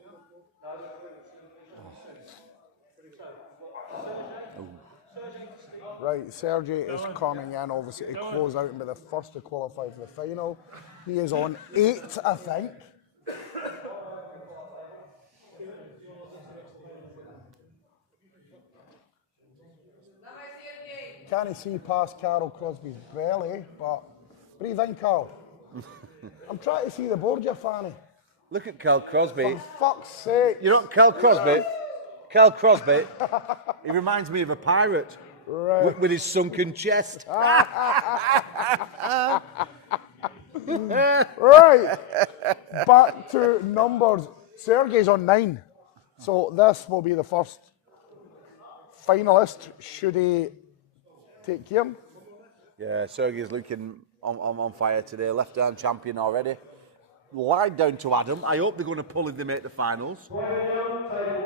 Right, Sergey is coming in obviously to close out and be the first to qualify for the final. He is on 8, I think. Can't see past Carol Crosby's belly, but breathe in, Carl. I'm trying to see the board, you fanny. Look at Cal Crosby. For fuck's sake. You know Cal Crosby? Cal Crosby. He reminds me of a pirate with his sunken chest. Right. Back to numbers. Sergey's on 9. So this will be the first finalist. Should he take him? Yeah, Sergey's looking on fire today. Left down champion already. Lied down to Adam. I hope they're going to pull if they make the finals.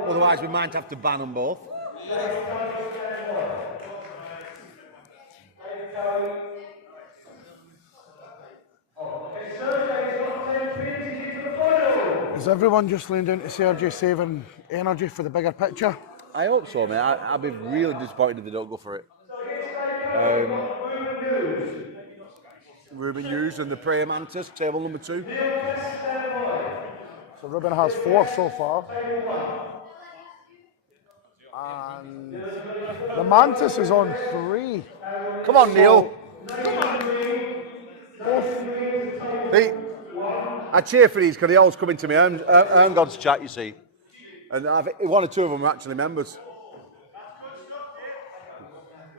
Otherwise, we might have to ban them both. Is everyone just laying down to Sergey saving energy for the bigger picture? I hope so, mate. I'll be really disappointed if they don't go for it. Ruben Hughes and the Prey Mantis, table number 2. So Ruben has 4 so far. And the Mantis is on 3. Come on, Neil. Pete, I cheer for these because they always come into me Earn God's chat, you see. And one or two of them are actually members.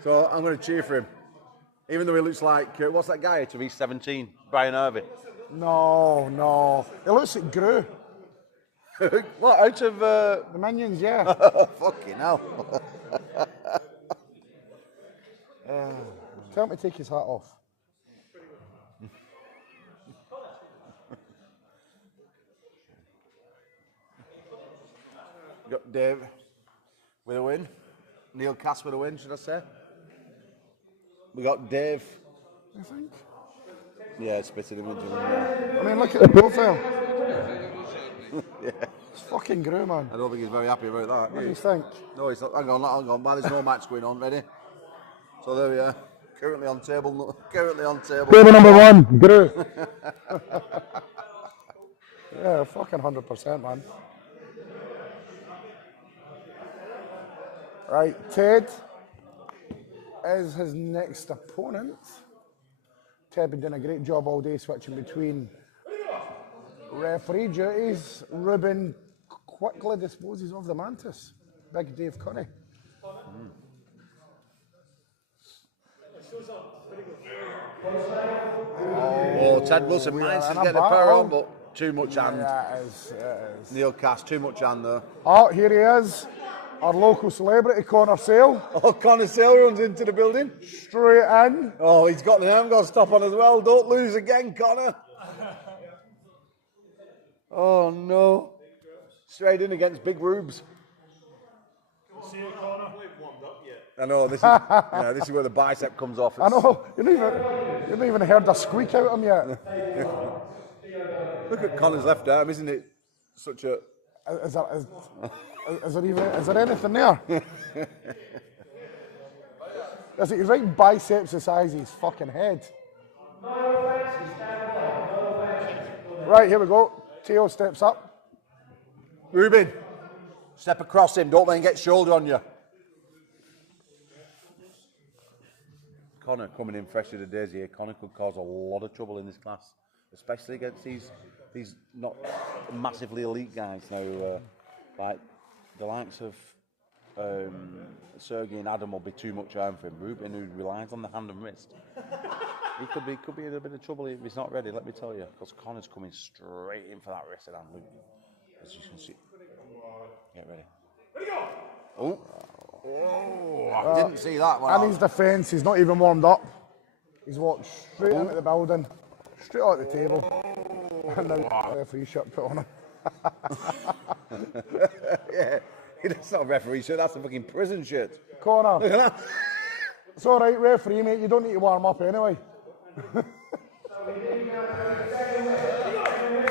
So I'm going to cheer for him. Even though he looks like, what's that guy to be 17? Brian Irving. No. It looks like Gru. What, out of... The Minions, yeah. Fucking hell. Tell him to take his hat off. Got Dave with a win. Neil Cass with a win, should I say? We got Dave. I think. Yeah, spitting image of him. Yeah. I mean, look at the profile. Yeah. It's fucking Gru, man. I don't think he's very happy about that. What do you think? No, he's not. Hang on. But there's no match going on. Ready? So there we are. Currently on table. Table number 1, Gru. Yeah, fucking 100%, man. Right, Ted is his next opponent. Ted been doing a great job all day switching between referee duties. Ruben quickly disposes of the mantis. Big Dave Cunny. Oh, Ted Wilson managed to get the power on, but too much hand. Yeah, it is. Neil Cass, too much hand there. Oh, here he is. Our local celebrity, Connor Sale. Oh, Connor Sale runs into the building. Straight in. Oh, he's got the Armgod stop on as well. Don't lose again, Connor. Oh, no. Straight in against Big Rubes. I know, this is where the bicep comes off. I know, you haven't even heard a squeak out of him yet. Look at Connor's left arm, isn't it? Such a... Is there anything there? Is it his right biceps the size of his fucking head? Right, here we go. Teo steps up. Ruben, step across him. Don't let him get shoulder on you. Connor coming in fresh to the days here. Connor could cause a lot of trouble in this class, especially against these not massively elite guys now, like the likes of Sergey and Adam will be too much harm for him. Ruben, who relies on the hand and wrist, he could be in a bit of trouble if he's not ready. Let me tell you, because Connor's coming straight in for that wrist and hand. As you can see, get ready. Oh, I didn't see that one. And his defence, he's not even warmed up. He's walked straight into the building, straight out the table, and now the referee shirt put on him. Yeah, that's not a referee shirt, that's a fucking prison shirt. Connor, Look at that. it's all right, referee, mate, you don't need to warm up anyway.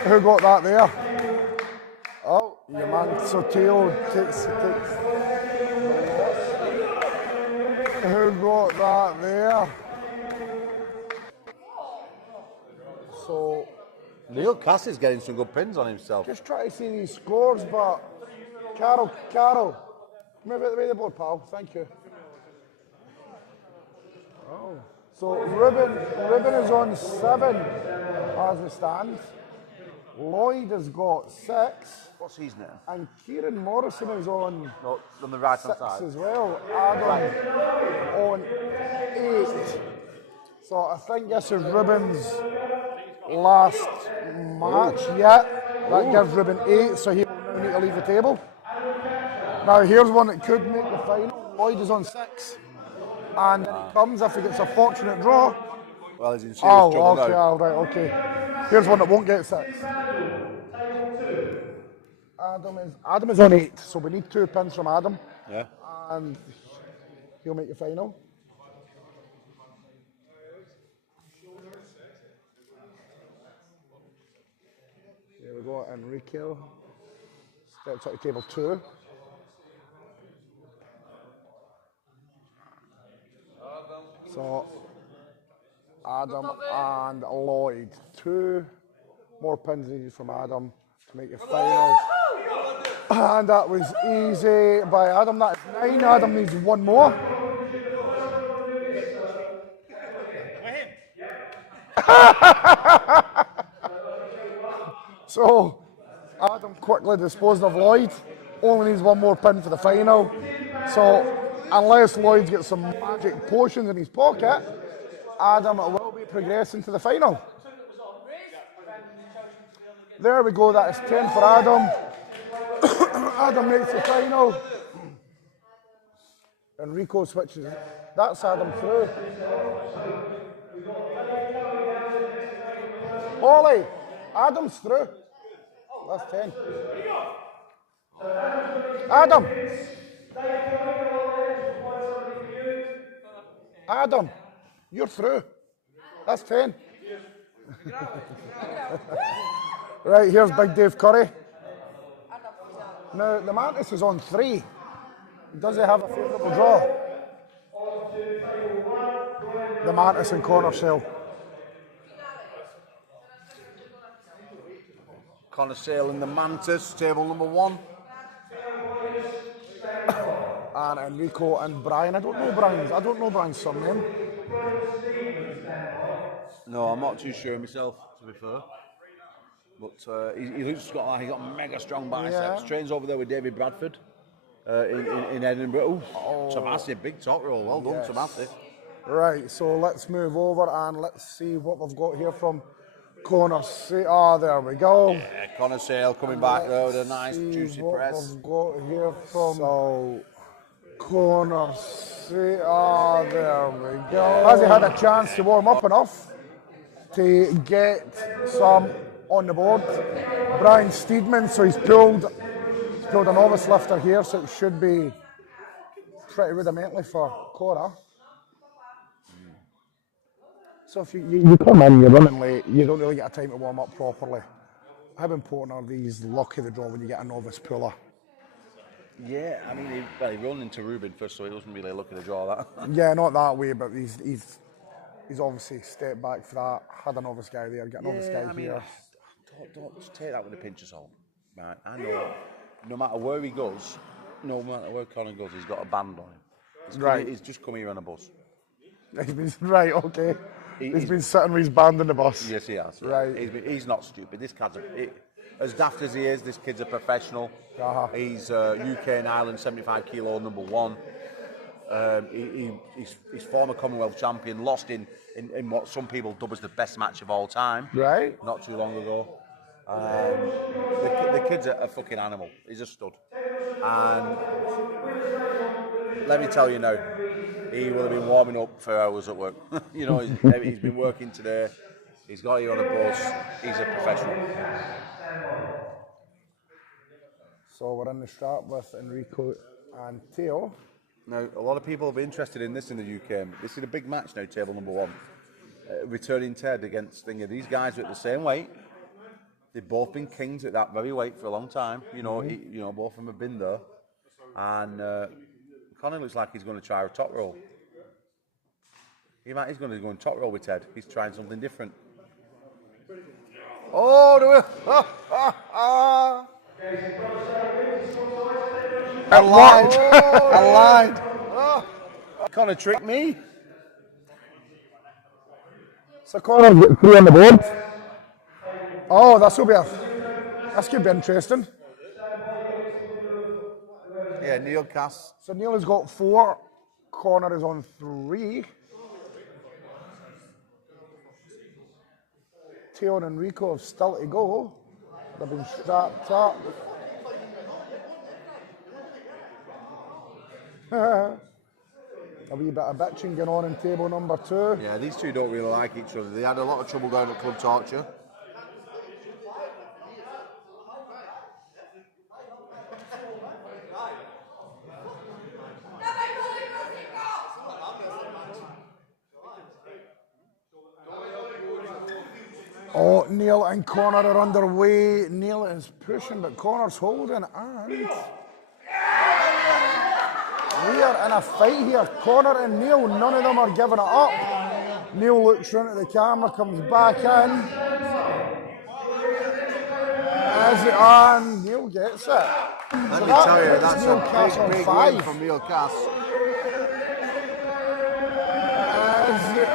Who got that there? Oh, your man Sotelo takes. Who got that there? So, Neil Cass is getting some good pins on himself. just try to see these scores, but Carol, come over out the way of the board, pal. Thank you. Oh, so Ruben is on 7 as we stand. Lloyd has got 6. What's his name? And Kieran Morrison is on No, on the right hand 6 side. as well. Adam on 8. So I think this is Ruben's last match yet. That gives Ruben 8, so he will now need to leave the table. Now here's one that could make the final. Lloyd is on 6. And then it comes if he gets a fortunate draw. Well, he's in serious trouble Okay, now. all right, okay. Here's one that won't get 6. Adam is on 8, so we need 2 pins from Adam. Yeah. And he'll make the final. There we go, Enrique steps out of table 2. So Adam and Lloyd, 2 more pins needed from Adam to make the final. And that was easy by Adam. That is 9. Adam needs 1 more. So, Adam quickly disposed of Lloyd. Only needs one more pin for the final. So, unless Lloyd gets some magic potions in his pocket, Adam will be progressing to the final. There we go, that is 10 for Adam. Adam makes the final. Enrico switches. That's Adam through. Ollie, Adam's through. That's 10. Adam. Adam, you're through. That's 10. Right, here's Big Dave Curry. Now, the Mantis is on 3. Does he have a favourable draw? The Mantis and Corner Cell. Connor Sale in the Mantis, table number 1. And Enrico and Brian. I don't know Brian's surname. No, I'm not too sure myself, to be fair. But he looks like he's got mega strong biceps. Yeah. Trains over there with David Bradford in Edinburgh. Oh, Tomasi, big top roll. Well done, Yes. Tomasi. Right, so let's move over and let's see what we've got here from Corner Cell. Ah, there we go. Yeah, Connor Sale coming back there with a nice juicy what press. we've got here from Corner Cell. Ah, there we go. Has he had a chance to warm up enough to get some on the board? Brian Steedman, so he's pulled a novice lifter here, so it should be pretty rudimentary for Cora. So if you come in, you're running late, you don't really get a time to warm up properly. How important are these luck of the draw when you get a novice puller? Yeah, I mean, he run into Ruben first, so he wasn't really looking to draw that. Yeah, not that way, but he's obviously stepped back for that. Had a novice guy there, get a novice guy here. Don't just take that with a pinch of salt, right? I know, no matter where he goes, no matter where Connor goes, he's got a band on him. He's just come here on a bus. He's been right, okay. He's been sitting with his band on the bus. Yes, he has. Right. He's not stupid. This kid's as daft as he is. This kid's a professional. He's UK and Ireland 75 kilo number 1. He's former Commonwealth champion. Lost in what some people dub as the best match of all time. Right. Not too long ago. The kid's a fucking animal. He's a stud. And let me tell you now, he will have been warming up for hours at work. You know, he's been working today. He's got here on a bus. He's a professional. So we're in the strap with Enrico and Theo. Now, a lot of people are interested in this in the UK. This is a big match now, table number 1. Returning Ted against Stinger. These guys are at the same weight. They've both been kings at that very weight for a long time. You know, both of them have been there. And Connor looks like he's going to try a top roll. He's going to go in top roll with Ted. He's trying something different. Oh, I lied. I lied. Connor tricked me. So Connor get 3 on the board. Oh, this could be interesting. Yeah, Neil Cass. So Neil has got 4. Connor is on 3. Theo and Enrico have still to go. They've been strapped up. A wee bit of bitching going on in table number 2. Yeah, these two don't really like each other. They had a lot of trouble down at Club Torture. Oh, Neil and Connor are underway. Neil is pushing, but Connor's holding, and we are in a fight here. Connor and Neil, none of them are giving it up. Neil looks round at the camera, comes back in. And Neil gets it. Let me tell you, that's Neil a Cass on big 5. win from Neil Cass.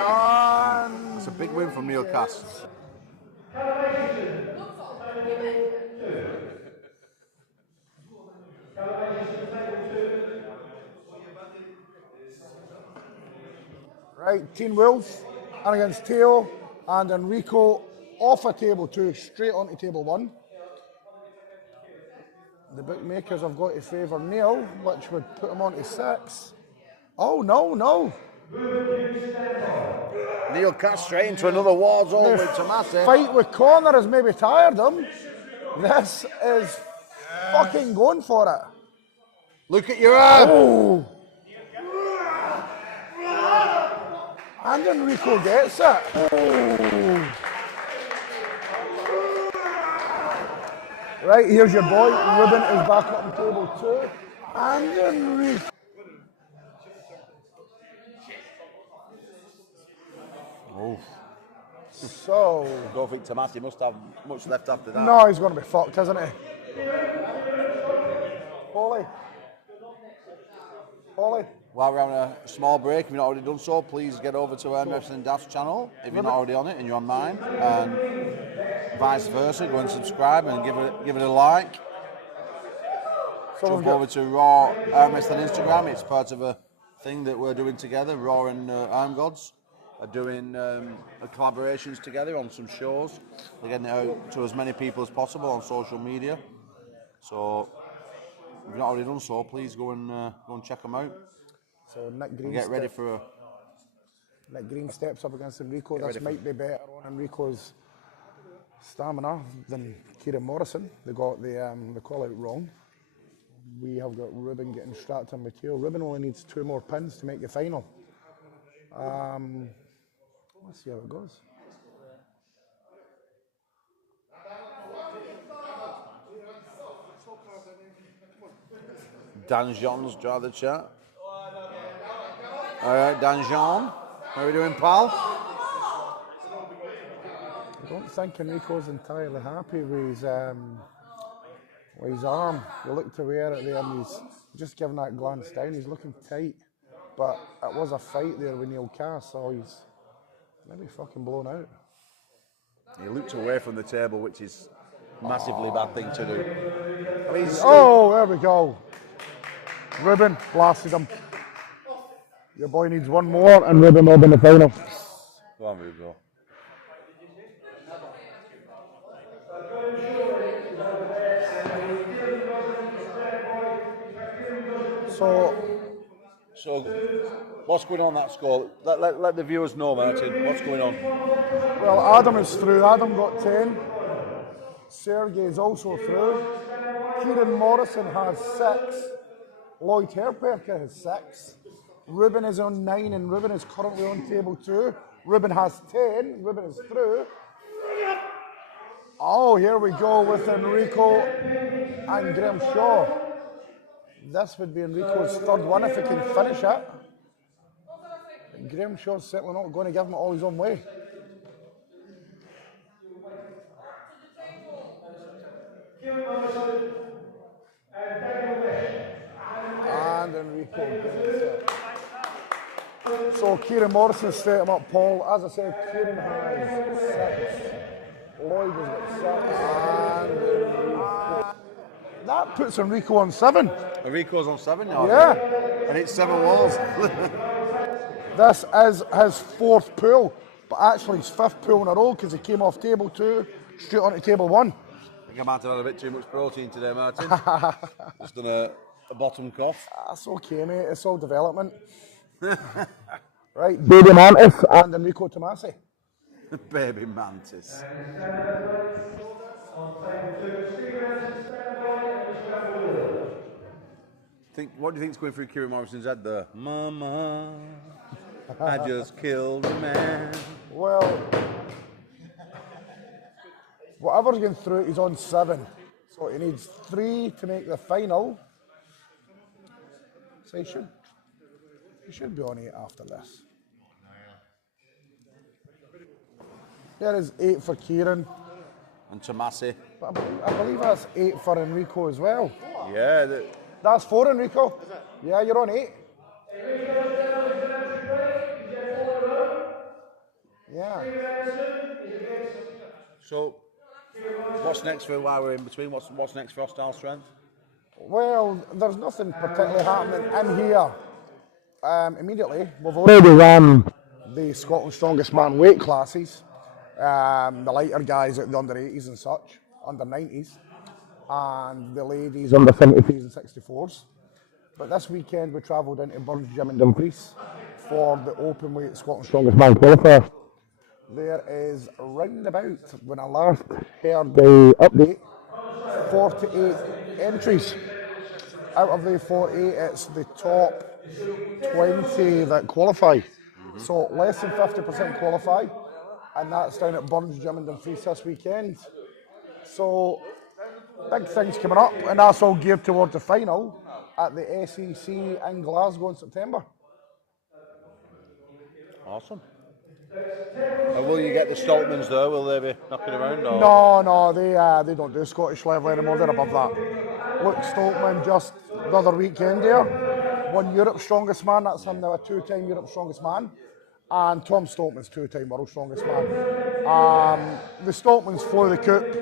And It's a big win from Neil Cass. Right, Teen Wolves, and against Teo and Enrico off of table 2, straight onto table 1. The bookmakers have got to favour Neil, which would put him on to 6. Oh, no. Neil cut straight into another Warzone with Tomasi. Fight with Connor has maybe tired him. This is fucking going for it. Look at your arm. Oh! And Enrico gets it. Oh! Right, here's your boy. Ruben is back up on table 2. And Enrico. Oh. So. I don't think Tomasi must have much left after that. No, he's going to be fucked, isn't he? Holly. While we're having a small break, if you've not already done so, please get over to Wrestling Daft's channel if you're not already on it and you're on mine, and vice versa. Go and subscribe and give it a like. Jump over to Raw Wrestling Instagram. It's part of a thing that we're doing together. Raw and Arm Gods are doing collaborations together on some shows. They're getting it out to as many people as possible on social media. So if you've not already done so, please go and check them out. So Nick Green Get ready for Nick Green steps up against Enrico. This might be better on Enrico's stamina than Kieran Morrison. They got the call out wrong. We have got Ruben getting strapped on Mateo. Ruben only needs 2 more pins to make the final. Let's see how it goes. Dan Jean's joined the chat. All right, Dan Jean, how are we doing, pal? I don't think Enrico's entirely happy with his arm. You look to wear it there and he's just giving that glance down. He's looking tight. But it was a fight there with Neil Cass, so he's maybe fucking blown out. He looked away from the table, which is a massively bad thing to do. I mean, oh, there we go. Ruben blasted him. Your boy needs 1 more and Ruben will be in the final. Go on, Ruben. So, what's going on that score? Let the viewers know, Martin. What's going on? Well, Adam is through. Adam got 10. Sergey is also through. Kieran Morrison has 6. Lloyd Herperker has 6. Ruben is on 9 and Ruben is currently on table 2. Ruben has 10. Ruben is through. Oh, here we go with Enrico and Graham Shaw. This would be Enrico's 3rd one if he can finish it. Graham Shaw's certainly not going to give him all his own way. And Enrico gets it. So Kieran Morrison set him up, Paul. As I said, Kieran has 6. Lloyd has got 6. And that puts Enrico on 7. Enrico's on 7 now. Yeah. And it's 7 walls. This is his 4th pull, but actually his 5th pull in a row because he came off table 2 straight onto table 1. I think I might have had a bit too much protein today, Martin. Just done a bottom cough. That's okay, mate. It's all development. Right, Baby Mantis and Enrico Tomasi. Baby Mantis. What do you think's going through Kieran Morrison's head there? Mama, I just killed a man. Well, whatever's going through, he's on 7. So he needs 3 to make the final. So he should be on 8 after this. There is 8 for Kieran. And Tomasi. But I believe that's 8 for Enrico as well. Yeah. That's 4, Enrico. Is it? Yeah, you're on 8. So, What's next for while we're in between? What's next for Hostile Strength? Well, there's nothing particularly happening in here. Immediately, we've already run the Scotland Strongest Man weight classes. The lighter guys at the under 80s and such, under 90s, and the ladies under 73s and 64s. But this weekend we travelled into Burns Gym in Dumfries for the open weight Scotland Strongest Man qualifier. There is round about, when I last heard the update, 48 entries. Out of the 48, it's the top 20 that qualify. So less than 50% qualify, and that's down at Burns Gym in Dumfries this weekend. So big things coming up, and that's all geared towards the final at the SEC in Glasgow in September. Awesome. Will you get the Stoltmans though? Will they be knocking around? Or? No, they don't do Scottish level anymore. They're above that. Luke Stoltman just the other weekend there won Europe's Strongest Man. That's him now, a two-time Europe's Strongest Man. And Tom Stoltman's two-time World's Strongest Man. The Stoltmans flew the coop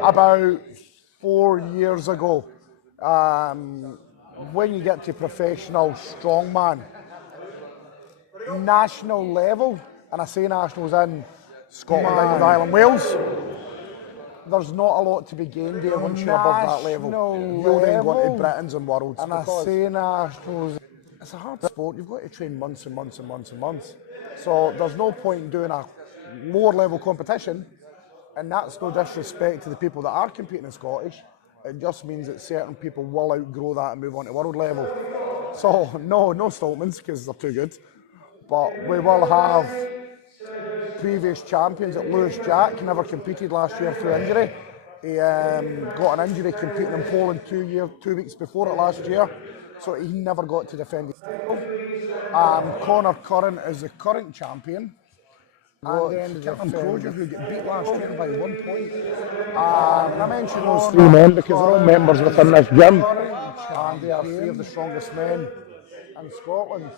about 4 years ago. When you get to professional strongman, national level, and I say nationals in Scotland, England, Ireland, Wales, there's not a lot to be gained here once you're above that level. You'll then go into Britons and Worlds. And I say nationals, it's a hard sport. You've got to train months and months and months and months. So there's no point in doing a lower level competition, and that's no disrespect to the people that are competing in Scottish. It just means that certain people will outgrow that and move on to world level. So no Stoltmans because they're too good. But we will have previous champions. At Lewis Jack never competed last year through injury. He got an injury competing in Poland 2 weeks before it last year, so he never got to defend his title. Connor Curran is the current champion. And then Kevin Crozier, who got beat last year by 1 point. I mentioned those three men because they're all members within this gym. And they are three of the strongest men in Scotland.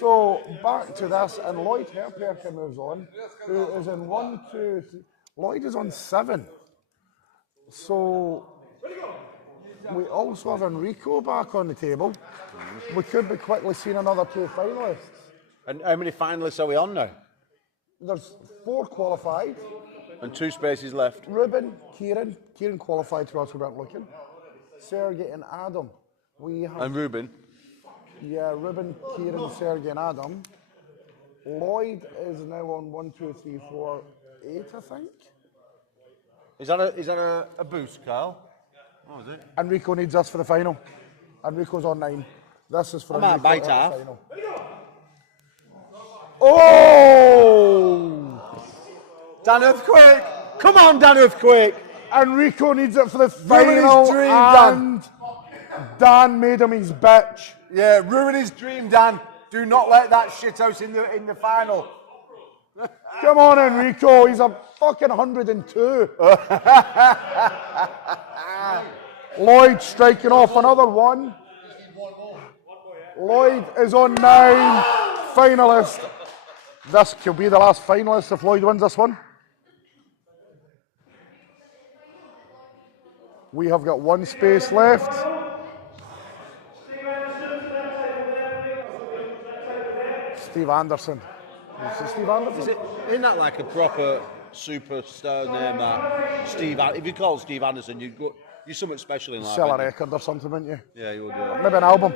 So back to this, and Lloyd Herperker moves on, who is in 1, 2, 3. Lloyd is on 7. So we also have Enrico back on the table. We could be quickly seeing another 2 finalists. And how many finalists are we on now? There's 4 qualified. And 2 spaces left. Ruben, Kieran qualified to us, we weren't looking. Sergey and Adam. And Ruben. Yeah, Ruben, Kieran, Sergey and Adam. Lloyd is now on 1, 2, 3, 4, 8, I think. Is that a boost, Carl? Oh, is it? Enrico needs us for the final. Enrico's on 9. This is for I might Enrico bite at the half. final. Oh! Dan Earthquake! Come on, Dan Earthquake! Enrico needs it for the Ruin final. his dream, and Dan made him his bitch. Yeah, ruin his dream, Dan. Do not let that shithouse in the final. Come on, Enrico. He's a fucking 102. Lloyd striking off another one. Lloyd is on 9. Finalist. This could be the last finalist if Lloyd wins this one. We have got 1 space left. Steve Anderson. Is it Steve Anderson? Isn't that like a proper superstar name, that Steve? If you call Steve Anderson, you're something special in life. Sell a record or something, wouldn't you? Yeah, you would. Maybe an album.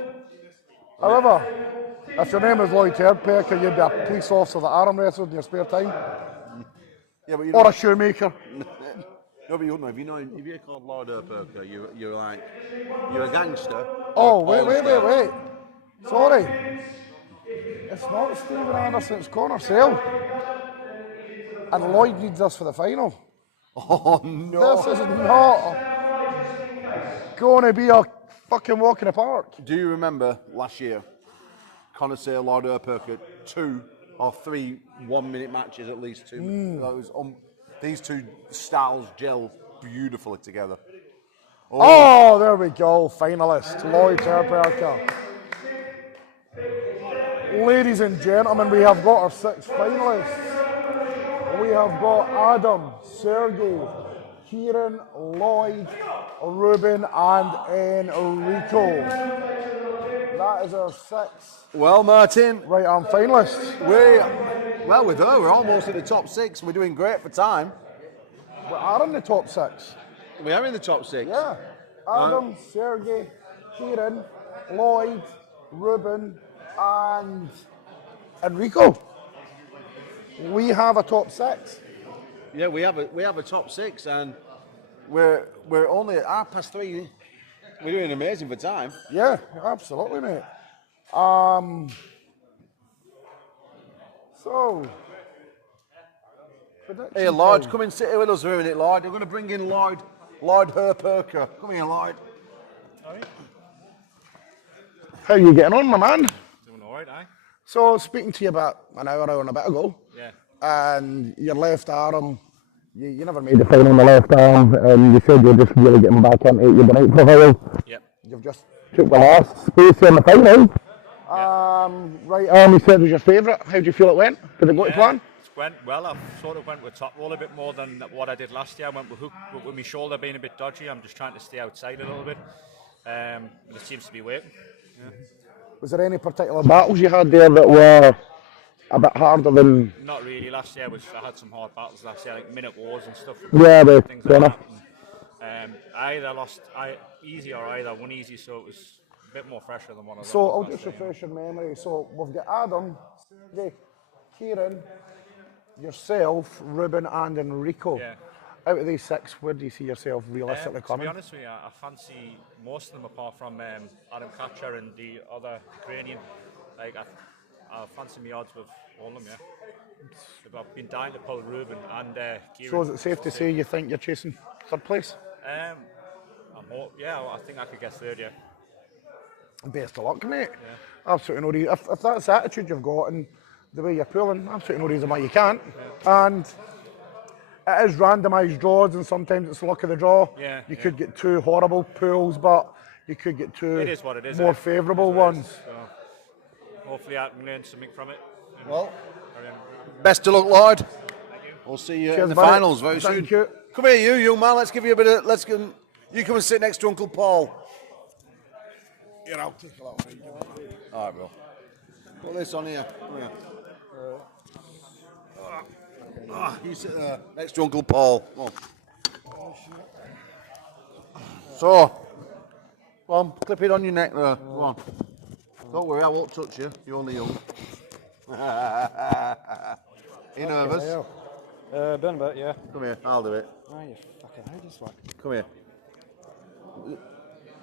However, if your name was Lloyd Herperker, you'd be a police officer that arm wrestled in your spare time. Yeah, but Or a shoemaker. No, but you wouldn't know. If you're called Lord Herperker, you're a gangster. Oh, wait. Sorry. It's not Stephen Anderson, it's Connor Sale. And Lloyd needs us for the final. Oh, no. This is not going to be a fucking walk in the park. Do you remember last year, Connor Sale, Lord Herperker, 2 or 3 1-minute matches at least? 2. That was these 2 styles gel beautifully together. Oh, there we go, finalist, Lloyd Herperker. Ladies and gentlemen, we have got our 6 finalists. We we have got Adam, Sergey, Kieran, Lloyd, Ruben, and Enrico. That is our 6 Well, Martin, right arm finalists. we're there. We're almost at the top 6. We're doing great for time. We are in the top 6. We are in the top 6. Yeah. Adam, Sergey, Kieran, Lloyd, Ruben, and Enrico. We have a top 6. Yeah, we have a top 6, and we're only at 3:30. We're doing amazing for time. Yeah, absolutely, mate. So, prediction Hey, Lloyd, time. come and sit here with us for a minute, Lloyd. We're going to bring in Lloyd Herperker. Come here, Lloyd. How you getting on, my man? Doing all right, aye? So, speaking to you about an hour and a bit ago, Yeah. and your left arm, you never made the final on the left arm, and you said you're just really getting back into it. You've been out for a while. Yep. You've just took the last space in the final. Right arm, you said was your favourite. How do you feel it went? Did it go to plan? It went well. I sort of went with top roll a bit more than what I did last year. I went with hook, but with my shoulder being a bit dodgy, I'm just trying to stay outside a little bit. But it seems to be working. Yeah. Was there any particular battles you had there that were a bit harder than? Not really. Last year I had some hard battles last year, like minute wars and stuff. Yeah, but things fair like enough. that. I either lost easy or either won easy, so it was a bit more fresher than what I was. So I'll last just year. refresh your memory. So we've got Adam, Sergey, Kieran, yourself, Ruben, and Enrico. Yeah. Out of these 6, where do you see yourself realistically To coming? be honest with you, I fancy most of them apart from Adam Catcher and the other Ukrainian. Like I fancy my odds with all of them. Yeah, I've been dying to pull Ruben and Kieran. So is it safe to say you think you're chasing 3rd place? I think I could get 3rd. Yeah. Best of luck, mate. Yeah. Absolutely no reason. If that's the attitude you've got and the way you're pulling, absolutely no reason why you can't. Yeah. And it is randomised draws, and sometimes it's the luck of the draw. Yeah, you could get 2 horrible pulls, but you could get 2 It is what it is, more eh? favourable It is what it ones. is. So hopefully I can learn something from it. Well, best of luck, Lloyd. We'll see you Cheers, in the buddy. finals very soon. Thank you. Come here, you young man. Let's give you a bit of. You come and sit next to Uncle Paul. Here, I'll take a little bit. All right, bro. Put this on here. Come here. You sit there next to Uncle Paul. Come on. So, come on, clip it on your neck there. Come on. Don't worry, I won't touch you. You're only young. You nervous? Been a bit, yeah. Come here, I'll do it. Oh, you fucking how does work? Come here.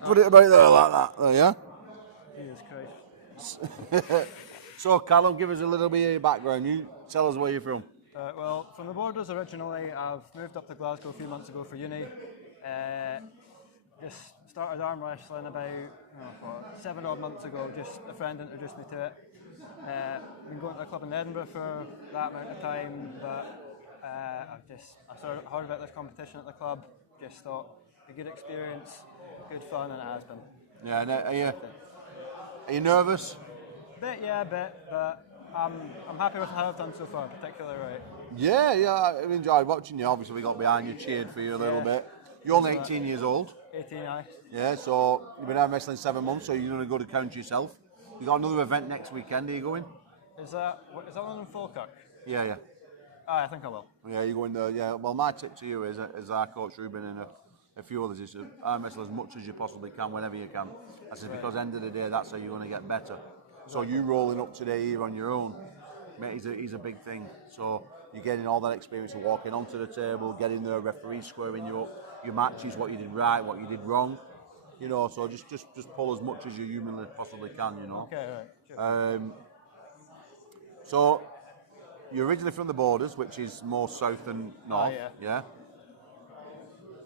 Put it about there like that. There, yeah? Jesus Christ. So, Callum, give us a little bit of your background. You tell us where you're from. Well, from the Borders originally, I've moved up to Glasgow a few months ago for uni. Just started arm wrestling about 7 odd months ago. Just a friend introduced me to it. Been going to the club in Edinburgh for that amount of time, but I sort of heard about this competition at the club. Just thought a good experience, good fun, and it has been. Yeah, and are you nervous? Bit, but I'm happy with how I've done so far, particularly right. Yeah, I've enjoyed watching you. Obviously, we got behind you, cheered for you a little bit. You're only 18 years old. 18, aye. Yeah, so you've been out wrestling 7 months, so you're going to go to count yourself. You got another event next weekend. Are you going? Is that one in Falkirk? Yeah. Aye, I think I will. Yeah, you're going there. Yeah. Well, my tip to you is, as our coach Ruben and a few others, is to arm wrestle as much as you possibly can, whenever you can. I said because at the end of the day, that's how you're going to get better. So you rolling up today here on your own, mate, he's a big thing. So you're getting all that experience of walking onto the table, getting there, referee squaring you up, your matches, what you did right, what you did wrong. You know, so just pull as much as you humanly possibly can. You know. Okay, right. Sure. So you're originally from the Borders, which is more south than north. Yeah.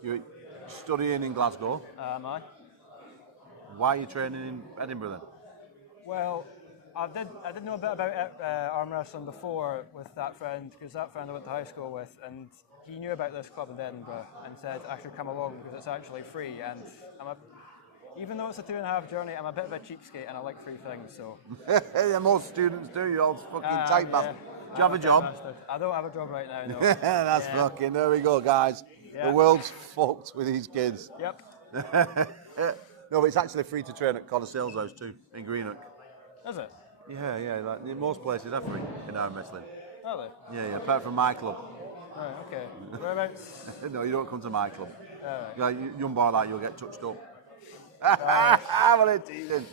You're studying in Glasgow. Aye. Why are you training in Edinburgh then? Well, I did know a bit about arm wrestling before with that friend, because that friend I went to high school with, and he knew about this club in Edinburgh and said I should come along because it's actually free. And even though it's a 2.5 journey, I'm a bit of a cheapskate and I like free things. So Yeah, most students do. You're all fucking tight bastard. Do you have a job? Bastard. I don't have a job right now, no. That's Yeah. fucking, there we go, guys. Yeah. The world's fucked with these kids. Yep. No, but it's actually free to train at Connor Sales House too, in Greenock. Is it? Yeah, like, most places are free in arm wrestling. Are they? Yeah, apart from my club. Right, okay. Whereabouts? No, you don't come to my club. Alright. Like, young boy like you'll get touched up. What a teasing.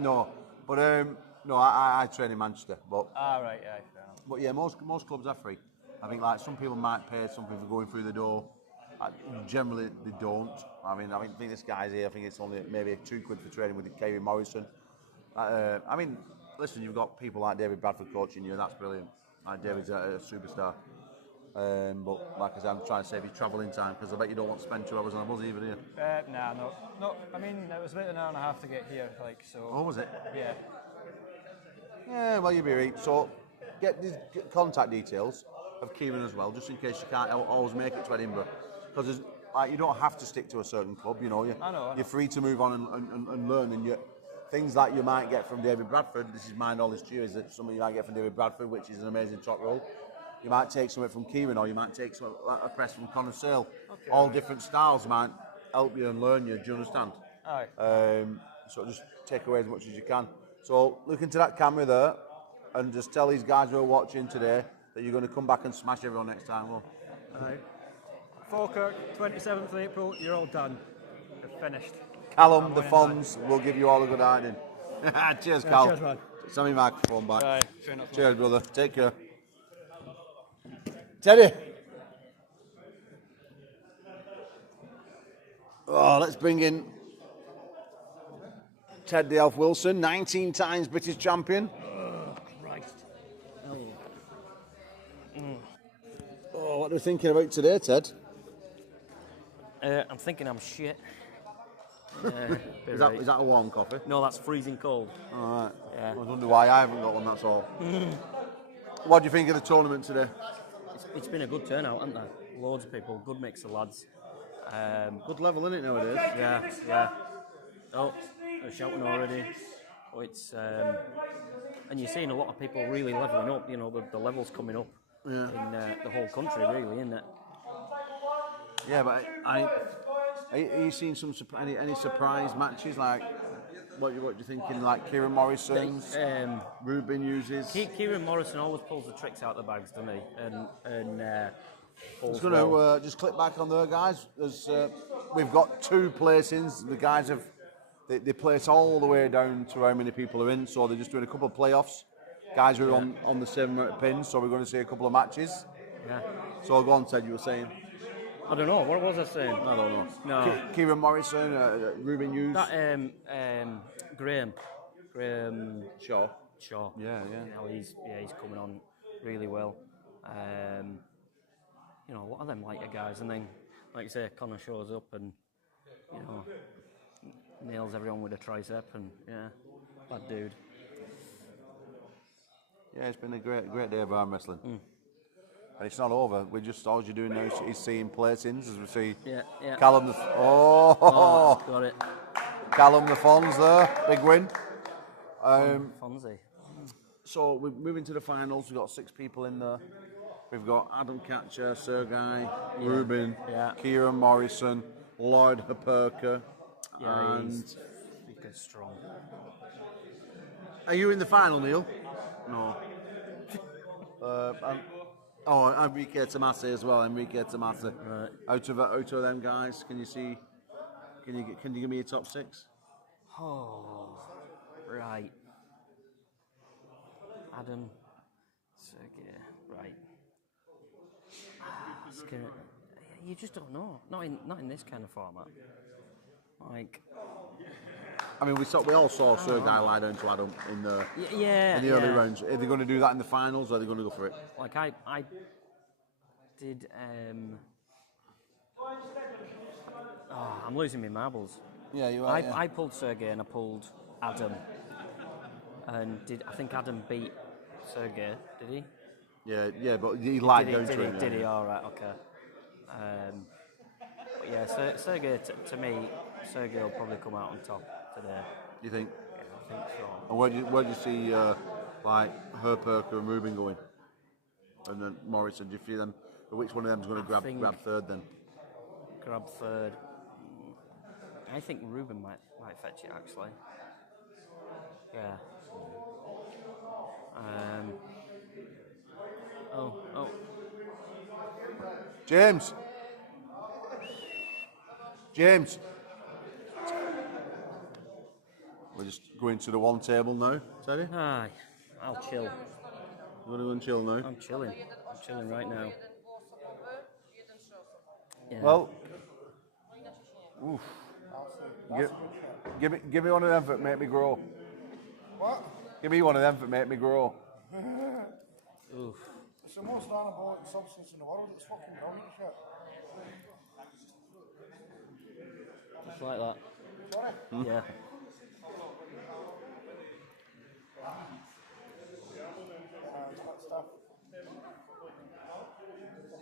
No, but no, I train in Manchester, but Right, yeah, fair enough. But yeah, most clubs are free. I think like some people might pay something for going through the door. Generally, they don't. I think this guy's here. I think it's only maybe £2 for training with Kerry Morrison. Listen, you've got people like David Bradford coaching you, and that's brilliant. Like David's a superstar. But like I said, I'm trying to save you travelling time because I bet you don't want to spend 2 hours on a bus even here. Nah, no. I mean, it was about an hour and a half to get here, like, so. Oh, was it? Yeah. Yeah, well, you'll be right. So get the contact details of Kieran as well, just in case you can't always make it to Edinburgh. Because you don't have to stick to a certain club, you know. I know. You're free to move on and learn. And things that you might get from David Bradford, this is my knowledge to you, is that something you might get from David Bradford, which is an amazing top roll. You might take something from Kieran, or you might take a press from Connor Sale. Okay. All different styles might help you and learn you. Do you understand? Aye. So just take away as much as you can. So look into that camera there, and just tell these guys who are watching today that you're going to come back and smash everyone next time. Well, Aye. Falkirk, 27th April, you're all done. You're finished. Callum, the Fonz, will give you all a good hiding. Cheers, Cal. Cheers, man. Send me microphone back. Aye. Cheers, brother. Take care. Teddy. Oh, let's bring in Ted the Elf Wilson, 19 times British champion. Oh, Christ. Oh, what are you thinking about today, Ted? I'm thinking I'm shit. Is that a warm coffee? No, that's freezing cold. All right. Yeah. I was wondering why I haven't got one, that's all. What do you think of the tournament today? It's been a good turnout, hasn't there? Loads of people, good mix of lads. Good level, isn't it, nowadays? Yeah. Oh, they're shouting already. Oh, it's and you're seeing a lot of people really levelling up. You know, the levels coming up in the whole country, really, isn't it? Yeah, but are you seeing any surprise matches? Like, what you thinking? Like Kieran Morrison's, Ruben uses. Kieran Morrison always pulls the tricks out of the bags, doesn't he? And Just going to just click back on there, guys. We've got 2 placings. The guys they place all the way down to how many people are in. So they're just doing a couple of playoffs. Guys who are on the same amount of pins. So we're going to see a couple of matches. Yeah. So go on, Ted. You were saying. I don't know. What was I saying? I don't know. No. Kieran Morrison, Ruben Hughes. That Graham Shaw. Yeah. You know, he's coming on really well. You know, a lot of them lighter guys, and then, like you say, Connor shows up and you know nails everyone with a tricep, and bad dude. Yeah, it's been a great day of arm wrestling. And it's not over. All you're doing now is seeing placings, as we see. Yeah. Callum Got it. Callum the Fonz there, big win. Fonzie. So we're moving to the finals. We've got 6 people in there. We've got Adam Catcher, Sergei, Ruben, Kieran Morrison, Lloyd Haperka, and He's strong. Are you in the final, Neil? No. Enrique Tomasi as well. Enrique Tomasi. Right. Out of them guys, can you see? Can you give me your top 6? Oh, right. Adam, Sergey, right. You just don't know. Not in this kind of format. Like. I mean, we all saw Sergey lie down to Adam in the early rounds. Are they going to do that in the finals, or are they going to go for it? Like I did. I'm losing my marbles. Yeah, you are. I pulled Sergey and I pulled Adam, and I think Adam beat Sergey? Did he? Yeah, but he lied down to him. Did he? All right, okay. But yeah, Sergey, to me, Sergey will probably come out on top today. You think? Yeah, I think so. And where do you see like Herperker and Rubin going, and then Morrison. Do you feel them? Which one of them's going to grab third then? Grab third. I think Ruben might fetch it actually. Yeah. Oh. James. We're just going to the one table now, Teddy. Aye, I'll chill. You want to go and chill now? I'm chilling right now. Yeah. Well, oof. Give me one of them that make me grow. What? Give me one of them that make me grow. Oof. It's the most anabolic substance in the world. It's fucking brilliant shit. Just like that. Sorry? Yeah. It's not stuff.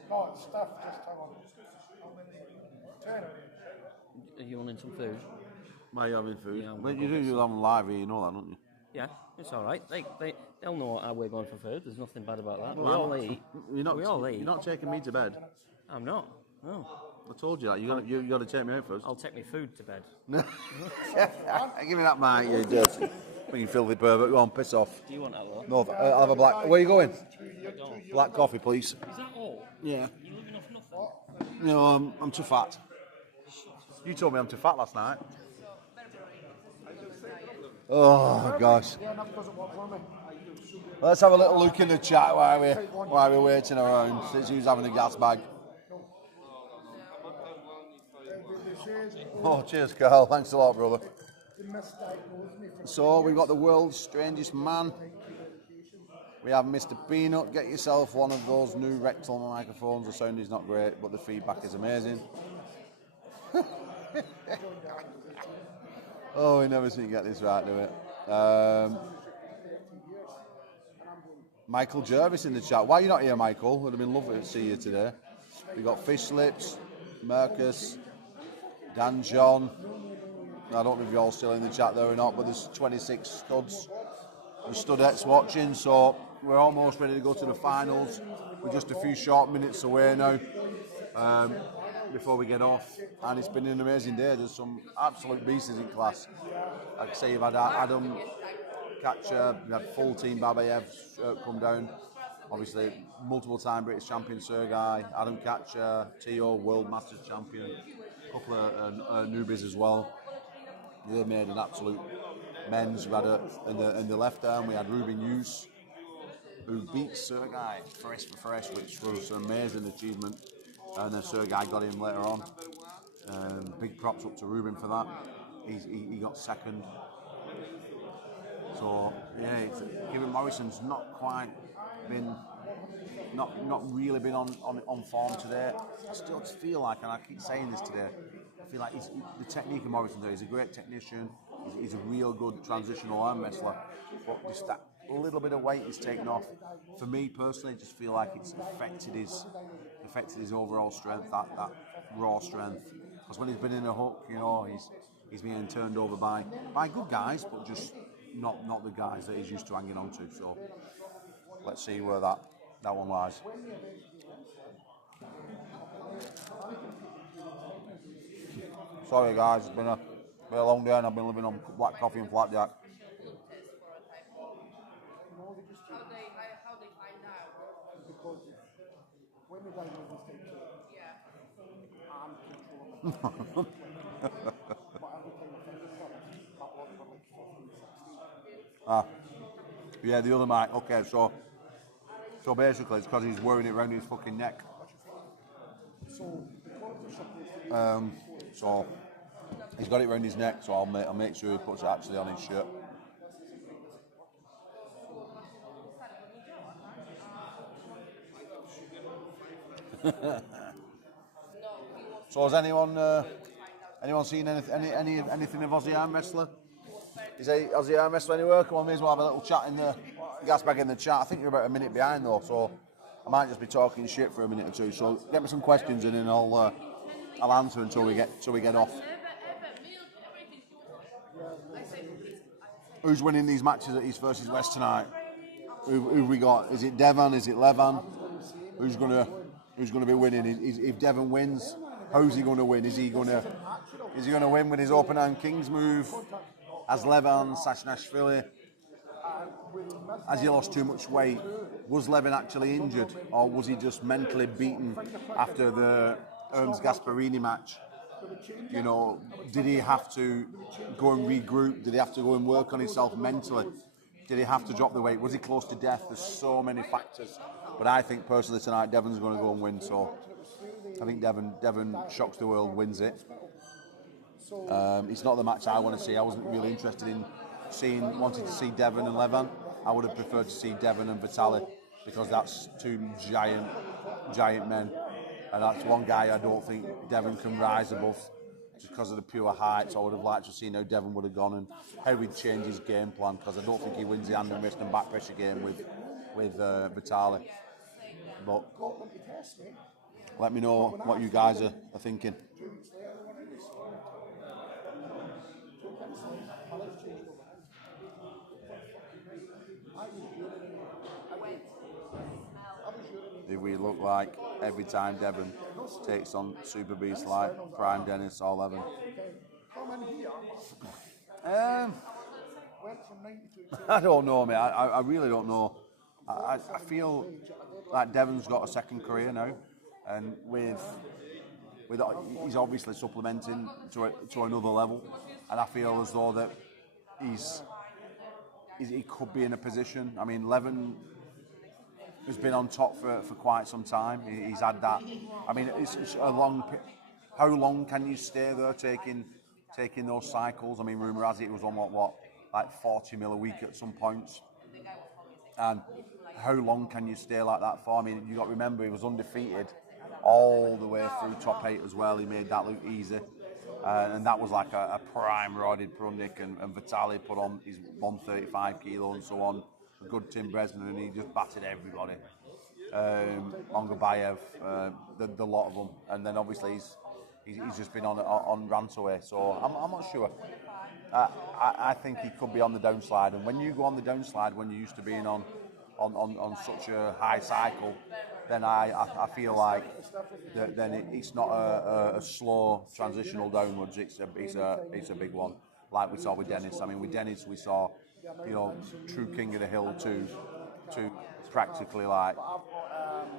No, it's stuff. Just hang on. 10. Are you wanting some food? Am I having food? Yeah, But you do them live here, you know that, don't you? Yeah, it's all right. They'll know how we're going for food. There's nothing bad about that. Well, we all eat. You're not taking me to bed. I'm not. No. I told you that. You got to take me out first. I'll take my food to bed. Give me that, mate. You dirty, fucking filthy pervert. Go on, piss off. Do you want that, though? No, I'll have a black. Where are you going? Black coffee, please. Is that all? Yeah. You living off nothing? No, I'm too fat. You told me I'm too fat last night. Oh gosh. Let's have a little look in the chat while we're waiting around. Since who's having a gas bag. Oh, cheers, Carl. Thanks a lot, brother. So we've got the world's strangest man. We have Mr. Peanut. Get yourself one of those new rectal microphones. The sound is not great, but the feedback is amazing. Oh, we never seem to get this right, do it? Michael Jervis in the chat. Why are you not here, Michael? Would have been lovely to see you today. We got Fish Slips, Marcus, Dan John. I don't know if you're all still in the chat there or not, but there's 26 studs and studettes watching, so we're almost ready to go to the finals. We're just a few short minutes away now before we get off, and it's been an amazing day. There's some absolute beasts in class. Like I say, you've had Adam Catcher, you had full team Babayev come down, obviously multiple time British champion Sergei, Adam Catcher, Tio, World Masters champion, a couple of newbies as well. They made an absolute men's. We had in the left arm, we had Ruben Hughes, who beat Sergei fresh for fresh, which was an amazing achievement. And then Sergei got him later on. Big props up to Ruben for that. He got second. So yeah, Kevin Morrison's not quite been, not really been on form today. I still feel like, and I keep saying this today, I feel like the technique of Morrison there. He's a great technician. He's a real good transitional arm wrestler, but just that little bit of weight he's taken off. For me personally, I just feel like it's affected his overall strength, that raw strength. Because when he's been in a hook, you know, he's being turned over by good guys, but just not the guys that he's used to hanging on to. So let's see where that one lies. Sorry guys, it's been a long day and I've been living on black coffee and flapjack. Yeah, the other mic. Okay, so basically it's because he's wearing it around his fucking neck. So he's got it around his neck, so I'll make sure he puts it actually on his shirt. So has anyone seen anything of Aussie Arm Wrestler? Is Aussie Arm Wrestler anywhere? Come on, may as well have a little chat in the gas bag in the chat. I think you're about a minute behind though, so I might just be talking shit for a minute or two. So get me some questions in and I'll answer until we get off. Who's winning these matches at East versus West tonight? who we got? Is it Devon? Is it Levan? Who's gonna be winning? If Devon wins, how's he gonna win? Is he gonna win with his open hand Kings move? As Levan, Sashnashvili? Has he lost too much weight? Was Levin actually injured, or was he just mentally beaten after the Ernst Gasparini match? You know, did he have to go and regroup? Did he have to go and work on himself mentally? Did he have to drop the weight? Was he close to death? There's so many factors. But I think personally tonight, Devon's going to go and win. So I think Devon shocks the world, wins it. It's not the match I want to see. I wasn't really interested in wanting to see Devon and Levan. I would have preferred to see Devon and Vitali, because that's two giant men. And that's one guy I don't think Devon can rise above just because of the pure height. So I would have liked to see how Devon would have gone and how he'd change his game plan, because I don't think he wins the hand and wrist and back pressure game with Vitali. But let me know what you guys are thinking. If we look like every time Devon takes on Super Beast like Prime Dennis or Levin. I don't know, mate. I really don't know. I feel like Devon's got a second career now, and with he's obviously supplementing to another level, and I feel as though that he could be in a position. I mean, Levin has been on top for quite some time. He's had that. I mean, it's a long. How long can you stay there taking those cycles? I mean, rumour has it was on what like 40 mil a week at some points. And how long can you stay like that for? I mean, you got to remember he was undefeated all the way through top 8 as well. He made that look easy. And that was like a prime roided Prundik, and Vitali put on his 135 kilo and so on. A good Tim Bresnan, and he just battered everybody. Ongabayev, the lot of them, and then obviously he's just been on rant away. So I'm not sure. I think he could be on the downslide, and when you go on the downslide, when you're used to being on such a high cycle, then I feel like then it's not a slow transitional downwards. It's a big one, like we saw with Dennis. I mean, with Dennis we saw, you know, true king of the hill to practically like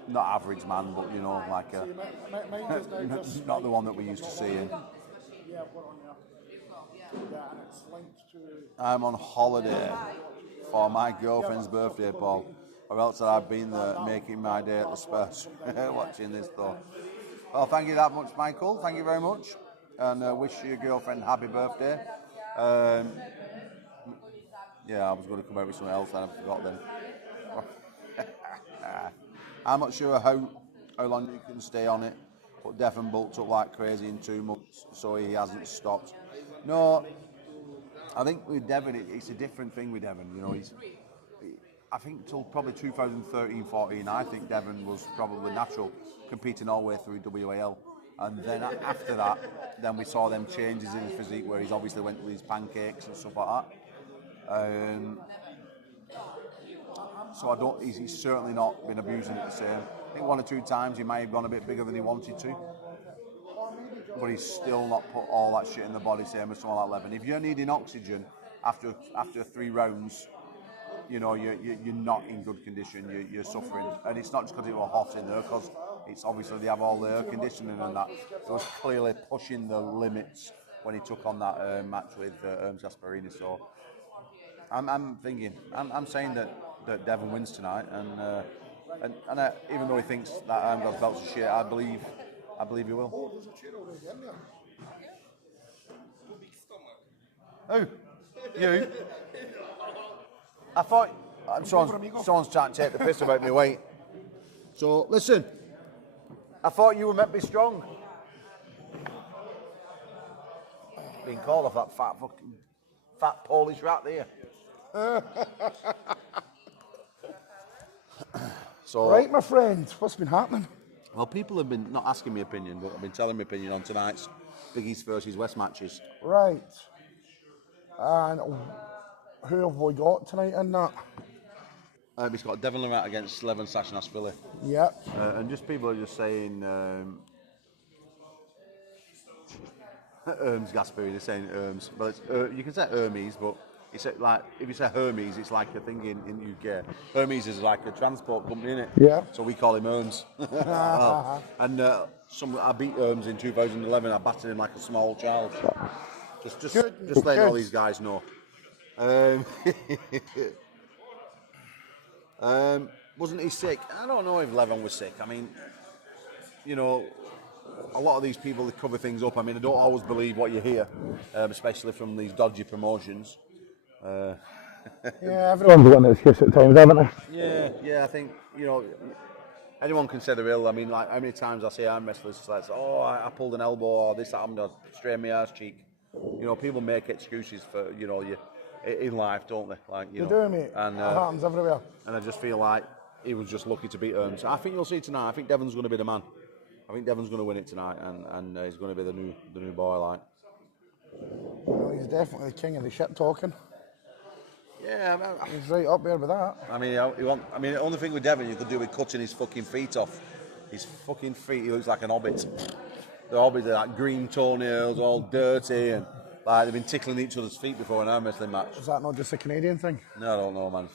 not average man, but you know, like not the one that we used to see. I'm on holiday for my girlfriend's birthday, Paul, or else I've been there making my day at the Spurs watching this though. Well, thank you that much, Michael. Thank you very much, and wish your girlfriend happy birthday. Yeah, I was going to come out with something else and I forgot then. I'm not sure how long you can stay on it, but Devon bulked up like crazy in 2 months, so he hasn't stopped. No, I think with Devon, it's a different thing with Devon. You know, I think till probably 2013-14, I think Devon was probably natural, competing all the way through WAL. And then after that, then we saw them changes in his physique, where he's obviously went with his pancakes and stuff like that. So he's certainly not been abusing it the same. I think 1 or 2 times he may have gone a bit bigger than he wanted to, but he's still not put all that shit in the body, same as someone like Levin. If you're needing oxygen after 3 rounds, you know, you're not in good condition, you're suffering. And it's not just because it was hot in there, because it's obviously they have all the air conditioning and that. It was clearly pushing the limits when he took on that match with Ernst Gasparini. So I'm saying that Devon wins tonight, and even though he thinks that Armgard's belt's a shit, I believe he will. Who? You? I thought someone's trying to take the piss about me weight. So listen, I thought you were meant to be strong. Being called off that fat Polish rat there. So, right, my friend, what's been happening? Well, people have been not asking me opinion, but have been telling me opinion on tonight's Big East versus West matches. Right. And who have we got tonight in that? He's got Devon Lorette against Leven Sashnashvili. Yep. And just people are just saying Hermes Gasperi, they're saying Hermes. Well, it's, you can say Hermes, but it's like if you say Hermes, it's like a thing in UK. Hermes is like a transport company, isn't it? Yeah. So we call him Hermes. And I beat Hermes in 2011. I battered him like a small child. Just letting all these guys know. Wasn't he sick? I don't know if Levin was sick. I mean, you know, a lot of these people that cover things up. I mean, I don't always believe what you hear, especially from these dodgy promotions. Yeah, everyone's got an excuse at times, haven't they? Yeah. I think anyone can say they're ill. I mean, like how many times I see arm wrestlers like, "Oh, I pulled an elbow," or "This happened," or "Strained my arse cheek." You know, people make excuses for you in life, don't they? Like They do, mate. And It happens everywhere. and I just feel like he was just lucky to beat Ernst. I think you'll see tonight. I think Devon's going to be the man. I think Devon's going to win it tonight, and he's going to be the new boy. Like, Well, he's definitely the king of the shit talking. yeah, He's right up there with that. I mean, the only thing with Devon you could do with cutting his fucking feet off. His fucking feet, he looks like an hobbit. The hobbits are like green toenails, all dirty, and like they've been tickling each other's feet before an arm wrestling match. Is that not just a Canadian thing? No, I don't know, man.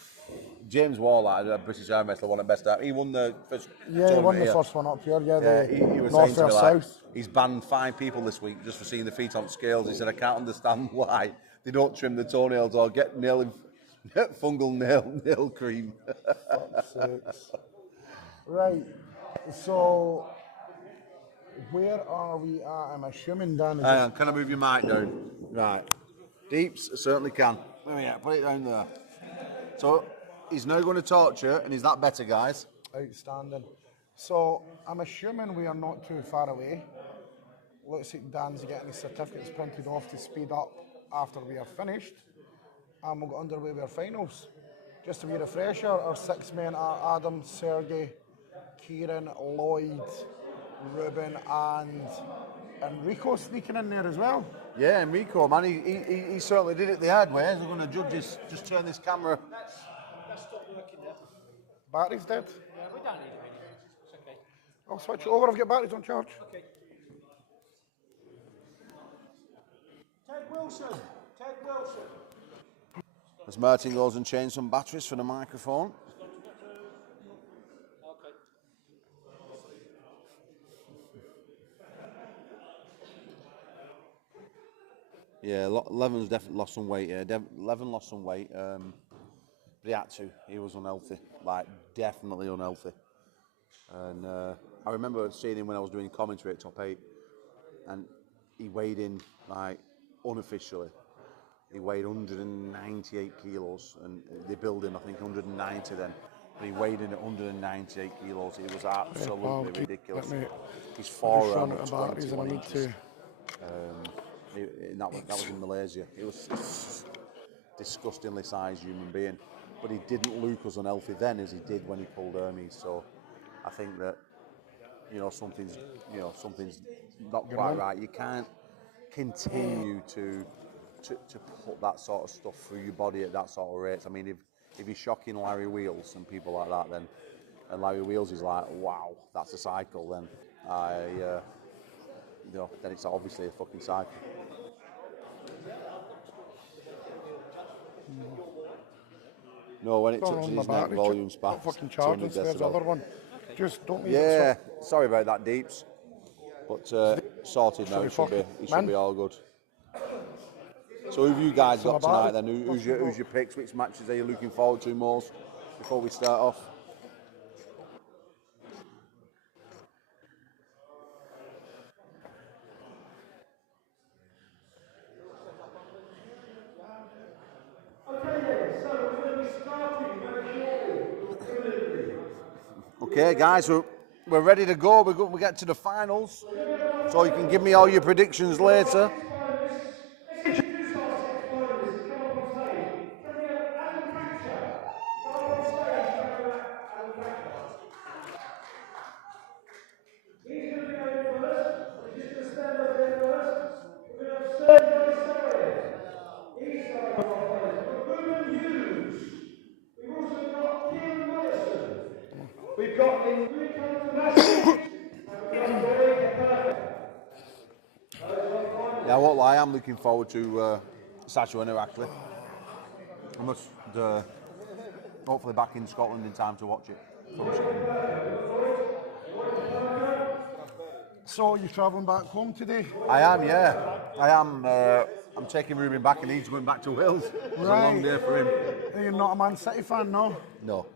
James Warlock, a British arm wrestler, won it best out. He won the first. Yeah, he won the here. first one up here. Yeah, He was North saying to me, or like, South. he's banned 5 people this week just for seeing the feet on scales. He said, I can't understand why they don't trim the toenails or get fungal nail cream. Fuck's sakes. Right. So, where are we at? I'm assuming Dan is. Hang on, can I move your mic down? Right. Deeps, I certainly can. Oh, yeah, put it down there. So, he's now going to torture, and is that better, guys? Outstanding. So, I'm assuming we are not too far away. Looks like Dan's getting his certificates printed off to speed up after we are finished. And we'll get underway with our finals. Just to be a refresher, our 6 men are Adam, Sergey, Kieran, Lloyd, Ruben, and Enrico sneaking in there as well. Yeah, Enrico, man, he certainly did it the hard way. We're going to judge this. Just turn this camera. That's stopped working there. Battery's dead. Yeah, we don't need them anymore. It's okay. I'll switch it over. I've got batteries on charge. Okay. Ted Wilson. As Martin goes and changes some batteries for the microphone. Okay. Yeah, Levin's definitely lost some weight. Yeah, Levin lost some weight, but he had to. He was unhealthy, like definitely unhealthy. And I remember seeing him when I was doing commentary at Top 8, and he weighed in like unofficially. He weighed 198 kilos, and they billed him I think 190 then. But he weighed in at 198 kilos. He was absolutely ridiculous. His forearm at 21 inches. That was in Malaysia. He was a disgustingly sized human being, but he didn't look as unhealthy then as he did when he pulled Hermes. So I think that something's not quite right. You can't continue to put that sort of stuff through your body at that sort of rates. I mean, if you're shocking Larry Wheels and people like that, and Larry Wheels is like, wow, that's a cycle, then then it's obviously a fucking cycle. No, when it touches his neck, volume spikes. Fucking charging, so there's the other one. Just don't leave it. Sorry about that, Deeps. But sorted now. He should be all good. So who have you guys got tonight then? Who's your picks? Which matches are you looking forward to most before we start off? Okay, guys, we're ready to go. We get to the finals, so you can give me all your predictions later. I won't lie, I'm looking forward to Sacho and Herakli. I must hopefully back in Scotland in time to watch it. So you're travelling back home today? I am, yeah. I am. I'm taking Ruben back, and he's going back to Wales. It's a long day for him. You're not a Man City fan, no? No,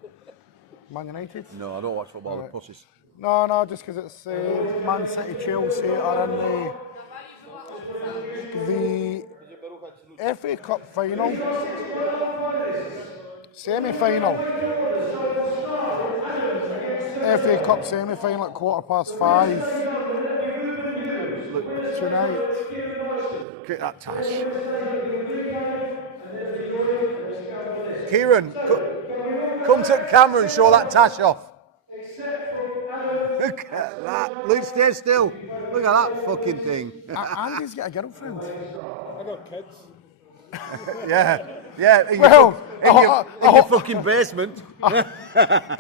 Man United? no, I don't watch football. The pussies. No, just because it's Man City, Chelsea are in the FA Cup final, semi-final. FA Cup semi-final at 5:15 tonight. Get that tash. Kieran, come to the camera and show that tash off. Look at that. Luke, stay still. Look at that fucking thing. Andy's got a girlfriend. I got kids. Yeah. In Well, your fucking basement. I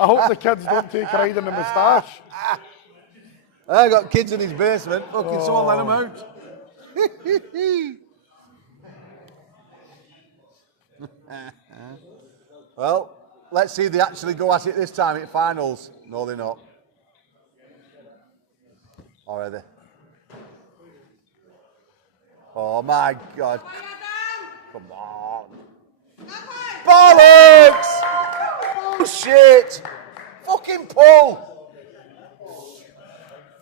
hope the kids don't take a ride in the moustache. I got kids in his basement. Fucking someone let them out. Well, let's see if they actually go at it this time at finals. No, they're not. Or are they? Oh my God. Come on. Bollocks! Bullshit! Fucking pull!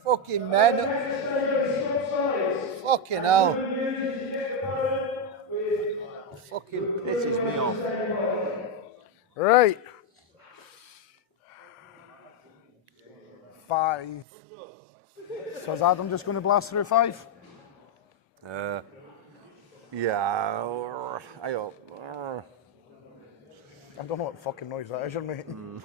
Fucking men. Fucking hell. Fucking pisses me off. Right. 5. So is Adam just going to blast through 5? Yeah. I hope. I don't know what fucking noise that is you're making.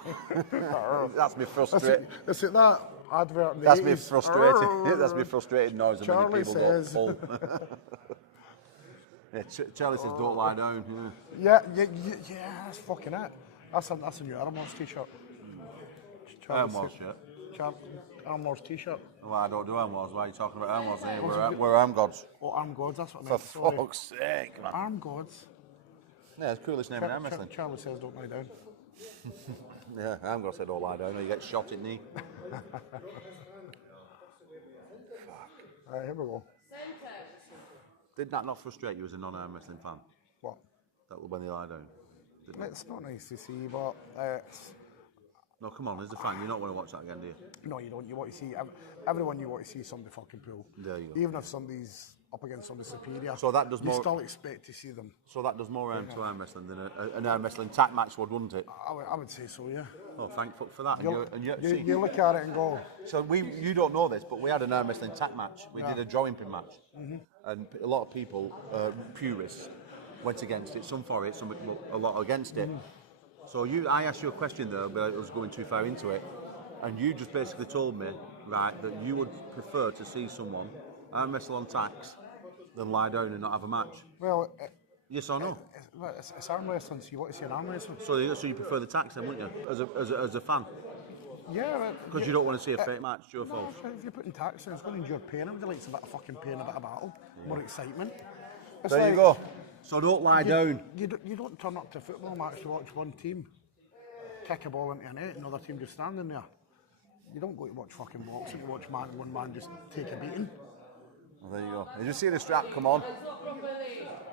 That's me frustrated. Is it that advert? In the That's me 80s? frustrated. That's me frustrated noise when Charlie people says. don't pull. Yeah, Charlie says don't lie down. Yeah, that's fucking it. That's a new Armours t-shirt. Armours shirt. Armours t-shirt. Well, I don't do Armours. Why are you talking about Armours? We're arm gods. Oh, Arm Gods, that's what I For meant. Sorry. fuck's sake, man. Arm Gods. Yeah, it's the coolest name in arm wrestling. Charlie says don't lie down. Yeah, arm god said don't lie down or you get shot in the knee. Alright, here we go. Did that not frustrate you as a non-arm wrestling fan? What? That when they lie down? Didn't it? It's not nice to see, but it's... No, come on, as a fan, you don't want to watch that again, do you? No, you don't. You want to see everyone. You want to see somebody fucking pull. There you go. Even if somebody's up against somebody superior, So that does you more. still expect to see them. So that does more arm to arm wrestling than an arm wrestling tag match would, wouldn't it? I would say so, yeah. Oh, thank fuck for that. You look at it and go. So you don't know this, but we had an arm wrestling tag match. We did a drawing pin match, and a lot of people, purists, went against it. Some for it, some a lot against it. So I asked you a question though, but I was going too far into it, and you just basically told me, right, that you would prefer to see someone arm wrestle on tacks than lie down and not have a match. Well, Yes or no? it's arm wrestling, so you want to see an arm wrestling. So you prefer the tacks then, wouldn't you, as a fan? Yeah, Because you don't want to see a fake match, true or false? If you're putting tax in, it's going to endure pain. I would like a bit of fucking pain, a bit of battle, more excitement. It's There like, you go. So don't lie down. You don't turn up to a football match to watch one team kick a ball into a net and another team just standing there. You don't go to watch fucking boxing, you watch one man just take a beating. Well, there you go. Did you see the strap come on?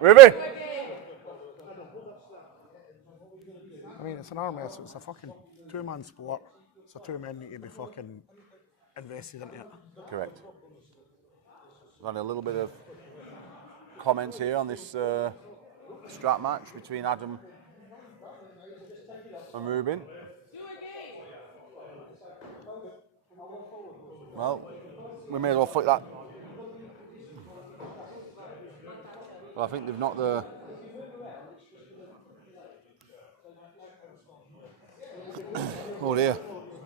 Ruby! I mean, it's an arm wrestle, it's a fucking two-man sport, so two men need to be fucking invested into it. Correct. We've had a little bit of comments here on this strap match between Adam and Ruben. Well, we may as well flick that. Well, I think they've knocked the... Oh dear,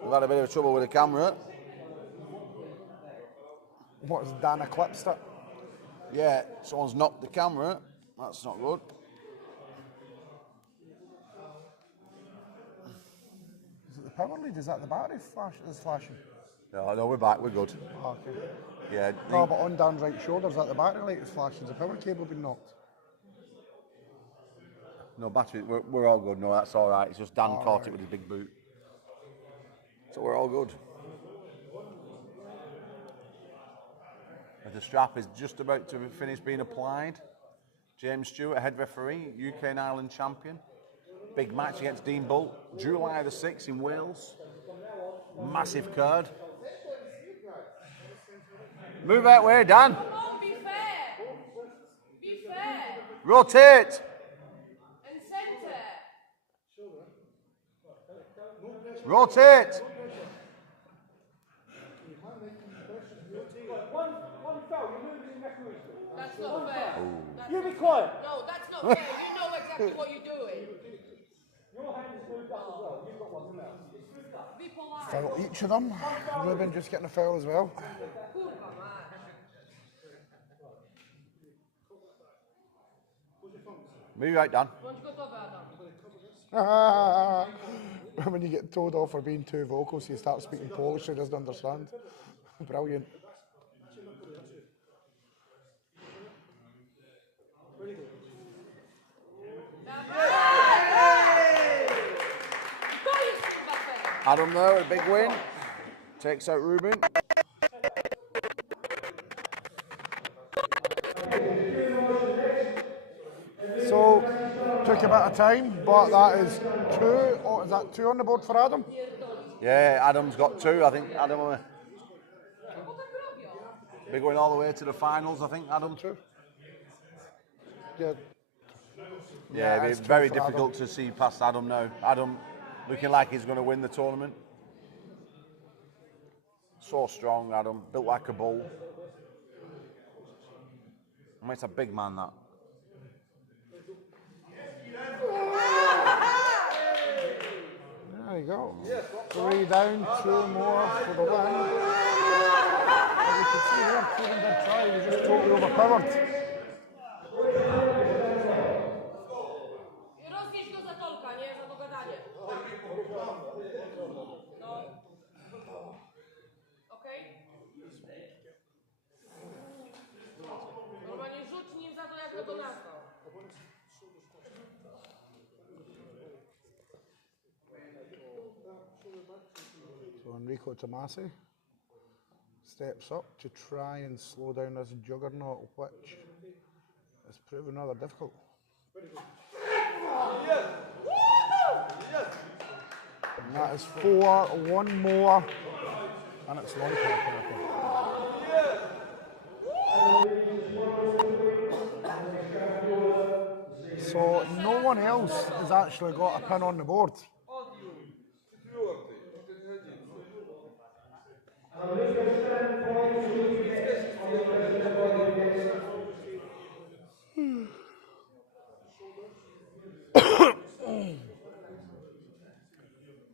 we've had a bit of trouble with the camera. What, has Dan eclipsed it? Yeah, someone's knocked the camera. That's not good. Is it the power lead? Is that the battery flash that's flashing? No, we're back. We're good. Okay. Yeah. No, but on Dan's right shoulder, is that the battery light is flashing? Has the power cable been knocked? No battery. We're all good. No, that's all right. It's just Dan caught right. it with his big boot. So we're all good. The strap is just about to finish being applied. James Stewart, head referee, UK and Ireland champion. Big match against Dean Bull, July the 6th in Wales. Massive card. Move that way, Dan. Come on, be fair. Be fair. Rotate. And centre. Rotate. One foul, you're moving in referee. That's not fair. That's You be not quiet. fair. No, that's not fair. You know exactly what you're doing. Your hand is moved up as well. You've got one now. Be polite. Foul each of them. Ruben just getting a foul as well. Kurwa, man. Move out, Dan. Bądź gotowy, Adam. When you get told off for being too vocal, so you start speaking Polish, he doesn't understand. Brilliant. Adam there, a big win. Takes out Ruben. So, took a bit of time, but that is two. Oh, is that two on the board for Adam? Yeah, Adam's got two. I think Adam be going all the way to the finals. I think Adam. Two. Yeah. Yeah, it's it's two very for difficult to see past Adam now. Adam looking like he's going to win the tournament. So strong, Adam. Built like a bull. I mean, it's a big man, that. There you go. 3 down, 2 more for the win. As you can see here, Kieran did try, he was just totally overpowered. Roznieś go za tolka, nie? Za dogadanie. No. Okej? Normalnie rzuć nim za to, jak go to nazwał. So Enrico Tomasi steps up to try and slow down this juggernaut, which has proven rather difficult. And that is 4, 1 more, and it's long purple. So no one else has actually got a pin on the board.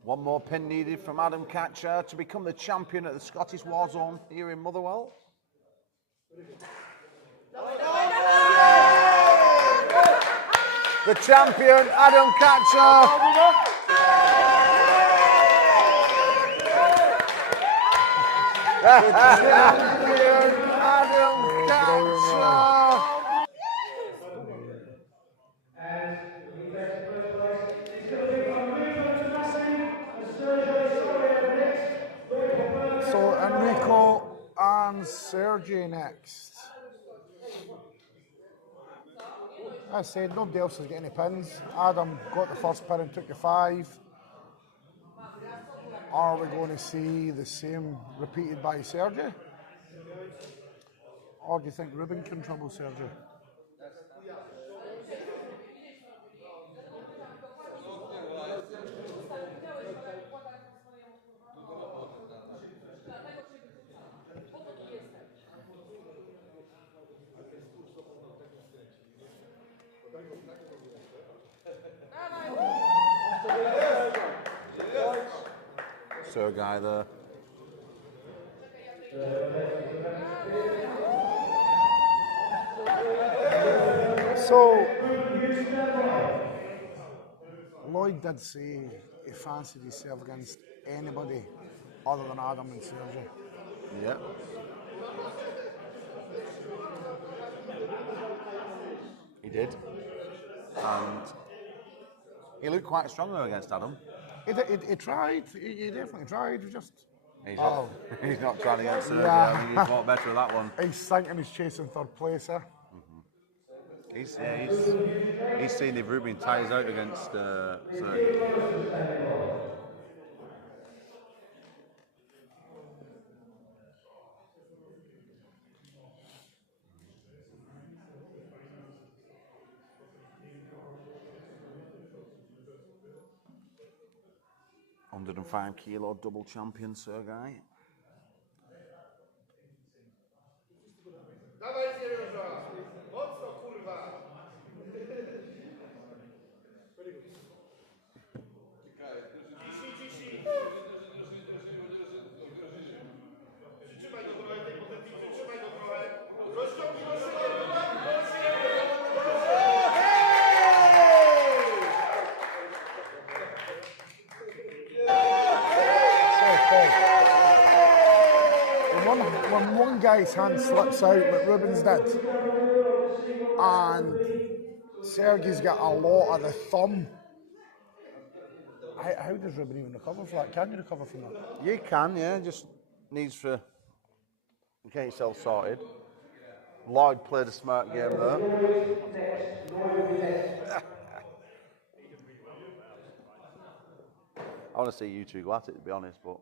One more pin needed from Adam Catcher to become the champion at the Scottish Warzone here in Motherwell. The champion, Adam Catcher. The champion, Adam Catcher. So Enrico and Sergey next. I said nobody else has got any pins. Adam got the first pin and took the 5. Are we going to see the same repeated by Sergey? Or do you think Ruben can trouble Sergey? Guy there. So, Lloyd did say he fancied himself against anybody other than Adam and Sergey. Yeah. He did. And he looked quite strong though against Adam. He tried. He definitely tried. He just. He's not trying against Sergey. Yeah. I think he fought better with that one. He's thinking he's chasing third place here. He's seen if Rubin tires out against Sergey. 105 kilo double champion Sergey. When one guy's hand slips out, like Rubin's did, and Sergey's got a lot of the thumb, how does Rubin even recover from that? Can you recover from that? You can, yeah, just needs to get yourself sorted. Lloyd played a smart game there. I want to see you two go at it, to be honest, but...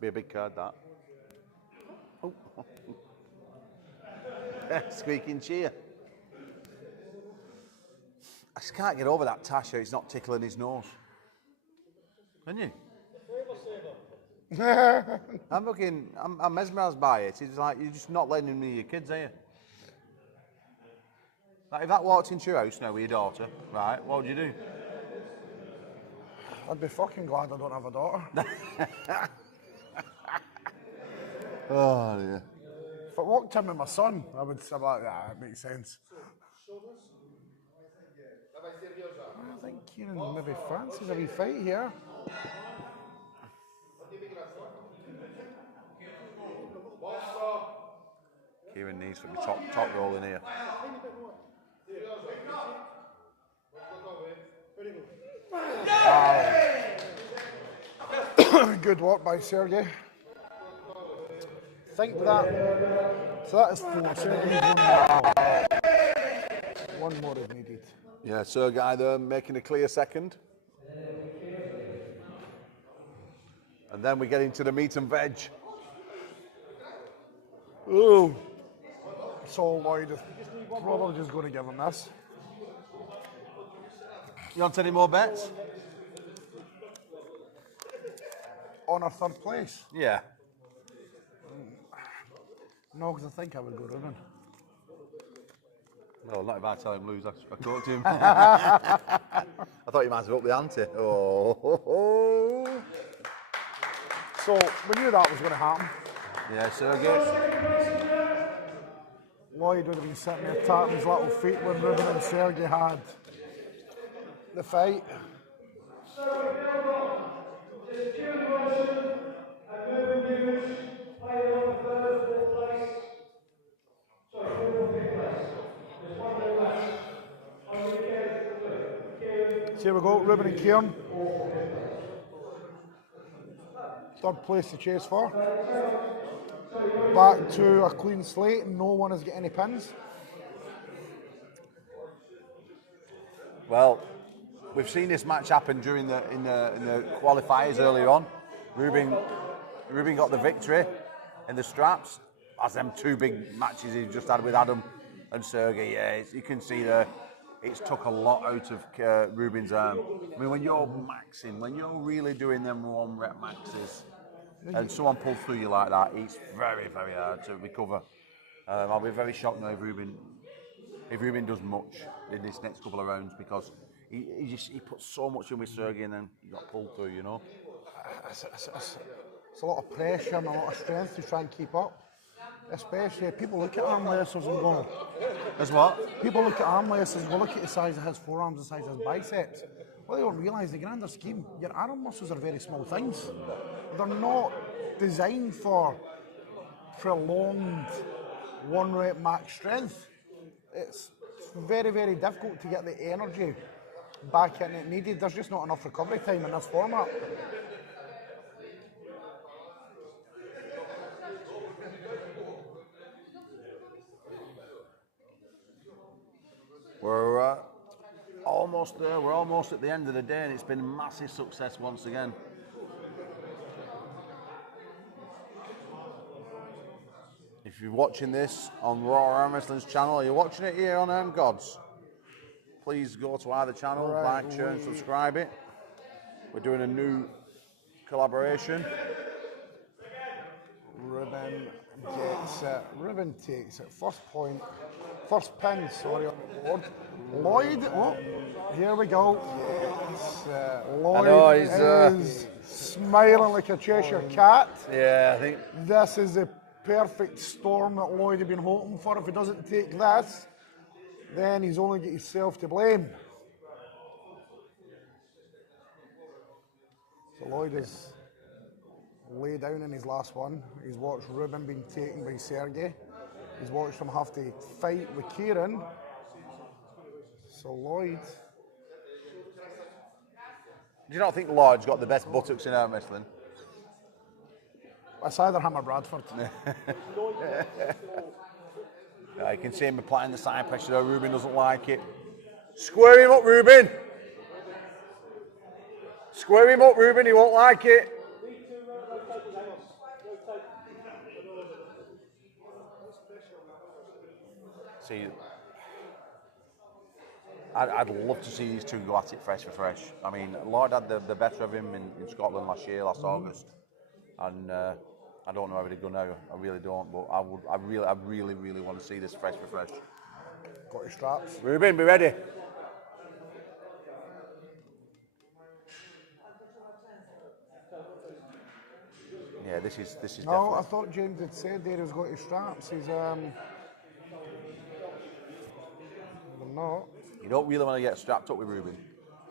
Be a big card, that. Oh. Squeaking cheer. I just can't get over that Tasha. He's not tickling his nose. Can you? I'm mesmerised by it. It's like you're just not letting him near your kids, are you? Like if that walked into your house now with your daughter, right? What would you do? I'd be fucking glad I don't have a daughter. Oh dear. If I walked in with my son, I would say like, yeah, it makes sense. I think Kieran maybe fancies a wee fight here. Kieran needs to be top roll in here. Good work by Sergey. Think that. So that is 4. Sergey one more is needed. Yeah, Sergey there making a clear second. And then we get into the meat and veg. Ooh. So Lloyd is probably just going to give him this. You want any more bets? On our third place? Yeah. No, because I think I would go Rubin. Well, not if I tell him lose, I talk to him. I thought you might have upped the ante. Oh. So we knew that was going to happen. Yeah, Sergey. Lloyd would have been sitting there tapping his little feet when Rubin and Sergey had the fight. So here we go, Rubin and Kieran. Third place to chase for. Back to a clean slate, no one has got any pins. Well, we've seen this match happen during in the qualifiers earlier on. Rubin got the victory in the straps. As them two big matches he just had with Adam and Sergey. Yeah, you can see there. It's took a lot out of Rubin's arm. I mean, when you're maxing, when you're really doing them 1 rep maxes, and someone pulls through you like that, it's very, very hard to recover. I'll be very shocked now if Ruben does much in this next couple of rounds, because he puts so much in with Sergey and then he got pulled through, you know. It's a lot of pressure and a lot of strength to try and keep up. Especially people look at arm wrestlers and go, As what? people look at arm wrestlers and go, look at the size of his forearms, the size of his biceps. What they don't realise, the grander scheme, your arm muscles are very small things. They're not designed for prolonged one rep max strength. It's very, very difficult to get the energy back in it needed. There's just not enough recovery time in this format. We're almost there. We're almost at the end of the day, and it's been a massive success once again. If you're watching this on Raw Arm Wrestling's channel, or you're watching it here on Gods, please go to either channel, like, share, and subscribe it. We're doing a new collaboration. Ruben gets it. Ruben takes it. First pin, sorry, on the board. Lloyd, oh, here we go. Yes, Lloyd is smiling like a Cheshire cat. Yeah, I think This is the perfect storm that Lloyd had been hoping for. If he doesn't take this, then he's only got himself to blame. So Lloyd is lay down in his last one. He's watched Ruben being taken by Sergey. He's watched him have to fight with Kieran. So Lloyd. Do you not think Lloyd's got the best buttocks in arm wrestling? It's either him or Bradford. You can see him applying the side pressure though. Ruben doesn't like it. Square him up, Ruben. Square him up, Ruben. He won't like it. See, I'd love to see these two go at it fresh for fresh. I mean, Lloyd had the better of him in Scotland last August, and I don't know how he'd go now. I really don't, but I really want to see this fresh for fresh. Got your straps. Ruben, be ready. Yeah, this is No, definitely. I thought James had said there he's got his straps. He's not. You don't really want to get strapped up with Ruben,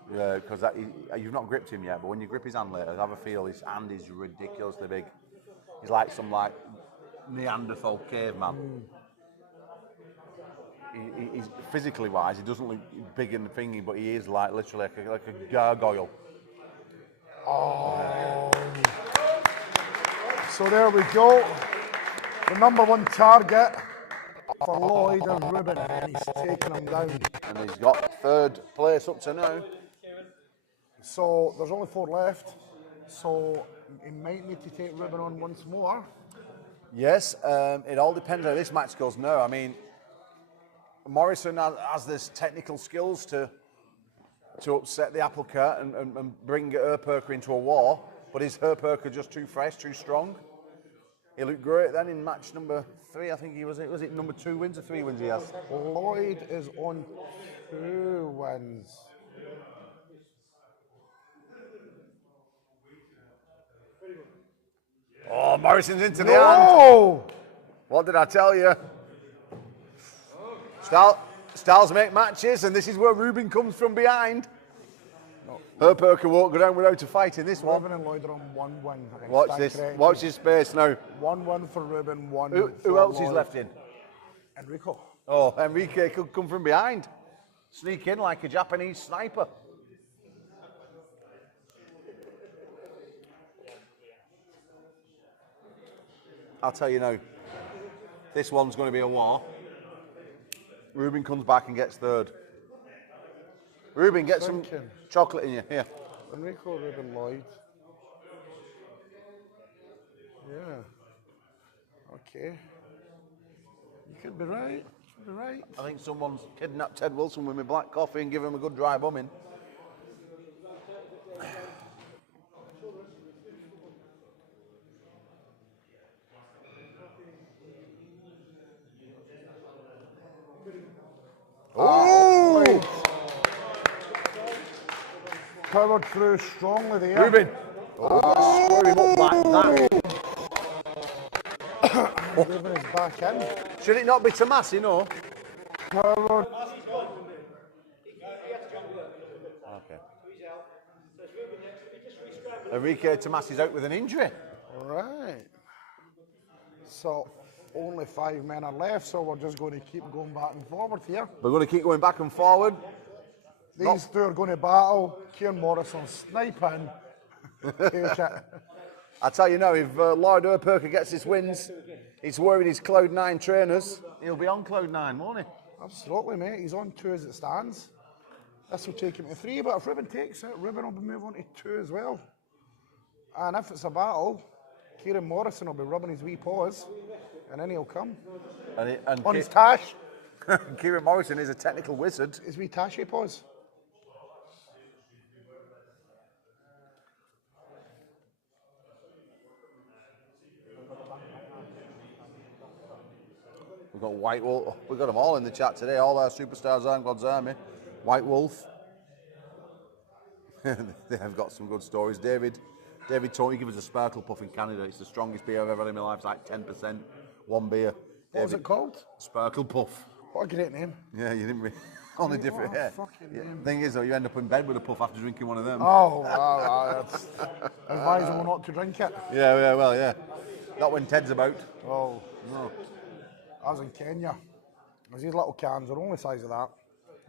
because you've not gripped him yet. But when you grip his hand later, have a feel. His hand is ridiculously big. He's like some Neanderthal caveman. He's physically wise. He doesn't look big and thingy, but he is literally like a gargoyle. Oh. So there we go. The number one target for Lloyd is Ruben, and he's taking him down. And he's got third place up to now. So there's only 4 left. So he might need to take Ruben on once more. Yes, it all depends how this match goes now. I mean, Morrison has this technical skills to upset the apple cart and bring Herperker into a war, but is Herperker just too fresh, too strong? He looked great then in match number 3, I think was it number 2 wins or 3 wins he has? Lloyd is on 2 wins. Oh, Morrison's into the hand. What did I tell you? Styles make matches, and this is where Ruben comes from behind. Herperker won't go down without a fight in this one. Ruben and Lloyd are on 1 win. Watch this. Watch his space now. 1-1 for Ruben, 1 Who else is left in? Enrico. Oh, Enrique could come from behind. Sneak in like a Japanese sniper. I'll tell you now, this one's going to be a war. Ruben comes back and gets third. Ruben, get some chocolate in you. Here. Enrico, Ruben, Lloyd. Yeah. Okay. You could be right. You could be right. I think someone's kidnapped Ted Wilson with my black coffee and give him a good dry bumming. powered through strongly there. Rubin. Oh, square him up like that. Rubin is back in. Should it not be Tomasi, no? Powered. Okay. Enrique Tomasi's out with an injury. Right. So, only 5 men are left, so we're just going to keep going back and forward here. We're going to keep going back and forward. These two are going to battle. Kieran Morrison sniping. Take it. I tell you now, if Lloyd Erperker gets his wins, he's worried his Cloud9 trainers. He'll be on Cloud9, won't he? Absolutely, mate. He's on 2 as it stands. This will take him to 3, but if Rubin takes it, Rubin will be moving on to 2 as well. And if it's a battle, Kieran Morrison will be rubbing his wee paws, and then he'll come. And On his tash. Kieran Morrison is a technical wizard. His wee tashy paws. We've got White Wolf. We've got them all in the chat today. All our superstars are in God's Army. White Wolf. They have got some good stories. David Tony gave us a Sparkle Puff in Canada. It's the strongest beer I've ever had in my life. It's like 10%. One beer. What was it called? Sparkle Puff. What a great name. Yeah, you didn't really. On a different. What a Yeah. fucking name. Thing is, though, you end up in bed with a puff after drinking one of them. Oh, that's advisable not to drink it. Yeah, well, yeah. Not when Ted's about. Oh, No. I was in Kenya. There's these little cans, they're only the size of that.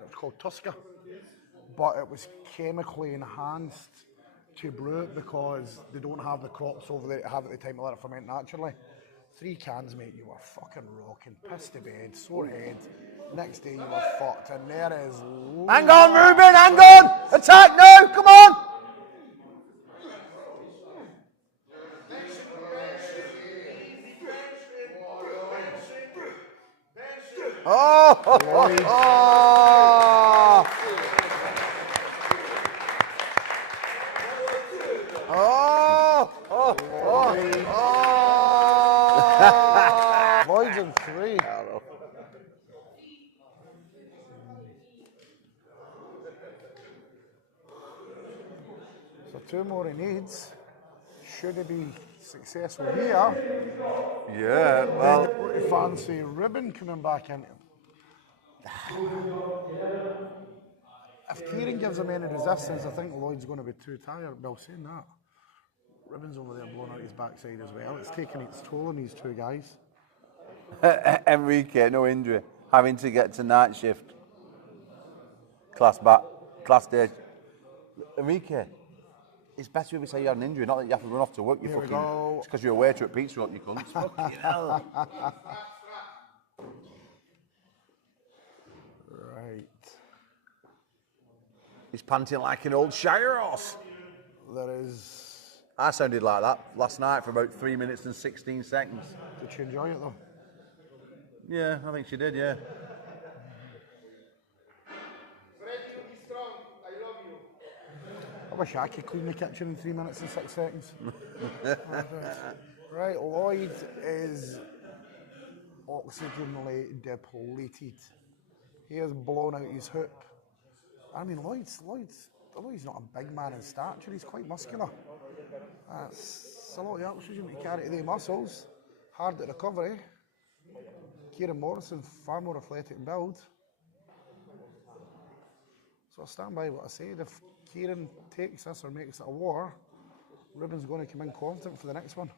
It's called Tusker. But it was chemically enhanced to brew it because they don't have the crops over there to have at the time to let it ferment naturally. 3 cans, mate, you were fucking rocking, pissed to bed, sore head. Next day you were fucked, and there is... Hang on, Rubin, hang on! Attack now, come on! Oh! Lloyd's in 3. So 2 more he needs. Should he be successful here, Yeah, well, what do you fancy Rubin coming back in? If Kieran gives him any resistance, I think Lloyd's going to be too tired. Well, saying that, Rubin's over there blowing out his backside as well. It's taking its toll on these 2 guys. Enrique, no injury, having to get to night shift. Class day. Enrique, it's better if we say you had an injury, not that you have to run off to work. You Here we fucking. go. It's because you're a waiter at Pizza Hut, you cunt. Fucking hell. Right. He's panting like an old Shire horse. There is... I sounded like that last night for about 3 minutes and 16 seconds. Did she enjoy it though? Yeah, I think she did, yeah. I wish I could clean the kitchen in 3 minutes and 6 seconds. Right, Lloyd is oxygenally depleted. He has blown out his hoop. I mean, Lloyd's not a big man in stature, he's quite muscular. That's a lot of oxygen to carry to the muscles. Hard at recovery. Kieran Morrison, far more athletic build. So I stand by what I said. If Kieran takes this or makes it a war, Rubin's going to come in confident for the next one.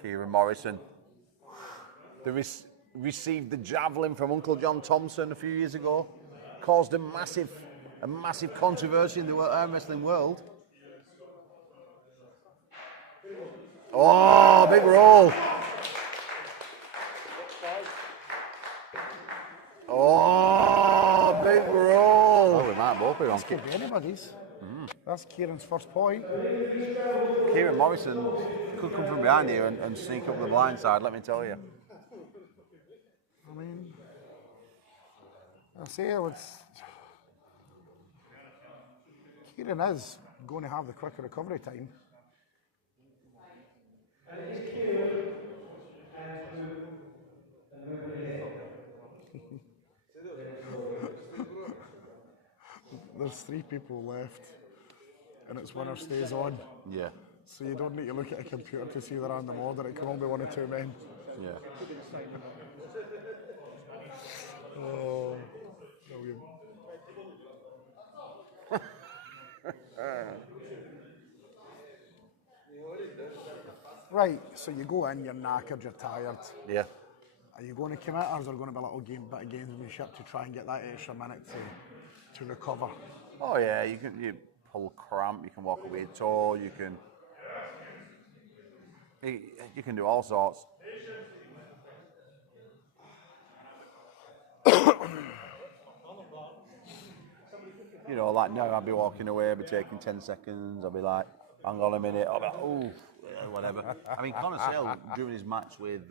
Kieran Morrison. They received the javelin from Uncle John Thompson a few years ago. Caused a massive controversy in the arm wrestling world. Oh, big roll. Oh, big roll. Oh, we might both be wrong. This could be anybody's. That's Kieran's first point. Kieran Morrison could come from behind here and sneak up the blind side, let me tell you. I mean, I say it's... Kieran is going to have the quicker recovery time. there's 3 people left, and it's winner stays on. Yeah. So you don't need to look at a computer to see the random order. It can only be 1 or 2 men. Yeah. Oh, brilliant. Right, so you go in, you're knackered, you're tired. Yeah. Are you going to commit, or is there going to be a little bit of gamesmanship to try and get that extra minute to recover? Oh yeah, you pull cramp, you can walk away tall, you can do all sorts. You know, like now I'll be walking away, I'll be taking 10 seconds, I'll be like, hang on a minute, I'll be like, ooh, whatever. I mean, Conor Sale, during his match with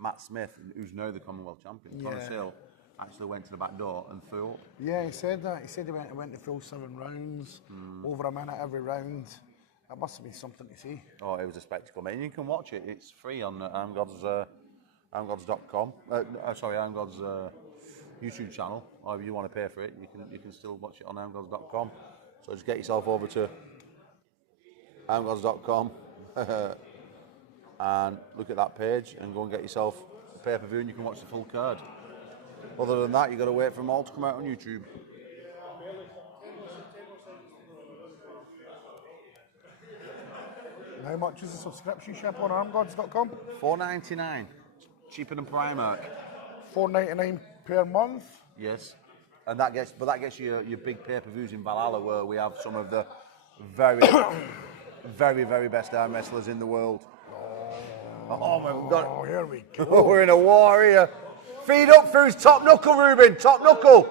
Matt Smith, who's now the Commonwealth champion, Conor Sale actually went to the back door and threw up. Yeah, he said that. He said he went to full 7 rounds, over a minute every round. That must have been something to see. Oh, it was a spectacle, mate. And you can watch it. It's free on amgods.com. Sorry, Amgod's YouTube channel. Or if you want to pay for it, you can still watch it on amgods.com. So just get yourself over to amgods.com and look at that page and go and get yourself a pay-per-view and you can watch the full card. Other than that, you've got to wait for them all to come out on YouTube. How much is the subscription ship on armgods.com? $4.99, cheaper than Primark. $4.99 per month. Yes, and that gets you your big pay-per-views in Valhalla, where we have some of the very, very, very best arm wrestlers in the world. Oh my God! Oh, here we go. We're in a war here. Feed up through his top knuckle, Ruben. Top knuckle.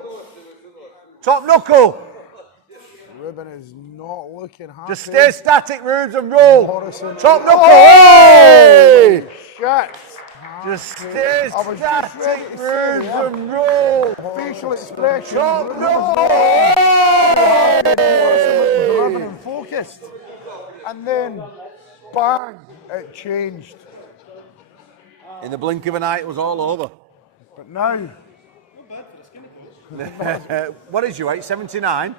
Top knuckle. Ruben is not looking happy. Just stay static, Rubes, and roll. Morrison. Top knuckle. Hey! Shit. Just stay I was just static, ready to say, Rubes, yeah. and roll. Facial expression. Top Ruben knuckle. was rather than focused. And then, bang, it changed. In the blink of an eye, it was all over. But now, What is your weight? 79?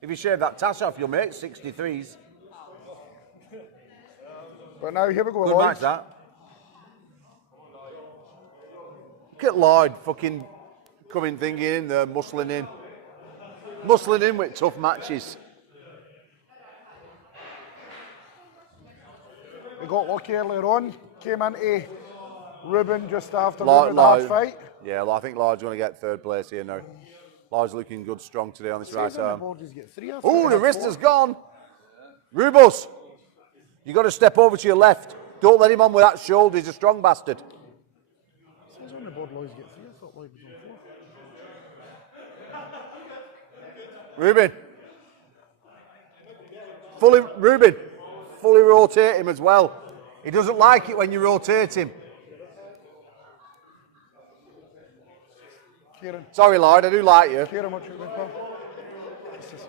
If you shave that tass off, you'll make 63s. but now here we go. Good Lloyd. match, that. Look at Lloyd fucking coming thingy in there, muscling in. Muscling in with tough matches. We got lucky earlier on. Came into Ruben just after Lloyd, Ruben hard fight. Yeah, I think Lloyd's going to get 3rd place here now. Lloyd's looking good, strong today on this right arm. Oh, the wrist has gone. Rubus, you got to step over to your left. Don't let him on with that shoulder. He's a strong bastard. Says on the board Lloyd's get 3. I thought Lloyd was on 4. Ruben. Fully rotate him as well. He doesn't like it when you rotate him. Kieran. Sorry, Lloyd, I do like you. Kieran, what's your big pal? Just to see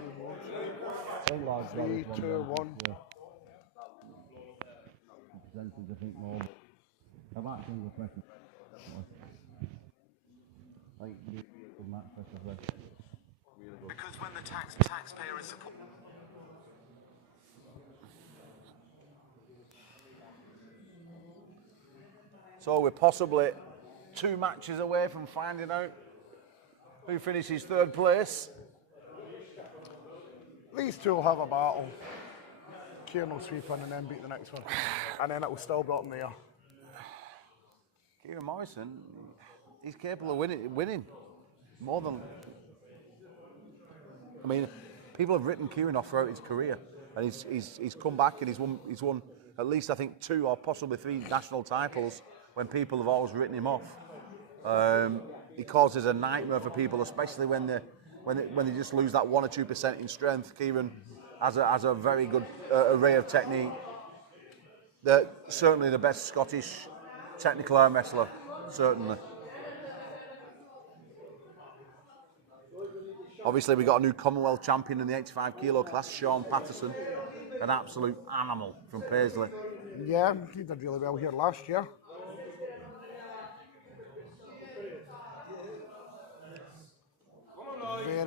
Lloyd. 3, 2, 1. Because when the taxpayer is support. So we're possibly 2 matches away from finding out who finishes 3rd place. These two will have a battle. Kieran will sweep in and then beat the next one. And then it will still be up in the air. Kieran Morrison, he's capable of winning more than. I mean, people have written Kieran off throughout his career, and he's come back and he's won at least I think 2 or possibly 3 national titles when people have always written him off. He causes a nightmare for people, especially when they just lose that 1 or 2% in strength. Kieran has a very good array of technique. Certainly the best Scottish technical arm wrestler, certainly. Obviously, we got a new Commonwealth champion in the 85 kilo class, Sean Patterson, an absolute animal from Paisley. Yeah, he did really well here last year.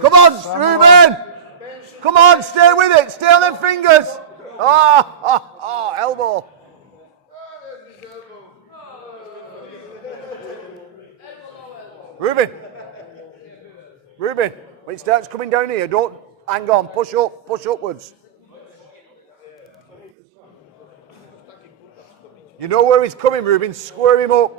Come on, Ruben! Come on, stay with it. Stay on them fingers. Elbow. Ruben. Ruben, when it starts coming down here, don't hang on. Push up. Push upwards. You know where he's coming, Ruben. Square him up.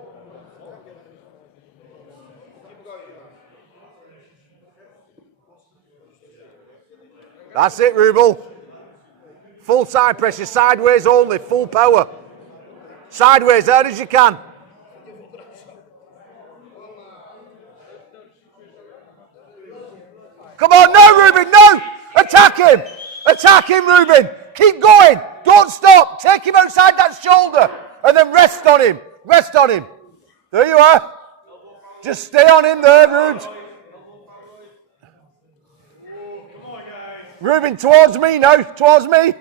That's it, Rubel. Full side pressure, sideways only, full power. Sideways, hard as you can. Come on, no, Ruben, no! Attack him! Attack him, Ruben! Keep going! Don't stop! Take him outside that shoulder! And then rest on him! Rest on him! There you are! Just stay on him there, Rubes. Ruben, towards me now, towards me.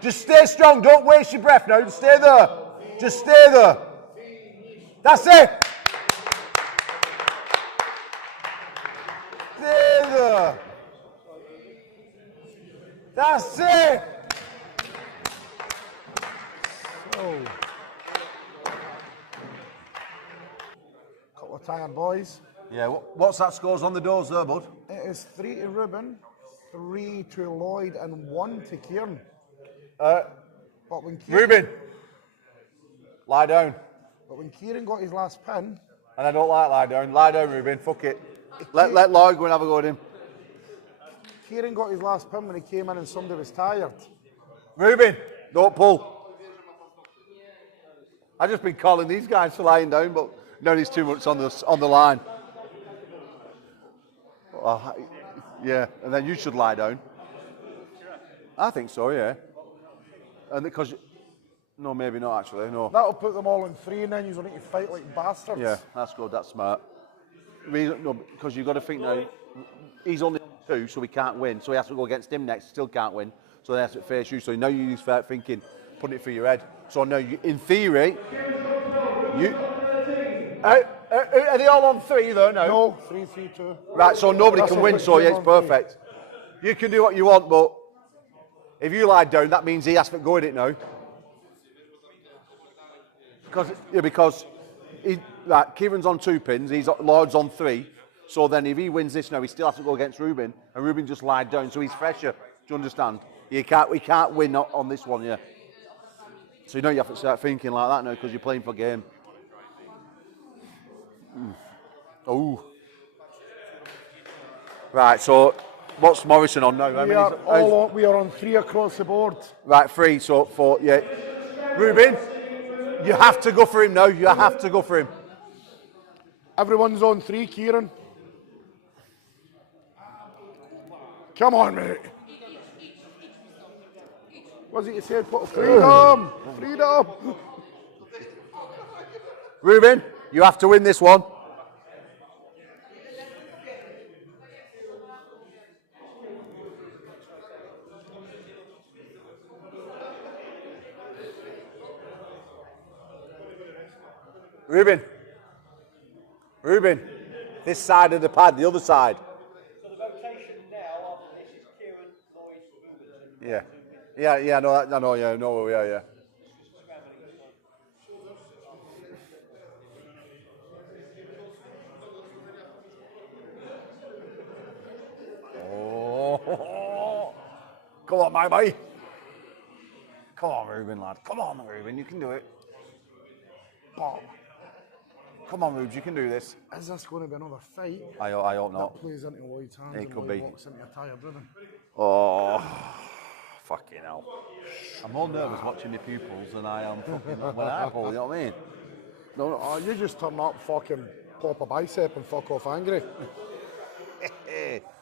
Just stay strong, don't waste your breath now, just stay there. Just stay there. That's it. Stay there. That's it. So, couple of tired boys. Yeah, what's that scores on the doors there, bud? It is 3 to Ruben, 3 to Lloyd, and 1 to Kieran. But when Kieran, Ruben, lie down. But when Kieran got his last pin, And I don't like lie down. Lie down, Ruben. Fuck it. Let Lloyd go and have a go at him. Kieran got his last pin when he came in and somebody was tired. Ruben, don't pull. I've just been calling these guys for lying down, but no, he's too much on the line. Yeah, and then you should lie down. I think so, yeah. And because, no, maybe not actually, no. That'll put them all in 3 and then you don't need to fight like bastards. Yeah, that's good, that's smart. No, because you've got to think now, he's only 2, so he can't win. So he has to go against him next, still can't win. So he has to face you. So now you use fair thinking, putting it through your head. So now, in theory, you... Are they all on 3 though? No, 3, 3, 2. Right, so nobody can win, so yeah, it's perfect. You can do what you want, but if you lie down, that means he has to go at it now. Because Kieran's on 2 pins, Lloyd's on 3. So then if he wins this now, he still has to go against Ruben, and Ruben just lied down, so he's fresher. Do you understand? We can't win on this one, yeah. So you have to start thinking like that now because you're playing for game. Oh. Right, so what's Morrison on now? We are on 3 across the board. Right, 3, so 4, yeah. Ruben, you have to go for him now. You have to go for him. Everyone's on 3, Kieran. Come on, mate. What's it you said? Freedom! Freedom! Ruben, you have to win this one. Ruben, this side of the pad, the other side. So the rotation now after this is Kieran, Lloyd, Ruben. Yeah, I know where we are, yeah. Oh, come on, my boy. Come on, Ruben, lad. Come on, Ruben, you can do it. But come on, Rubes, you can do this. is this going to be another fight? I hope not. That plays into Lloyd's hands It and could Lloyd be. walks into a tired Ruben. Oh, fucking hell. I'm more nervous watching my pupils than I am fucking when I pull, you know what I mean? No, you just turn up, fucking pop a bicep and fuck off angry.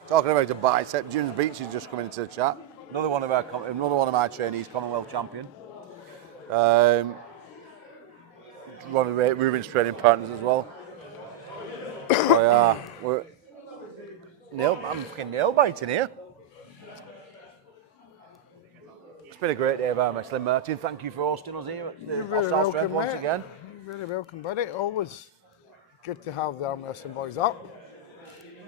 Talking about a bicep, James Beach is just coming into the chat. Another one of my trainees, Commonwealth champion. One of Ruben's training partners as well. I'm fucking nail biting here. It's been a great day by my Slim Martin. Thank you for hosting us here at the Hostile Strength once again. You're very welcome, buddy. Always good to have the arm wrestling boys up.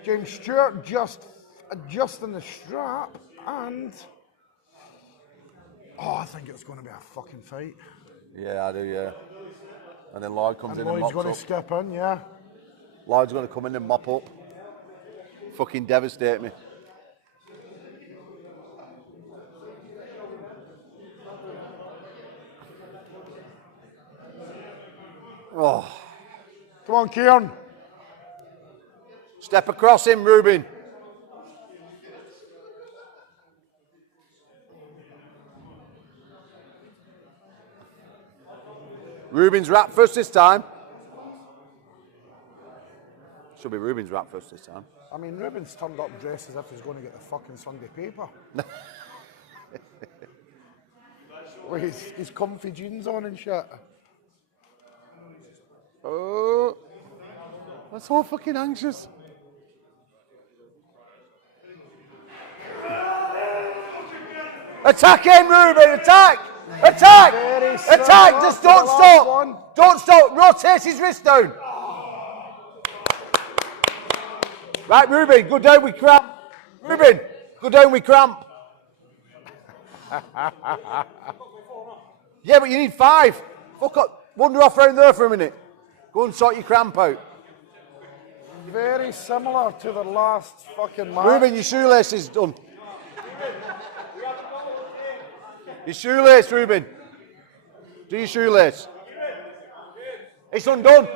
James Stewart just adjusting the strap, and I think it's going to be a fucking fight. Yeah, I do, yeah. And then Lloyd comes in and Lloyd's mops going up. to skip in, yeah. Lloyd's going to come in and mop up. Fucking devastate me. Oh. Come on, Kieran. Step across him, Ruben. Ruben's wrapped first this time. Should be Ruben's wrapped first this time. I mean, Ruben's turned up dressed as if he's going to get the fucking Sunday paper. With his comfy jeans on and shit. Oh, I'm so fucking anxious. Attack him, Ruben! Attack! Attack! Attack! Just don't stop! Don't stop! Rotate his wrist down. Right, Ruben, go down with cramp. Ruben, go down with cramp. Yeah, but you need 5. Fuck up. Wander off round there for a minute. Go and sort your cramp out. Very similar to the last fucking match. Ruben, your shoelace is done. Your shoelace, Ruben. Do your shoelace. It's undone.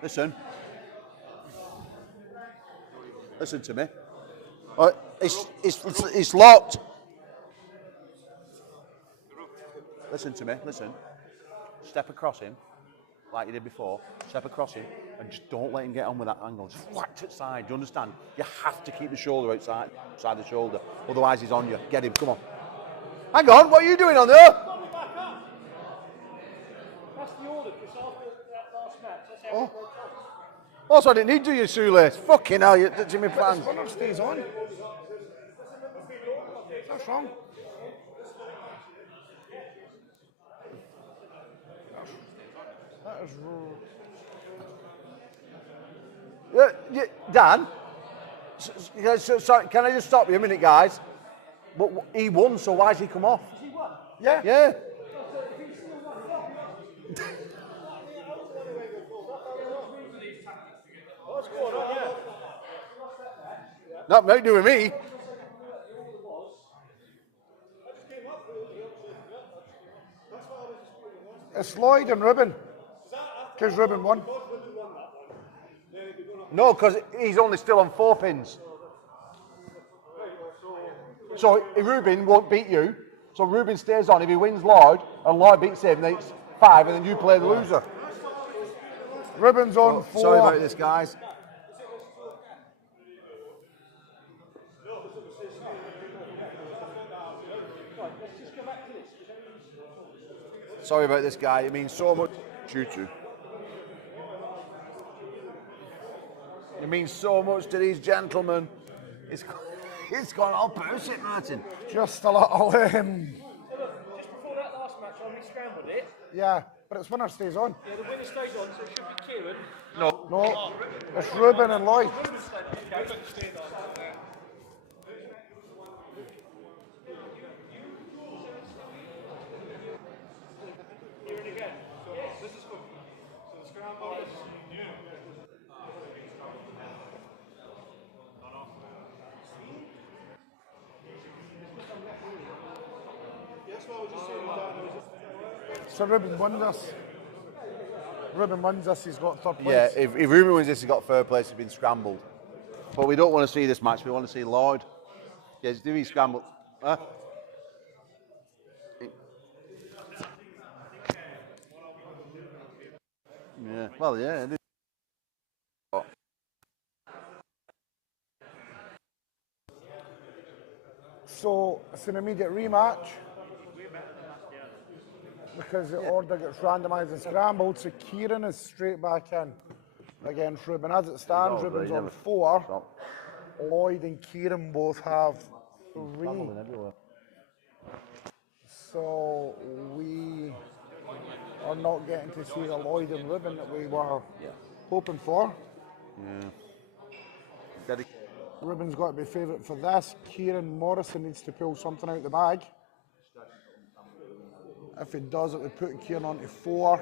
Listen. Listen to me. It's locked. Listen to me, listen. Step across him, like you did before. Step across him, and just don't let him get on with that angle. Just whack to the side, do you understand? You have to keep the shoulder outside the shoulder. Otherwise he's on you. Get him, come on. Hang on, what are you doing on there? That's the order, because after that last match, that's how it broke off. Also, I didn't need to do your shoelace. Fucking hell, you're touching me plans. This one stays on. That's wrong. That is Dan, sorry, can I just stop you a minute, guys? But he won, so why has he come off? Yeah. Yeah. Not nothing to do with me. It's Lloyd and Ruben. Because Ruben won. No, because he's only still on 4 pins. So Ruben won't beat you. So Ruben stays on. If he wins Lloyd and Lloyd beats him, then it's 5, and then you play the loser. Ruben's on 4. Sorry about this, guys. Sorry about this guy. It means so much. Choo-choo. It means so much to these gentlemen. It's gone all bullshit, Martin. Just a little. Just before that last match, I re-scrambled it. Yeah, but it's winner stays on. Yeah, the winner stays on, so it should be Kieran. No, it's Ruben and Lloyd. Kieran again. This is for. So the scramble is. So Ruben won this. Ruben wins this, he's got 3rd place. Yeah, if Ruben wins this, he's got 3rd place. He's been scrambled. But we don't want to see this match. We want to see Lloyd. Yeah, do he scramble? Huh? Yeah. Well, yeah. So it's an immediate rematch. Because the order gets randomised and scrambled, so Kieran is straight back in against Ruben. As it stands, Ruben's on 4. Lloyd and Kieran both have 3. So we are are not getting to see the Lloyd and Ruben that we were hoping for. Yeah. Ruben's got to be favourite for this. Kieran Morrison needs to pull something out the bag. If he does, it would put Kieran on to 4.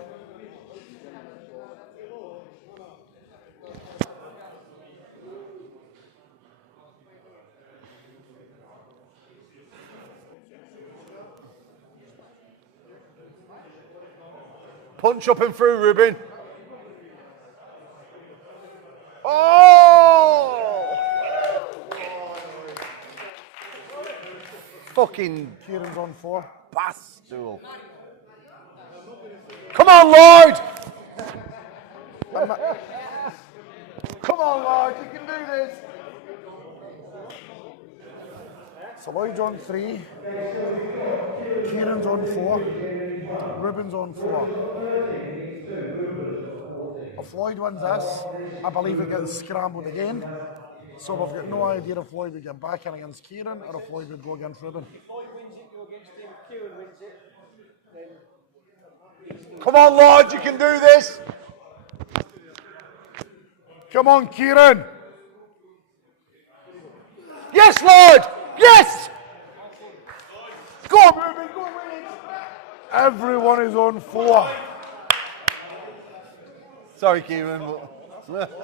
Punch up and through, Ruben. Oh! Fucking Kieran's on 4. Bastool. Come on, Lloyd! Come on, Lloyd, you can do this. So Lloyd's on 3. Kieran's on 4. Ruben's on 4. If Lloyd wins this, I believe it gets scrambled again. So we've got no idea if Lloyd would get back in against Kieran or if Lloyd would go against Ruben. If Lloyd wins it, go against him. If Kieran wins it, then... Come on, Lloyd, you can do this. Come on, Kieran! Yes, Lloyd! Yes! Go on, Ruben, go on, win it. Everyone is on 4. Sorry, Kieran. But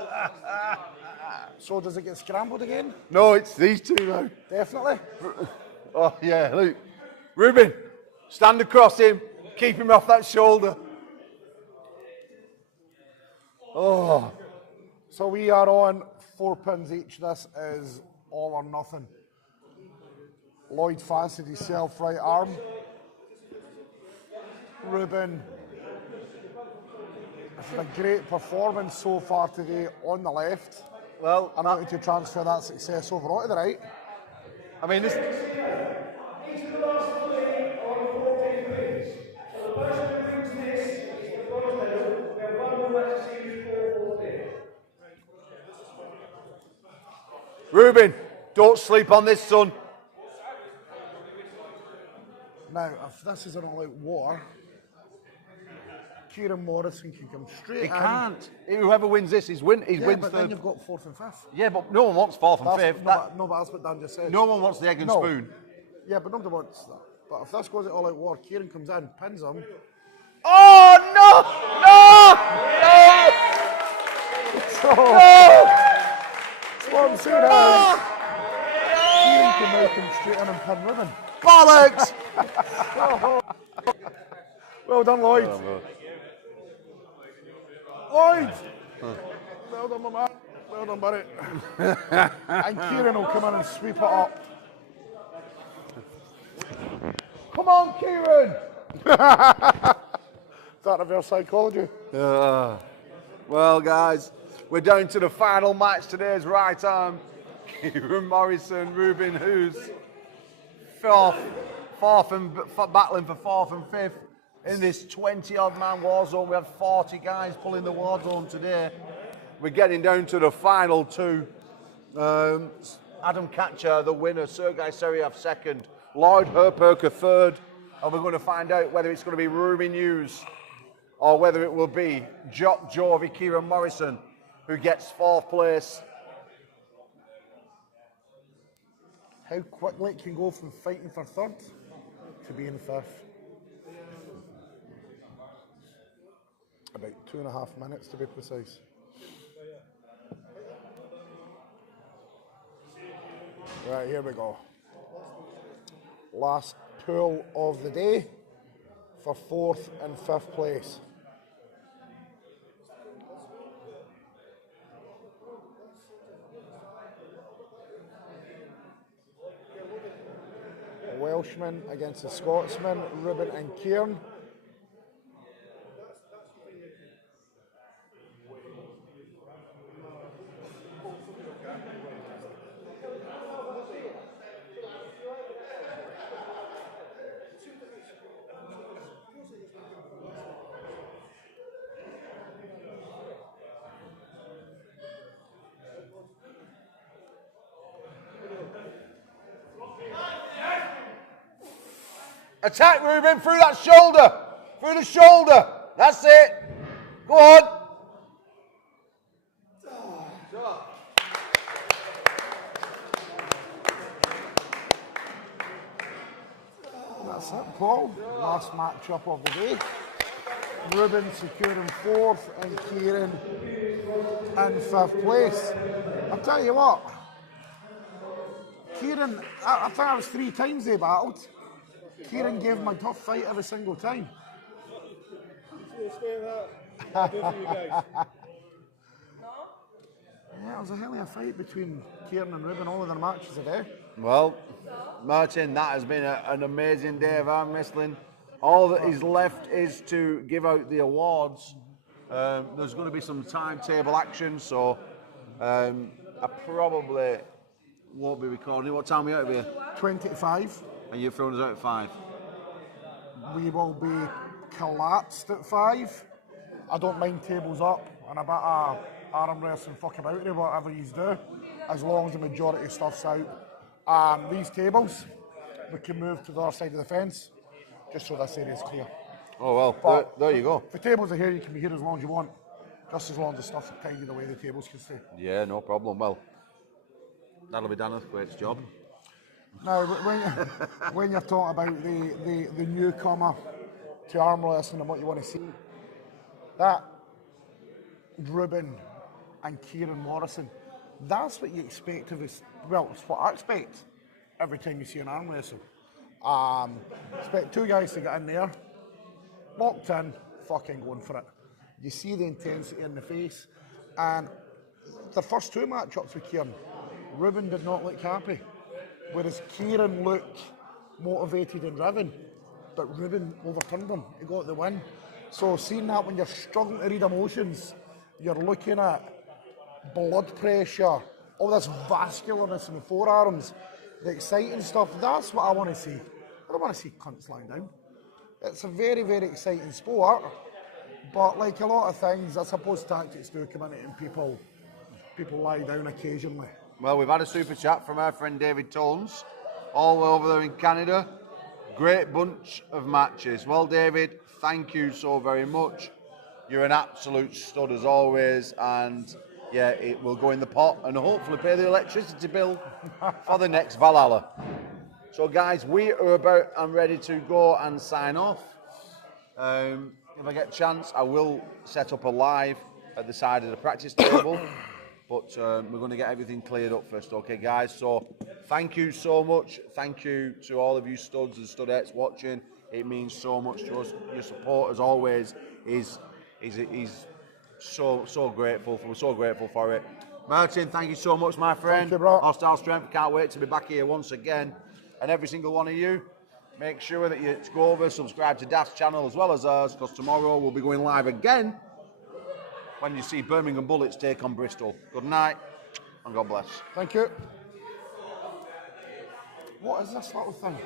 So does it get scrambled again? no, it's these two now. Definitely. Oh, yeah, look. Ruben, stand across him. Keep him off that shoulder. Oh. So we are on 4 pins each. This is all or nothing. Lloyd fancied himself right arm. Ruben, this is a great performance so far today on the left. Well, I'm going to transfer that success over onto the right. I mean, this. Ruben, don't sleep on this, son. Now, if this is an all-out war, Kieran Morrison can come straight He in. can't. Whoever wins this, he wins Yeah, but then third. you've got 4th and 5th. Yeah, but no one wants 4th and 5th. No, but that's what Dan just said. No one wants the egg and No. spoon. Yeah, but nobody wants that. But if this goes at all-out war, Kieran comes in, pins him. Oh, no! No! So, No! what I'm saying is, Kieran can now come straight in and pin Ruben. Bollocks! Well done, Lloyd. Lloyd! Well done, my man. Well done, buddy. And Kieran will come in and sweep it up. Come on, Kieran! Is that reverse psychology? Well, guys, we're down to the final match. Today's right arm. Kieran Morrison, Ruben Hughes. Fourth and battling for 4th and 5th in this 20-odd man war zone. We had 40 guys pulling the war zone today. We're getting down to the final 2. Adam Catcher, the winner. Sergei Seriev, 2nd. Lloyd Herperker, 3rd. And we're going to find out whether it's going to be Ruben Hughes or whether it will be Jock Jovie, Kieran Morrison, who gets 4th place. How quickly it can go from fighting for 3rd to being 5th. About 2.5 minutes to be precise. Right, here we go. Last pool of the day for 4th and 5th place. Welshman against the Scotsman, Ruben and Kieran. Attack, Ruben, through that shoulder! Through the shoulder! That's it. Go on. That's it, Paul. Last match-up of the day. Ruben securing 4th and Kieran in 5th place. I'll tell you what, Kieran, I think it was 3 times they battled. Kieran gave him a tough fight every single time. Yeah, it was a hell of a fight between Kieran and Ruben, all of their matches a day. Well, Martin, that has been an amazing day of arm wrestling. All that is left is to give out the awards. There's going to be some timetable action, so I probably won't be recording. What time are we out of here? 20 to 5. And you're throwing us out at 5? We will be collapsed at 5. I don't mind tables up and a bit of arm wrestling, fuck about it, whatever you do, as long as the majority of stuff's out. These tables, we can move to the other side of the fence, just so this area is clear. Oh well, there you go. If the tables are here, you can be here as long as you want, just as long as the stuff's tidied away, the tables can stay. Yeah, no problem. Well, that'll be Dan Earthquake's job. Now, when you're talking about the newcomer to arm wrestling and what you want to see, that Ruben and Kieran Morrison, that's what you expect of us. Well, it's what I expect every time you see an arm wrestle. Expect 2 guys to get in there, locked in, fucking going for it. You see the intensity in the face, and the first 2 matchups with Kieran, Ruben did not look happy, whereas Kieran looked motivated and driven, but Ruben overturned him. He got the win. So seeing that when you're struggling to read emotions, you're looking at blood pressure, all this vascularness in the forearms, the exciting stuff, that's what I want to see. I don't want to see cunts lying down. It's a very, very exciting sport, but like a lot of things, I suppose tactics do come in it and people lie down occasionally. Well, we've had a super chat from our friend David Tones, all the way over there in Canada. Great bunch of matches. Well, David, thank you so very much. You're an absolute stud as always, and yeah, it will go in the pot and hopefully pay the electricity bill for the next Valhalla. So guys, we are about and ready to go and sign off. If I get a chance, I will set up a live at the side of the practice table, but we're going to get everything cleared up first, okay guys? So thank you so much. Thank you to all of you studs and studettes watching. It means so much to us. Your support, as always, is so grateful. We're so grateful for it. Martin, thank you so much, my friend. Thank you, bro. Hostile Strength, can't wait to be back here once again. And every single one of you, make sure that you go over, subscribe to Daft's channel as well as ours, because tomorrow we'll be going live again when you see Birmingham Bullets take on Bristol. Good night, and God bless. Thank you. What is this little thing?